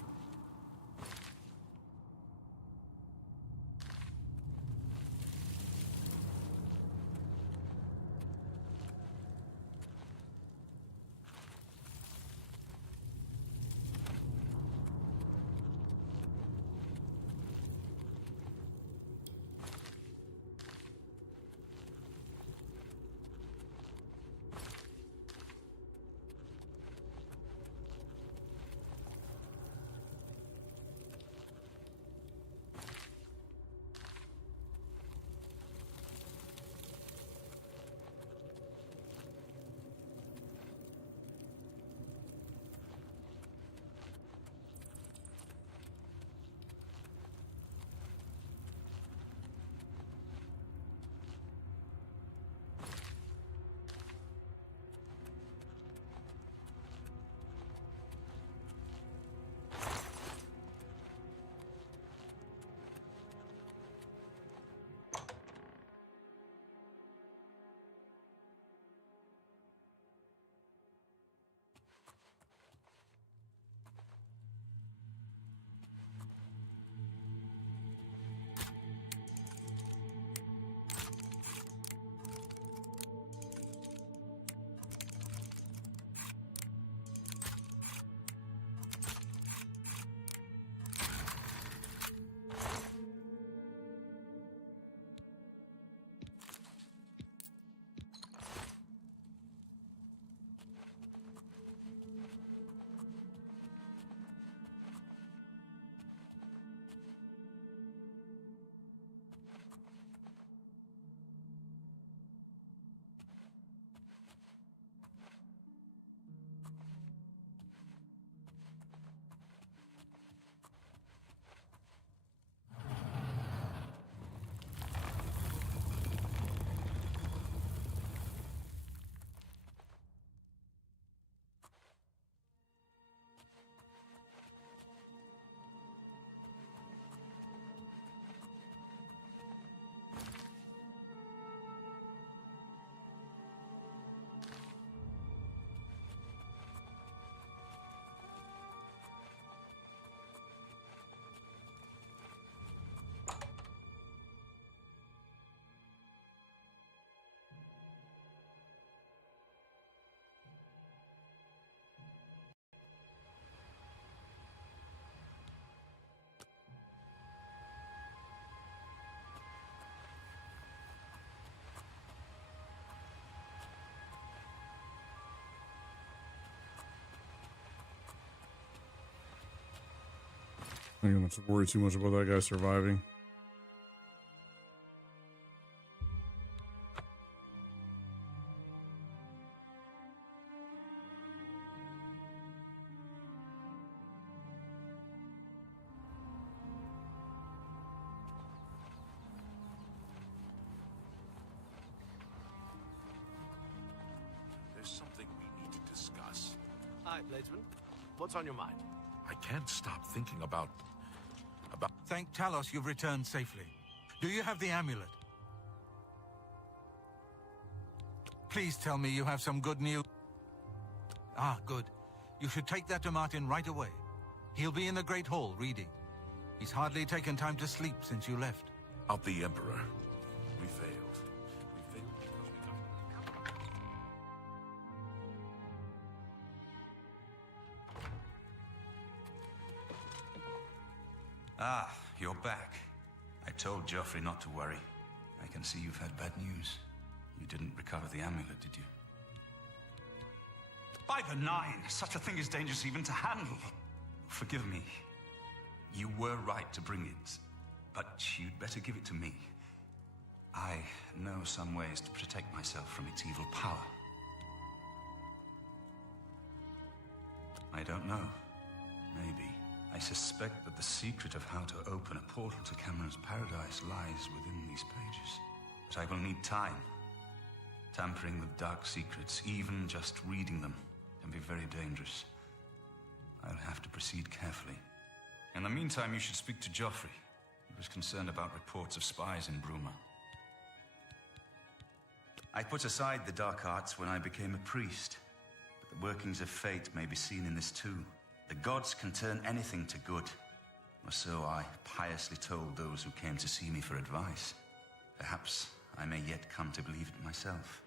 I don't have to worry too much about that guy surviving. There's something we need to discuss. Hi, Bladesman. What's on your mind? I can't stop thinking about... Thank Talos you've returned safely. Do you have the amulet? Please tell me you have some good news. Ah, good. You should take that to Martin right away. He'll be in the Great Hall reading. He's hardly taken time to sleep since you left. Out the Emperor. We failed. We failed because we got... Ah, you're back. I told Joffrey not to worry. I can see you've had bad news. You didn't recover the amulet, did you? By the Nine! Such a thing is dangerous even to handle. Forgive me. You were right to bring it, but you'd better give it to me. I know some ways to protect myself from its evil power. I don't know. Maybe. I suspect that the secret of how to open a portal to Cameron's paradise lies within these pages. But I will need time. Tampering with dark secrets, even just reading them, can be very dangerous. I'll have to proceed carefully. In the meantime, you should speak to Joffrey. was concerned about reports of spies in Bruma. I put aside the dark arts when I became a priest, but the workings of fate may be seen in this too. The gods can turn anything to good, or so I piously told those who came to see me for advice. Perhaps I may yet come to believe it myself.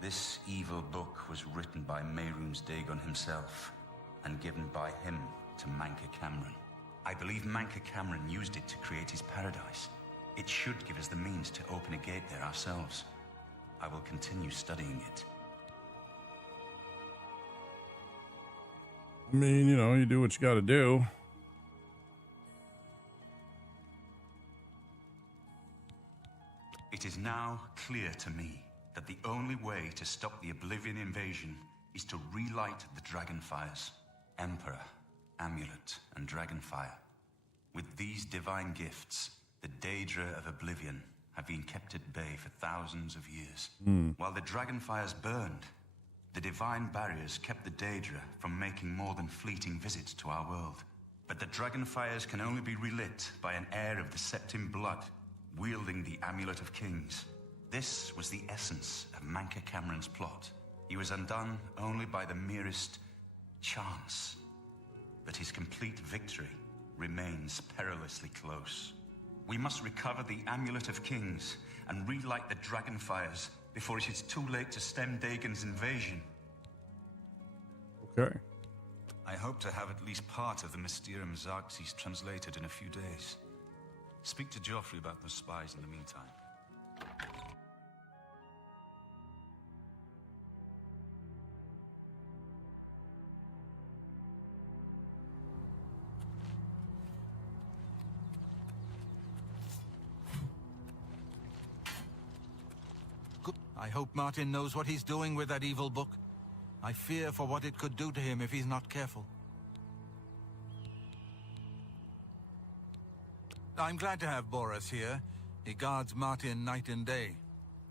This evil book was written by Mehrunes Dagon himself, and given by him to Manka Cameron. I believe Manka Cameron used it to create his paradise. It should give us the means to open a gate there ourselves. I will continue studying it. I mean, you know, you do what you gotta do. It is now clear to me that the only way to stop the Oblivion invasion is to relight the Dragonfires. Emperor, Amulet, and Dragonfire. With these divine gifts, the Daedra of Oblivion have been kept at bay for thousands of years. While the Dragonfires burned, the divine barriers kept the Daedra from making more than fleeting visits to our world. But the Dragonfires can only be relit by an heir of the Septim blood, wielding the Amulet of Kings. This was the essence of Manka Cameron's plot. He was undone only by the merest chance. But his complete victory remains perilously close. We must recover the Amulet of Kings and relight the Dragonfires before it is too late to stem Dagon's invasion. Okay. I hope to have at least part of the Mysterium Xarxes translated in a few days. Speak to Joffrey about those spies in the meantime. I hope Martin knows what he's doing with that evil book. I fear for what it could do to him if he's not careful. I'm glad to have Boris here. He guards Martin night and day.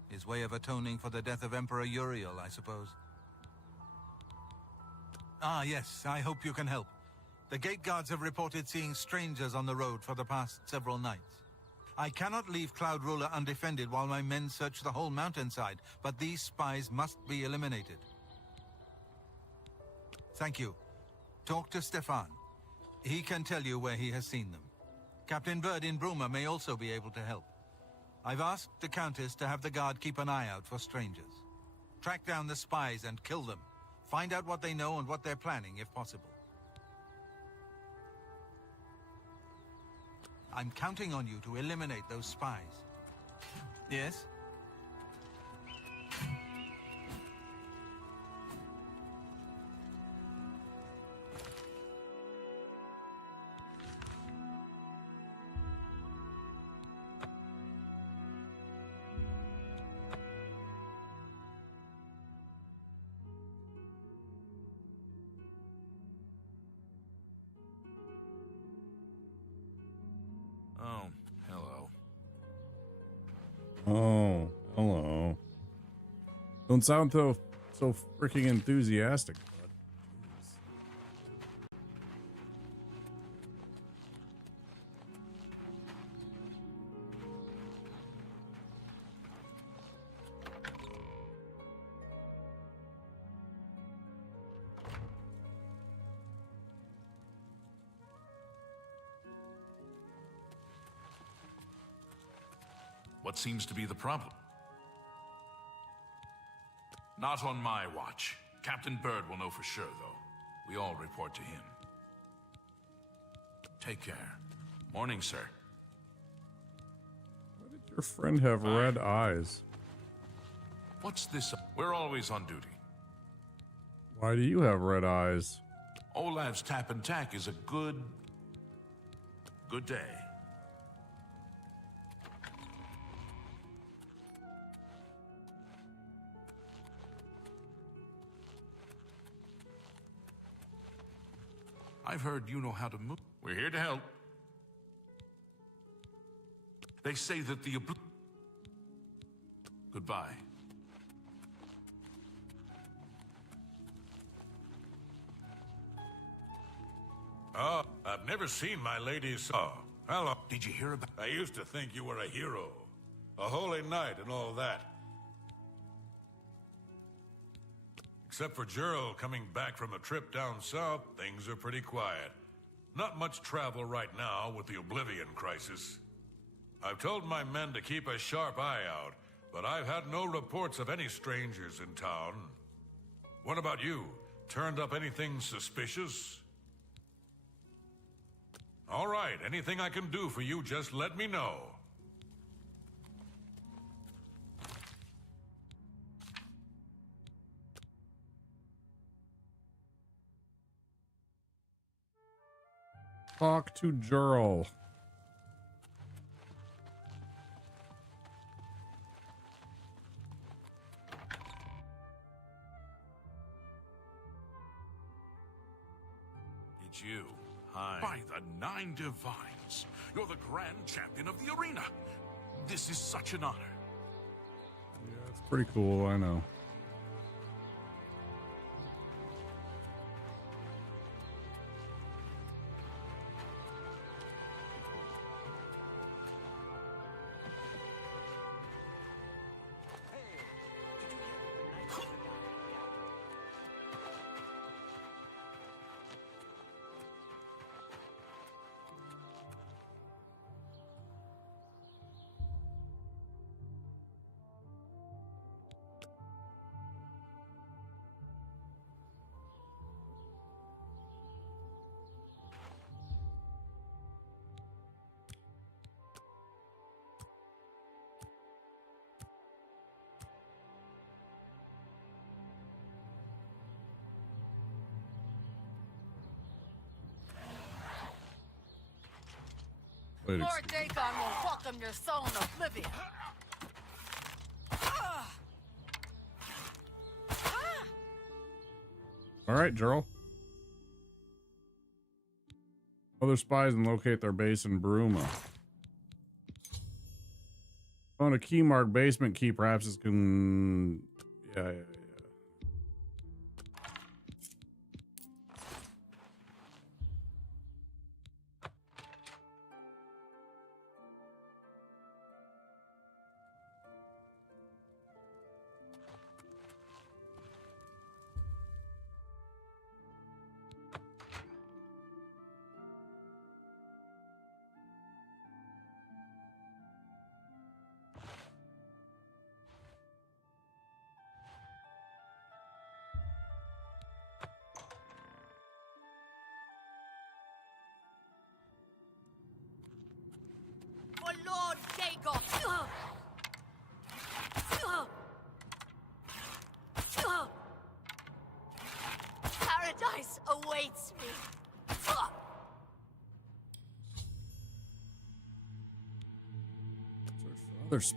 His way of atoning for the death of Emperor Uriel, I suppose. Ah, yes, I hope you can help. The gate guards have reported seeing strangers on the road for the past several nights. I cannot leave Cloud Ruler undefended while my men search the whole mountainside, but these spies must be eliminated. Thank you. Talk to Stefan. He can tell you where he has seen them. Captain Bird in Bruma may also be able to help. I've asked the Countess to have the guard keep an eye out for strangers. Track down the spies and kill them. Find out what they know and what they're planning, if possible. I'm counting on you to eliminate those spies. Yes? Oh, hello. Oh, hello. Don't sound so freaking enthusiastic, bud. What seems to be the problem? Not on my watch. Captain Bird will know for sure, though. We all report to him. Take care. Morning, sir. Why did your friend have red eyes? What's this? We're always on duty. Why do you have red eyes? Olav's Tap and Tack is a good day. I've heard you know how to move. We're here to help. They say that the Goodbye. Oh, I've never seen my lady. Oh, hello. Did you hear about? I used to think you were a hero, a holy knight, and all that. Except for Gerald coming back from a trip down south, things are pretty quiet. Not much travel right now with the Oblivion crisis. I've told my men to keep a sharp eye out, but I've had no reports of any strangers in town. What about you? Turned up anything suspicious? All right, anything I can do for you, just let me know. Talk to Jurl. It's you. Hi. By the Nine Divines. You're the grand champion of the arena. This is such an honor. Yeah, it's pretty cool, I know. Lord Dagon will welcome your soul in Oblivion. All right, Jurl. Other spies and locate their base in Bruma. Found a key marked basement key. Perhaps this can. Yeah. For Lord Dagon. Paradise awaits me. Other spies.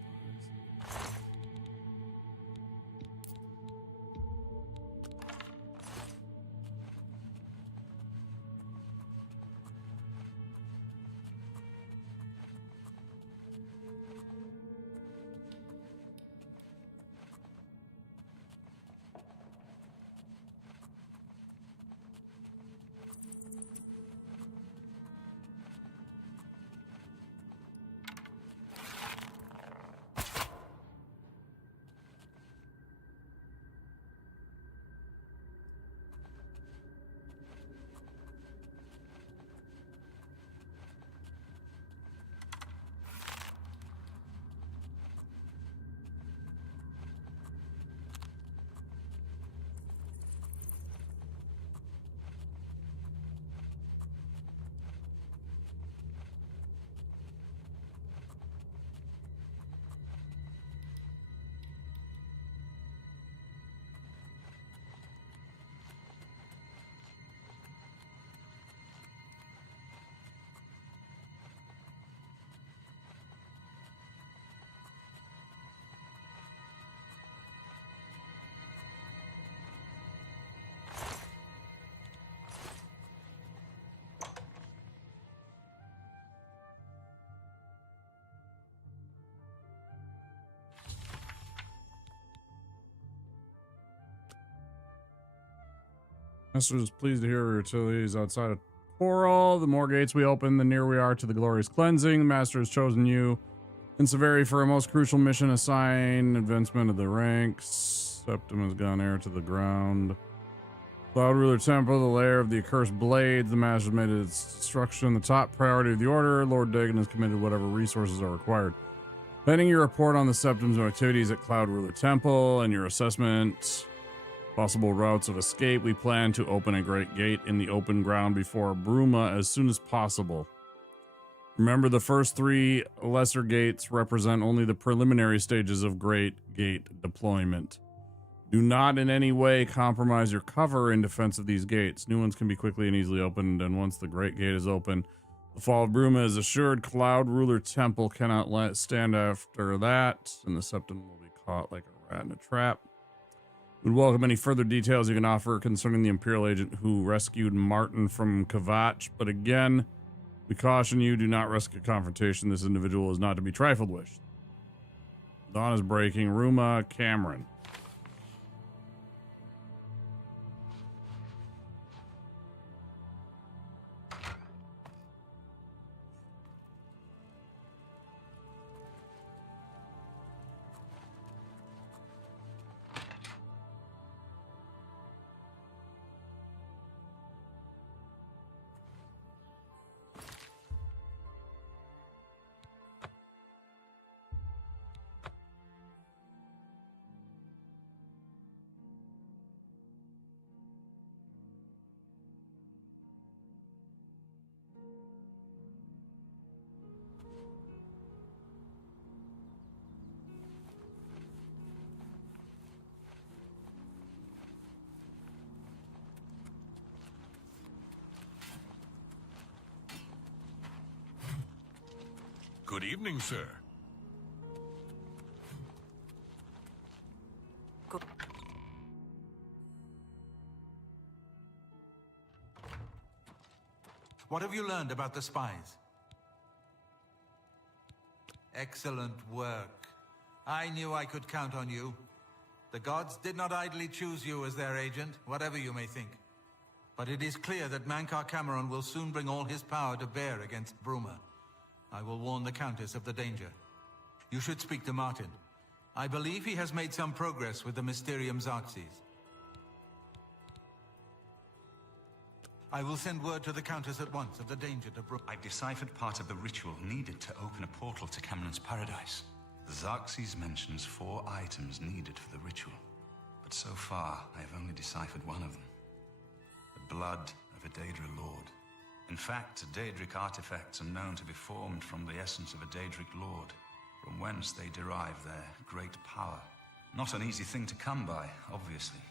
Master is pleased to hear your utilities outside of temporal. The more gates we open, the nearer we are to the glorious cleansing. The Master has chosen you in Severi for a most crucial mission. Assign advancement of the ranks. Septum has gone heir to the ground. Cloud Ruler Temple, the lair of the accursed blades. The Master has made its destruction the top priority of the order. Lord Dagon has committed whatever resources are required. Pending your report on the Septum's activities at Cloud Ruler Temple and your assessment possible routes of escape, we plan to open a great gate in the open ground before Bruma as soon as possible. Remember, the first 3 lesser gates represent only the preliminary stages of Great Gate deployment. Do not in any way compromise your cover in defense of these gates. New ones can be quickly and easily opened, and once the Great Gate is open, the fall of Bruma is assured. Cloud Ruler Temple cannot stand after that, and the Septum will be caught like a rat in a trap. We'd welcome any further details you can offer concerning the Imperial agent who rescued Martin from Kvatch, but again, we caution you, do not risk a confrontation. This individual is not to be trifled with. Dawn is breaking. Ruma Cameron. Good evening, sir. What have you learned about the spies? Excellent work. I knew I could count on you. The gods did not idly choose you as their agent, whatever you may think. But it is clear that Mankar Cameron will soon bring all his power to bear against Bruma. I will warn the Countess of the danger. You should speak to Martin. I believe he has made some progress with the Mysterium Xerxes. I will send word to the Countess at once of the danger to Bruma. I've deciphered part of the ritual needed to open a portal to Cameron's paradise. The Xerxes mentions 4 items needed for the ritual, but so far I have only deciphered one of them. The blood of a Daedra Lord. In fact, Daedric artifacts are known to be formed from the essence of a Daedric Lord, from whence they derive their great power. Not an easy thing to come by, obviously,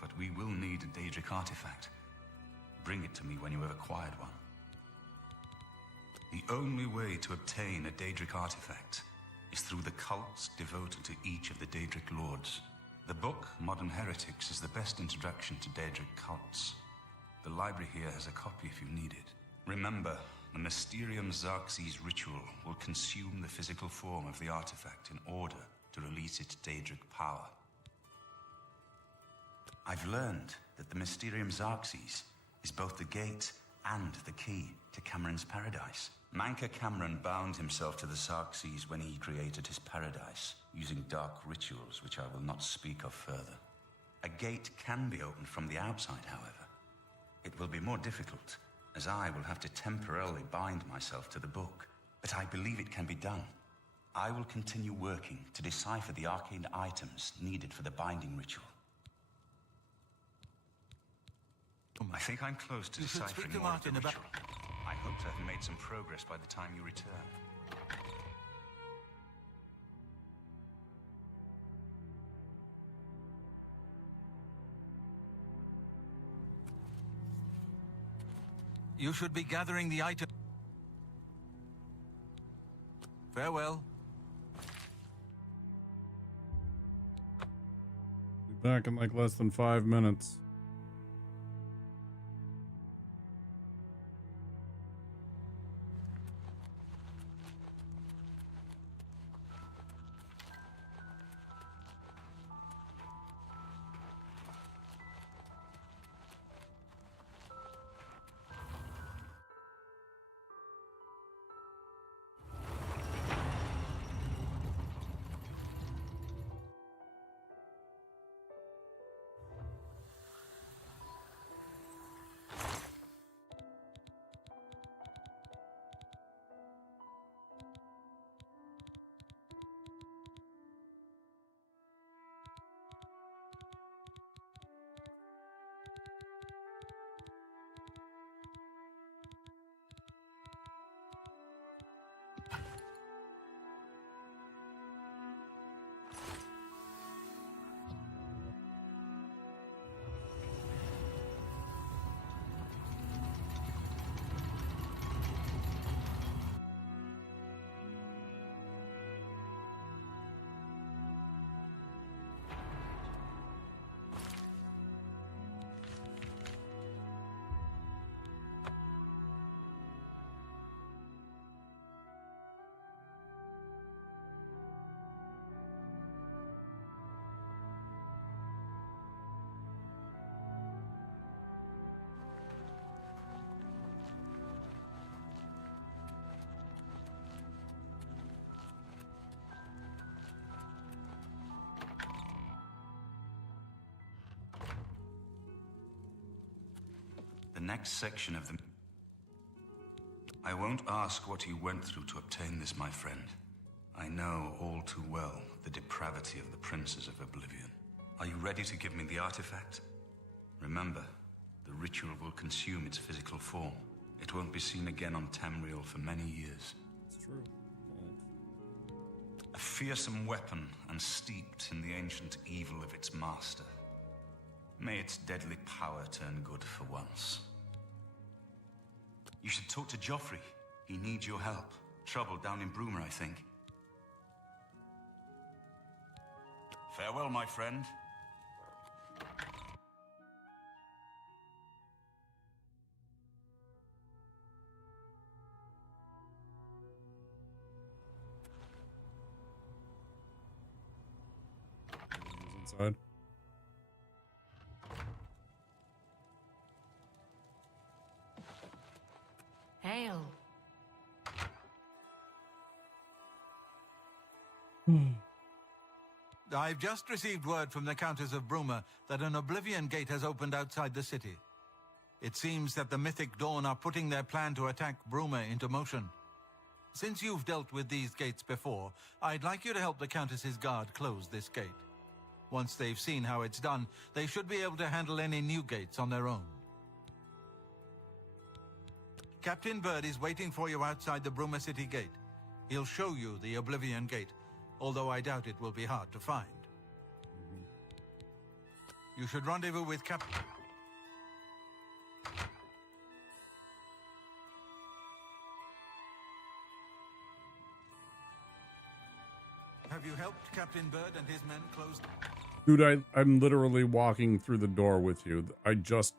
but we will need a Daedric artifact. Bring it to me when you have acquired one. The only way to obtain a Daedric artifact is through the cults devoted to each of the Daedric Lords. The book, Modern Heretics, is the best introduction to Daedric cults. The library here has a copy if you need it. Remember, the Mysterium Xerxes ritual will consume the physical form of the artifact in order to release its Daedric power. I've learned that the Mysterium Xerxes is both the gate and the key to Cameron's paradise. Mankar Cameron bound himself to the Xerxes when he created his paradise, using dark rituals which I will not speak of further. A gate can be opened from the outside, however. It will be more difficult, as I will have to temporarily bind myself to the book, but I believe it can be done. I will continue working to decipher the arcane items needed for the binding ritual. I think I'm close to deciphering more of the ritual. I hope to have made some progress by the time you return. You should be gathering the item. Farewell. Be back in like less than 5 minutes. next section of the... I won't ask what you went through to obtain this, my friend. I know all too well the depravity of the princes of Oblivion. Are you ready to give me the artifact? Remember, the ritual will consume its physical form. It won't be seen again on Tamriel for many years. It's true. A fearsome weapon and steeped in the ancient evil of its master. May its deadly power turn good for once. You should talk to Joffrey. He needs your help. Trouble down in Bruma, I think. Farewell, my friend. Inside. Hail. I've just received word from the Countess of Bruma that an Oblivion gate has opened outside the city. It seems that the Mythic Dawn are putting their plan to attack Bruma into motion. Since you've dealt with these gates before, I'd like you to help the Countess's guard close this gate. Once they've seen how it's done, they should be able to handle any new gates on their own. Captain Bird is waiting for you outside the Bruma City gate. He'll show you the Oblivion gate, although I doubt it will be hard to find. You should rendezvous with Captain... Have you helped Captain Bird and his men close... Dude, I'm literally walking through the door with you. I just...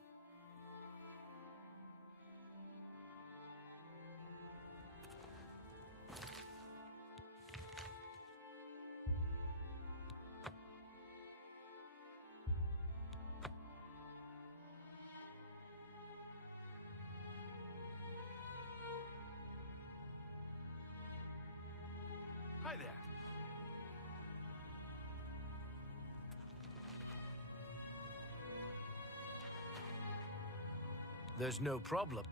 Hi there. There's no problem.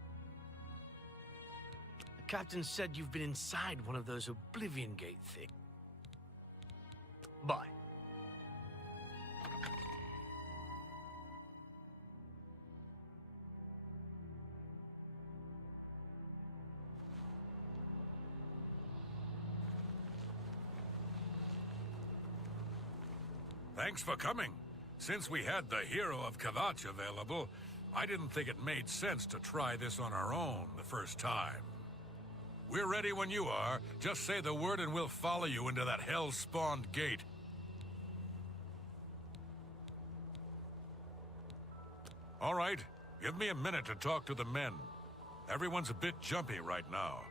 The captain said you've been inside one of those Oblivion Gate things. Bye. Thanks for coming. Since we had the hero of Kavach available, I didn't think it made sense to try this on our own the first time. We're ready when you are. Just say the word and we'll follow you into that hell-spawned gate. All right, give me a minute to talk to the men. Everyone's a bit jumpy right now.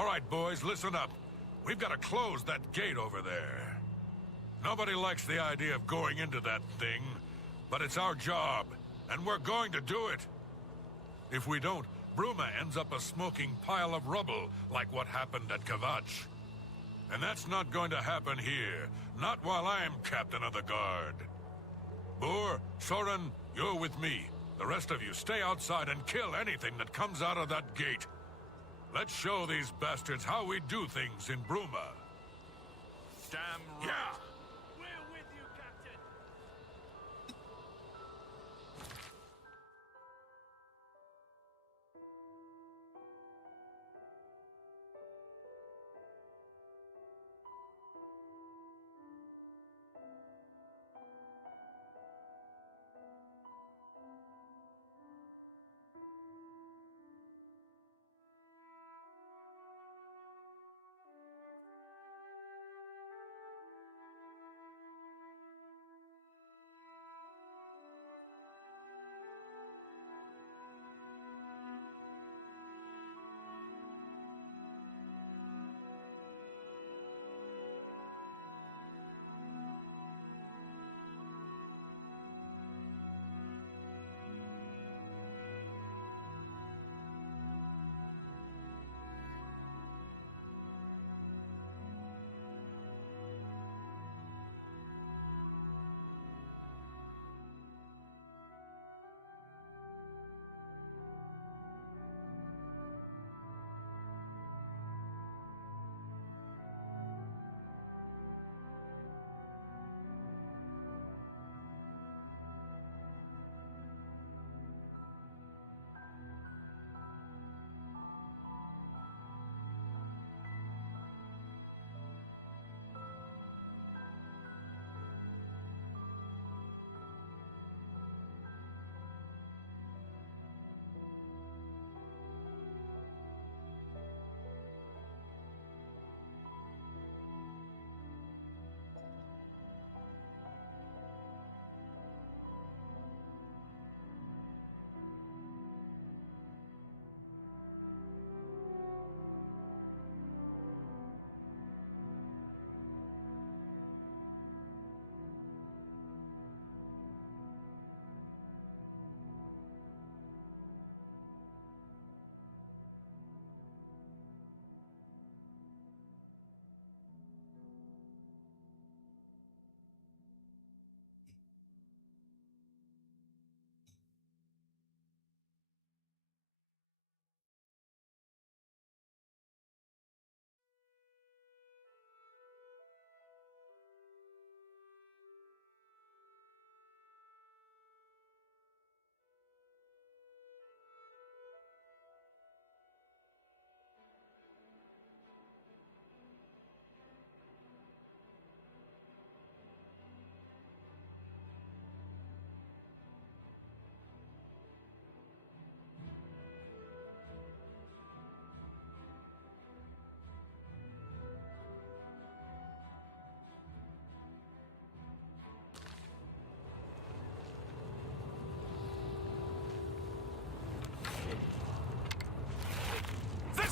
All right, boys, listen up. We've got to close that gate over there. Nobody likes the idea of going into that thing, but it's our job, and we're going to do it. If we don't, Bruma ends up a smoking pile of rubble, like what happened at Kvatch. And that's not going to happen here, not while I'm captain of the guard. Boor, Soren, you're with me. The rest of you stay outside and kill anything that comes out of that gate. Let's show these bastards how we do things in Bruma. Damn right. Yeah! We're with you, Captain.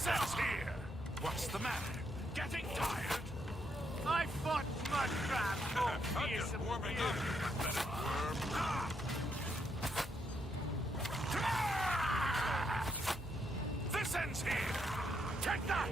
Else here! What's the matter? Getting tired? I fought mud crabs for years and warming up, you pathetic worm. This ends here! Take that!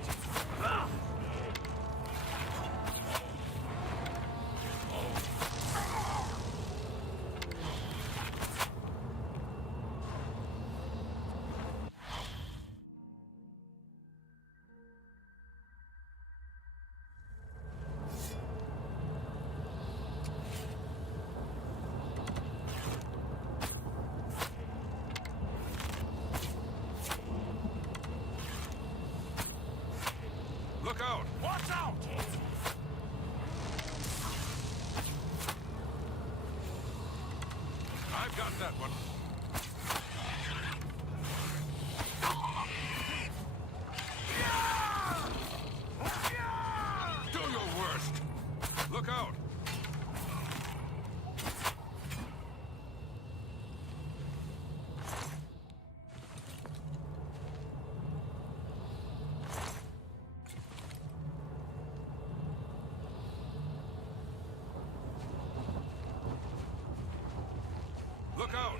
Look out!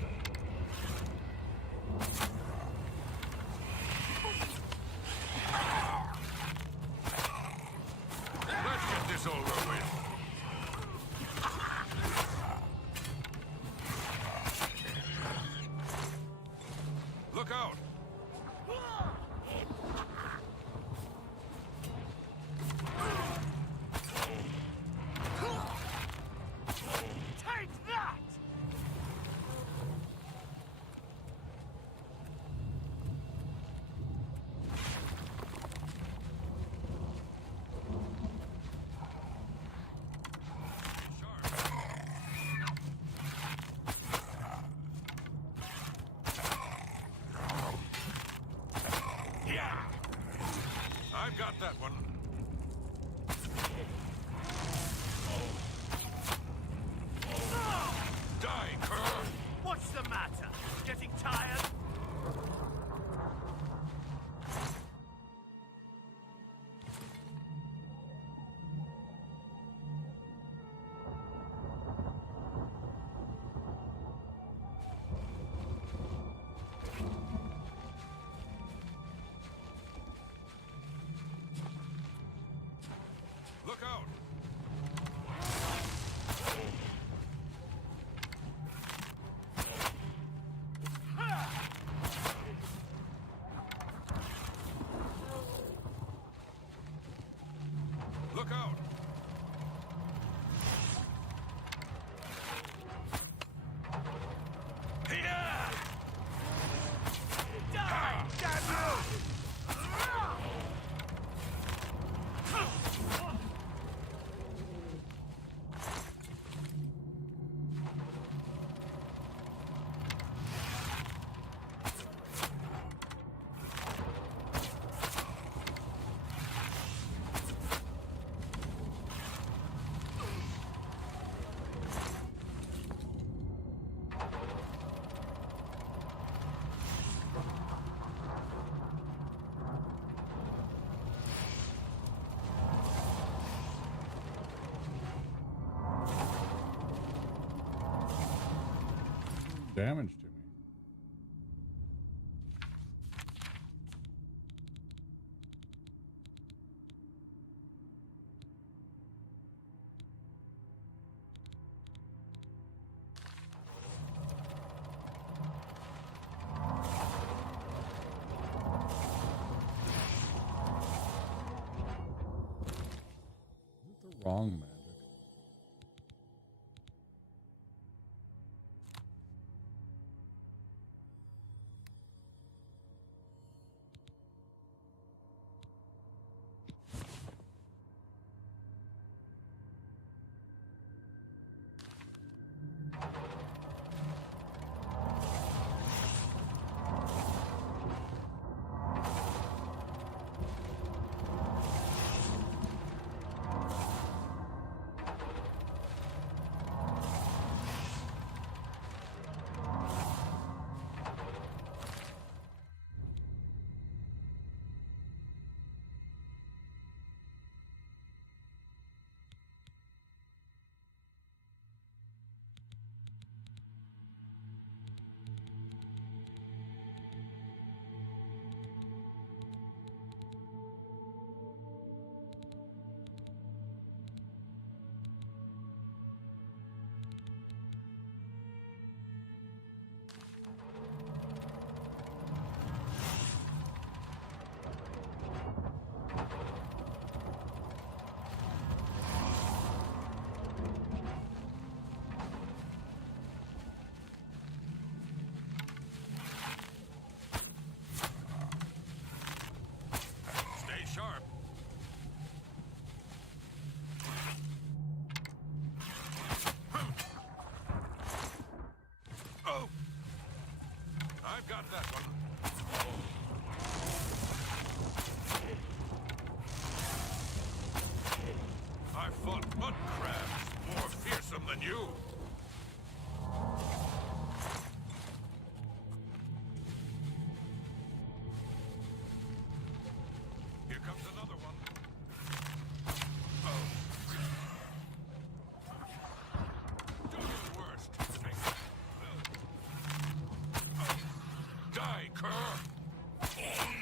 Let's get this over with. Look out! Take that! Yeah! I've got that one. Die, cur! What's the matter? Getting tired? Look out! Look out! Yeah! Die, damn you! Damage to me. Is it the wrong magic? Stay sharp. Oh! I've got that one. I fought mud crabs more fearsome than you. Here comes another one. Oh. Do your worst. occur. On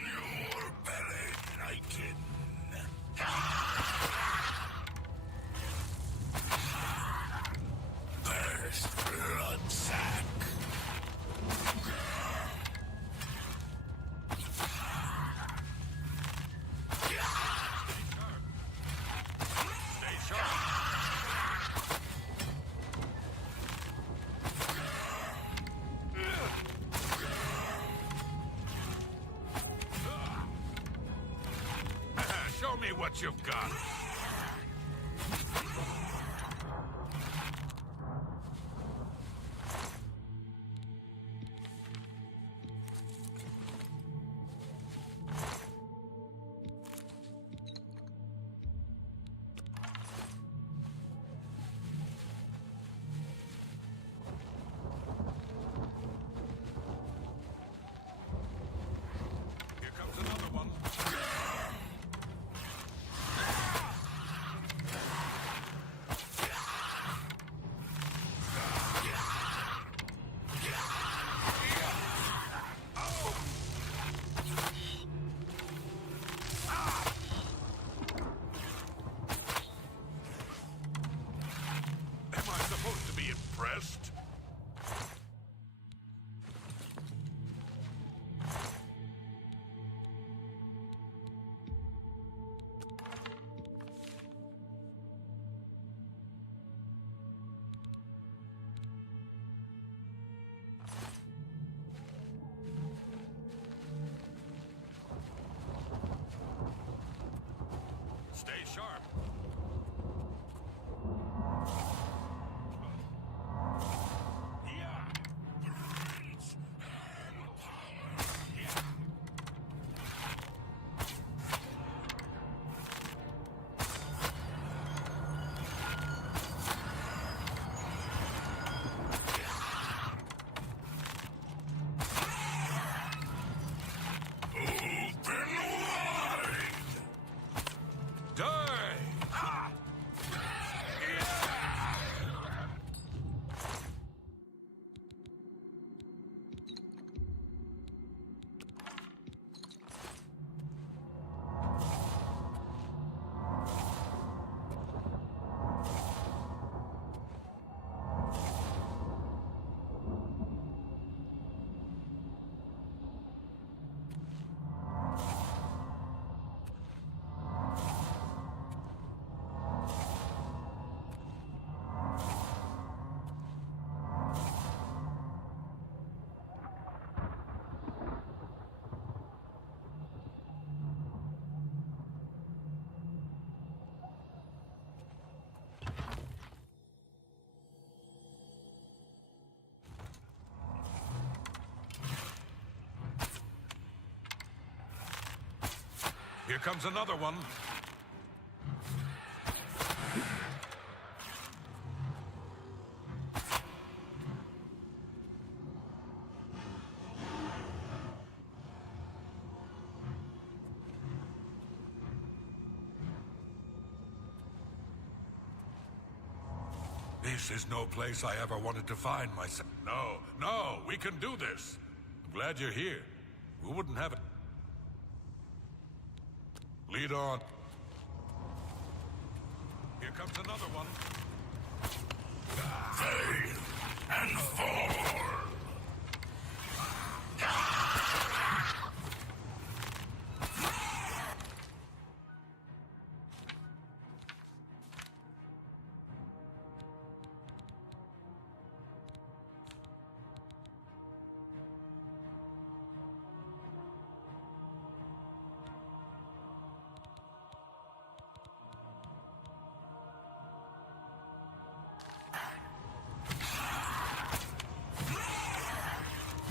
your belly, Nightin. Burst, blood sack. Stay sharp. Show me what you've got. Here comes another one. Am I supposed to be impressed? Stay sharp. Die! Ah! Here comes another one. This is no place I ever wanted to find myself. No, no, we can do this. I'm glad you're here. We wouldn't have it. Lead on. Here comes another one. Fail and fall.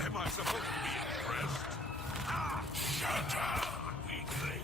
Am I supposed to be impressed? Ah! Shut up, weakling.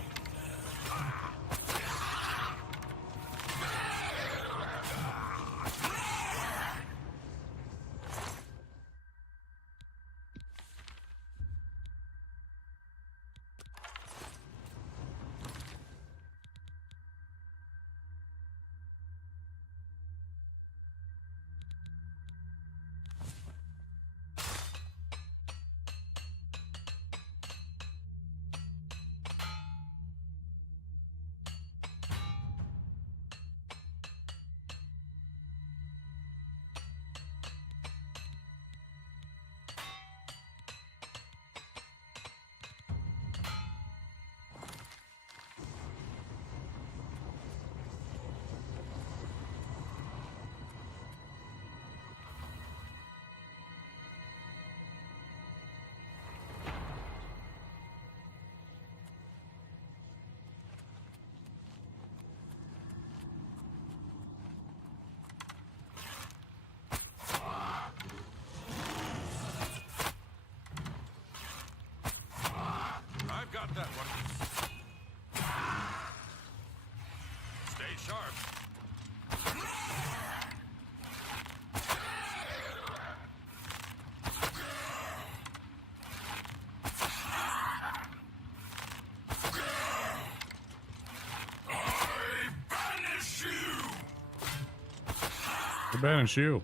that one. Stay sharp. Banish you.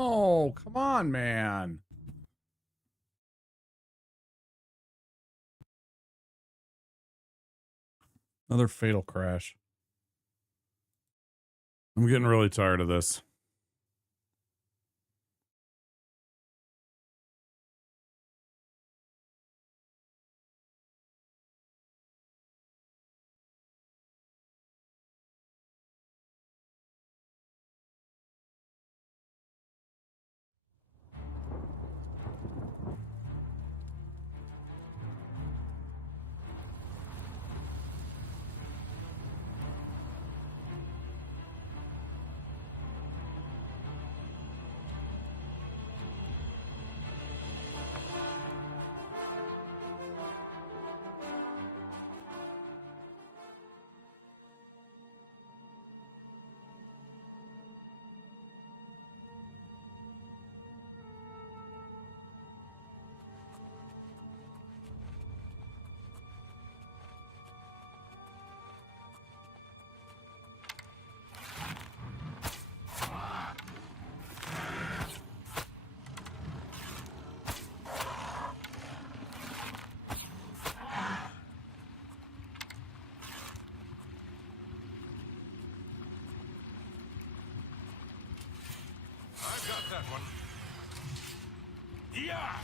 Oh, come on, man. Another fatal crash. I'm getting really tired of this. I've got that one. Yeah!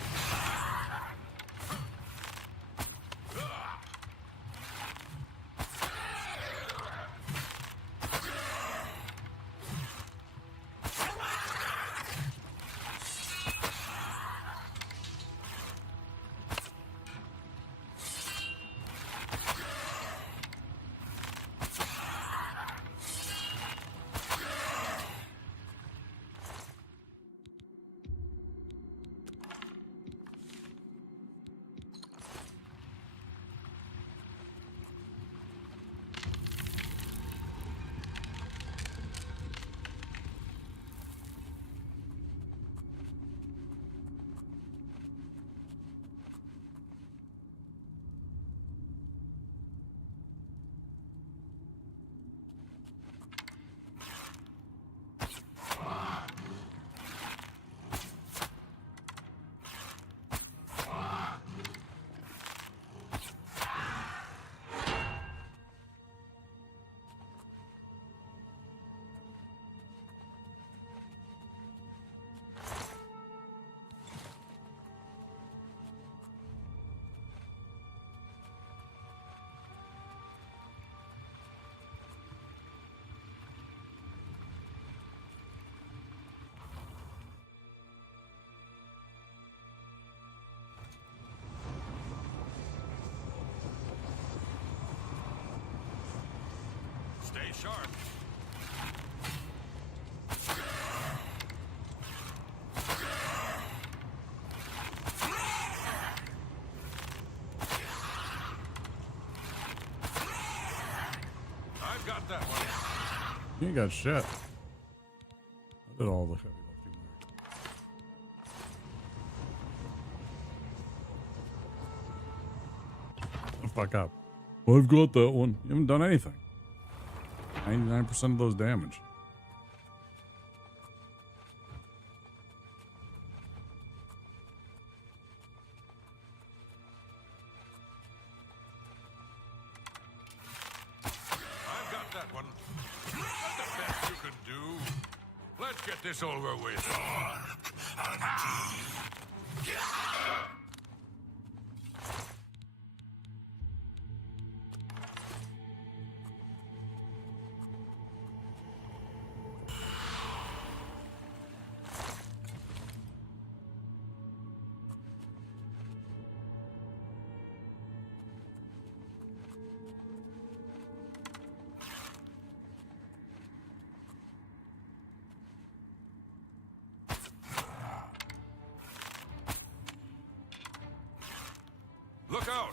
Stay sharp. I've You ain't got shit. I did all the heavy lifting there. Shut the fuck up. Well, I've got that one. You haven't done anything. 99% of those damage. I've got that one. That's the best you can do. Let's get this over with. Look out!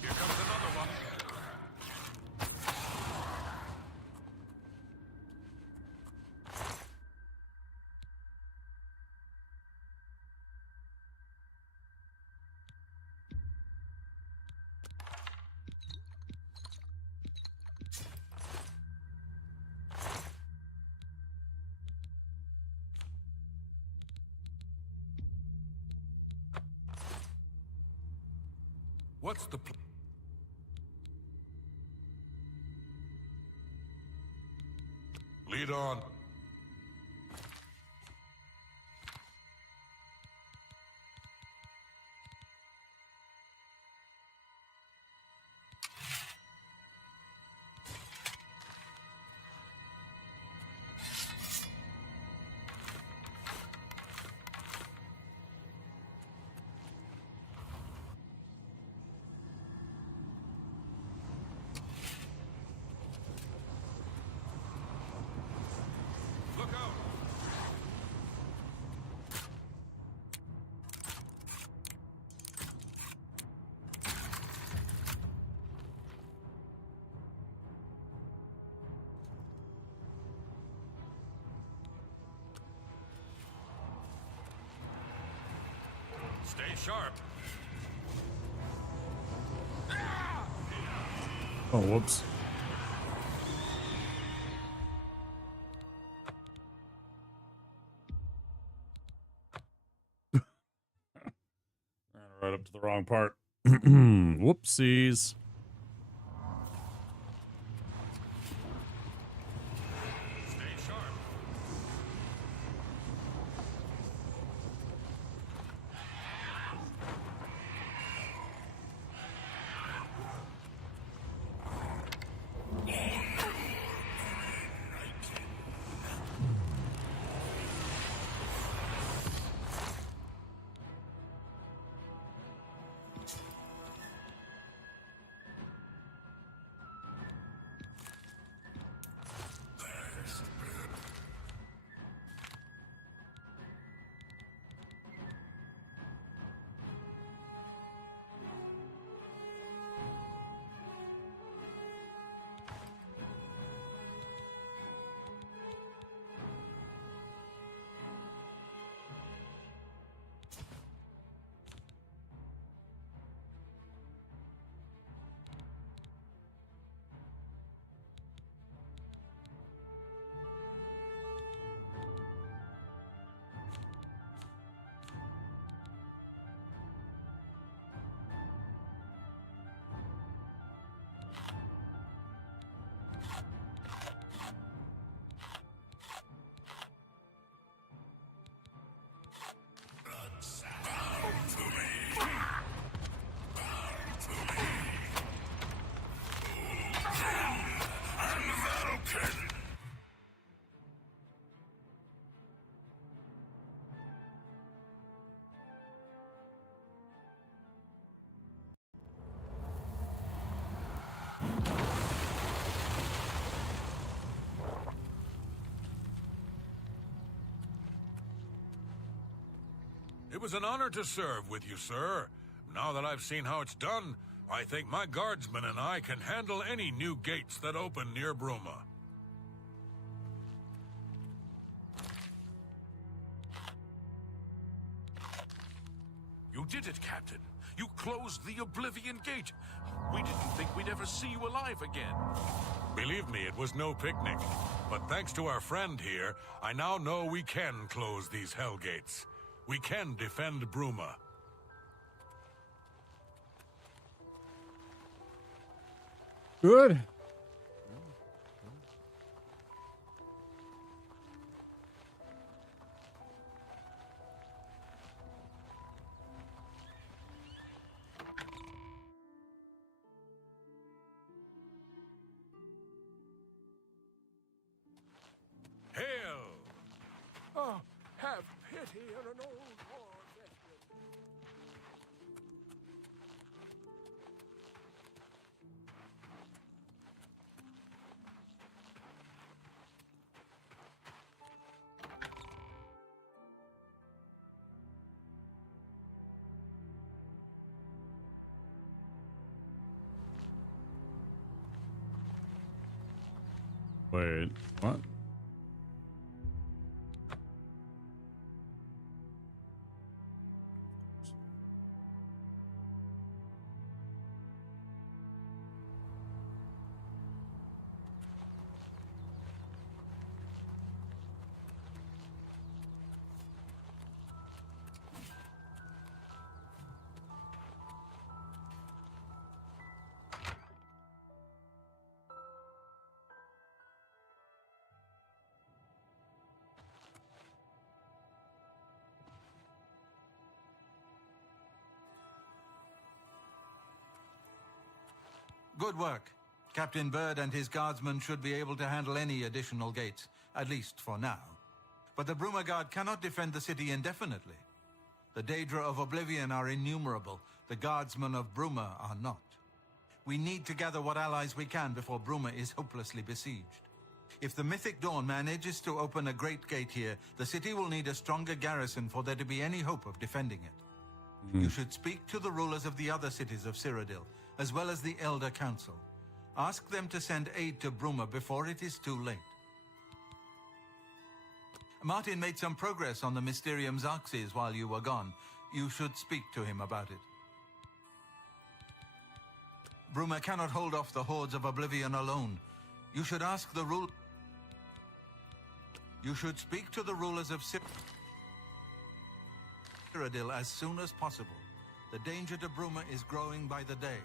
Here comes another one. What's the lead on? Look out! Stay sharp. Oh, whoops. Right up to the wrong part. Whoopsies. It was an honor to serve with you, sir. Now that I've seen how it's done, I think my guardsmen and I can handle any new gates that open near Bruma. You did it, Captain. You closed the Oblivion Gate. We didn't think we'd ever see you alive again. Believe me, it was no picnic. But thanks to our friend here, I now know we can close these hell gates. We can defend Bruma. Good. Hail! Oh, have pity on an old war veteran. Wait, what? Good work. Captain Bird and his guardsmen should be able to handle any additional gates, at least for now. But the Bruma Guard cannot defend the city indefinitely. The Daedra of Oblivion are innumerable. The guardsmen of Bruma are not. We need to gather what allies we can before Bruma is hopelessly besieged. If the Mythic Dawn manages to open a great gate here, the city will need a stronger garrison for there to be any hope of defending it. You should speak to the rulers of the other cities of Cyrodiil, as well as the Elder Council. Ask them to send aid to Bruma before it is too late. Martin made some progress on the Mysterium Xarxes while you were gone. You should speak to him about it. Bruma cannot hold off the hordes of Oblivion alone. You should ask the You should speak to the rulers of Cyrodiil as soon as possible. The danger to Bruma is growing by the day.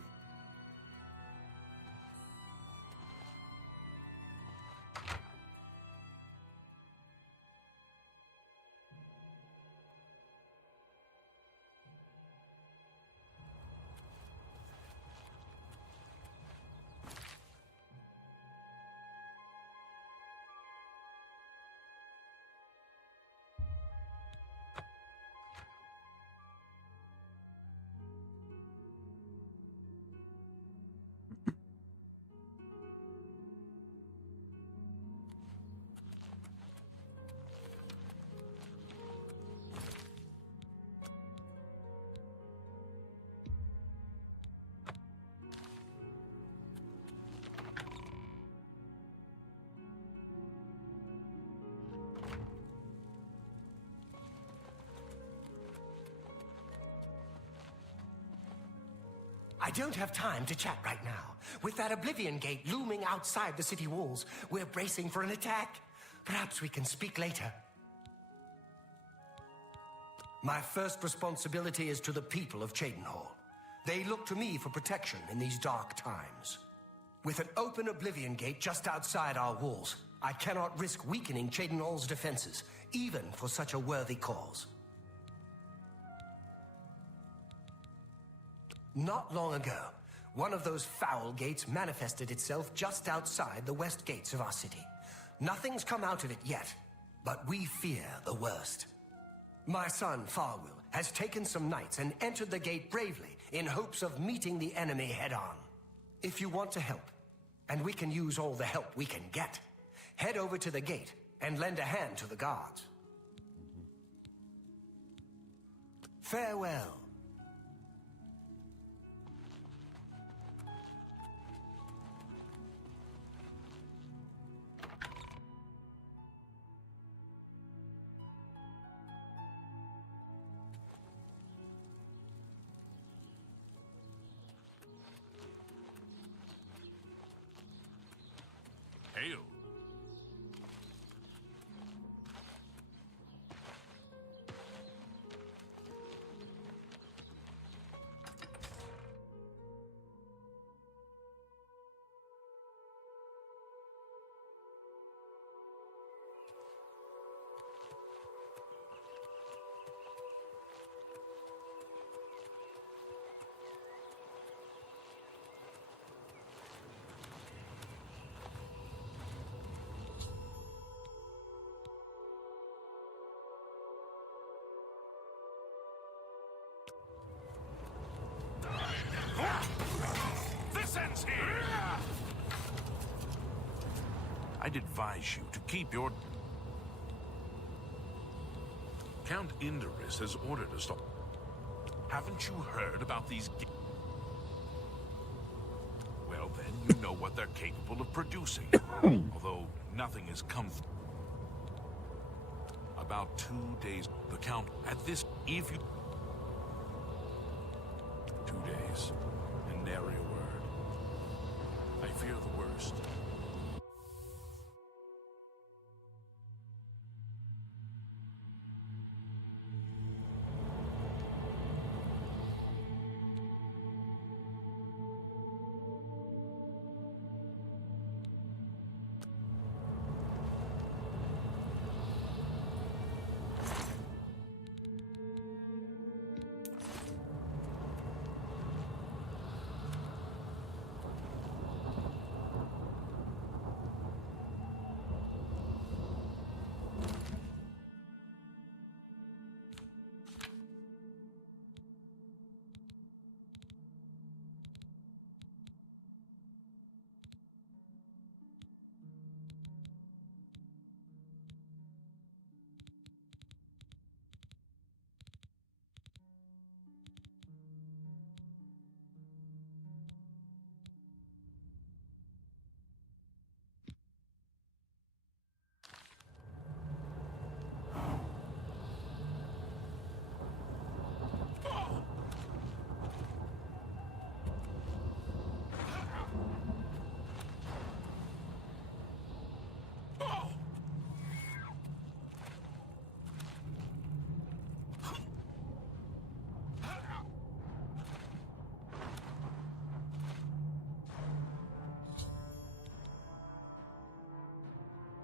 I don't have time to chat right now. With that Oblivion Gate looming outside the city walls, we're bracing for an attack. Perhaps we can speak later. My first responsibility is to the people of Cheydinhal. They look to me for protection in these dark times. With an open Oblivion Gate just outside our walls, I cannot risk weakening Cheydinhal's defenses, even for such a worthy cause. Not long ago, one of those foul gates manifested itself just outside the west gates of our city. Nothing's come out of it yet, but we fear the worst. My son, Farwill, has taken some knights and entered the gate bravely in hopes of meeting the enemy head-on. If you want to help, and we can use all the help we can get, head over to the gate and lend a hand to the guards. Farewell. Hail. This ends here! I'd advise you to keep your... Count Indorus has ordered us to... Haven't you heard about these... Well, then, you know what they're capable of producing. Although nothing has come... About 2 days, the Count, at this... If you... 2 days, and nary a word. I fear the worst.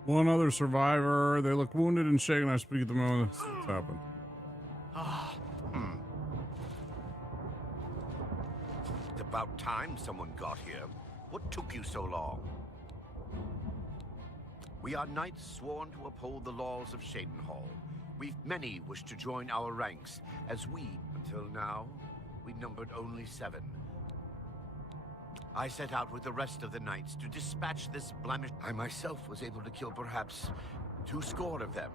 One other survivor. They look wounded and shaken. I speak at the moment. What's happened? It's about time someone got here. What took you so long? We are knights sworn to uphold the laws of Shadenhall. Many wish to join our ranks, as we, until now, we numbered only 7. I set out with the rest of the knights to dispatch this blemish. I myself was able to kill perhaps 2 score of them,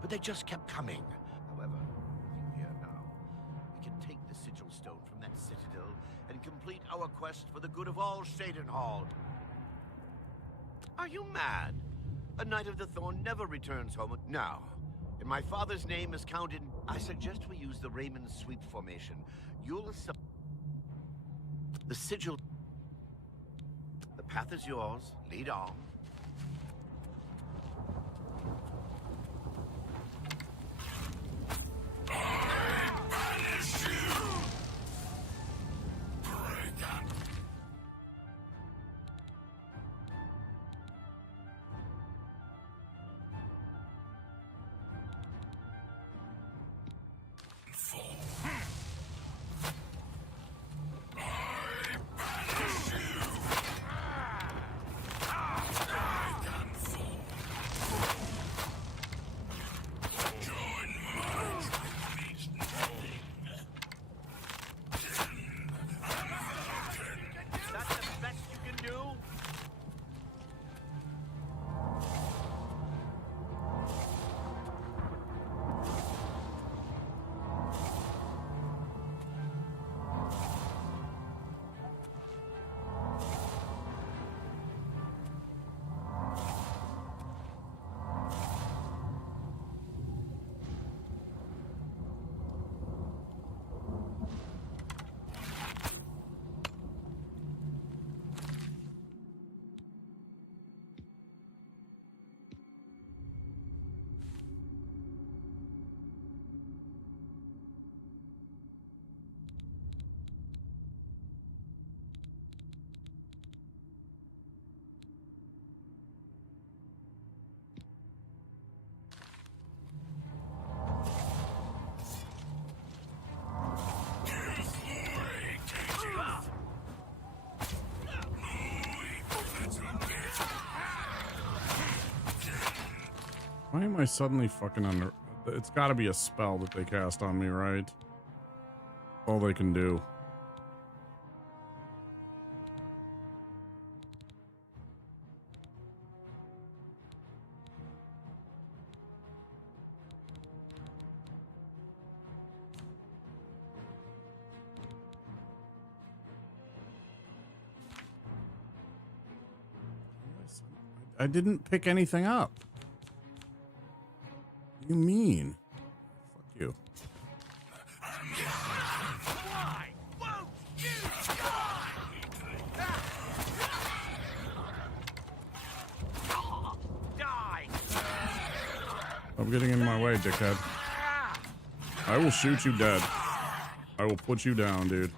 but they just kept coming. However, with you here now, we can take the sigil stone from that citadel and complete our quest for the good of all Shadenhall. Are you mad? A Knight of the Thorn never returns home. Now, in my father's name is counted. I suggest we use the Raymond sweep formation. You'll assume the sigil. The path is yours. Lead on. Why am I suddenly fucking under... It's gotta be a spell that they cast on me, right? All they can do. I didn't pick anything up. What do you mean? Fuck you. Why won't you die? I'm getting in my way, dickhead. I will shoot you dead. I will put you down, dude.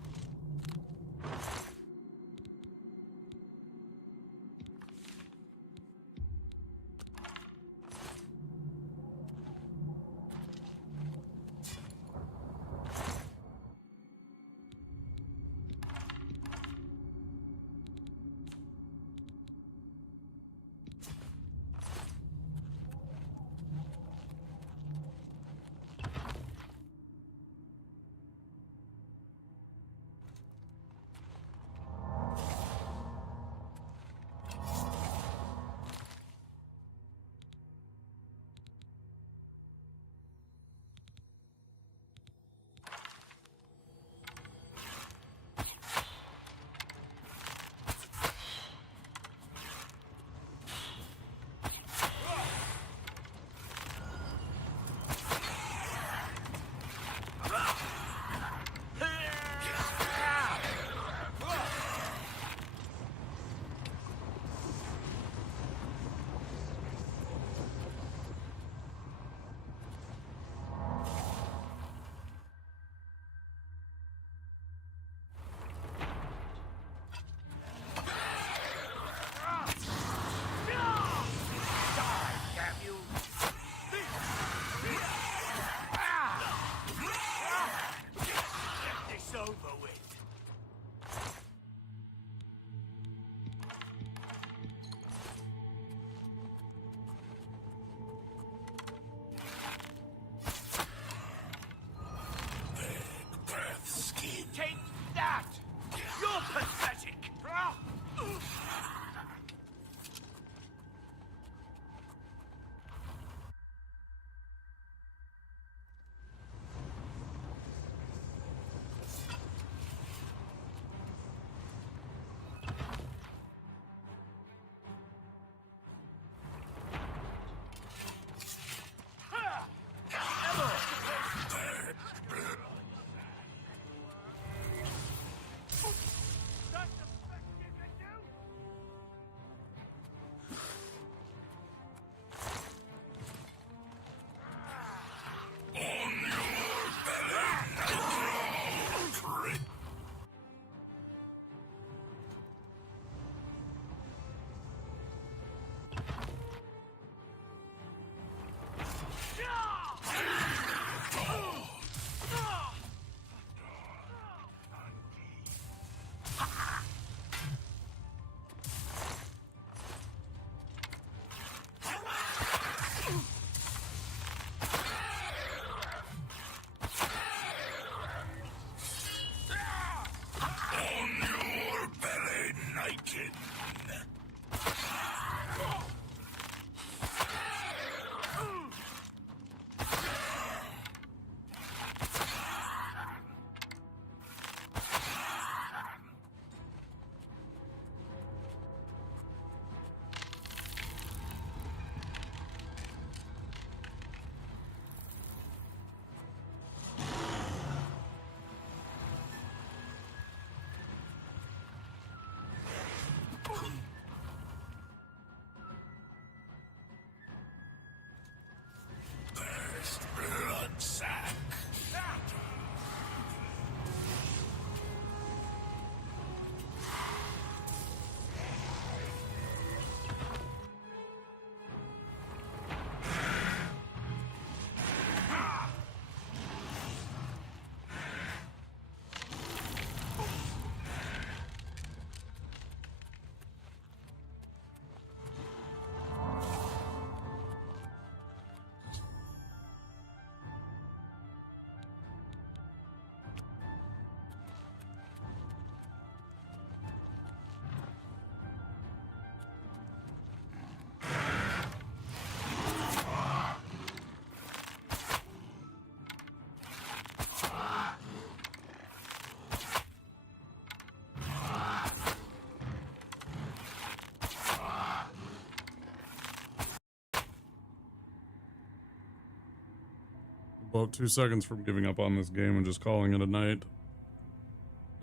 About 2 seconds from giving up on this game and just calling it a night.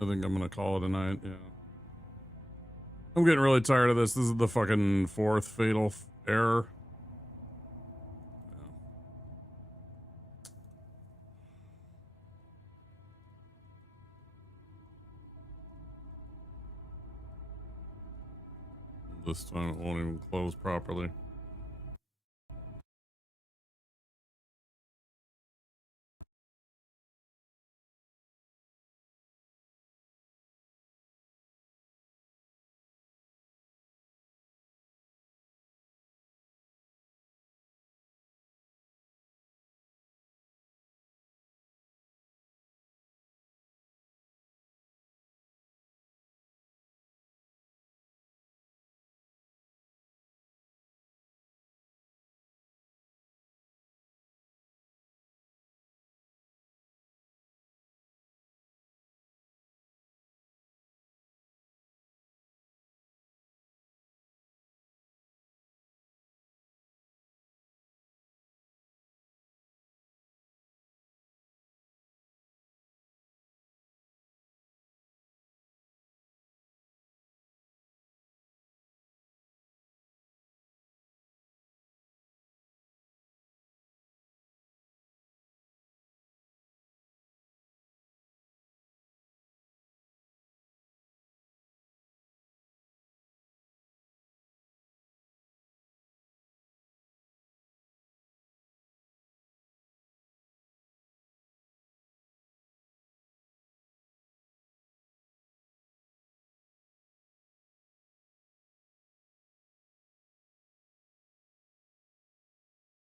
I think I'm gonna call it a night, yeah. I'm getting really tired of this. This is the fucking 4th fatal error. This time it won't even close properly.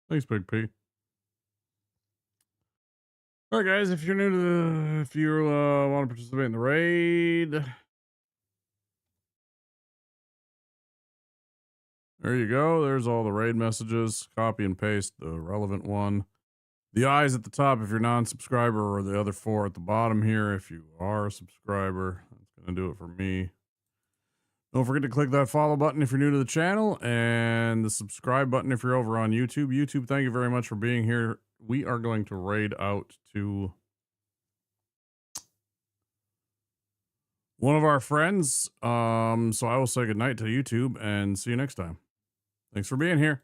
Thanks, Big P. All right, guys, if you're new to if you want to participate in the raid, there you go. There's all the raid messages. Copy and paste the relevant one. The eyes at the top if you're non-subscriber, or the other 4 at the bottom here if you are a subscriber. That's going to do it for me. Don't forget to click that follow button if you're new to the channel, and the subscribe button if you're over on YouTube. YouTube, thank you very much for being here. We are going to raid out to one of our friends. So I will say goodnight to YouTube and see you next time. Thanks for being here.